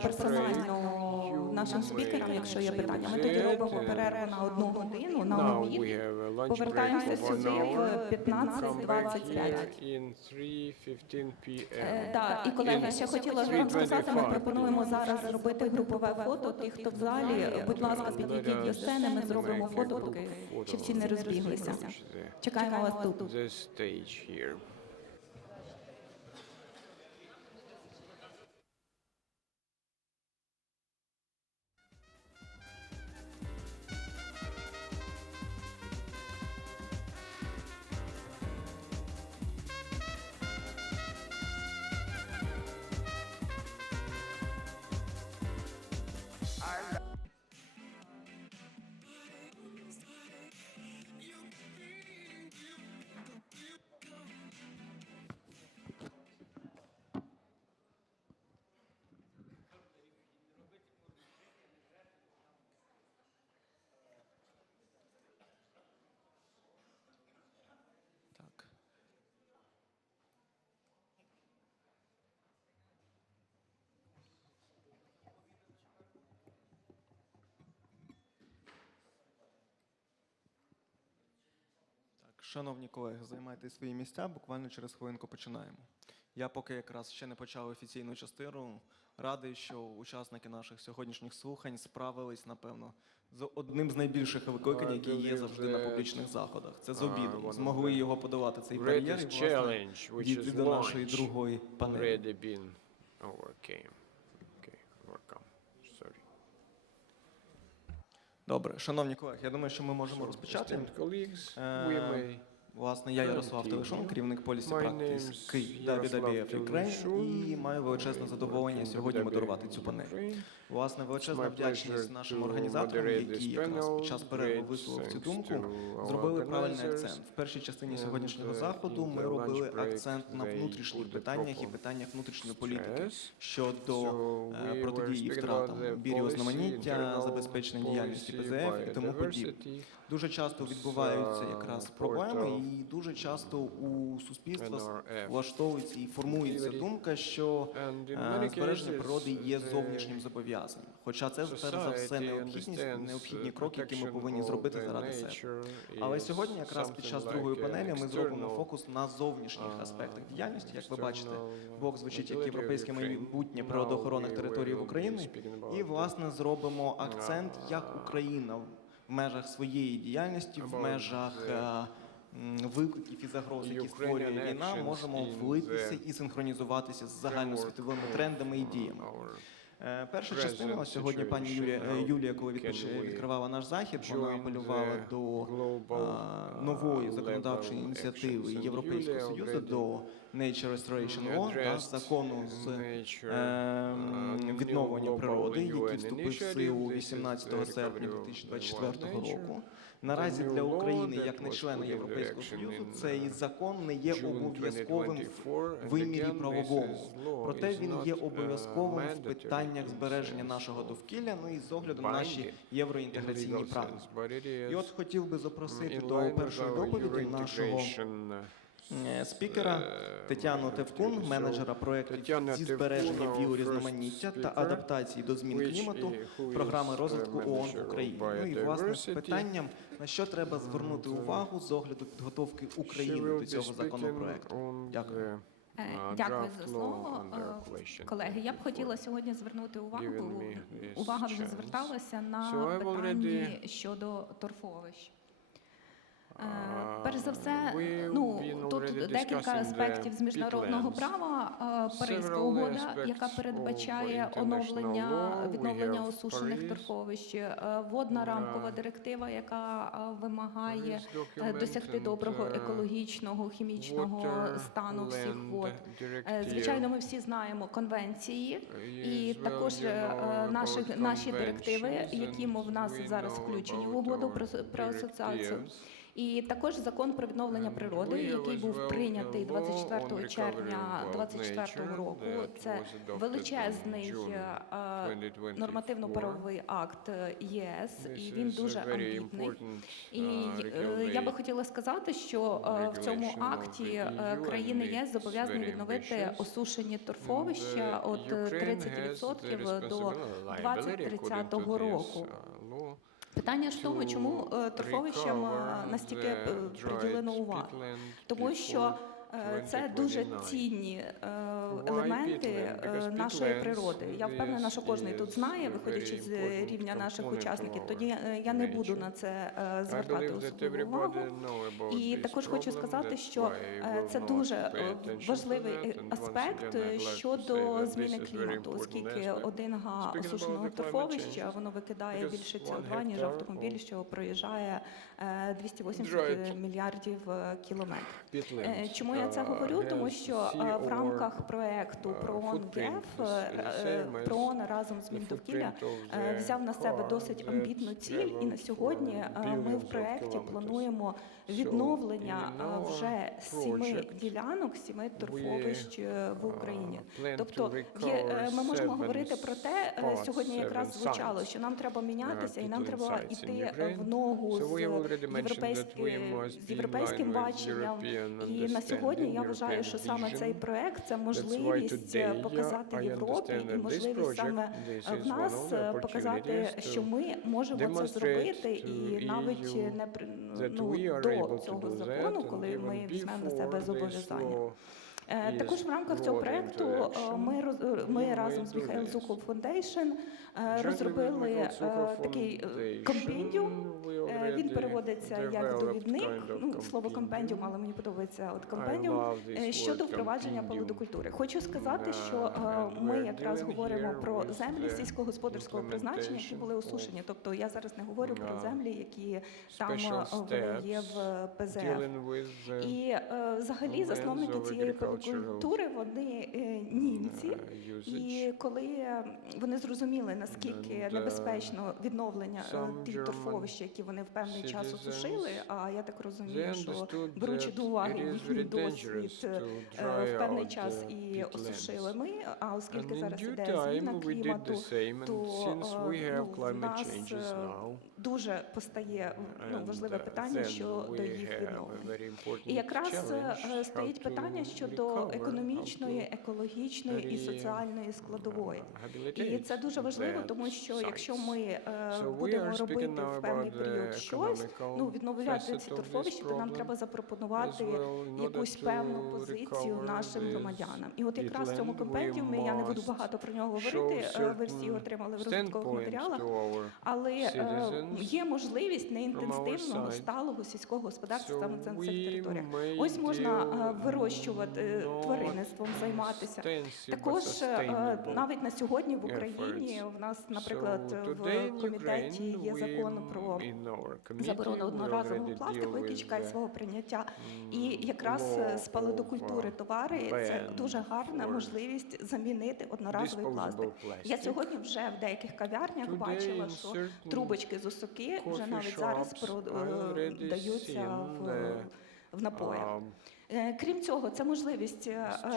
персонально нашим спікерам, якщо є питання. Ми тоді робимо перерву на 1 годину, на обід. Повертаємося сюди в 15:25. Так, і колеги, ще хотіла вам сказати, ми пропонуємо зараз зробити групове фото. Ті, хто в залі, будь ласка, підійдіть до сцени, ми зробимо фото, поки ще всі не розбіглися. Чекаємо вас тут. Шановні колеги, займайте свої місця, буквально через хвилинку починаємо. Я поки якраз ще не почав офіційну частину, радий, що учасники наших сьогоднішніх слухань справились, напевно, з одним з найбільших викликань, які є завжди на публічних заходах. Це з обідом. Змогли його подолати цей бар'єр і, власне, дійти до нашої другої панелі. Добре, шановні колеги, я думаю, що ми можемо розпочати. Власне, я Ярослав Телешон, керівник Policy Practice WWF Ukraine, і маю величезне задоволення сьогодні модерувати цю панель. Власне, величезна вдячність нашим організаторам, які якраз під час перерви висловив цю думку, зробили правильний акцент. В першій частині сьогоднішнього заходу ми робили акцент на внутрішніх питаннях і питаннях внутрішньої політики щодо протидії втратам біорізноманіття, забезпечення діяльності ПЗФ і тому подібне. Дуже часто відбуваються якраз проблеми, і дуже часто у суспільства влаштовується і формується думка, що збереження природи є зовнішнім зобов'язанням. Хоча це, перш за все, необхідні кроки, які ми повинні зробити заради себе. Але сьогодні, якраз під час другої панелі, ми зробимо фокус на зовнішніх аспектах діяльності. Як ви бачите, блок звучить як «Європейське майбутнє природоохоронних територій в Україні». І, власне, зробимо акцент, як Україна в межах своєї діяльності, в межах викликів і загроз, які створює війна, можемо влитися і синхронізуватися з загальносвітовими трендами і діями. Перша частина, сьогодні пані Юлія, коли відкривала наш захід, вона апелювала до нової законодавчої ініціативи Європейського Союзу, до Nature Restoration Law, закону з відновлення природи, який вступив в силу 18 серпня 2024 року. Наразі для України, як не члена Європейського Союзу, цей закон не є обов'язковим в вимірі правовому. Проте він є обов'язковим в питаннях збереження нашого довкілля, ну і з огляду на наші євроінтеграційні права. І от хотів би запросити до першої доповіді нашого спікера Тетяну Тевкун, менеджера проєктів зі збереження біорізноманіття та адаптації до змін клімату програми розвитку ООН в Україні. Ну і, власне, з питанням, на що треба звернути увагу з огляду підготовки України до цього законопроекту. Дякую. Дякую за слово. Колеги, я б хотіла сьогодні звернути увагу, увага вже зверталася на питання щодо торфовищ. Перш за все, тут декілька аспектів з міжнародного права. Паризька угода, яка передбачає відновлення осушених торфовищ, водна рамкова директива, яка вимагає досягти доброго екологічного, хімічного стану всіх вод. Звичайно, ми всі знаємо конвенції і також наші директиви, які в нас зараз включені в угоду про асоціацію. І також закон про відновлення природи, який був прийнятий 24 червня 2024 року. Це величезний нормативно-правовий акт ЄС, і він дуже амбітний. І я би хотіла сказати, що в цьому акті країни ЄС зобов'язані відновити осушені торфовища від 30% до 2030 року. Питання ж в тому, чому торфовищам настільки приділено увагу. Тому що це дуже цінні елементи нашої природи. Я впевнена, що кожен тут знає, виходячи з рівня наших учасників. Тоді я не буду на це звертати особливу увагу. І також хочу сказати, що це дуже важливий аспект щодо зміни клімату, оскільки 1 га осушеного торфовища, воно викидає більше СО2, ніж автомобіль, що проїжджає 280 мільярдів кілометрів. Чому я це говорю? Тому що в рамках проекту ПРООН-ГЕФ ПРООН разом з Міндовкілля взяв на себе досить амбітну ціль, і на сьогодні ми в проекті плануємо відновлення вже 7 ділянок, 7 торфовищ в Україні. Тобто ми можемо говорити про те, сьогодні якраз звучало, що нам треба мінятися і нам треба йти в ногу з європейським баченням. І на сьогодні я вважаю, що саме цей проект – це можливість показати Європі і можливість саме в нас показати, що ми можемо це зробити, і навіть не до цього закону, коли ми візьмемо на себе зобов'язання. Також в рамках цього проекту ми разом з Михайлом Зухов Foundation розробили такий компендіум. Він переводиться як довідник, слово компендіум, але мені подобається компендіум, щодо впровадження палеодокультури. Хочу сказати, що ми якраз говоримо про землі сільськогосподарського призначення, які були осушені. Тобто я зараз не говорю про землі, які там є в ПЗФ. І взагалі засновники цієї палеодокультури, вони німці. І коли вони зрозуміли, наскільки небезпечно відновлення тих торфовищ, які вони в певний час осушили, а я так розумію, що беручи до уваги їхній досвід, в певний час і осушили ми, а оскільки зараз іде зміна клімату, то в нас дуже постає важливе питання щодо їх відновлення. І якраз стоїть питання щодо економічної, екологічної і соціальної складової. І це дуже важливо, тому що якщо ми будемо робити в певний період щось, відновляти ці торфовища, то нам треба запропонувати якусь певну позицію нашим громадянам. І от якраз в цьому компендіумі, я не буду багато про нього говорити, ви всі отримали в розвиткових матеріалах, але є можливість неінтенсивного, сталого сільського господарства саме на цих територіях. Ось можна вирощувати тваринництвом, займатися. Також навіть на сьогодні в Україні в нас, наприклад, в комітеті є закон про заборону одноразового пластику, який чекає свого прийняття. І якраз з палеодокультури товари – це дуже гарна можливість замінити одноразовий пластик. Я сьогодні вже в деяких кав'ярнях бачила, що трубочки з осоки вже навіть зараз продаються в напоях. Крім цього, це можливість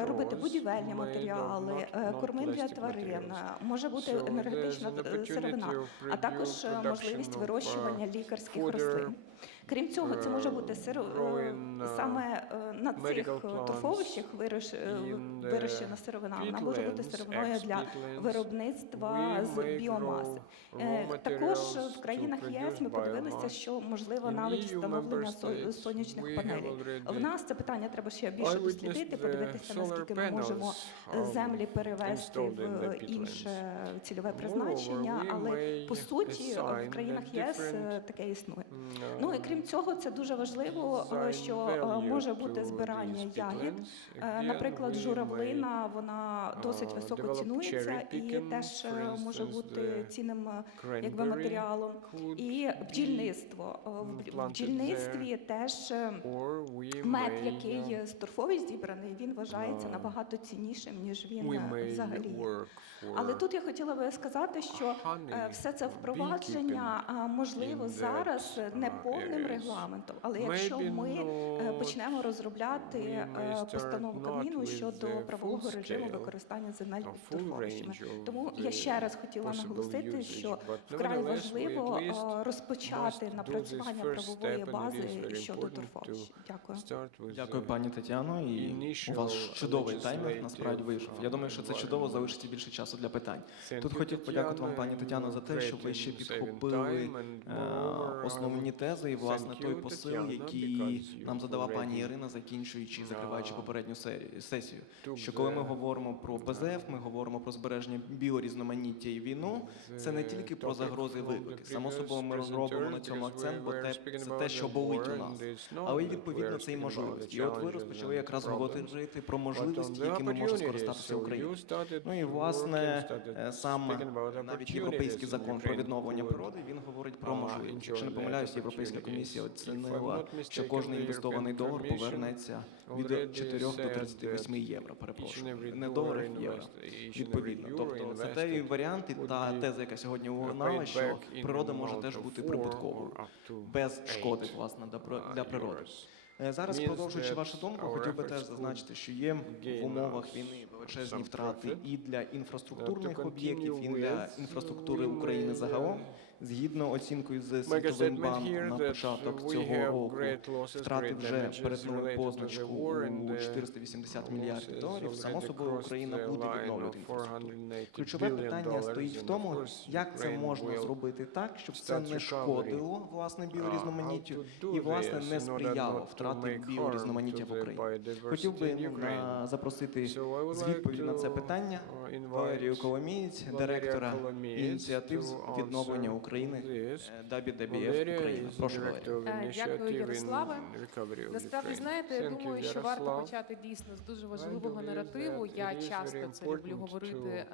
робити будівельні матеріали, корми для тварин, може бути енергетична сировина, а також можливість вирощування лікарських рослин. Крім цього, це може бути саме на цих торфовищах вирощена сировина. Вона може бути сировиною для виробництва з біомаси. Також в країнах ЄС ми подивилися, що можливо навіть встановлення сонячних панелей. В нас це питання треба ще більше дослідити, подивитися, наскільки ми можемо землі перевести в інше цільове призначення, але по суті в країнах ЄС таке існує. Ну і крім цього, це дуже важливо, що може бути збирання ягід. Наприклад, журавлина, вона досить високо цінується і теж може бути цінним матеріалом. І бджільництво. В бджільництві теж мед, який з торфовищ зібраний, він вважається набагато ціннішим, ніж він взагалі є. Але тут я хотіла би сказати, що все це впровадження можливо зараз не повним регламентом, але якщо ми почнемо розробляти постанову Кабміну щодо правового режиму використання земель під торфовищами. Тому я ще раз хотіла наголосити, що вкрай важливо розпочати напрацювання правової бази щодо торфовищ. Дякую. Дякую, пані Тетяно. І у вас чудовий таймінг насправді вийшов. Я думаю, що це чудово, залишиться більше часу для питань. Тут хотів подякувати вам, пані Тетяно, за те, що ви ще підхопили основні тези і, власне, той посил, який нам задала пані Ірина, закінчуючи і закриваючи попередню сесію. Що коли ми говоримо про ПЗФ, ми говоримо про збереження біорізноманіття і війну, це не тільки про загрози і виклики. Само собою ми робимо на цьому акцент, бо це те, що болить у нас. Але, відповідно, це і можливості. І от ви розпочали якраз говорити про можливості, якими може скористатися Україна. Ну і, власне, сам навіть Європейський закон про відновлення природи, він говорить про можливості. Якщо не помиляюсь, Європейська комісія оцінила, що кожен інвестований долар повернеться від 4 до 38 євро, перепрошую. Не доларів, євро, відповідно. Тобто це той варіант і та теза, яка сьогодні лунала, що природа може теж бути прибутковою, без шкоди, власне, для природи. Зараз, продовжуючи вашу думку, хотів би теж зазначити, що є в умовах війни величезні втрати і для інфраструктурних об'єктів, і для інфраструктури України загалом. Згідно оцінкою з Світовим банком на початок цього року, втрати вже перетнули позначку у 480 мільярдів доларів. Само собою, Україна буде відновлювати інфраструктуру. Ключове питання стоїть в тому, як це можна зробити так, щоб це не шкодило, власне, біорізноманіттю і, власне, не сприяло втрати біорізноманіття в Україні. Хотів би запросити з відповіді на це питання Валерію Коломієць, директора ініціатив з відновлення України, WWF Україна. Прошу, Валерія. Дякую, Ярославе. Насправді, знаєте, я думаю, що варто почати дійсно з дуже важливого наративу. Я часто це люблю говорити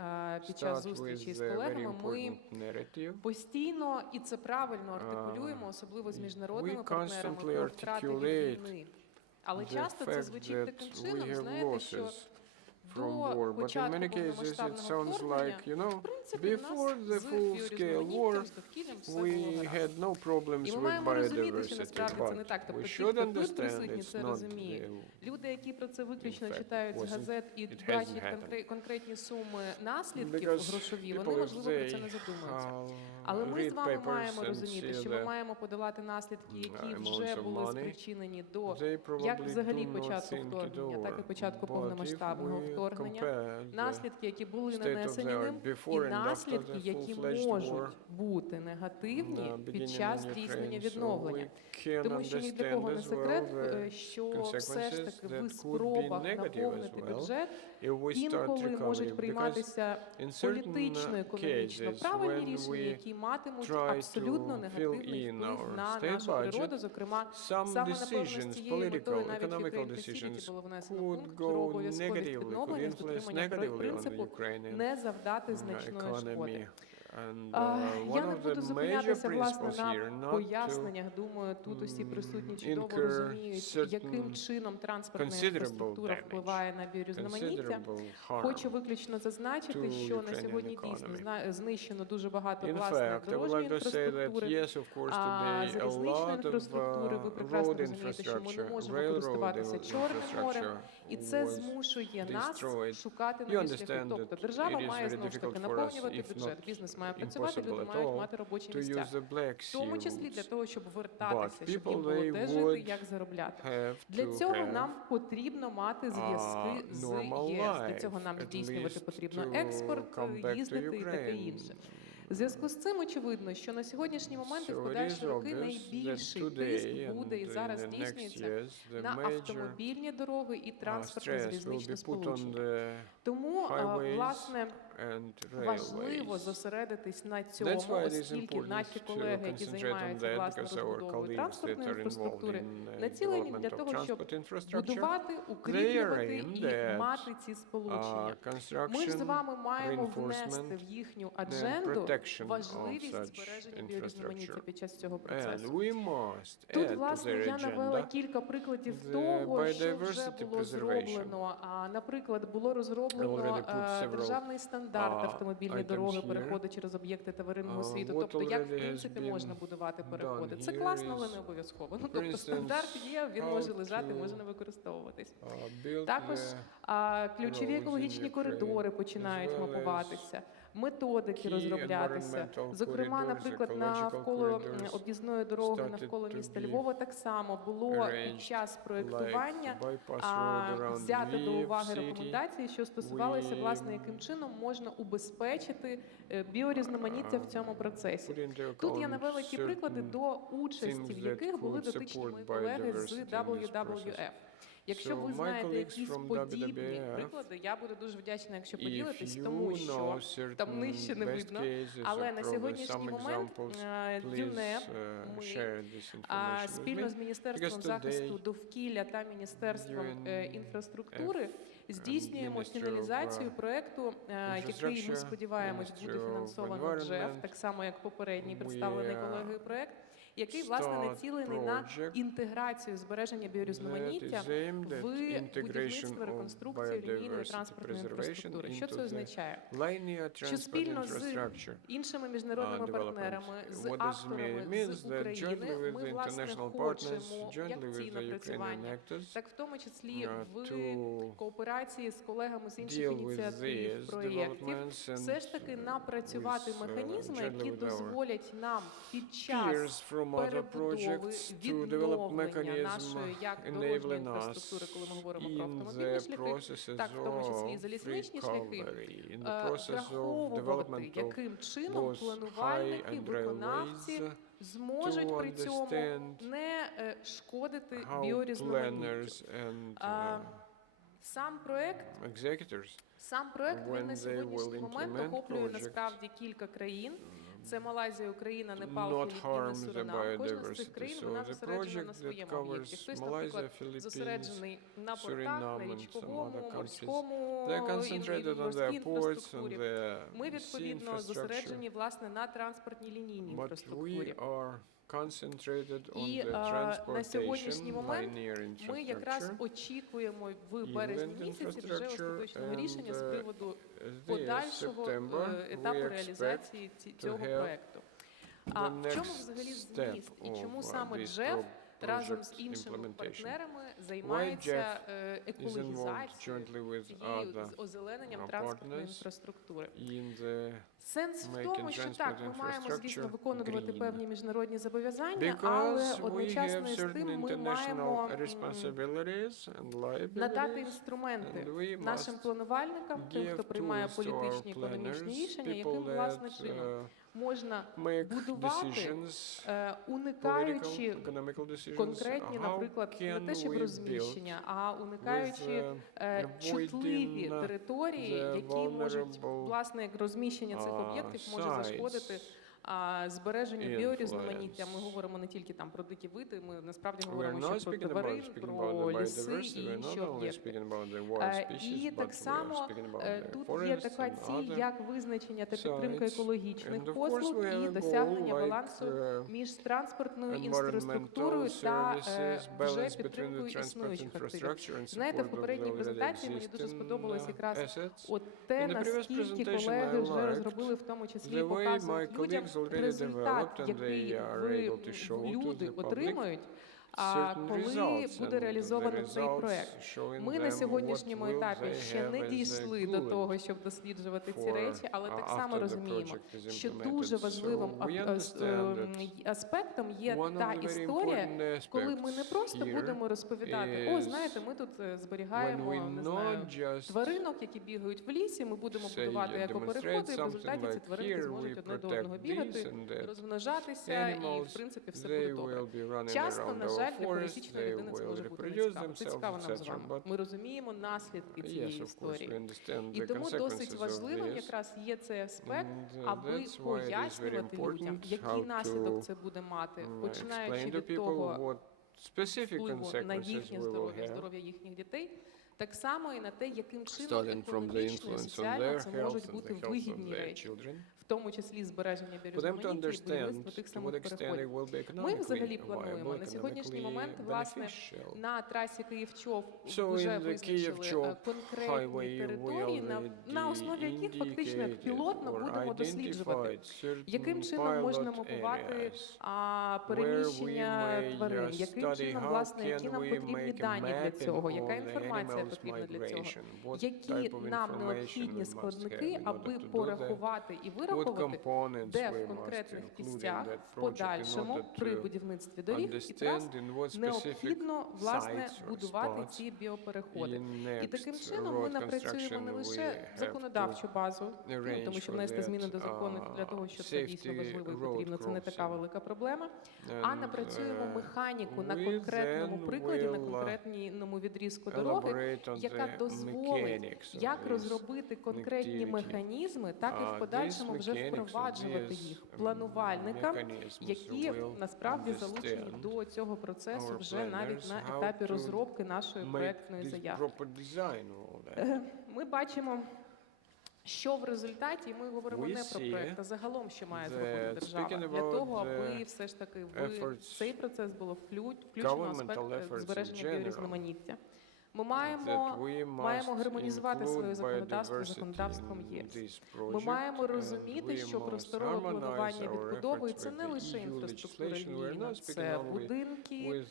під час зустрічі з колегами. Ми постійно, і це правильно артикулюємо, особливо з міжнародними партнерами, про втрати від війни. Але часто це звучить таким чином, знаєте, що до початку повномасштабного вторгнення, в принципі, в нас з біорізноманіттям, з довкіллям все було гаразд. І ми маємо розуміти, що насправді це не так. Тобто ті, хто тут присутні, це розуміють. Люди, які про це виключно читають з газет і бачать конкретні суми наслідків грошові, вони, можливо, про це не задумуються. Але ми з вами маємо розуміти, що ми маємо подолати наслідки, які вже були спричинені до як взагалі початку вторгнення, так і початку повномасштабного вторгнення. Наслідки, які були нанесені ним, і наслідки, які можуть бути негативні під час здійснення відновлення. Тому що ні для кого не секрет, що все ж таки в спробах наповнити бюджет інколи можуть прийматися політично, економічно правильні рішення, які матимуть абсолютно негативний вплив на нашу природу. Зокрема, саме напевно з цією метою навіть в Ukraine було внесено пункт про обов'язковість відновлення з дотримання принципу не завдати значної шкоди. Я не буду зупинятися, власне, на поясненнях. Думаю, тут усі присутні чудово розуміють, яким чином транспортна інфраструктура впливає на біорізноманіття. Хочу виключно зазначити, що на сьогодні дійсно знищено дуже багато власне дорожньої інфраструктури, залізничної інфраструктури. Ви прекрасно розумієте, що ми не можемо користуватися Чорним морем, і це змушує нас шукати нові шляхи. Тобто держава має знову ж таки наповнювати бюджет, бізнес має працювати, люди мають мати робочі місця. В тому числі для того, щоб вертатися, щоб їм було де жити, як заробляти. Для цього нам потрібно мати зв'язки з ЄС. Для цього нам здійснювати потрібно експорт, їздити і таке інше. В зв'язку з цим очевидно, що на сьогоднішній момент і в подальші роки найбільший тиск буде і зараз здійснюється на автомобільні дороги і транспортно-залізничне сполучення. Тому, власне, важливо зосередитись на цьому, оскільки наші колеги, які займаються, власне, розбудовою транспортної інфраструктури, націлені для того, щоб будувати, укріплювати і мати ці сполучення. Ми ж з вами маємо внести в їхню адженду важливість збереження біорізноманіття під час цього процесу. Тут, власне, я навела кілька прикладів того, що вже було зроблено. Наприклад, було розроблено державний стандарт стандарт автомобільні дороги, переходи через об'єкти тваринного світу, тобто як в принципі можна будувати переходи. Це класно, але не обов'язково. Ну, тобто стандарт є, він може лежати, може не використовуватись. Також ключові екологічні коридори починають мапуватися, методики розроблятися. Зокрема, наприклад, навколо об'їзної дороги навколо міста Львова так само було під час проєктування взяти до уваги рекомендації, що стосувалися, власне, яким чином можна убезпечити біорізноманіття в цьому процесі. Тут я навела ті приклади, до участі в яких були дотичні мої колеги з WWF. Якщо ви знаєте якісь подібні приклади, я буду дуже вдячна, якщо поділитесь, тому що там нижче не видно. Але на сьогоднішній момент ДЮНЕП, ми спільно з Міністерством захисту довкілля та Міністерством інфраструктури здійснюємо фіналізацію проєкту, який, ми сподіваємось, буде фінансовано ЖЕФ, так само як попередній представлений колегою проєкт, який, власне, націлений на інтеграцію збереження біорізноманіття в будівництво, реконструкцію лінійної транспортної інфраструктури. Що це означає? Що спільно з іншими міжнародними партнерами, з авторами з України, ми, власне, хочемо як ці напрацювання, так в тому числі в кооперації з колегами з інших ініціатив, проєктів, все ж таки напрацювати механізми, які дозволять нам під час перебудови, відновлення нашої як дорожньої інфраструктури, коли ми говоримо про автомобільні шляхи, так в тому числі і залізничні шляхи, враховувати, яким чином планувальники, виконавці зможуть при цьому не шкодити біорізноманіттю. Сам проект, він на сьогоднішній момент охоплює насправді кілька країн. Це Малайзія, Україна, Непал, Філіппіни, Суринам. Кожна з цих країн, вона зосереджена на своєму об'єкті. Хтось, наприклад, зосереджений на портах, на річковому, морському, морській інфраструктурі. Ми, відповідно, зосереджені, власне, на транспортній лінійній інфраструктурі. І на сьогоднішній момент ми якраз очікуємо в березні місяці вже остаточного рішення з приводу подальшого етапу реалізації цього проєкту. А в чому взагалі зміст і чому саме ЖЕФ разом з іншими партнерами займається екологізацією, з озелененням транспортної інфраструктури? Сенс в тому, що так, ми маємо, звісно, виконувати певні міжнародні зобов'язання, але одночасно з тим ми маємо надати інструменти нашим планувальникам, тим, хто приймає політичні економічні рішення, яким, власне, чином можна будувати, уникаючи конкретні, наприклад, не те, щоб розміщення, а уникаючи чутливі території, які можуть, власне, як розміщення цих об'єктів може зашкодити збереженню біорізноманіття. Ми говоримо не тільки там про дикі види, ми насправді говоримо ще про тварин, про ліси і інші об'єкти. І так само тут є така ціль, як визначення та підтримка екологічних послуг і досягнення балансу між транспортною інфраструктурою та вже підтримкою існуючих активів. Знаєте, в попередній презентації мені дуже сподобалось якраз те, наскільки колеги вже розробили, в тому числі показують людям результат, який люди отримають, коли буде реалізовано цей проект. Ми на сьогоднішньому етапі ще не дійшли до того, щоб досліджувати ці речі, але так само розуміємо, що дуже важливим аспектом є та історія, коли ми не просто будемо розповідати, о, знаєте, ми тут зберігаємо, не знаю, тваринок, які бігають в лісі, ми будемо будувати екопереходи, і в результаті ці тваринки зможуть одне до одного бігати, розмножатися, і, в принципі, все буде добре. Часто, на жаль, для пересічної людини це може бути не цікаво. Це цікаво нам з вами. Ми розуміємо наслідки цієї історії. І тому досить важливим якраз є цей аспект, аби пояснювати людям, який наслідок це буде мати, починаючи від того впливу на їхнє здоров'я, здоров'я їхніх дітей, так само і на те, яким чином економічно і соціально це можуть бути вигідні речі. тому числі збереження біорізноманіття і будівництво тих самих переходів. Ми взагалі плануємо на сьогоднішній момент, власне, на трасі Київ-Чоп вже визначили конкретні території, на основі яких фактично як пілотно будемо досліджувати, яким чином можна мапувати переміщення тварин, яким чином, власне, які нам потрібні дані для цього, яка інформація потрібна для цього, які нам необхідні складники, аби порахувати і вирахувати, де в конкретних місцях в подальшому при будівництві доріг і трас необхідно, власне, будувати ці біопереходи. І таким чином ми напрацюємо не лише законодавчу базу, тому що внести зміни до закону для того, що це дійсно важливо і потрібно, це не така велика проблема, а напрацюємо механіку на конкретному прикладі, на конкретному відрізку дороги, яка дозволить як розробити конкретні механізми, так і в подальшому вже впроваджувати їх планувальникам, які насправді залучені до цього процесу вже навіть на етапі розробки нашої проектної заявки. Ми бачимо, що в результаті, і ми говоримо не про проект, а загалом, що має зробити держава, для того, аби все ж таки в цей процес було включено аспект збереження біорізноманіття. Ми маємо гармонізувати своє законодавство з законодавством ЄС. Ми маємо розуміти, що просторове планування відбудови – це не лише інфраструктура Львівна, це будинки,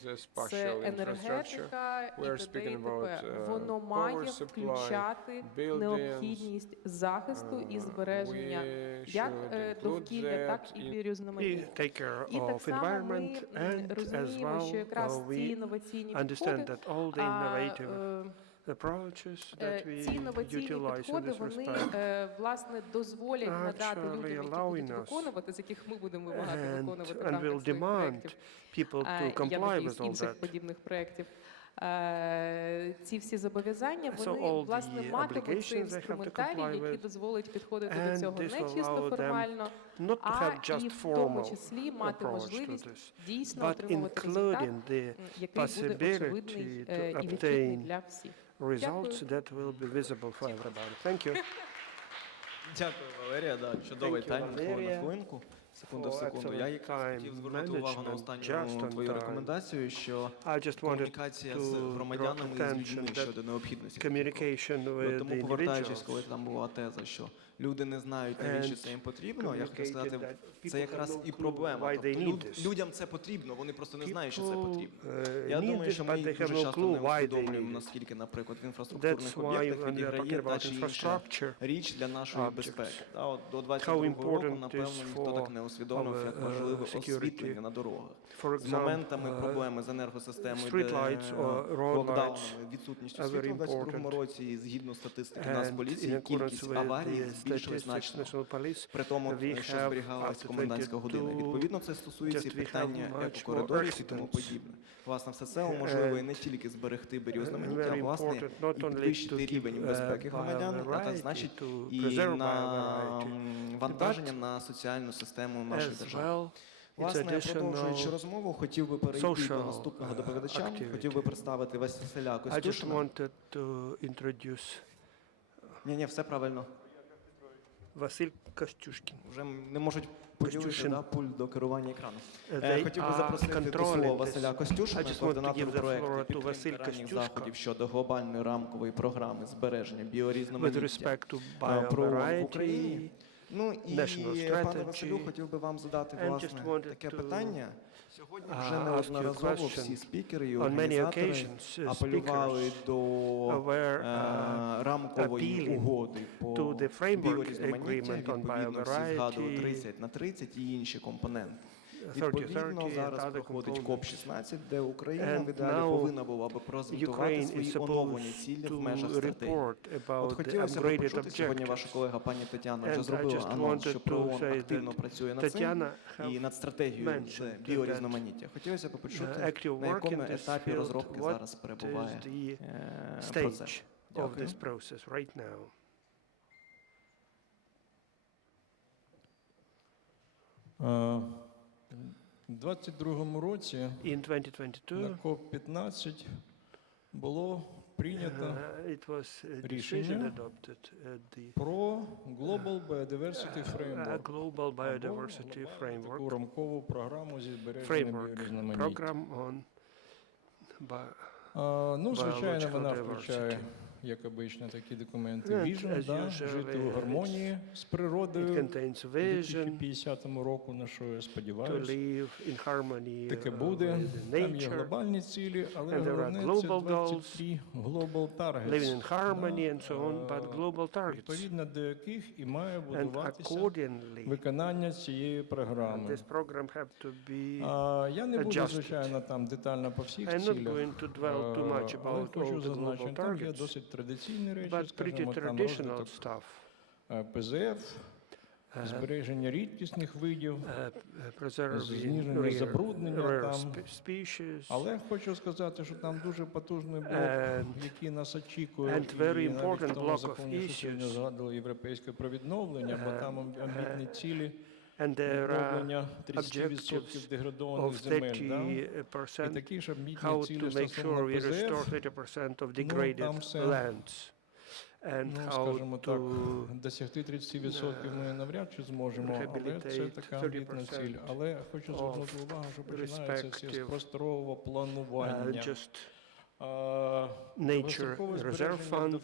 це енергетика і т.д. і т.п. Воно має включати необхідність захисту і збереження як довкілля, так і біорізноманіття. І так само ми розуміємо, що якраз ці інноваційні підходи, ці інноваційні підходи, вони, власне, дозволять надати людям, які будуть виконувати, з яких ми будемо вимагати виконувати в рамках своїх проєктів, я надіюсь, інших подібних проєктів, ці всі зобов'язання, вони, власне, матимуть цей інструментарій, який дозволить підходити до цього не чисто формально, а і в тому числі мати можливість дійсно отримувати результат, який буде очевидний і відчутний для всіх. Дякую, Валерія. Чудовий таймінг, хвилина хвилинку. Секунду в секунду. Я хотів звернути увагу на останню твою рекомендацію, що комунікація з громадянами і з людьми щодо необхідності. Тому, повертаючись, коли там була теза, що люди не знають, навіщо це їм потрібно, я хотів сказати, це якраз і проблема. Тобто людям це потрібно, вони просто не знають, що це потрібно. Я думаю, що ми дуже часто не усвідомлюємо, наскільки, наприклад, в інфраструктурних об'єктах відіграє та чи інша річ для нашої безпеки. До 22-го року, напевно, ніхто так не усвідомив, як важливе освітлення на дорогах. З моментами проблеми з енергосистемою, локдаунами, відсутністю світла в 22-му році, і згідно статистики Нацполіції, кількість аварій збільшилась значно, при тому, що зберігалася комендантська година. Відповідно, це стосується питання екокоридорів і тому подібне. Власне, все це уможливо не тільки зберегти біорізноманіття, а власне і підвищити рівень безпеки громадян, а так значить і навантаження на соціальну систему нашої держави. Власне, продовжуючи розмову, хотів би перейти до наступного доповідача, хотів би представити Василя Костюшина. Ні, все правильно. Василь Костюшкін. Вже не можуть поділити пульт до керування екрану. Хотів би запросити до слова Василя Костюшина, координатор проєкту підтримки ранніх заходів щодо глобальної рамкової програми збереження біорізноманіття в Україні. Ну і, пане Василю, хотів би вам задати, власне, таке питання. Сьогодні вже неодноразово всі спікери і організатори апелювали до рамкової угоди по біорізноманіттю, відповідно всі згадували 30/30 і інші компоненти. Відповідно, зараз проходить КОП-16, де Україна в ідеалі повинна була би прозвітувати свої оновлені цілі в межах стратегії. От хотілося б почути, сьогодні ваша колега пані Тетяна вже зробила анонс, що ПРООН активно працює над цим і над стратегією з біорізноманіття. Хотілося б почути, на якому етапі розробки зараз перебуває процес. Дякую. 2022 році на КОП-15 було прийнято рішення про Global Biodiversity Framework, таку рамкову програму зі збереження біорізноманіття. Ну, звичайно, вона включає, як обично, такі документи. Vision, жити у гармонії з природою у 2050 року, на що я сподіваюся. Таке буде. Там є глобальні цілі, але головне це 23 Global Targets, відповідно до яких і має будуватися виконання цієї програми. Я не буду, звичайно, там детально по всіх цілях, але хочу зазначити, там є досить традиційні речі, скажімо, там розвиток ПЗФ, збереження рідкісних видів, зниження забруднення там. Але хочу сказати, що там дуже потужний блок, який нас очікує, і навіть в тому законі, що сьогодні згадували європейське про відновлення, бо там амбітні цілі відновлення 30% деградованих земель. І такі ж амбітні цілі стосовно ПЗФ, там все, скажімо так, досягти 30% ми навряд чи зможемо, але це така амбітна ціль. Але хочу звернути увагу, що починається це з просторового планування. Nature Reserve Fund,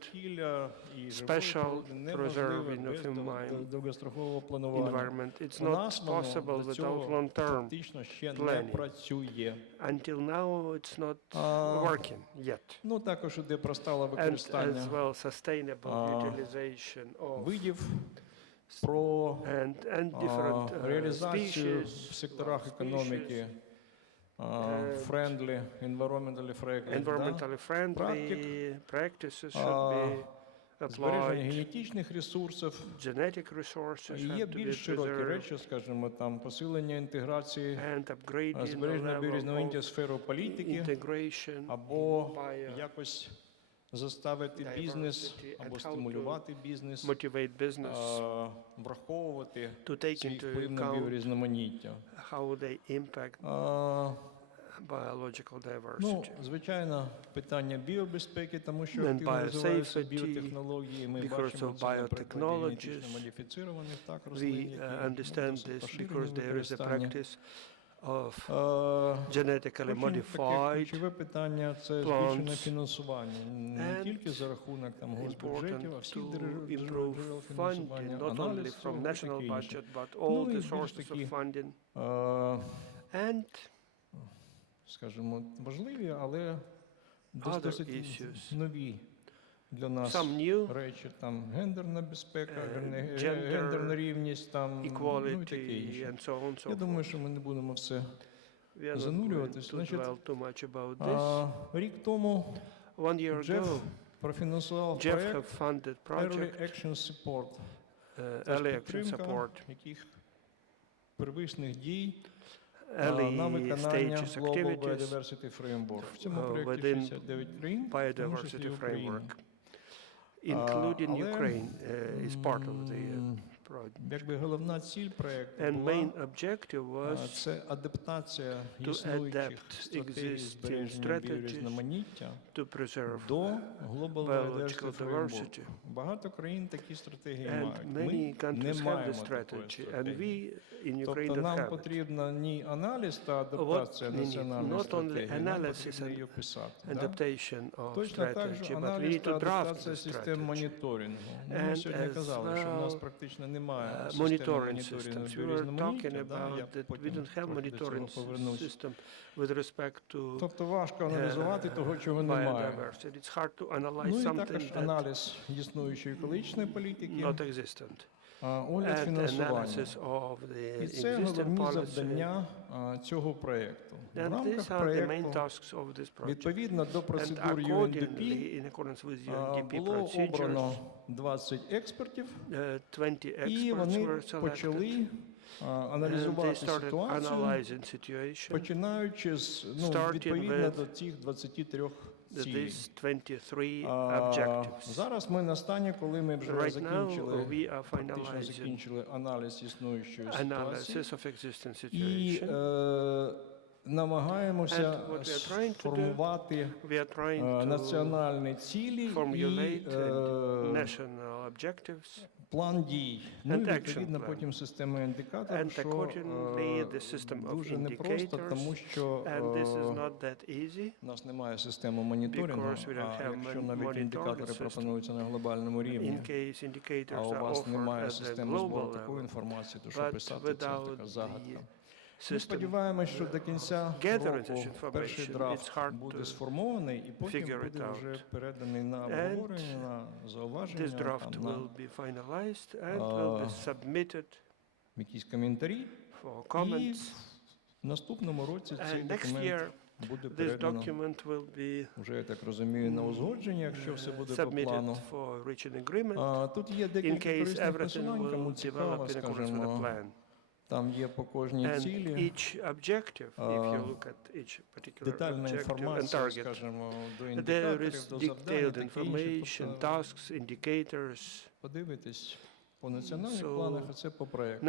special preserving of environment. It's not possible without long-term planning. Until now, it's not working yet. Ну, також іде про стале використання видів, про реалізацію в секторах економіки environmentally friendly practices should be applied. Збереження генетичних ресурсів. І є більш широкі речі, скажімо, там посилення інтеграції, збереження біорізноманіття в сферу політики, або якось заставити бізнес, або стимулювати бізнес, враховувати цей вплив на біорізноманіття. Ну, звичайно, питання біобезпеки, тому що активно розвиваються біотехнології, ми бачимо це на прикладі генетично модифіцірованих рослин, які досить поширені genetically modified ключове питання – це збільшення фінансування, не тільки за рахунок там госбюджетів, а всіх джерел фінансування, аналіз цього, таке інше. Ну і більш такі, скажімо, важливі, але досить нові для нас речі, там гендерна безпека, гендерна рівність, там, ну і таке інше. Я думаю, що ми не будемо все занурюватись. Значить, рік тому Джеф профінансував проєкт Early Action Support. Це підтримка яких первичних дій на виконання Global Biodiversity Framework. В цьому проєкті 69 країн, в тому числі Україна. Including Ukraine is part of the project. Якби головна ціль проєкту була це адаптація існуючих стратегій збереження біорізноманіття до Global Biodiversity Framework. Багато країн такі стратегії мають. Ми не маємо такої стратегії. Тобто нам потрібно не аналіз та адаптація національної стратегії, нам потрібно її писати. Точно так же аналіз та адаптація систем моніторингу. Ми сьогодні казали, що в нас практично немає системи моніторингу біорізноманіття. Я потім трохи до цього повернусь. Тобто важко аналізувати того, чого немає. Ну і також аналіз існуючої екологічної політики, огляд фінансування. І це головні завдання цього проєкту. В рамках проєкту, відповідно до процедур UNDP, було обрано 20 експертів, і вони почали аналізувати ситуацію, починаючи з, відповідно до цих 23 цілей. Зараз ми на стані, коли ми вже фактично закінчили аналіз існуючої ситуації. І намагаємося сформувати національні цілі і план дій. Ну і відповідно потім система індикаторів, що дуже непросто, тому що у нас немає системи моніторингу, а якщо навіть індикатори пропонуються на глобальному рівні, а у вас немає системи збору такої інформації, то що писати, це така загадка. Ми сподіваємося, що до кінця року перший драфт буде сформований і потім буде вже переданий на обговорення, на зауваження, на якісь коментарі. І в наступному році цей документ буде передано, вже, я так розумію, на узгодження, якщо все буде по плану. Тут є декілька корисних посилань, кому цікаво, скажімо. Там є по кожній цілі детальна інформація, скажімо, до індикаторів, до завдань, таке інше. Подивитись по національних планах, а це по проєкту.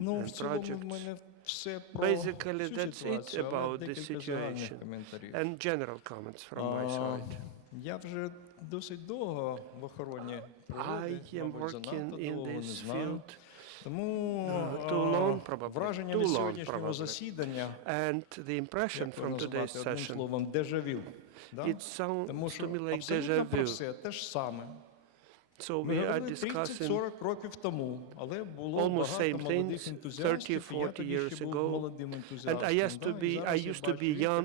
Ну, в цілому в мене все про цю ситуацію, але декілька загальних коментарів. Я вже досить довго в охороні природи, мабуть, занадто довго, не знаю. Тому враження від сьогоднішнього засідання, як його назвати одним словом, дежавю. Тому що абсолютно про все те ж саме. Ми говорили 30-40 років тому, але було багато молодих ентузіастів, і я тоді ще був молодим ентузіастом. I used to be young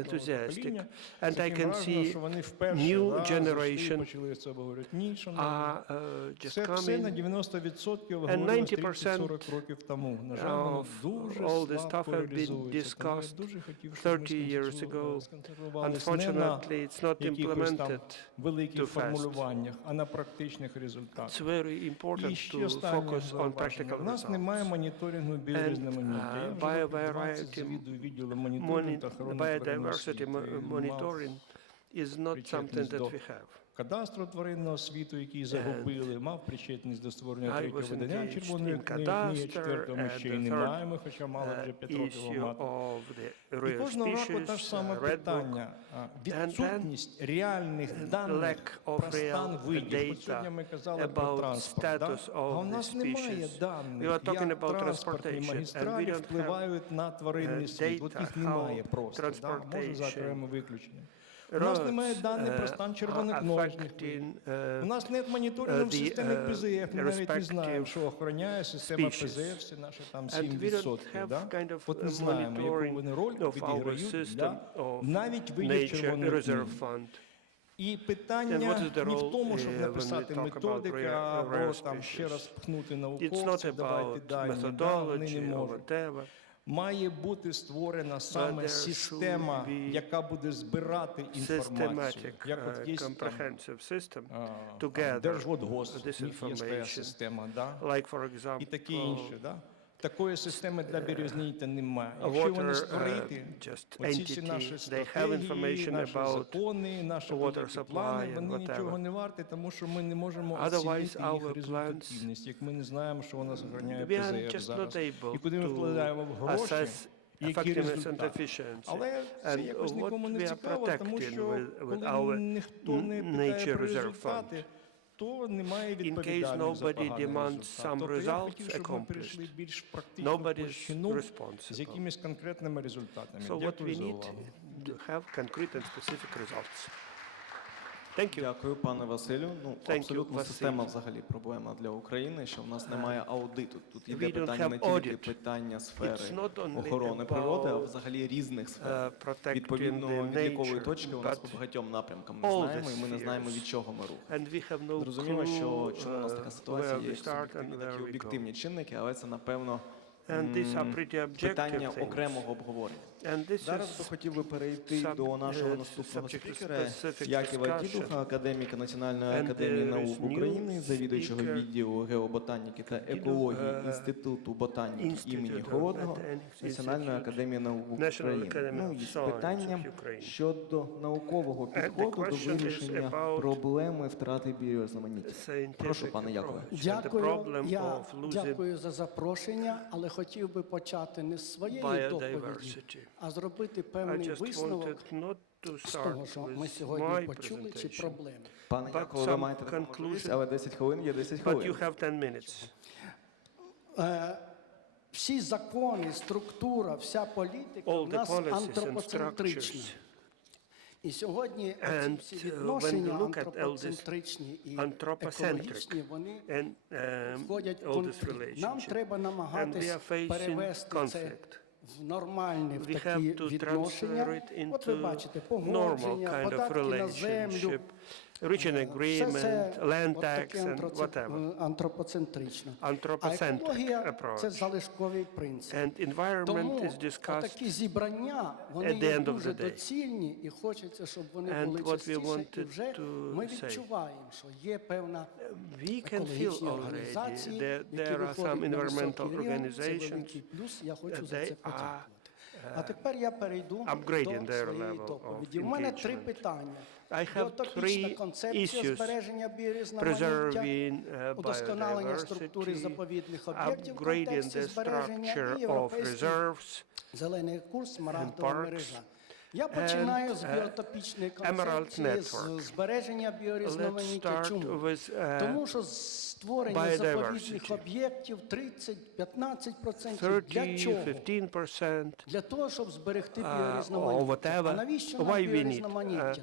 enthusiastic, and I can see new generation just coming, and 90% of all this stuff have been discussed 30 years ago. Unfortunately, it's not implemented too fast. It's very important to focus on practical results. У нас немає моніторингу біорізноманіття. Biodiversity monitoring is not something that we have. Кадастру тваринного світу, який загубили, мав причетність до створення третього видання червоної книги, четвертого ми ще й не маємо, хоча мали вже 5 років мати. І кожного року те ж саме питання. Відсутність реальних даних про стан видів. От сьогодні ми казали про транспорт, а у нас немає даних, як транспортні магістралі впливають на тваринний світ. От їх немає просто, може за окремим виключенням. У нас немає даних про стан червонокнижних. У нас нет моніторингу системи ПЗФ, ми навіть не знаємо, що охороняє система ПЗФ, всі наші там 7%. От не знаємо, яку вони роль відіграють для навіть видів червоної книги. І питання не в тому, щоб написати методики, або там ще раз пхнути науковців, давайте дані, вони не можуть. Має бути створена саме система, яка буде збирати інформацію. Як от є там Держводгосп, у них є своя система, і таке інше. Такої системи для біорізноманіття немає. Якщо вони створити, оці всі наші стратегії, наші закони, наші плани, вони нічого не варті, тому що ми не можемо оцінити їх результативність, як ми не знаємо, що вона охороняє ПЗФ зараз. І куди ми вкладаємо в гроші, які результати. Але це якось нікому не цікаво, тому що коли ніхто не питає про результати, то немає відповідальних за погані результати. Тобто я хотів, щоб ми перейшли більш практичну площину з якимись конкретними результатами. Дякую за увагу. Дякую, пане Василю. Абсолютно система взагалі проблема для України, що в нас немає аудиту. Тут йде питання не тільки питання сфери охорони природи, а взагалі різних сфер. Відповідно, від якої точки у нас по багатьом напрямкам ми знаємо, і ми не знаємо, від чого ми рухаємо. Зрозуміло, що чому у нас така ситуація, є суб'єктивні такі об'єктивні чинники, але це, напевно, питання окремого обговорення. Зараз би хотів би перейти до нашого наступного спікера, Якова Дідуха, академіка Національної академії наук України, завідуючого відділу геоботаніки та екології Інституту ботаніки імені Холодного Національної академії наук України. Ну і з питанням щодо наукового підходу до вирішення проблеми втрати біорізноманіття. Прошу, пане Якове. Дякую. Я дякую за запрошення, але хотів би почати не з своєї доповіді, а зробити певний висновок з того, що ми сьогодні почули, чи проблеми. Пане Якове, ви маєте можливість, але 10 хвилин є 10 хвилин. Всі закони, структура, вся політика у нас антропоцентрична. І сьогодні ці відношення антропоцентричні і екологічні, вони входять в конфлікт. Нам треба намагатись перевести це в нормальне, в такі відношення. От ви бачите, погодження, податки на землю, reach an agreement, land tax, and whatever. Антропоцентрично. А екологія – це залишковий принцип. Тому такі зібрання, вони є дуже доцільні, і хочеться, щоб вони були частіше. І вже ми відчуваємо, що є певна екологічні організації, які виходять на високий рівень, це великий плюс, я хочу за це подякувати. А тепер я перейду до своєї доповіді. У мене 3 питання. Біотопічна концепція збереження біорізноманіття, удосконалення структури заповідних об'єктів в контексті збереження і європейський зелений курс «Смарагдова мережа». Я починаю з біотопічної концепції, з збереження біорізноманіття. Чому? Тому що створення заповідних об'єктів 30-15%. Для чого? Для того, щоб зберегти біорізноманіття. А навіщо нам біорізноманіття?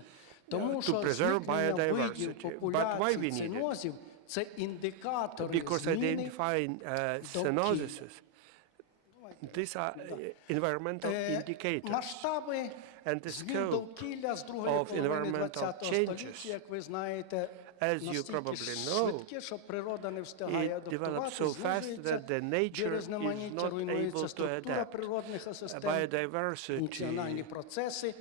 Тому що зникнення видів, популяцій, ценозів – це індикатори зміни довкілля. These are environmental indicators. Масштаби змін довкілля з другої половини ХХ століття, як ви знаєте, настільки швидкі, що природа не встигає адаптуватися, знижується біорізноманіття, руйнується структура природних екосистем, функціональні процеси.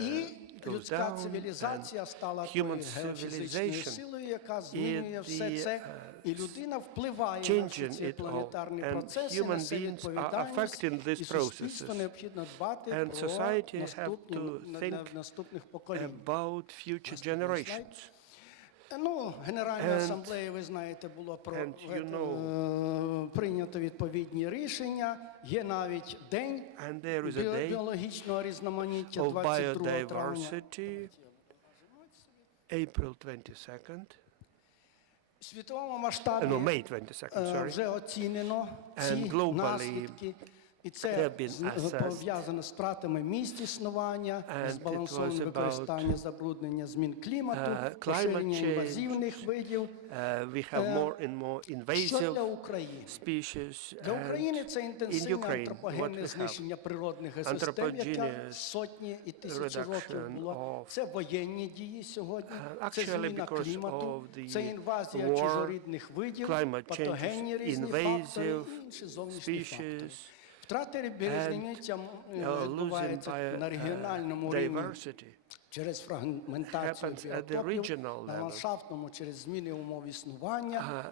І людська цивілізація стала тою геофізичною силою, яка змінює все це. І людина впливає на всі ці планетарні процеси, несе відповідальність, і суспільство необхідно дбати про наступних поколінь. Ну, Генеральна асамблея, ви знаєте, було прийнято відповідні рішення. Є навіть день біологічного різноманіття 22 травня. В світовому масштабі вже оцінено ці наслідки. І це пов'язано з втратами місць існування, збалансоване використання забруднення змін клімату, поширення інвазивних видів. Що для України? Для України це інтенсивне антропогенне знищення природних екосистем, яке сотні і тисячі років було. Це воєнні дії сьогодні, це зміна клімату, це інвазія чужорідних видів, патогенні різні фактори і інші зовнішні фактори. Втрати біорізноманіття відбуваються на регіональному рівні через фрагментацію біотопів, на ландшафтному через зміни умов існування,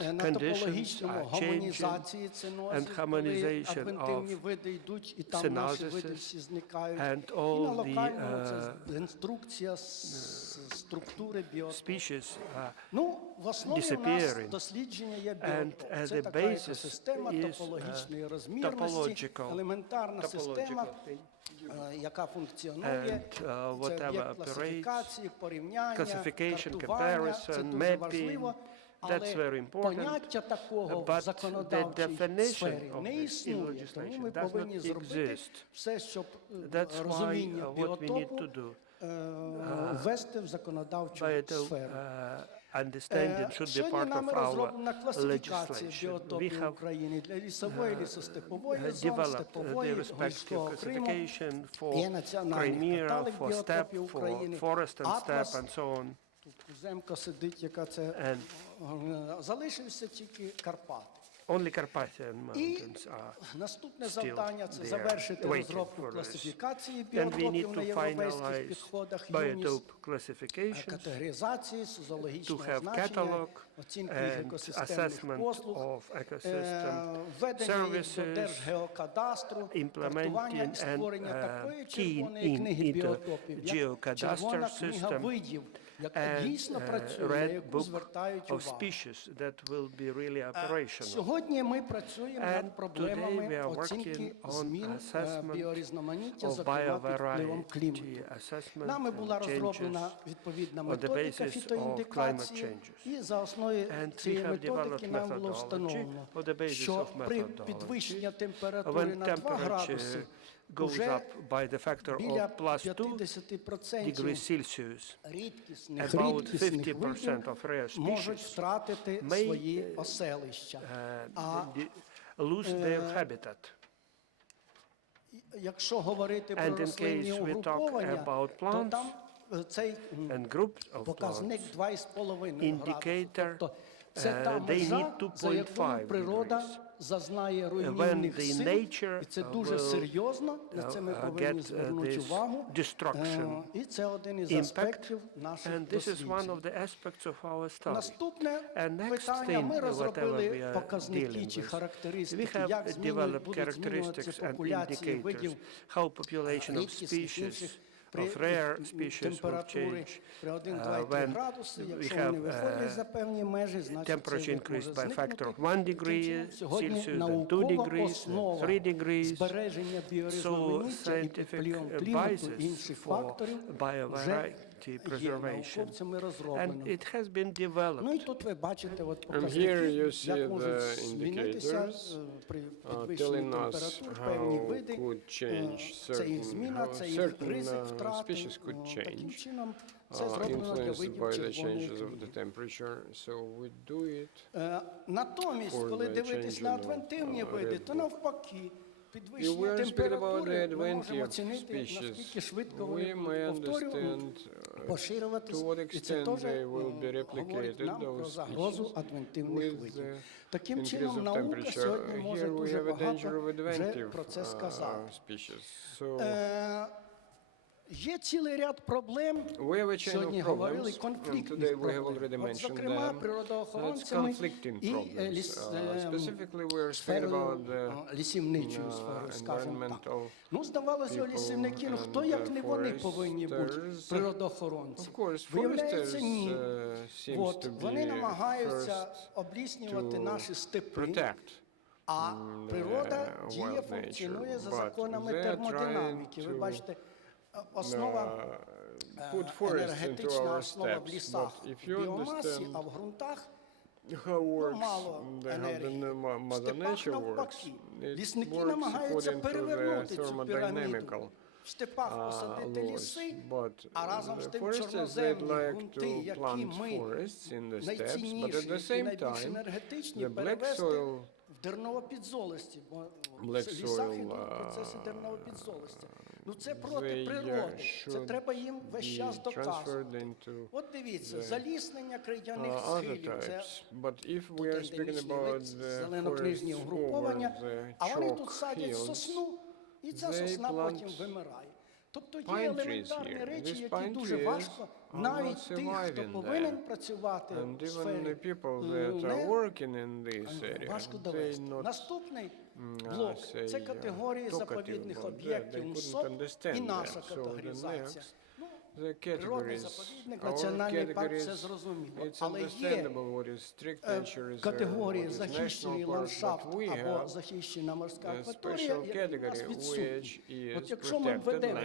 на топологічному гомонізації ценозів, коли адвентивні види йдуть, і там наші види всі зникають. І на локальному це деструкція структури біотопів. Ну, в основі у нас дослідження є біотоп. Це така екосистема топологічної розмірності, елементарна система, яка функціонує, це об'єкт класифікації, порівняння, картування, це дуже важливо, але поняття такого в законодавчій сфері не існує, тому ми повинні зробити все, щоб розуміння біотопу ввести в законодавчу сферу. Сьогодні нами розроблена класифікація біотопів в Україні для лісової, лісостепової зон, степової, гірського Криму. Є національний каталог біотопів України, атлас. Тут Куземко сидить, яка це залишився тільки Карпати. Only Carpathian І mountains are наступне still завдання – це there, завершити waiting розробку for us. класифікації And we need біотопів на to європейських finalize підходах, biotope classifications, категоризації, to зоологічного have значення, catalog оцінки and екосистемних assessment послуг, of ecosystem введення їх до services, Держгеокадастру, картування і implementing створення and такої keying червоної книги into біотопів, як geocadastre червона книга system видів, яка дійсно працює, на red яку book звертають of увагу. species that will be really operational. Сьогодні ми працюємо And над today проблемами we are оцінки working on змін assessment біорізноманіття, of зокрема під впливом biovariety клімату. assessment Нами була and розроблена changes відповідна on the методика basis of climate фітоіндикації, changes. і за основою And we цієї have методики developed нам було methodology встановлено, on the basis що of при methodology. підвищенні температури When на 2 градуси goes уже up by the factor біля of plus 2 50% degrees Celsius, рідкісних about видів 50% of rare можуть species втратити may свої оселища. lose their habitat. Якщо говорити And про in рослинні case we talk угруповання, about то plants там цей and groups of показник plants 2,5 indicator Тобто це та they межа, need за якою 2.5 природа degrees. зазнає When руйнівних the сил, nature і це дуже will серйозно, на це ми повинні get звернути this увагу. destruction І це один із impact, аспектів наших and this is one досліджень. of the aspects of our study. Наступне And next питання, thing, ми whatever розробили we are показники dealing чи with, we характеристики, have як developed будуть змінюватися characteristics and популяції indicators, видів how population of рідкісних інших species, при of rare species will температури change при 1-2-3 when градуси. we Якщо вони have виходять за певні межі, значить цей temperature вид increased може by factor зникнути. of 1 degree Сьогодні Celsius, then 2 наукова degrees, then основа 3 degrees. збереження So біорізноманіття і scientific впливом клімату і basis інших for факторів вже biovariety є preservation. науковцями And розроблено. it has been developed. Ну і тут ви бачите от here показники, you see як можуть the змінитися indicators, при telling підвищенні us температур певні how види. could change Це їх зміна, це їх certain ризик втрати. species could Таким change, чином це зроблено для influenced видів by the червоної changes of the книги. temperature. So we do it. Натомість, for коли the дивитись change на in адвентивні red види, book. то навпаки, You підвищення were speaking about the температури ми advent можемо of оцінити, наскільки species. швидко We вони may будуть understand to поширюватись, what і це extent теж they will be говорить replicated, нам про those загрозу species, адвентивних with видів. the Таким increase чином, of наука temperature. сьогодні може Here we дуже have a danger багато of вже adventive про це сказати. species. So Є цілий ряд проблем, we have a chain сьогодні of говорили, problems, and конфліктних today we have проблем. already От, mentioned зокрема, them. That's природоохоронцями conflicting і problems. Specifically, we are speaking about the лісівничою сферою, скажімо так. environmental Ну, здавалося, лісівники, ну хто як не вони повинні бути природоохоронці? Виявляється, ні. От, вони намагаються обліснювати наші степи, а природа діє, функціонує за законами термодинаміки. Ви бачите, основа енергетична основа в лісах, в біомасі, а в ґрунтах мало енергії. В степах навпаки. Лісники намагаються перевернути цю піраміду. В степах посадити ліси, а разом з тим чорноземні ґрунти, які ми найцінніші, які найбільш енергетичні, перевести в дерновопідзолості, бо в лісах йдуть процеси дерновопідзолості. Ну це проти природи, це треба їм весь час доказувати. От дивіться, заліснення крейдяних схилів, це тут ендемічний вид, зеленокнижні угруповання, а вони тут садять сосну, і ця сосна потім вимирає. Тобто є елементарні речі, які дуже важко навіть тих, хто повинен працювати в сфері, важко довести. Наступний блок – це категорії заповідних об'єктів, і наша категоризація. Природний заповідник, національний парк – це зрозуміло, але є категорії захищений ландшафт або захищена морська акваторія, які у нас відсутні. От якщо ми введемо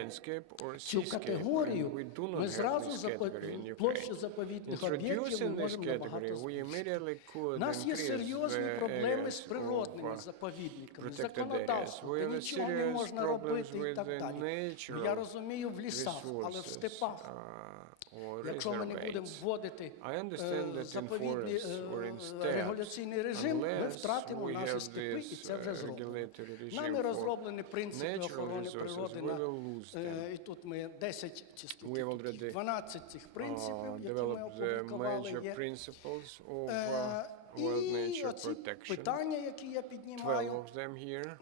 цю категорію, ми зразу площу заповідних об'єктів можемо набагато збільшити. У нас є серйозні проблеми з природними заповідниками, законодавством, де нічого не можна робити і так далі. Я розумію в лісах, але в степах. Якщо ми не будемо вводити заповідний регуляційний режим, ми втратимо наші степи, і це вже зроблено. Нами розроблені принципи охорони природи, і тут ми 10 чи скільки, 12 цих принципів, які ми опублікували, є. І оці питання, які я піднімаю,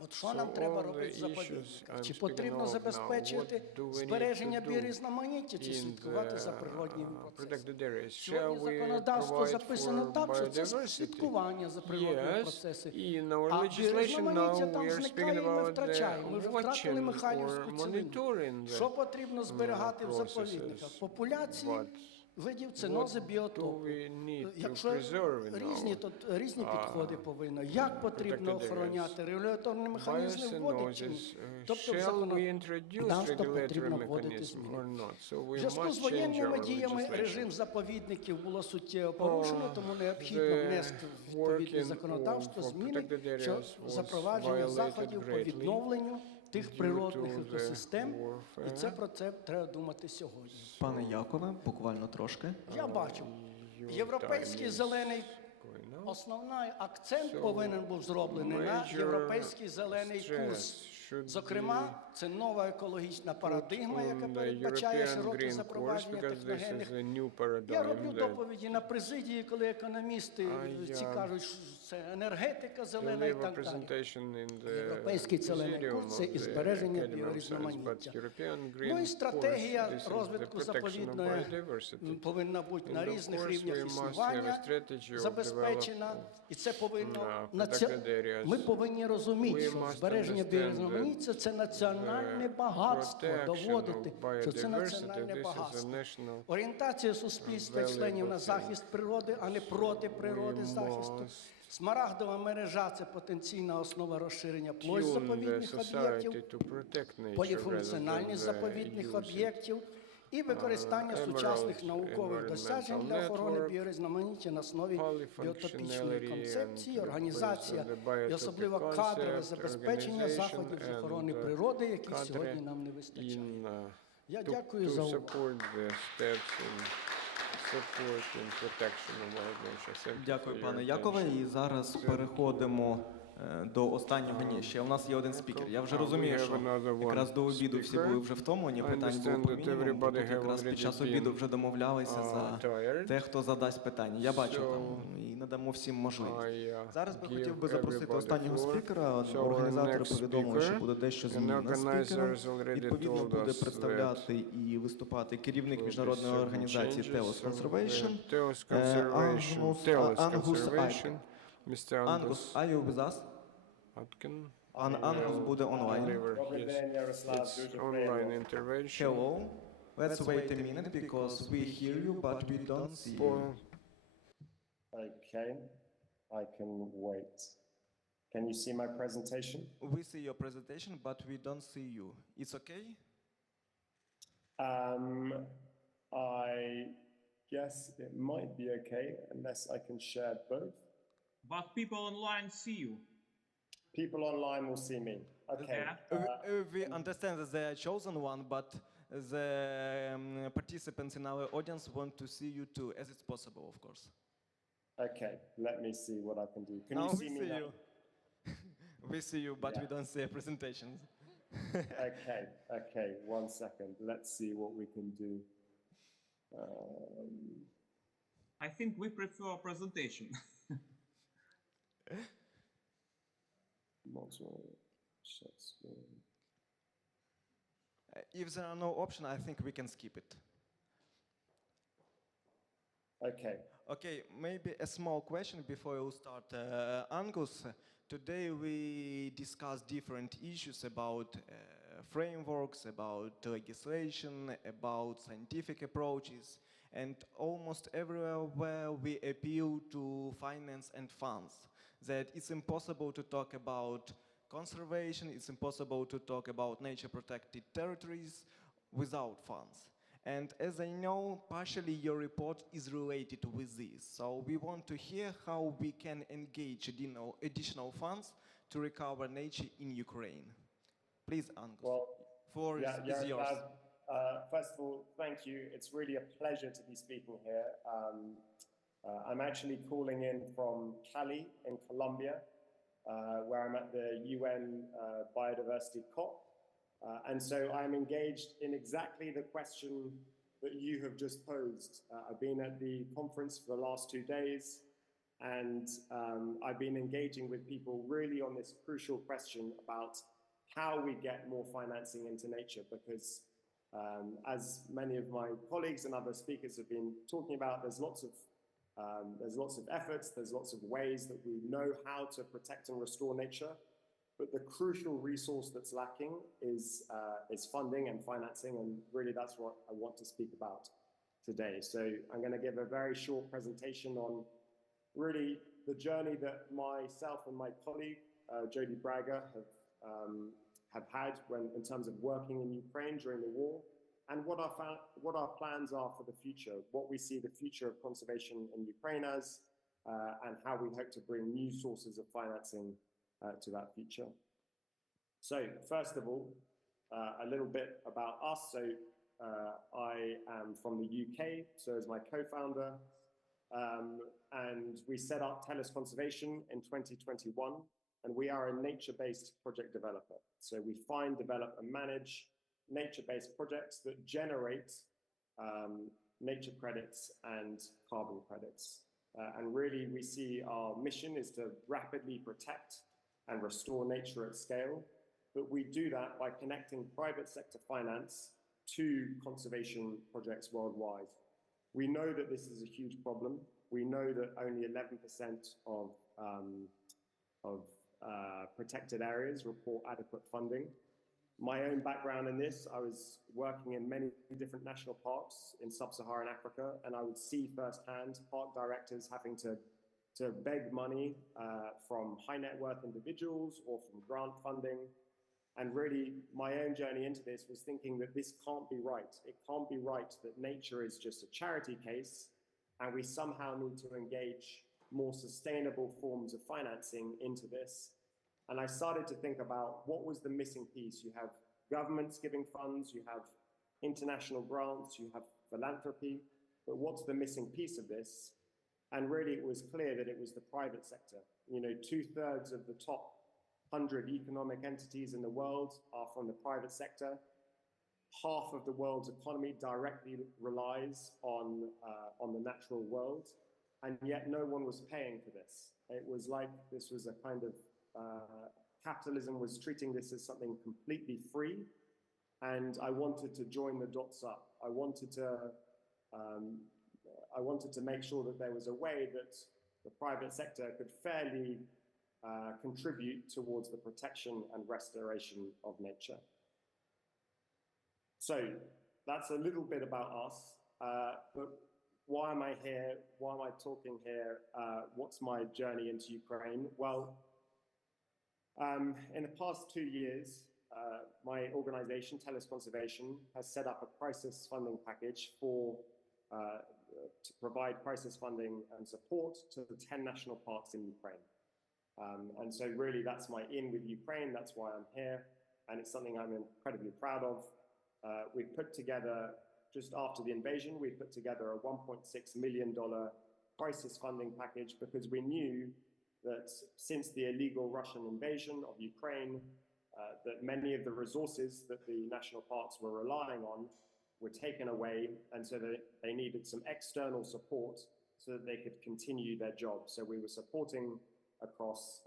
от що нам треба робити в заповідниках? Чи потрібно забезпечити збереження біорізноманіття, чи слідкувати за природніми процесами? Сьогодні законодавство записано так, що це слідкування за природними процесами. А біорізноманіття там зникає і ми втрачаємо. Ми вже втратили Михайлівську цілину. Що потрібно зберігати в заповідниках? Популяції видів, ценози, біотопи. Якщо різні, то різні підходи повинні. Як потрібно охороняти? Регуляторні механізми вводить чи ні? Тобто в законодавство потрібно вводити зміни. В зв'язку з воєнними діями режим заповідників було суттєво порушено, тому необхідно внести в відповідне законодавство зміни, що запровадження заходів по відновленню тих природних екосистем, і про це треба думати сьогодні. Пане Якове, буквально трошки. Я бачу, європейський зелений, основний акцент повинен був зроблений на європейський зелений курс. Зокрема, це нова екологічна парадигма, яка передбачає широке запровадження техногенних. Я роблю доповіді на президії, коли економісти ці кажуть, що це енергетика зелена і так далі. Європейський зелений курс – це і збереження біорізноманіття. Ну і стратегія розвитку заповідної повинна бути на різних рівнях існування забезпечена. І це повинно, ми повинні розуміти, що збереження біорізноманіття – це національне багатство, доводити, що це національне багатство. Орієнтація суспільства і членів на захист природи, а не проти природи захисту. Смарагдова мережа – це потенційна основа розширення площ заповідних об'єктів, поліфункціональність заповідних об'єктів і використання сучасних наукових досягнень для охорони біорізноманіття на основі біотопічної концепції, організація і особливо кадрове забезпечення заходів з охорони природи, яких сьогодні нам не вистачає. Я дякую за увагу. Дякую, пане Якове. І зараз переходимо до останнього. Ні, ще у нас є один спікер. Я вже розумію, що якраз до обіду всі були вже втомлені, питань було по мінімуму, тут якраз під час обіду вже домовлялися за те, хто задасть питання. Я бачу там, і надамо всім можливість. Зараз би хотів би запросити останнього спікера. Організатори повідомили, що буде дещо змін на спікера. Відповідно, буде представляти і виступати керівник міжнародної організації Telos Conservation, Angus, are you with us? Angus буде онлайн. Hello. Let's wait a minute because we hear you, but we don't see you. Okay, I can wait. Can you see my presentation? We see your presentation, but we don't see you. It's okay? I guess it might be okay unless I can share both. But people online see you. People online will see me. Okay. We understand that they are chosen one, but the participants in our audience want to see you too, as it's possible, of course. Okay, let me see what I can do. Can now you see me now? We see you, but we don't see your presentations. Okay, 1 second. Let's see what we can do. I think we prefer presentation. If there are no options, I think we can skip it. Okay, maybe a small question before you start. Angus, today we discussed different issues about frameworks, about legislation, about scientific approaches, and almost everywhere we appeal to finance and funds. That it's impossible to talk about conservation, it's impossible to talk about nature-protected territories without funds. And as I know, partially your report is related with this. So we want to hear how we can engage additional funds to recover nature in Ukraine. Please, Angus, floor is yours. First of all, thank you. It's really a pleasure to be speaking here. I'm actually calling in from Cali in Colombia, where I'm at the UN Biodiversity COP. And so I'm engaged in exactly the question that you have just posed. I've been at the conference for the last 2 days. And I've been engaging with people really on this crucial question about how we get more financing into nature, because as many of my colleagues and other speakers have been talking about, there's lots of efforts, there's lots of ways that we know how to protect and restore nature, but the crucial resource that's lacking is funding and financing, and really that's what I want to speak about today. So I'm going to give a very short presentation on really the journey that myself and my colleague, Jody Braga, have had in terms of working in Ukraine during the war, and what our plans are for the future, what we see the future of conservation in Ukraine as, and how we hope to bring new sources of financing to that future. So first of all, a little bit about us. So I am from the UK, so is my co-founder, and we set up Telis Conservation in 2021, and we are a nature-based project developer. So we find, develop, and manage nature-based projects that generate nature credits and carbon credits. And really, we see our mission is to rapidly protect and restore nature at scale, but we do that by connecting private sector finance to conservation projects worldwide. We know that this is a huge problem. We know that only 11% of protected areas report adequate funding. My own background in this, I was working in many different national parks in sub-Saharan Africa, and I would see firsthand park directors having to beg money from high net worth individuals or from grant funding. And really, my own journey into this was thinking that this can't be right. It can't be right that nature is just a charity case, and we somehow need to engage more sustainable forms of financing into this. And I started to think about what was the missing piece. You have governments giving funds, you have international grants, you have philanthropy, but what's the missing piece of this? And really it was clear that it was the private sector. You know, 2/3 of the top 100 economic entities in the world are from the private sector. Half of the world's economy directly relies on the natural world, and yet no one was paying for this. It was like this was a kind of capitalism was treating this as something completely free, and I wanted to join the dots up. I wanted to make sure that there was a way that the private sector could fairly contribute towards the protection and restoration of nature. So that's a little bit about us, but why am I here? Why am I talking here? What's my journey into Ukraine? Well, in the past 2 years, my organization, Telis Conservation, has set up a crisis funding package to provide crisis funding and support to the 10 national parks in Ukraine. And so really that's my in with Ukraine, that's why I'm here, and it's something I'm incredibly proud of. We've put together, just after the invasion, we put together a $1.6 million crisis funding package because we knew that since the illegal Russian invasion of Ukraine, that many of the resources that the national parks were relying on were taken away, and so that they needed some external support so that they could continue their job. So we were supporting across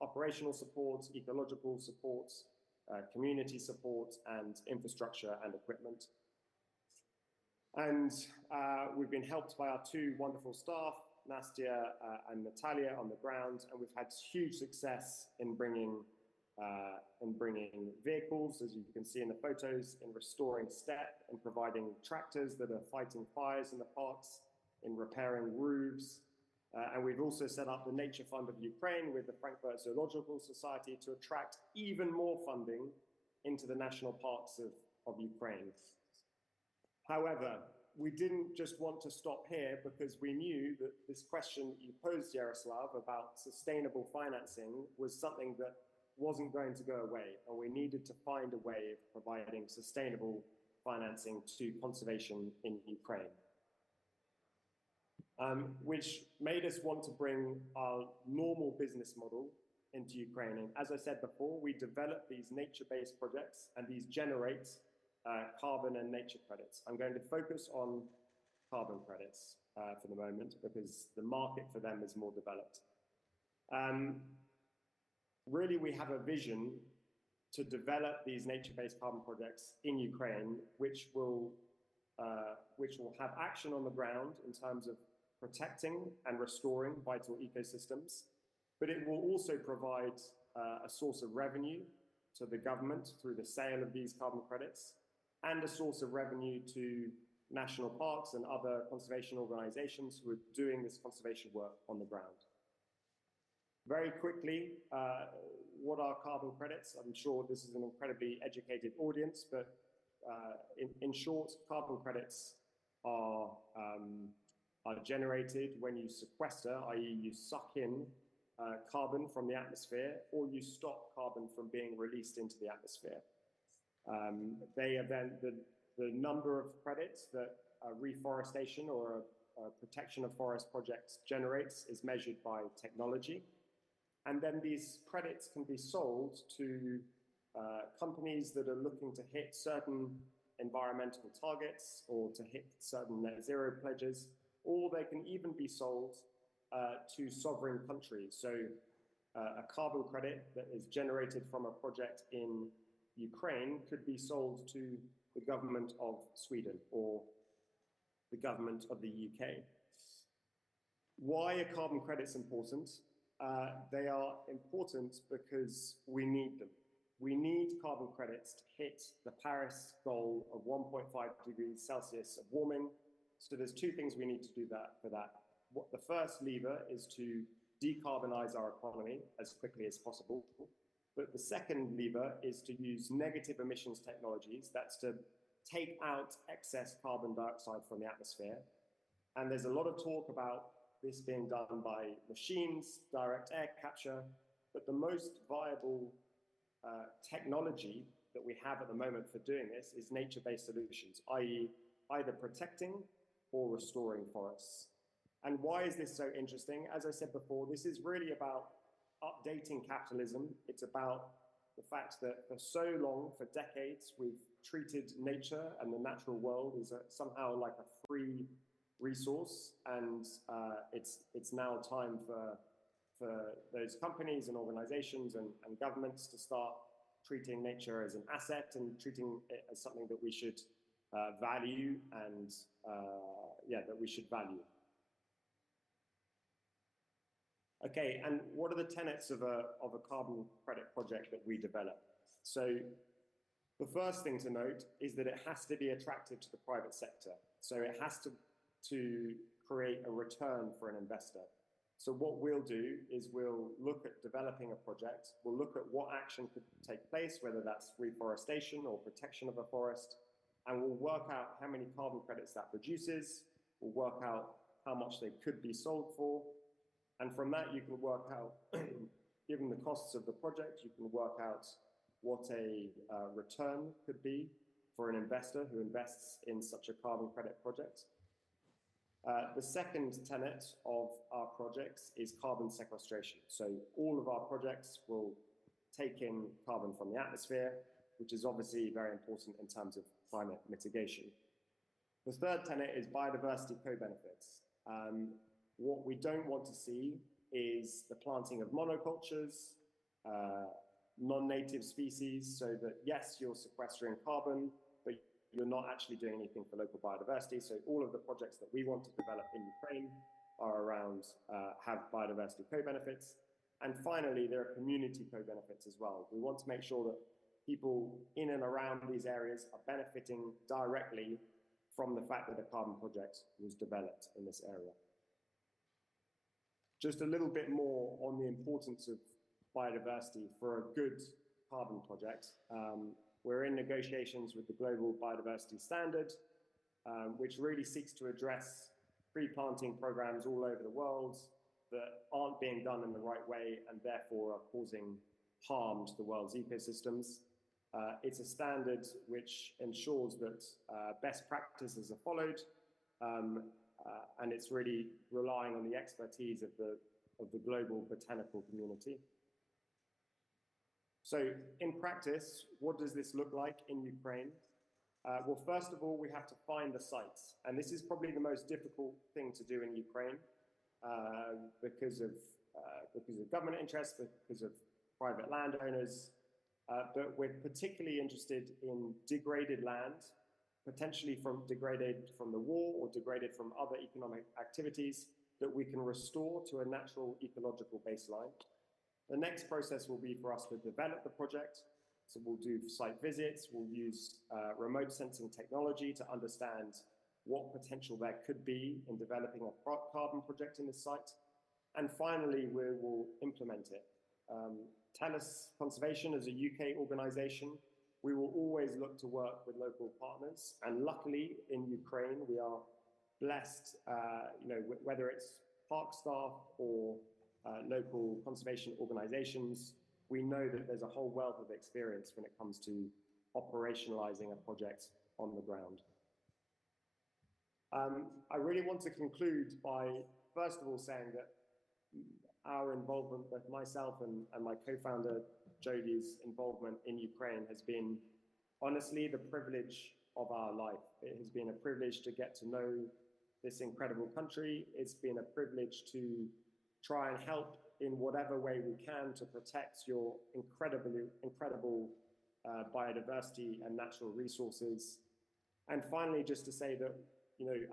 operational support, ecological support, community support, and infrastructure and equipment. And we've been helped by our two wonderful staff, Nastya and Natalia, on the ground, and we've had huge success in bringing vehicles, as you can see in the photos, in restoring steppe, in providing tractors that are fighting fires in the parks, in repairing roofs. And we've also set up the Nature Fund of Ukraine with the Frankfurt Zoological Society to attract even more funding into the national parks of Ukraine. However, we didn't just want to stop here because we knew that this question that you posed, Yaroslav, about sustainable financing was something that wasn't going to go away, and we needed to find a way of providing sustainable financing to conservation in Ukraine. Which made us want to bring our normal business model into Ukraine. And as I said before, we develop these nature-based projects, and these generate carbon and nature credits. I'm going to focus on carbon credits for the moment because the market for them is more developed. Really, we have a vision to develop these nature-based carbon projects in Ukraine, which will have action on the ground in terms of protecting and restoring vital ecosystems, but it will also provide a source of revenue to the government through the sale of these carbon credits, and a source of revenue to national parks and other conservation organizations who are doing this conservation work on the ground. Very quickly, what are carbon credits? I'm sure this is an incredibly educated audience, but in short, carbon credits are generated when you sequester, i.e. you suck in carbon from the atmosphere, or you stop carbon from being released into the atmosphere. They are then the number of credits that a reforestation or a protection of forest projects generates is measured by technology. And then these credits can be sold to companies that are looking to hit certain environmental targets or to hit certain net zero pledges, or they can even be sold to sovereign countries. So a carbon credit that is generated from a project in Ukraine could be sold to the government of Sweden or the government of the UK. Why are carbon credits important? They are important because we need them. We need carbon credits to hit the Paris goal of 1.5 degrees Celsius of warming. So there's two things we need to do for that. The first lever is to decarbonize our economy as quickly as possible. But the second lever is to use negative emissions technologies. That's to take out excess carbon dioxide from the atmosphere. And there's a lot of talk about this being done by machines, direct air capture, but the most viable technology that we have at the moment for doing this is nature-based solutions, i.e. either protecting or restoring forests. And why is this so interesting? As I said before, this is really about updating capitalism. It's about the fact that for so long, for decades, we've treated nature and the natural world as somehow like a free resource, and it's now time for those companies and organizations and governments to start treating nature as an asset and treating it as something that we should value and that we should value. Okay, and what are the tenets of a carbon credit project that we develop? So the first thing to note is that it has to be attractive to the private sector. So it has to create a return for an investor. So what we'll do is we'll look at developing a project. We'll look at what action could take place, whether that's reforestation or protection of a forest, and we'll work out how many carbon credits that produces. We'll work out how much they could be sold for. And from that, you can work out, given the costs of the project, you can work out what a return could be for an investor who invests in such a carbon credit project. The second tenet of our projects is carbon sequestration. So all of our projects will take in carbon from the atmosphere, which is obviously very important in terms of climate mitigation. The third tenet is biodiversity co-benefits. What we don't want to see is the planting of monocultures, non-native species, so that yes, you're sequestering carbon, but you're not actually doing anything for local biodiversity. So all of the projects that we want to develop in Ukraine are around, have biodiversity co-benefits. And finally, there are community co-benefits as well. We want to make sure that people in and around these areas are benefiting directly from the fact that a carbon project was developed in this area. Just a little bit more on the importance of biodiversity for a good carbon project. We're in negotiations with the Global Biodiversity Standard, which really seeks to address pre-planting programs all over the world that aren't being done in the right way and therefore are causing harm to the world's ecosystems. It's a standard which ensures that best practices are followed, and it's really relying on the expertise of the global botanical community. So in practice, what does this look like in Ukraine? Well, first of all, we have to find the sites. And this is probably the most difficult thing to do in Ukraine because of government interests, because of private landowners. But we're particularly interested in degraded land, potentially degraded from the war or degraded from other economic activities that we can restore to a natural ecological baseline. The next process will be for us to develop the project. So we'll do site visits, we'll use remote sensing technology to understand what potential there could be in developing a carbon project in this site. And finally, we will implement it. TELUS Conservation is a UK organization. We will always look to work with local partners. And luckily in Ukraine, we are blessed, whether it's park staff or local conservation organizations, we know that there's a whole wealth of experience when it comes to operationalizing a project on the ground. I really want to conclude by, first of all, saying that our involvement, both myself and my co-founder Jodie's involvement in Ukraine has been honestly the privilege of our life. It has been a privilege to get to know this incredible country. It's been a privilege to try and help in whatever way we can to protect your incredible biodiversity and natural resources. And finally, just to say that,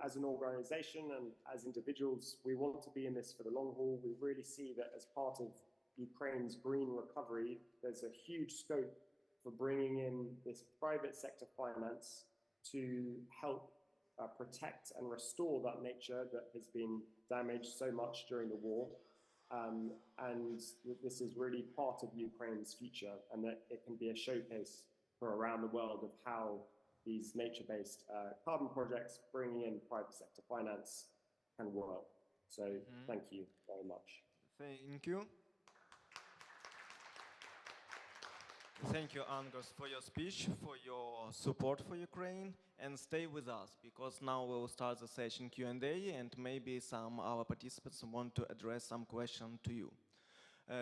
as an organization and as individuals, we want to be in this for the long haul. We really see that as part of Ukraine's green recovery, there's a huge scope for bringing in this private sector finance to help protect and restore that nature that has been damaged so much during the war. And this is really part of Ukraine's future, and that it can be a showcase for around the world of how these nature-based carbon projects bringing in private sector finance can work. So thank you very much. Thank you. Thank you, Angus, for your speech, for your support for Ukraine, and stay with us, because now we will start the session Q&A, and maybe some of our participants want to address some question to you.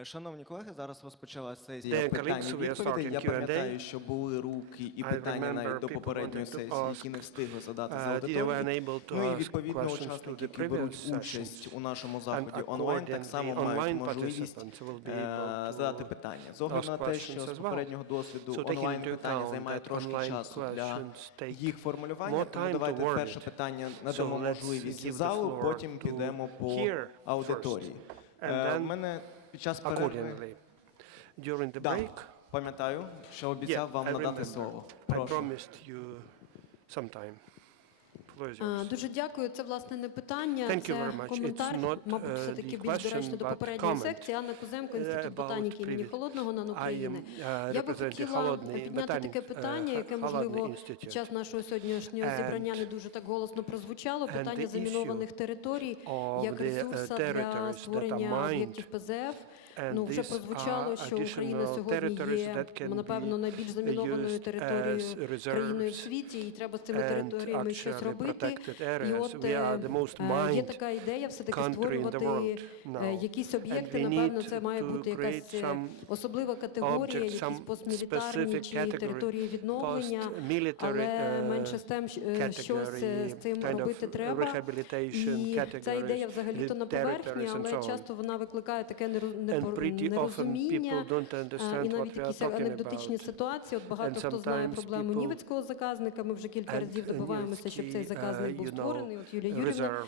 Шановні колеги, зараз розпочалася сесія питань-відповідей. Я пам'ятаю, що були руки і питання навіть до попередньої сесії, які не встигли задати за аудиторію. Ну і відповідно учасники, які беруть участь у нашому заході онлайн, так само мають можливість задати питання. З огляду на те, що з попереднього досвіду онлайн-питання займає трошки часу для їх формулювання, тому давайте перше питання надамо можливість залу, потім підемо по аудиторії. У мене під час перерви, пам'ятаю, що обіцяв вам надати слово. Прошу. Дуже дякую. Це, власне, не питання, це коментар, мабуть, все-таки більш доречно до попередньої секції. Анна Куземко, Інститут ботаніки імені Холодного НАН України. Я би хотіла підняти таке питання, яке, можливо, під час нашого сьогоднішнього зібрання не дуже так голосно прозвучало. Питання замінованих територій як ресурсу для створення об'єктів ПЗФ. Ну, вже прозвучало, що Україна сьогодні є, напевно, найбільш замінованою територією країною в світі, і треба з цими територіями щось робити. І от є така ідея все-таки створювати якісь об'єкти, напевно, це має бути якась особлива категорія, якісь постмілітарні чи території відновлення, але менше з тим, щось з цим робити треба. І ця ідея взагалі-то на поверхні, але часто вона викликає таке нерозуміння і навіть якісь анекдотичні ситуації. От багато хто знає проблему німецького заказника. Ми вже кілька разів добиваємося, щоб цей заказник був створений. От Юлія Юрівна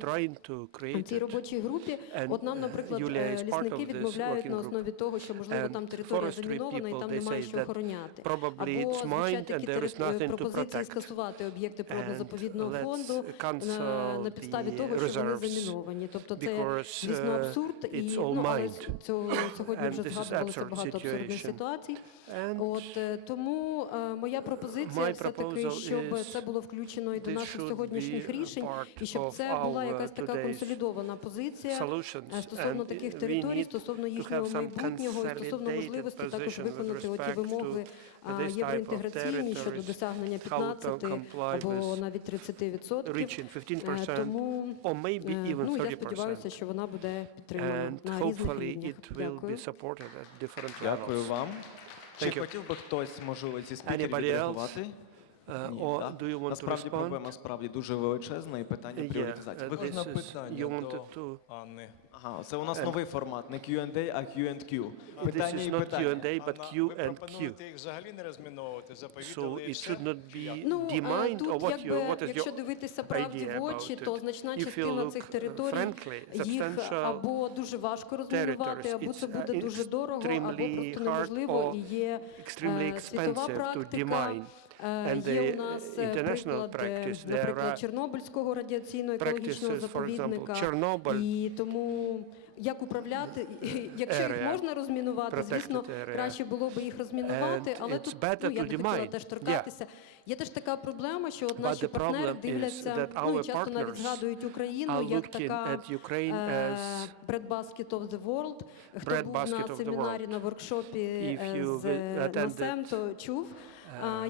теж в цій робочій групі. От нам, наприклад, лісники відмовляють на основі того, що, можливо, там територія замінована і там немає що охороняти. Або звучать такі пропозиції скасувати об'єкти природно-заповідного фонду на підставі того, що вони заміновані. Тобто це, звісно, абсурд. І але сьогодні вже згадувалося багато абсурдних ситуацій. От, тому моя пропозиція все-таки, щоб це було включено і до наших сьогоднішніх рішень, і щоб це була якась така консолідована позиція стосовно таких територій, стосовно їхнього майбутнього, і стосовно можливості також виконати оті вимоги євроінтеграційні щодо досягнення 15 або навіть 30%. Тому я сподіваюся, що вона буде підтримана на різних рівнях. Дякую. Дякую вам. Чи хотів би хтось, можливо, зі спікерів відреагувати? Насправді проблема справді дуже величезна і питання пріоритизації. Можна питання до Анни? Ага, це у нас новий формат, не Q&A, а Q&Q. Питання і питання. Ви пропонуєте їх взагалі не розміновувати, заповідали і все? Тут, якщо дивитися правді в очі, то значна частина цих територій, їх або дуже важко розмінувати, або це буде дуже дорого, або просто неможливо, і є світова практика. Є у нас приклади, наприклад, Чорнобильського радіаційно-екологічного заповідника, і тому як управляти, якщо їх можна розмінувати, звісно, краще було б їх розмінувати, але тут я не хотіла теж торкатися. Є теж така проблема, що от наші партнери дивляться, і часто навіть згадують Україну як така breadbasket of the world. Хто був на семінарі, на воркшопі з НАСЕМ, то чув,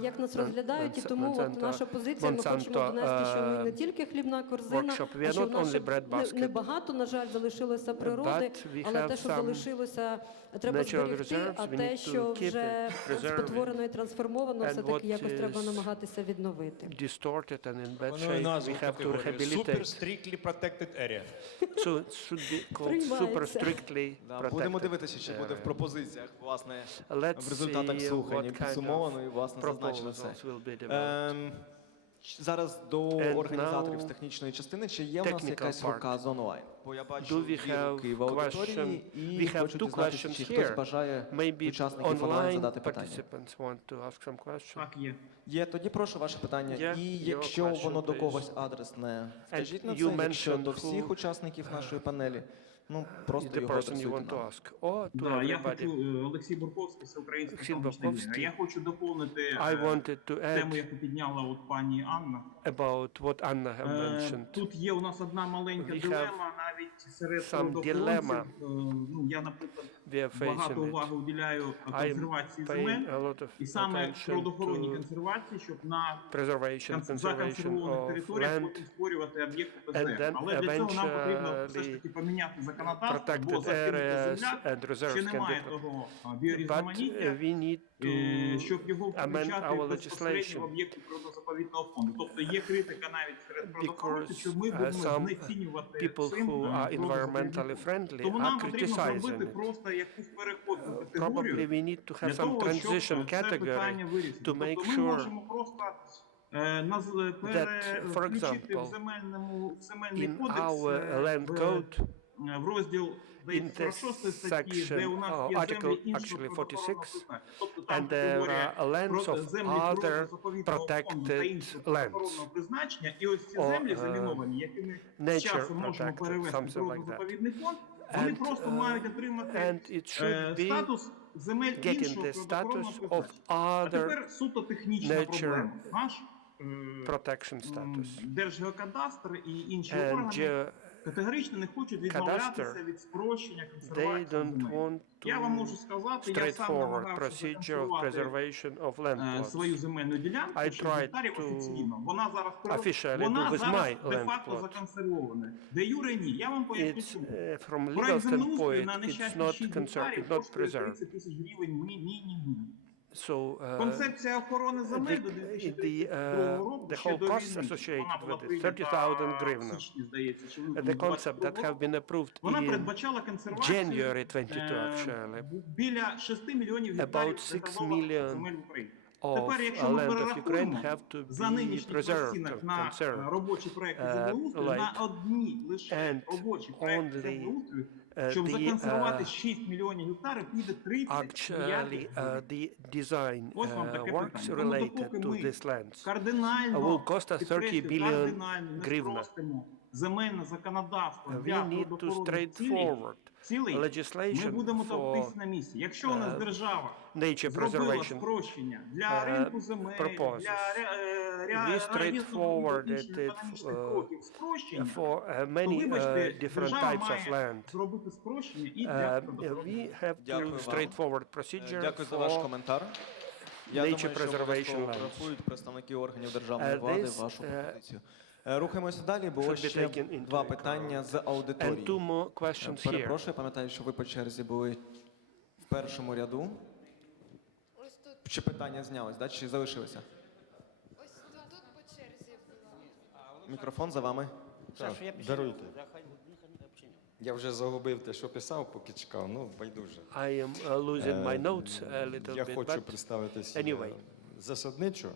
як нас розглядають, і тому от наша позиція, ми хочемо донести, що ми не тільки хлібна корзина, а що в наше небагато, на жаль, залишилося природи, але те, що залишилося, треба зберегти, а те, що вже спотворено і трансформовано, все-таки якось треба намагатися відновити. Пропоную назву таку Super Strictly Protected Area. Будемо дивитися, що буде в пропозиціях, власне, в результатах слухань підсумовано і, власне, зазначено все. Зараз до організаторів з технічної частини, чи є у нас якась рука з онлайн? Бо я бачу дві руки в аудиторії і хочу дізнатися, чи хтось бажає учасників онлайн задати питання. Так, є. Є, тоді прошу ваше питання. І якщо воно до когось адресне, скажіть на це, якщо до всіх учасників нашої панелі, ну, просто його адресуйте нам. Я хочу, Олексій Бурковський, Всеукраїнська економічна ліга. Я хочу доповнити тему, яку підняла от пані Анна. Тут є у нас одна маленька дилема, навіть серед природоохоронців. Я, наприклад, багато уваги уділяю консервації земель, і саме природоохоронній консервації, щоб на законсервованих територіях потім створювати об'єкти ПЗФ. Але для цього нам потрібно все ж таки поміняти законодавство, бо закинута земля, ще немає того біорізноманіття, щоб його включати безпосередньо в об'єкти природозаповідного фонду. Тобто є критика навіть серед природоохоронців, що ми будемо знецінювати цим природозаповідний фонд. Тому нам потрібно зробити просто якусь переходну категорію для того, щоб це питання вирішити. Тобто ми можемо просто переключити в земельний кодекс в розділ 46 статті, де у нас є землі іншого природоохоронного призначення. Тобто там говорять про землі природозаповідного фонду та іншого природоохоронного призначення. І ось ці землі заміновані, якими з часом можемо перевести в природозаповідний фонд, вони просто мають отримати статус земель іншого природоохоронного призначення. А тепер суто технічна проблема. Наш Держгеокадастр і інші органи категорично не хочуть відмовлятися від спрощення консервації земель. Я вам можу сказати, я сам намагався законсервувати свою земельну ділянку, 6 гектарів офіційно. Вона зараз де-факто законсервована. Де юре ні. Я вам поясню чому. Проект землеустрою на нещасні 6 гектарів коштує 30 тисяч гривень мінімум. Концепція охорони земель до 2032 року ще до війни, вона була прийнята в січні, здається, чи в лютому. Вона передбачала консервацію біля 6 мільйонів гектарів декарових земель в Україні. Тепер, якщо ми перерахуємо за нинішніх розцінок на робочі проекти землеустрою, на одні лише робочі проекти землеустрою, щоб законсервувати 6 мільйонів гектарів, піде 30 мільярдів гривень. Ось вам таке питання. Тому допоки ми кардинально, не спростимо земельне законодавство для природоохоронних цілей, ми будемо товктися на місці. Якщо у нас держава зробила спрощення для ринку земель, для різного інших економічних кроків спрощення, то, вибачте, держава має зробити спрощення і для природоохоронних. Дякую за ваш коментар. Я думаю, що обов'язково врахують представники органів державної влади вашу пропозицію. Рухаємося далі, було ще два питання з аудиторії. Перепрошую, пам'ятаю, що ви по черзі були в першому ряду. Чи питання знялось, чи залишилося? Мікрофон за вами. Даруйте. Я вже загубив те, що писав, поки чекав, ну, байдуже. I am losing my notes a little Я bit, хочу but представитися anyway. засадничо.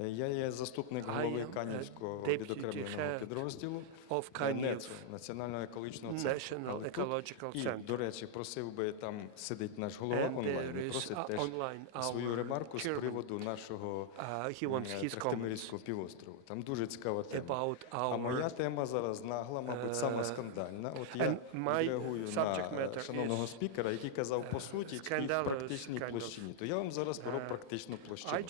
Я є заступник голови Канівського відокремленого підрозділу НЕЦу, Національного екологічного центру. І, до речі, просив би, там сидить наш голова онлайн, і просить теж свою ремарку з приводу нашого Трахтимирського півострову. Там дуже цікава тема. А моя тема зараз нагла, мабуть, сама скандальна. От я реагую на шановного спікера, який казав по суті і в практичній площині. То я вам зараз беру практичну площину.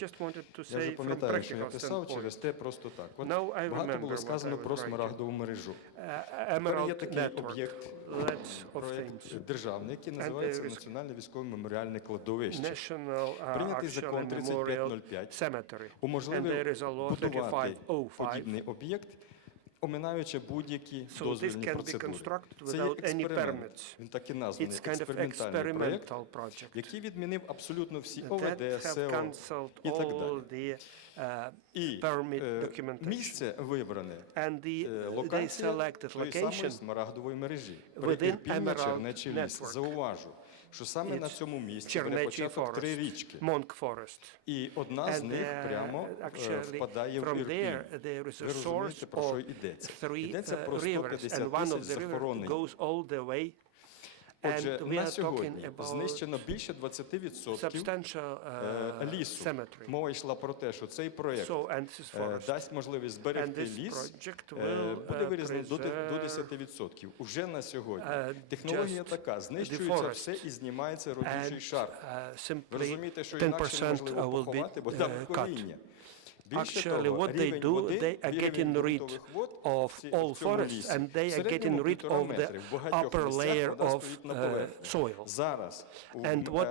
Я вже пам'ятаю, що я писав через те просто так. От багато було сказано про смарагдову мережу. Тепер є такий об'єкт, проєкт державний, який називається Національне військове меморіальне кладовище. Прийнятий закон 3505 уможливив будувати подібний об'єкт, оминаючи будь-які дозвільні процедури. Це є експеримент, він так і названий, експериментальний проєкт, який відмінив абсолютно всі ОВД, СЕО і так далі. І місце вибране, локація тої самої смарагдової мережі. Прикріпіння Чернечий ліс. Зауважу, що саме на цьому місці буде початок 3 річки. І одна з них прямо впадає в Ірпінь. Ви розумієте, про що йдеться? Йдеться про 150 тисяч захоронень. Отже, на сьогодні знищено більше 20% лісу. Мова йшла про те, що цей проєкт дасть можливість зберегти ліс, буде вирізано до 10%. Уже на сьогодні. Технологія така, знищується все і знімається родючий шар. Ви розумієте, що інакше неможливо поховати, бо там коріння. Actually, what they do, they are getting rid of all forests and they are getting rid of the upper layer of soil. And what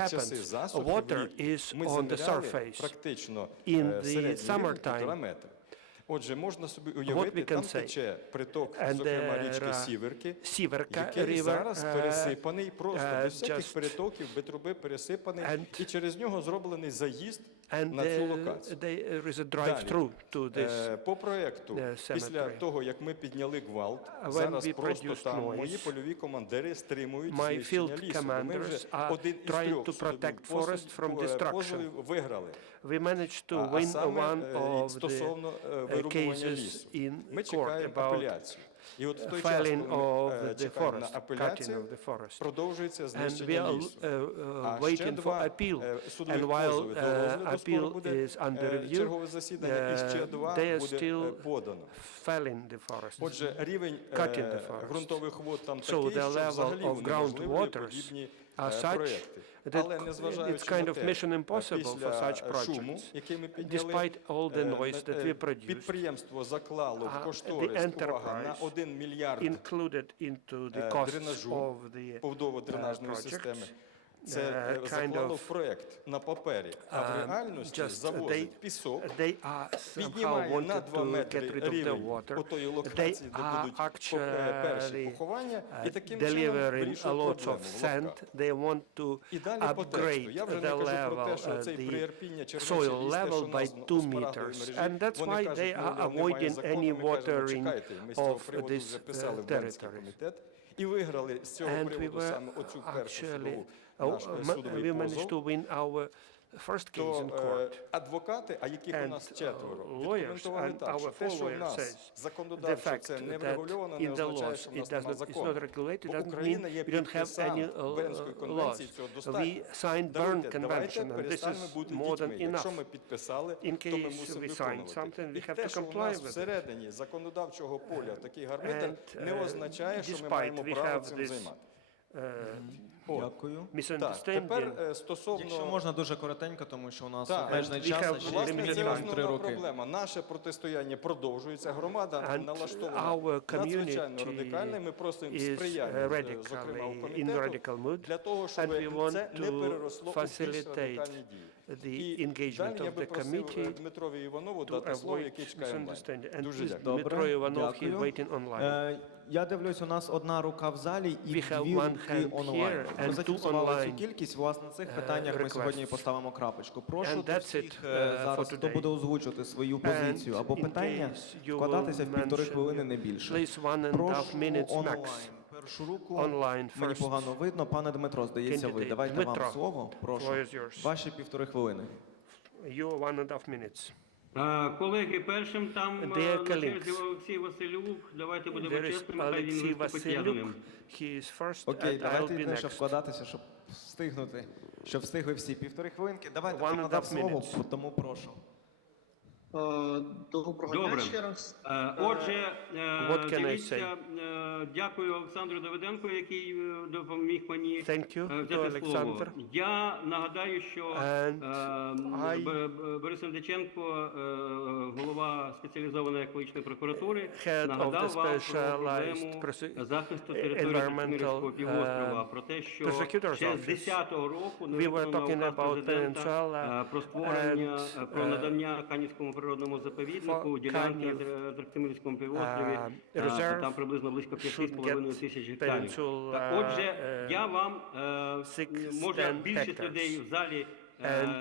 happens? Water is on the surface. In the summertime, Отже, можна собі уявити, там тече приток, зокрема річки Сіверки, який зараз пересипаний, просто без всяких перетоків, без труби пересипаний, і через нього зроблений заїзд на цю локацію. Далі, по проєкту, після того, як ми підняли гвалт, зараз просто там мої польові командири стримують знищення лісу. Ми вже один із 3 позовів виграли. А саме стосовно вирубування лісу. Ми чекаємо апеляцію. І от в той час, коли ми чекаємо на апеляцію, продовжується знищення лісу. А ще 2 судові позови до розгляду скоро буде чергове засідання, і ще 2 буде подано. Отже, рівень ґрунтових вод там такий, що взагалі унеможливлює подібні проєкти. Але незважаючи на те, після шуму, який ми підняли, підприємство заклало в кошторис, увага, на 1 мільярд дренажу, побудову дренажної системи. Це заклало в проєкт на папері, а в реальності завозить пісок, піднімає на 2 метри рівень отої локації, де будуть перші поховання, і таким чином вирішує проблему. І далі по тексту. Я вже не кажу про те, що цей приірпіння Чернечий ліс, те, що названо смарагдової мережі, вони кажуть, немає закону, ми кажемо, чекайте, ми з цього приводу вже писали в Венський комітет, і виграли з цього приводу саме оцю першу судовий позов. То адвокати, а яких у нас 4, відкоментували так, що те, що в нас законодавчо це не врегульовано, не означає, що в нас немає закону. Бо Україна є підписанням Бернської конвенції, цього достатньо. Давайте перестанемо бути дітьми. Якщо ми підписали, то ми мусимо виконувати. І те, що у нас всередині законодавчого поля такий гармидер, не означає, що ми маємо право цим займати. Дякую. Так, тепер стосовно... Якщо можна дуже коротенько, тому що у нас обмежений час, власне, це основна проблема. Наше протистояння продовжується, громада налаштована надзвичайно радикально, ми просимо сприяння, зокрема у комітету, для того, щоб це не переросло у більш радикальні дії. І далі я би просив Дмитрові Іванову дати слово, який чекає онлайн. Дуже дякую. Добре, дякую. Я дивлюсь, у нас одна рука в залі і дві руки онлайн. Ми зафіксували цю кількість. Власне, на цих питаннях ми сьогодні і поставимо крапочку. Прошу до всіх зараз, хто буде озвучувати свою позицію або питання, вкладатися в 1,5 хвилини, не більше. Прошу онлайн. Першу руку. Мені погано видно. Пане Дмитро, здається, ви. Давайте вам слово. Прошу. Ваші 1,5 хвилини. Колеги, першим там на черзі Олексій Василюк. Давайте будемо чесними, хай він виступить ядерним. Окей, давайте єдине, щоб вкладатися, щоб встигнути, щоб встигли всі 1,5 хвилинки. Давайте вам надав слово, тому прошу. Доброго дня ще раз. Отже, дивіться, дякую Олександру Давиденку, який допоміг мені взяти слово. Я нагадаю, що Борис Індиченко, голова спеціалізованої екологічної прокуратури, нагадав вам про проблему захисту території Тихомирського півострова, про те, що ще з 10-го року не виконано указ президента про створення, про надання Канівському природному заповіднику ділянки на Тихомирському півострові, там приблизно близько 5,5 тисяч гектарів. Отже, я вам, може більшість людей в залі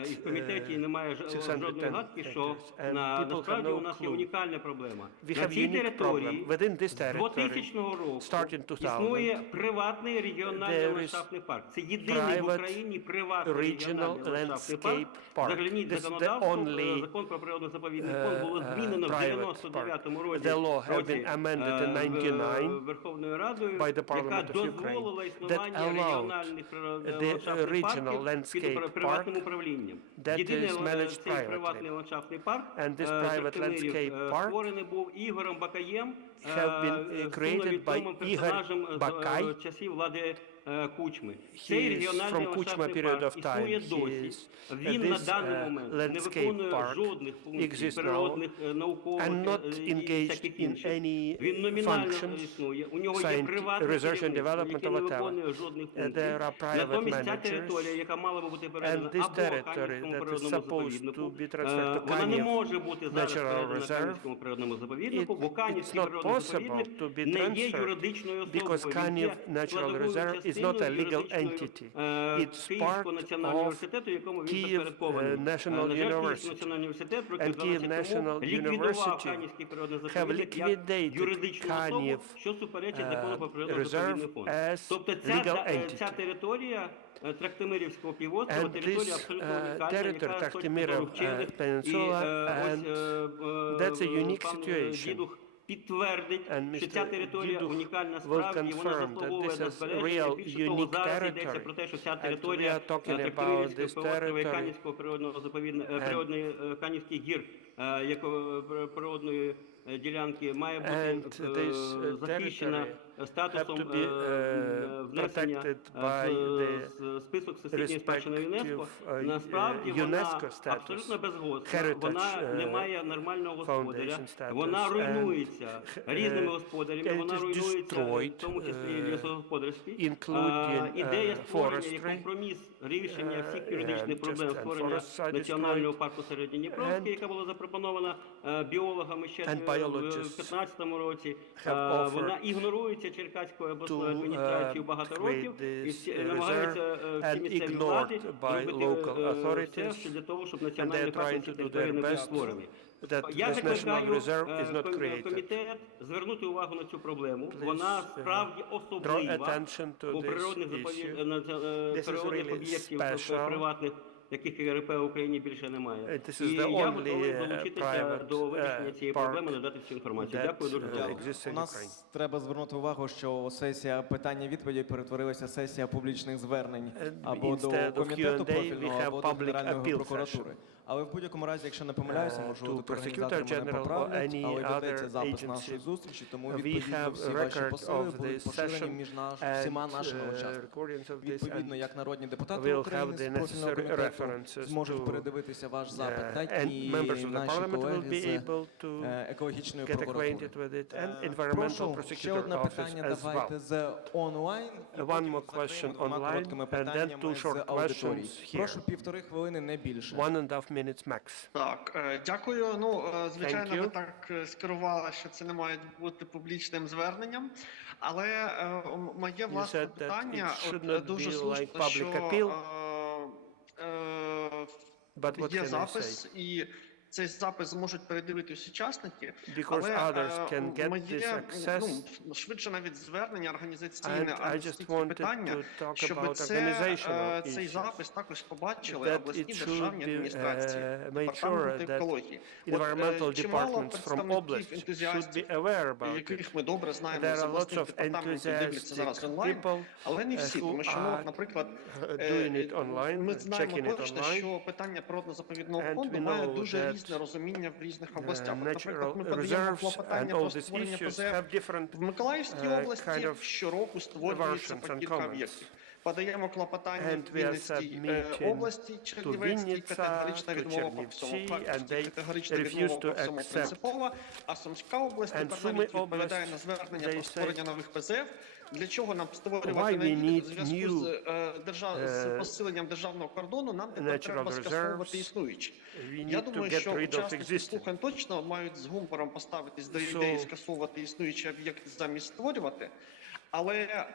і в комітеті немає жодної гадки, що насправді у нас є унікальна проблема. На цій території з 2000 року існує приватний регіональний ландшафтний парк. Це єдиний в Україні приватний регіональний ландшафтний парк. Загляніть в законодавство, закон про природно-заповідний фонд було змінено в 99-му році Верховною Радою, яка дозволила існування регіональних ландшафтних парків під приватним управлінням. Єдиний цей приватний ландшафтний парк створений був Ігорем Бакаєм, відомим персонажем з часів влади Кучми. Цей регіональний ландшафтний парк існує досі. Він на даний момент не виконує жодних функцій природних, наукових і всяких інших. Він номінально існує. У нього є приватне керівництво, яке не виконує жодних функцій. Натомість ця територія, яка мала би бути передана або Канівському природному заповіднику, вона не може бути зараз передана Канівському природному заповіднику, бо Канівський природний заповідник не є юридичною особою. Він є складовою частиною юридичної Київського національного університету, якому він підпорядкований. На жаль, Київський національний університет років 12 тому ліквідував Канівський природний заповідник як юридичну особу, що суперечить закону про природно-заповідний фонд. Тобто ця територія Трахтимирівського півострова, територія абсолютно унікальна, яка з точки зору вчених. І ось пан Дідух підтвердить, що ця територія унікальна справді, і вона заслуговує на збереження. Більше того, зараз йдеться про те, що ця територія Трахтимирівського півострова і Канівського природного заповідного, Канівських гір, як природної ділянки, має бути захищена статусом внесення в список всесвітньої спадщини ЮНЕСКО. Насправді вона абсолютно безгосподарна, вона не має нормального господаря, вона руйнується різними господарями, вона руйнується в тому числі і лісогосподарській. Ідея створення і компроміс рішення всіх юридичних проблем створення національного парку Середньодніпровський, яка була запропонована біологами ще в 2015 році, вона ігнорується Черкаською обласною адміністрацією багато років і намагаються всі місцеві влади робити все для того, щоб національний парк території не був створений. Я закликаю комітет звернути увагу на цю проблему. Вона справді особлива, бо природних об'єктів приватних, яких РП в Україні більше немає. І я готовий долучитися до вирішення цієї проблеми, надати всю інформацію. Дякую дуже за увагу. У нас треба звернути увагу, що сесія питання-відповіді перетворилася сесія публічних звернень або до комітету профільного, або до Генеральної прокуратури. Але в будь-якому разі, якщо не помиляюся, можливо, тут організатори мене поправлять, але ведеться запис нашої зустрічі, тому відповідно всі ваші посили будуть поширені між всіма нашими учасниками. Відповідно, як народні депутати України з профільного комітету, зможуть передивитися ваш запит, так і наші колеги з екологічної прокуратури. Прошу, ще одне питання давайте з онлайн, і потім закриємо двома короткими питаннями з аудиторії. Прошу 1,5 хвилини, не більше. Так, дякую. Ну, звичайно, ви так скерували, що це не має бути публічним зверненням, але моє власне питання, дуже слушно, що є запис, і цей запис зможуть передивитися учасники, але моє, швидше навіть звернення організаційне, а не питання, щоб цей запис також побачили обласні державні адміністрації, департаменти екології. Чимало представників ентузіастів, яких ми добре знаємо з обласних департаментів, дивляться зараз онлайн, але не всі, тому що, наприклад, ми знаємо точно, що питання природно-заповідного фонду має дуже різне розуміння в різних областях. Наприклад, ми подаємо клопотання про створення ПЗФ в Миколаївській області, щороку створюється по кілька об'єктів. Подаємо клопотання в Вінницькій області, Чернівецькій, категорична відмова по всьому факту, категорична відмова по всьому принципова, а Сумська область тепер навіть відповідає на звернення про створення нових ПЗФ. Для чого нам створювати нові? В зв'язку з посиленням державного кордону нам тепер треба скасовувати існуючі. Я думаю, що учасники слухань точно мають з гумором поставитись до ідеї скасовувати існуючі об'єкти замість створювати. Але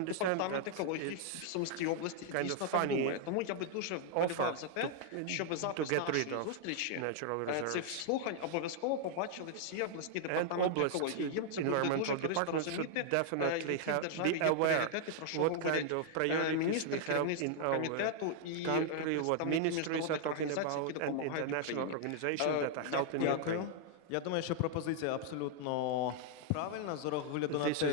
департамент екології в Сумській області дійсно так думає. Тому я би дуже вболівав за те, щоб запис нашої зустрічі цих слухань обов'язково побачили всі обласні департаменти екології. Їм це буде дуже корисно розуміти, які в державі є пріоритети, про що говорять міністр, керівництво комітету і представники міжнародних організацій, які допомагають Україні. Дякую. Я думаю, що пропозиція абсолютно правильна, з огляду на те, що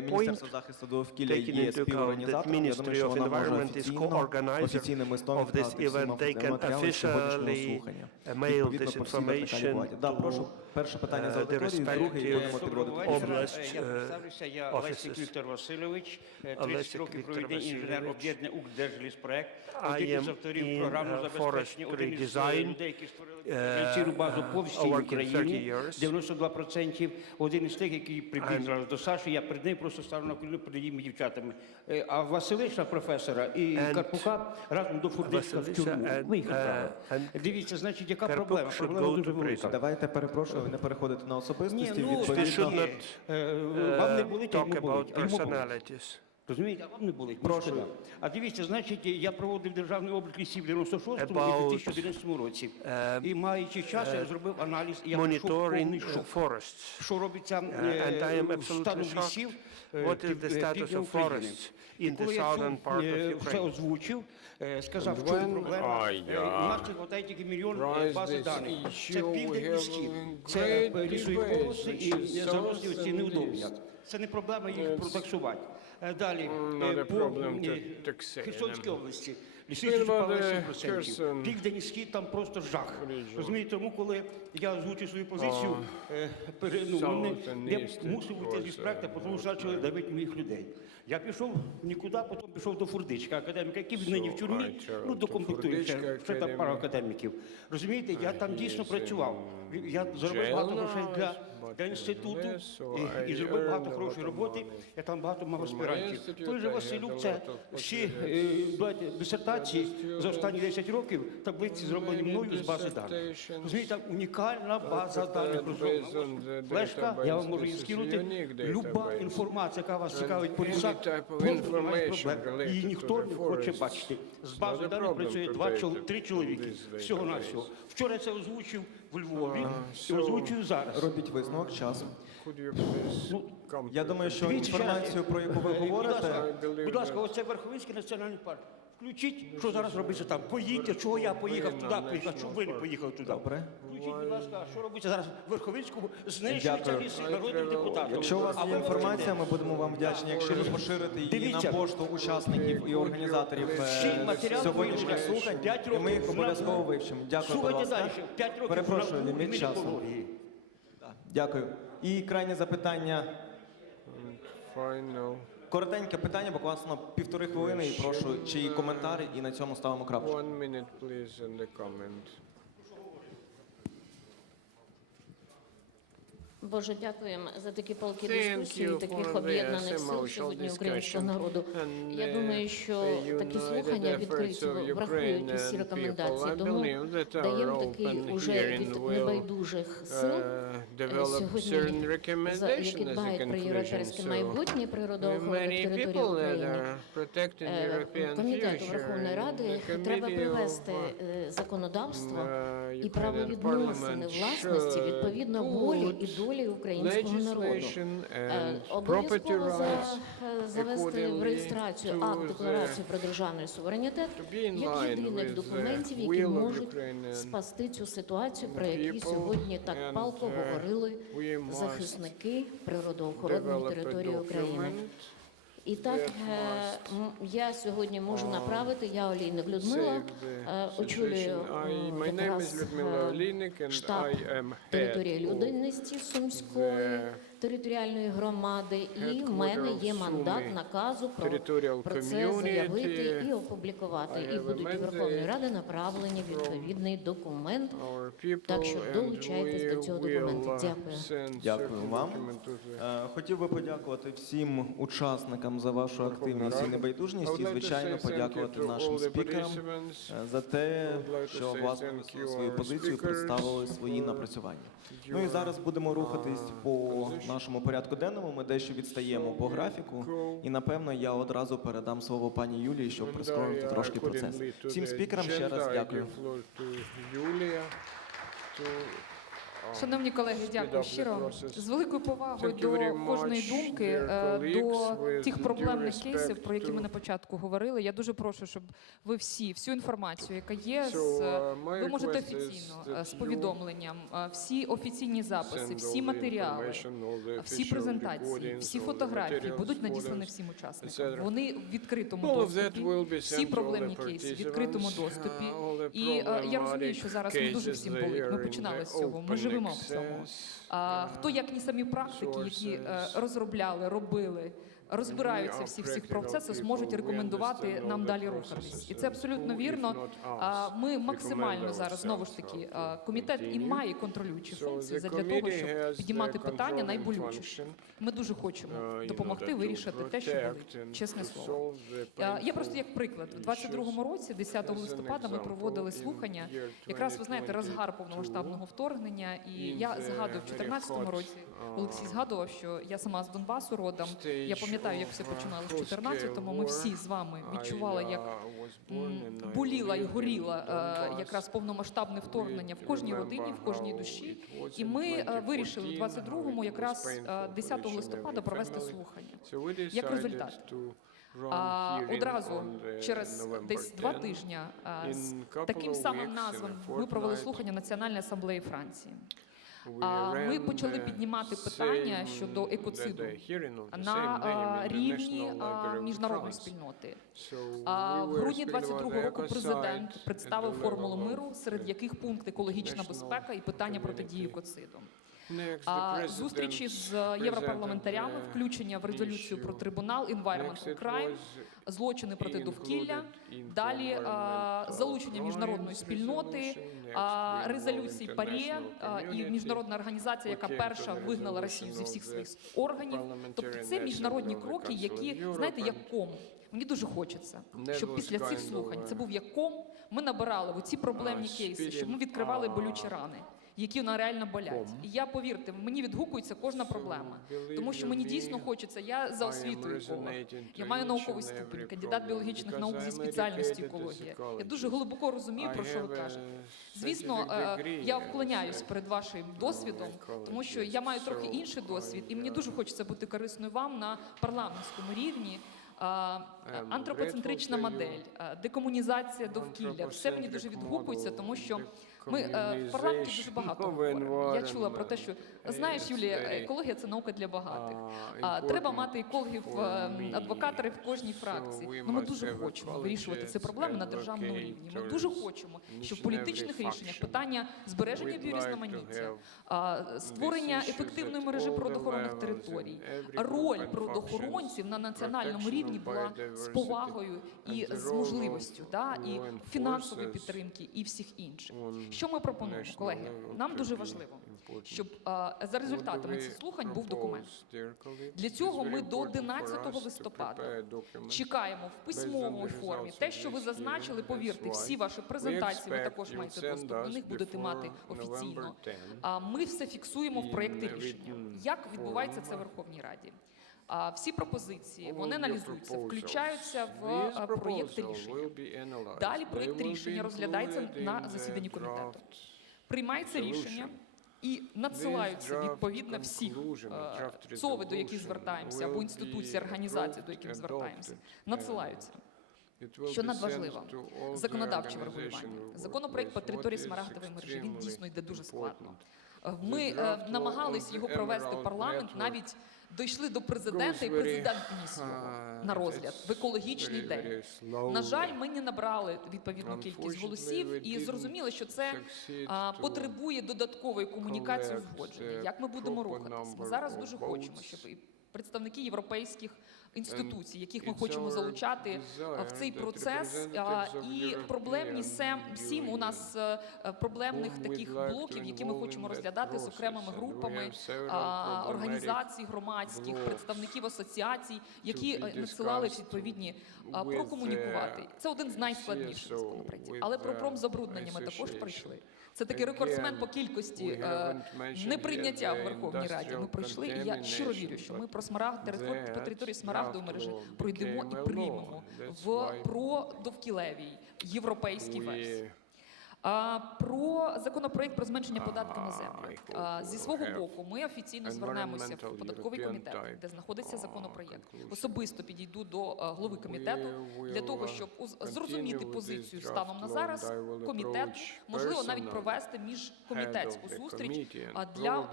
Міністерство захисту довкілля є співорганізатором. Я думаю, що вона може офіційними сторони отримати матеріали сьогоднішнього слухання. Відповідно, по всій вертикалі владі. Прошу, перше питання з аудиторії, друге, і будемо підводити. Я представлюся, я Лесик Віктор Васильович, 30 років провідний інженер об'єднання «Укрдержліспроект», один із авторів програмного забезпечення, один із людей, які створили інформаційну базу по всій Україні, 92%. Один із тих, який прибіг зараз до Саші, я перед ним просто ставлю на коліно перед їми дівчатами. А Василиша, професора, і Карпука разом до Фурдичка в тюрму. Виїхали. Дивіться, значить, яка проблема? Проблема дуже велика. Давайте, перепрошую, не переходити на особистості. Відповідно, вам не болить, йому болить. Розумієте, а вам не болить. Прошу. А дивіться, значить, я проводив державний облік лісів в 96-му і в 2011 році. І маючи час, я зробив аналіз, і я прийшов повний шок. Що робиться станом лісів півдня України. І коли я цю все озвучив, сказав, в чому проблема, у нас не вистачає тільки мільйон бази даних. Це південь і схід, це лісові полоси і зарослі оці неудобні. Це не проблема їх протаксувати. Далі, по Херсонській області, лісі впали 7%. Південь і схід там просто жах. Розумієте, тому коли я озвучив свою позицію, я мусив вийти зі проекту, тому що почали давити моїх людей. Я пішов нікуди, потім пішов до Фурдичка, академіка, який нині в тюрмі, докомплектує, ще там пару академіків. Розумієте, я там дійсно працював. Я заробив багато грошей для інституту і зробив багато хорошої роботи, я там багато мав аспірантів. Той же Василюк, це всі дисертації за останні 10 років, таблиці зроблені мною з бази даних. Розумієте, унікальна база даних розроблена. Флешка, я вам можу її скинути. Люба інформація, яка вас цікавить по лісах, немає проблем. Її ніхто не хоче бачити. З базою даних працює 2-3 чоловіки, всього-навсього. Вчора я це озвучив у Львові і озвучую зараз. Робіть висновок, час. Я думаю, що інформацію, про яку ви говорите... Будь ласка, оце Верховинський національний парк. Включіть, що зараз робиться там. Поїдьте, чого я поїхав туди, а чого ви не поїхали туди. Добре. Включіть, будь ласка, що робиться зараз в Верховинському, знищуються ліси народним депутатам. Якщо у вас є інформація, ми будемо вам вдячні, якщо ви поширите її на пошту учасників і організаторів сьогоднішніх слухань, і ми їх обов'язково вивчимо. Дякую, будь ласка. Перепрошую, ліміт часу. Дякую. І крайнє запитання. Коротеньке питання, буквально 1,5 хвилини, і прошу чиї коментарі, і на цьому ставимо крапку. 1 minute, please, and the comment. Боже, дякуємо за такі палкі дискусії, таких об'єднаних сил сьогодні українського народу. Я думаю, що такі слухання відкриті, врахують усі рекомендації, тому даємо такий уже від небайдужих сил сьогодні, які дбають про європейське майбутнє природоохоронних територій України. Комітету Верховної Ради треба привести законодавство і правовідносини власності відповідно волі і долі українського народу. Обов'язково завести в реєстрацію акт декларації про державний суверенітет як єдиних документів, які можуть спасти цю ситуацію, про яку сьогодні так палко говорили захисники природоохоронних територій України. І так, я сьогодні можу направити, я Олійник Людмила, очолюю якраз штаб території людяності Сумської територіальної громади, і в мене є мандат наказу про це заявити і опублікувати. І будуть у Верховної Ради направлені відповідний документ, так що долучайтесь до цього документу. Дякую. Дякую вам. Хотів би подякувати всім учасникам за вашу активність і небайдужність, і, звичайно, подякувати нашим спікерам за те, що власне свою позицію представили свої напрацювання. Ну і зараз будемо рухатись по нашому порядку денному, ми дещо відстаємо по графіку, і, напевно, я одразу передам слово пані Юлії, щоб прискорити трошки процес. Всім спікерам ще раз дякую. Шановні колеги, дякую щиро. З великою повагою до кожної думки, до тих проблемних кейсів, про які ми на початку говорили. Я дуже прошу, щоб ви всю інформацію, яка є, ви можете офіційно, з повідомленням, всі офіційні записи, всі матеріали, всі презентації, всі фотографії будуть надіслані всім учасникам. Вони в відкритому доступі, всі проблемні кейси в відкритому доступі. І я розумію, що зараз не дуже всім болить. Ми починали з цього. Ми живемо в цьому. Хто, як ні самі практики, які розробляли, робили, розбираються в всіх процесах, зможуть рекомендувати нам далі рухатись. І це абсолютно вірно. Ми максимально зараз, знову ж таки, комітет і має контролюючі функції для того, щоб підіймати питання найболючіші. Ми дуже хочемо допомогти вирішити те, що болить, чесне слово. Я просто як приклад. У 22-му році, 10 листопада, ми проводили слухання. Якраз, ви знаєте, розгар повномасштабного вторгнення. І я згадую, в 14-му році Олексій згадував, що я сама з Донбасу родом. Я пам'ятаю, як все починалося в 14-му. Ми всі з вами відчували, як боліла і горіла якраз повномасштабне вторгнення в кожній родині, в кожній душі. І ми вирішили у 22-му якраз 10 листопада провести слухання. Як результат, одразу через десь 2 тижні з таким самим назвом ми провели слухання Національної асамблеї Франції. Ми почали піднімати питання щодо екоциду на рівні міжнародної спільноти. В грудні 22-го року президент представив формулу миру, серед яких пункт екологічна безпека і питання протидії екоциду. Зустрічі з європарламентарями, включення в резолюцію про трибунал, environmental crime, злочини проти довкілля, далі залучення міжнародної спільноти, резолюції ПАРЄ і міжнародна організація, яка перша вигнала Росію зі всіх своїх органів. Тобто це міжнародні кроки, які, знаєте, як ком. Мені дуже хочеться, щоб після цих слухань це був як ком, ми набирали в оці проблемні кейси, щоб ми відкривали болючі рани, які реально болять. І я, повірте, мені відгукується кожна проблема. Тому що мені дійсно хочеться, я за освітою еколог, я маю науковий ступінь, кандидат біологічних наук зі спеціальністю екологія. Я дуже глибоко розумію, про що ви кажете. Звісно, я вклоняюсь перед вашим досвідом, тому що я маю трохи інший досвід, і мені дуже хочеться бути корисною вам на парламентському рівні. антропоцентрична модель, декомунізація довкілля, все мені дуже відгукується, тому що ми в парламенті дуже багато говоримо. Я чула про те, що, знаєш, Юлія, екологія – це наука для багатих. Треба мати екологів, адвокаторів в кожній фракції. Ми дуже хочемо вирішувати ці проблеми на державному рівні. Ми дуже хочемо, щоб в політичних рішеннях питання збереження біорізноманіття, створення ефективної мережі природоохоронних територій, роль природоохоронців на національному рівні була з повагою і з можливістю, і фінансової підтримки, і всіх інших. Що ми пропонуємо, колеги? Нам дуже важливо, щоб за результатами цих слухань був документ. Для цього ми до 11 листопада чекаємо в письмовій формі те, що ви зазначили, повірте, всі ваші презентації, ви також маєте доступ до них, будете мати офіційно. Ми все фіксуємо в проєкті рішення. Як відбувається це в Верховній Раді? Всі пропозиції, вони аналізуються, включаються в проєкт рішення. Далі проєкт рішення розглядається на засіданні комітету. Приймається рішення і надсилаються відповідно всіх ЦОВи, до яких звертаємося, або інституції, організації, до яких звертаємося, надсилаються. Що надважливо? Законодавче врегулювання. Законопроект по території смарагдової мережі, він дійсно йде дуже складно. Ми намагались його провести в парламент, навіть дійшли до президента, і президент вніс його на розгляд в екологічний день. На жаль, ми не набрали відповідну кількість голосів і зрозуміли, що це потребує додаткової комунікації, узгодження. Як ми будемо рухатись? Ми зараз дуже хочемо, щоб і представники європейських інституцій, яких ми хочемо залучати в цей процес, і проблемні 7 у нас проблемних таких блоків, які ми хочемо розглядати з окремими групами організацій громадських, представників асоціацій, які надсилали відповідні прокомунікувати. Це один з найскладніших законопроєктів. Але про промзабруднення ми також пройшли. Це такий рекордсмен по кількості неприйняття в Верховній Раді. Ми пройшли, і я щиро вірю, що ми по території смарагдової мережі пройдемо і приймемо про довкілевій європейській версії. Про законопроект про зменшення податку на землю. Зі свого боку, ми офіційно звернемося в податковий комітет, де знаходиться законопроєкт. Особисто підійду до голови комітету для того, щоб зрозуміти позицію станом на зараз комітету, можливо, навіть провести міжкомітетську зустріч для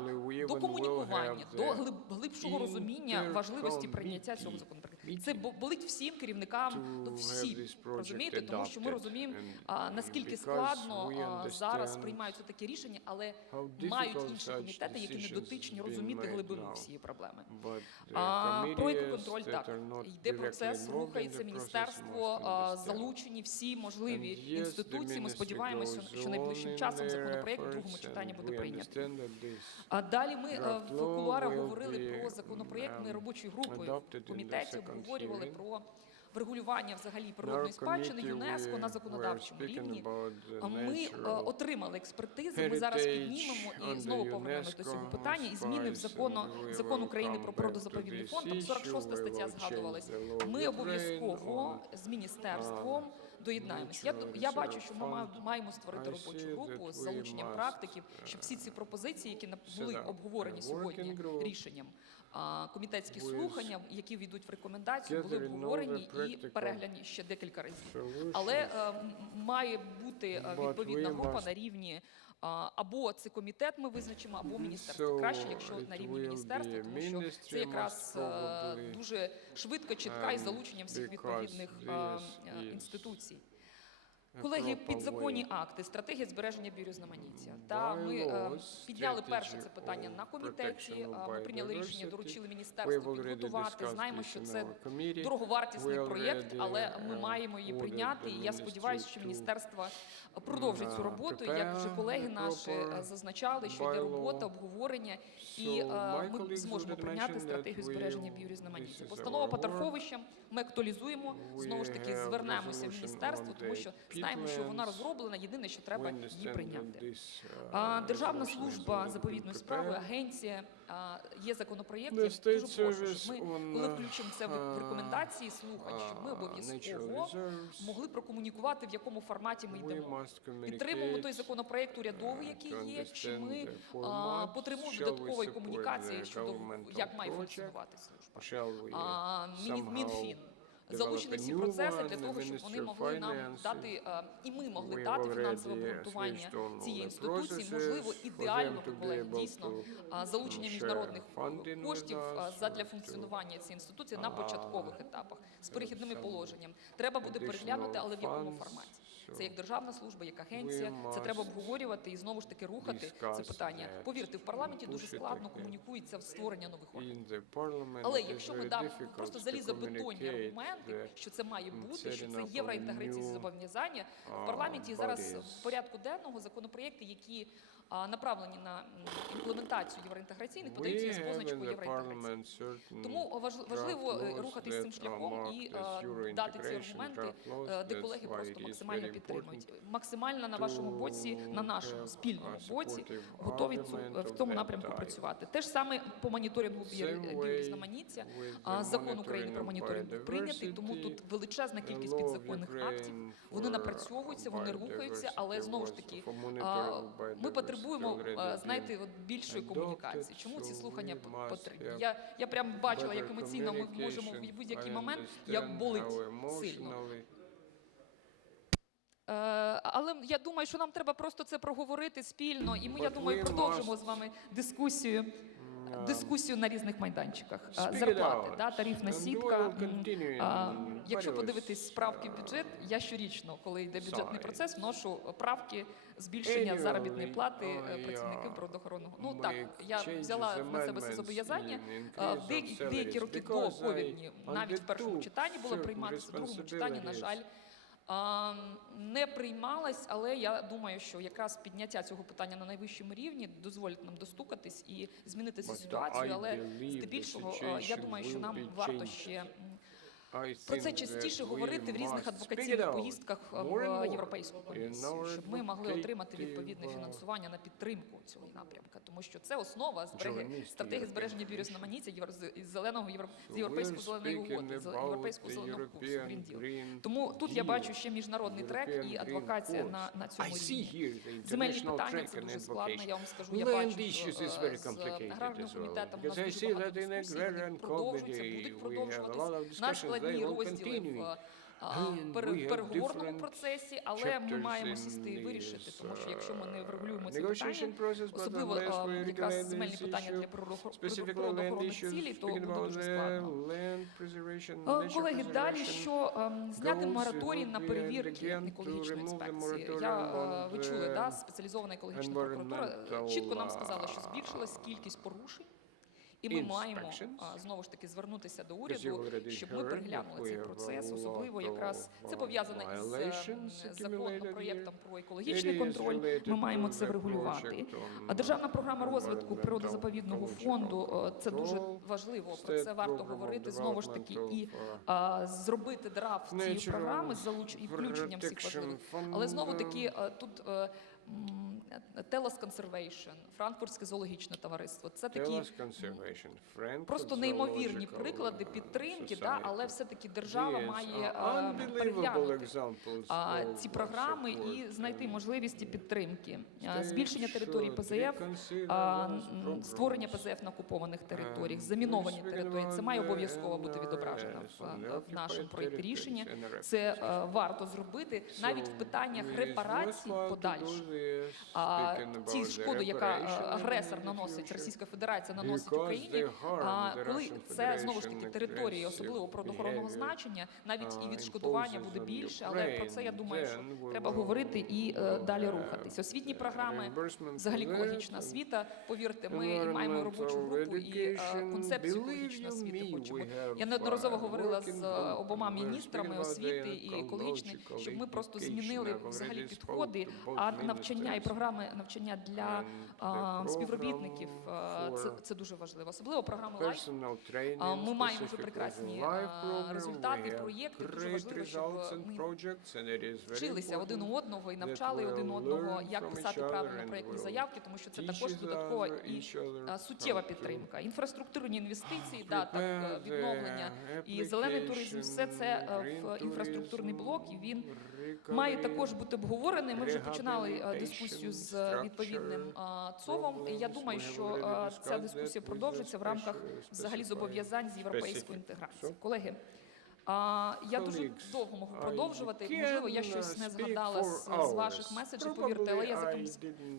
докомунікування, до глибшого розуміння важливості прийняття цього законопроекту. Це болить всім керівникам, всім, розумієте? Тому що ми розуміємо, наскільки складно зараз приймаються такі рішення, але мають інші комітети, які не дотичні розуміти глибину всієї проблеми. Про екоконтроль, так, йде процес, рухається міністерство, залучені всі можливі інституції. Ми сподіваємося, що найближчим часом законопроект в другому читанні буде прийнятий. Далі ми в кулуарах говорили про законопроект, ми робочою групою в комітеті обговорювали про врегулювання взагалі природної спадщини ЮНЕСКО на законодавчому рівні. Ми отримали експертизи, ми зараз піднімемо і знову повернемось до цього питання, і зміни в закон України про природозаповідний фонд, там 46 стаття згадувалась. Ми обов'язково з міністерством доєднаємось. Я бачу, що ми маємо створити робочу групу з залученням практиків, щоб всі ці пропозиції, які були обговорені сьогодні рішенням, комітетські слухання, які війдуть в рекомендацію, були обговорені і перегляні ще декілька разів. Але має бути відповідна група на рівні або це комітет ми визначимо, або міністерство. Краще, якщо на рівні міністерства, тому що це якраз дуже швидко, чітка і з залученням всіх відповідних інституцій. Колеги, підзаконні акти, стратегія збереження біорізноманіття. Ми підняли перше це питання на комітеті, ми прийняли рішення, доручили міністерству підготувати. Знаємо, що це дороговартісний проєкт, але ми маємо її прийняти, і я сподіваюся, що міністерство продовжить цю роботу. Як вже колеги наші зазначали, що йде робота, обговорення, і ми зможемо прийняти стратегію збереження біорізноманіття. Постанова по торфовищам ми актуалізуємо, знову ж таки звернемося в міністерство, тому що знаємо, що вона розроблена, єдине, що треба її прийняти. Державна служба заповідної справи, агенція, є законопроєкт, я дуже прошу, щоб ми, коли включимо це в рекомендації слухань, щоб ми обов'язково могли прокомунікувати, в якому форматі ми йдемо. Підтримуємо той законопроєкт урядовий, який є, чи ми потребуємо додаткової комунікації щодо, як має функціонувати служба. Мінфін залучені всі процеси для того, щоб вони могли нам дати, і ми могли дати фінансове обґрунтування цієї інституції. Можливо, ідеально би було дійсно залучення міжнародних коштів задля функціонування цієї інституції на початкових етапах з перехідними положенням. Треба буде переглянути, але в якому форматі. Це як державна служба, як агенція, це треба обговорювати і знову ж таки рухати це питання. Повірте, в парламенті дуже складно комунікується в створення нових органів. Але якщо ми дамо просто залізобетонні аргументи, що це має бути, що це євроінтеграційні зобов'язання, в парламенті зараз в порядку денного законопроєкти, які направлені на імплементацію євроінтеграційних, подаються з позначкою євроінтеграції. Тому важливо рухатись цим шляхом і дати ці аргументи, де колеги просто максимально підтримують. Максимально на вашому боці, на нашому спільному боці готові в цьому напрямку працювати. Те ж саме по моніторингу біорізноманіття. Закон України про моніторинг був прийнятий, тому тут величезна кількість підзаконних актів. Вони напрацьовуються, вони рухаються, але знову ж таки ми потребуємо, знаєте, більшої комунікації. Чому ці слухання потрібні? Я прям бачила, як емоційно ми можемо в будь-який момент, як болить сильно. Але я думаю, що нам треба просто це проговорити спільно, і ми, я думаю, продовжимо з вами дискусію на різних майданчиках. Зарплати, тарифна сітка. Якщо подивитись справки в бюджет, я щорічно, коли йде бюджетний процес, вношу правки збільшення заробітної плати працівників природоохоронного. Ну так, я взяла на себе це зобов'язання. Деякі роки ковідні навіть в першому читанні було прийматися, в другому читанні, на жаль, не приймалась, але я думаю, що якраз підняття цього питання на найвищому рівні дозволить нам достукатись і змінити цю ситуацію, але здебільшого я думаю, що нам варто ще про це частіше говорити в різних адвокаційних поїздках в Європейську комісію, щоб ми могли отримати відповідне фінансування на підтримку цього напрямка, тому що це основа стратегії збереження біорізноманіття з європейської зеленої угоди, з європейського зеленого курсу, Green Deal. Тому тут я бачу ще міжнародний трек і адвокація на цьому рівні. Земельні питання – це дуже складно, я вам скажу, я бачу, що з аграрним комітетом у нас дуже багато дискусій, вони продовжуються, будуть продовжуватись. Наш складні розділи в переговорному процесі, але ми маємо сісти і вирішити, тому що якщо ми не врегулюємо ці питання, особливо якраз земельні питання для природоохоронних цілей, то буде дуже складно. Колеги, далі, що зняти мораторій на перевірки екологічної інспекції. Ви чули, спеціалізована екологічна прокуратура чітко нам сказала, що збільшилась кількість порушень. І ми маємо, знову ж таки, звернутися до уряду, щоб ми переглянули цей процес, особливо якраз це пов'язане із законопроєктом про екологічний контроль, ми маємо це врегулювати. Державна програма розвитку природозаповідного фонду, це дуже важливо, про це варто говорити, знову ж таки, і зробити драфт цієї програми і включенням всіх важливих. Але знову таки, тут Telos Conservation, Франкфуртське зоологічне товариство. Це такі просто неймовірні приклади підтримки, але все-таки держава має переглянути ці програми і знайти можливості підтримки. Збільшення території ПЗФ, створення ПЗФ на окупованих територіях, заміновані території. Це має обов'язково бути відображено в нашому проєкті рішення. Це варто зробити навіть в питаннях репарацій подальших. Ті шкоду, яка агресор наносить, Російська Федерація наносить Україні, коли це, знову ж таки, території, особливо природоохоронного значення, навіть і відшкодування буде більше, але про це, я думаю, що треба говорити і далі рухатись. Освітні програми, взагалі екологічна освіта, повірте, ми маємо робочу групу і концепцію екологічної освіти хочемо. Я неодноразово говорила з обома міністрами освіти і екологічної, щоб ми просто змінили взагалі підходи, а навчання і програми навчання для співробітників – це дуже важливо. Особливо програми LIFE. Ми маємо вже прекрасні результати, проєкти. Дуже важливо, щоб ми вчилися один у одного і навчали один одного, як писати правильно проєктні заявки, тому що це також додаткова і суттєва підтримка. Інфраструктурні інвестиції, відновлення і зелений туризм – все це в інфраструктурний блок, і він має також бути обговорений. Ми вже починали дискусію з відповідним ЦОВом. Я думаю, що ця дискусія продовжиться в рамках взагалі зобов'язань з європейської інтеграції. Колеги, Я дуже довго можу продовжувати. Можливо, я щось не згадала з ваших меседжів, повірте, але я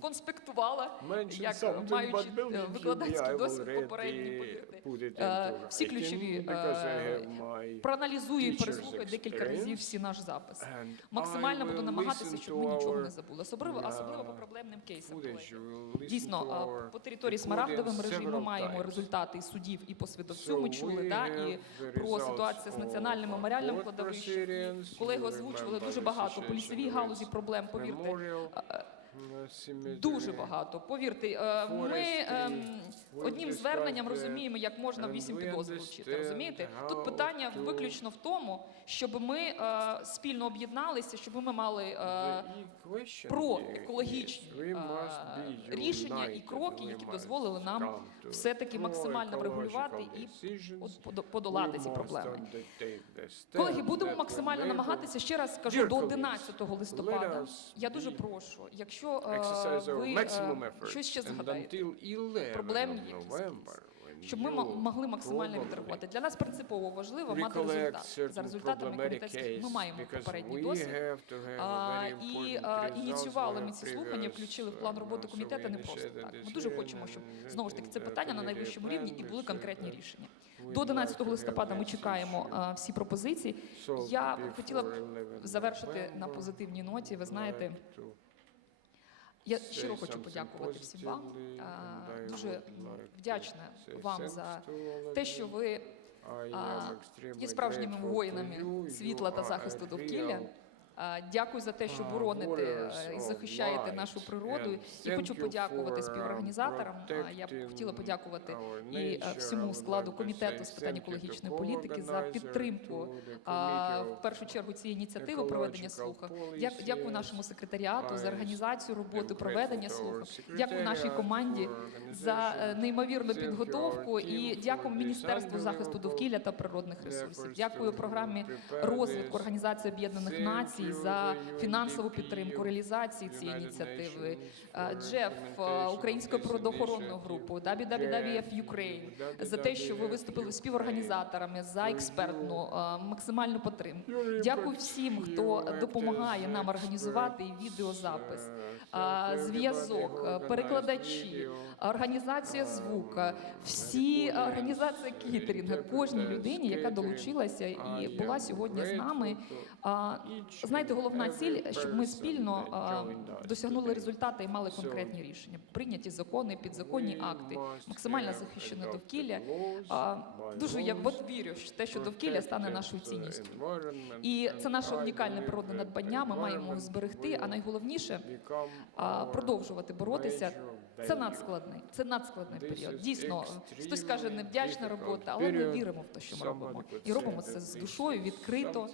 конспектувала, як маючи викладацький досвід попередній, повірте. Всі ключові проаналізую і переслухаю декілька разів всі наш запис. Максимально буду намагатися, щоб ми нічого не забули. Особливо по проблемним кейсам. Дійсно, по території Смарагдової мережі ми маємо результати і судів, і по Свідовцю ми чули, і про ситуацію з національним меморіальним кладовищем. Колеги озвучували дуже багато. По лісовій галузі проблем, повірте, дуже багато. Повірте, ми одним зверненням розуміємо, як можна 8 підозр вчити, розумієте? Тут питання виключно в тому, щоб ми спільно об'єдналися, щоб ми мали проекологічні рішення і кроки, які дозволили нам все-таки максимально врегулювати і подолати ці проблеми. Колеги, будемо максимально намагатися, ще раз скажу, до 11 листопада. Я дуже прошу, якщо ви щось ще згадаєте, проблемні якісь, щоб ми могли максимально відреагувати. Для нас принципово важливо мати результат. За результатами комітетських ми маємо попередній досвід. І ініціювали ми ці слухання, включили в план роботи комітету не просто так. Ми дуже хочемо, щоб, знову ж таки, це питання на найвищому рівні і були конкретні рішення. До 11 листопада ми чекаємо всі пропозиції. Я хотіла б завершити на позитивній ноті. Ви знаєте, я щиро хочу подякувати всім вам. Дуже вдячна вам за те, що ви є справжніми воїнами світла та захисту довкілля. Дякую за те, що бороните і захищаєте нашу природу. І хочу подякувати співорганізаторам. Я б хотіла подякувати і всьому складу Комітету з питань екологічної політики за підтримку, в першу чергу, цієї ініціативи проведення слухань. Дякую нашому секретаріату за організацію роботи, проведення слухань. Дякую нашій команді за неймовірну підготовку і дякую Міністерству захисту довкілля та природних ресурсів. Дякую програмі розвитку Організації Об'єднаних Націй за фінансову підтримку реалізації цієї ініціативи, Джеф, Українською природоохоронною групою, WWF Ukraine, за те, що ви виступили співорганізаторами, за експертну, максимальну підтримку. Дякую всім, хто допомагає нам організувати і відеозапис, зв'язок, перекладачі, організація звука, всі організації кейтерінга, кожній людині, яка долучилася і була сьогодні з нами. Знаєте, головна ціль, щоб ми спільно досягнули результати і мали конкретні рішення. Прийняті закони, підзаконні акти, максимально захищене довкілля. Дуже я вірю в те, що довкілля стане нашою цінністю. І це наше унікальне природне надбання, ми маємо його зберегти, а найголовніше – продовжувати боротися. Це надскладний період. Дійсно, хтось каже, невдячна робота, але ми віримо в те, що ми робимо. І робимо це з душою, відкрито,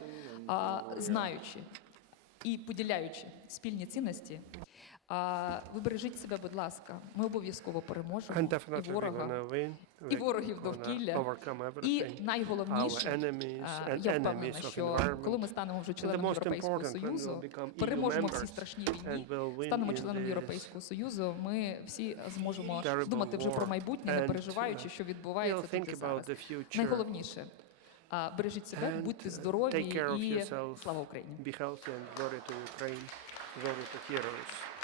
знаючи і поділяючи спільні цінності. Ви бережіть себе, будь ласка. Ми обов'язково переможемо і ворога, і ворогів довкілля, і найголовніше, я впевнена, що коли ми станемо вже членом Європейського Союзу, переможемо всі страшні війні, станемо членом Європейського Союзу, ми всі зможемо думати вже про майбутнє, не переживаючи, що відбувається тут і зараз. Найголовніше – бережіть себе, будьте здорові і слава Україні! Be healthy and glory to Ukraine, glory to heroes.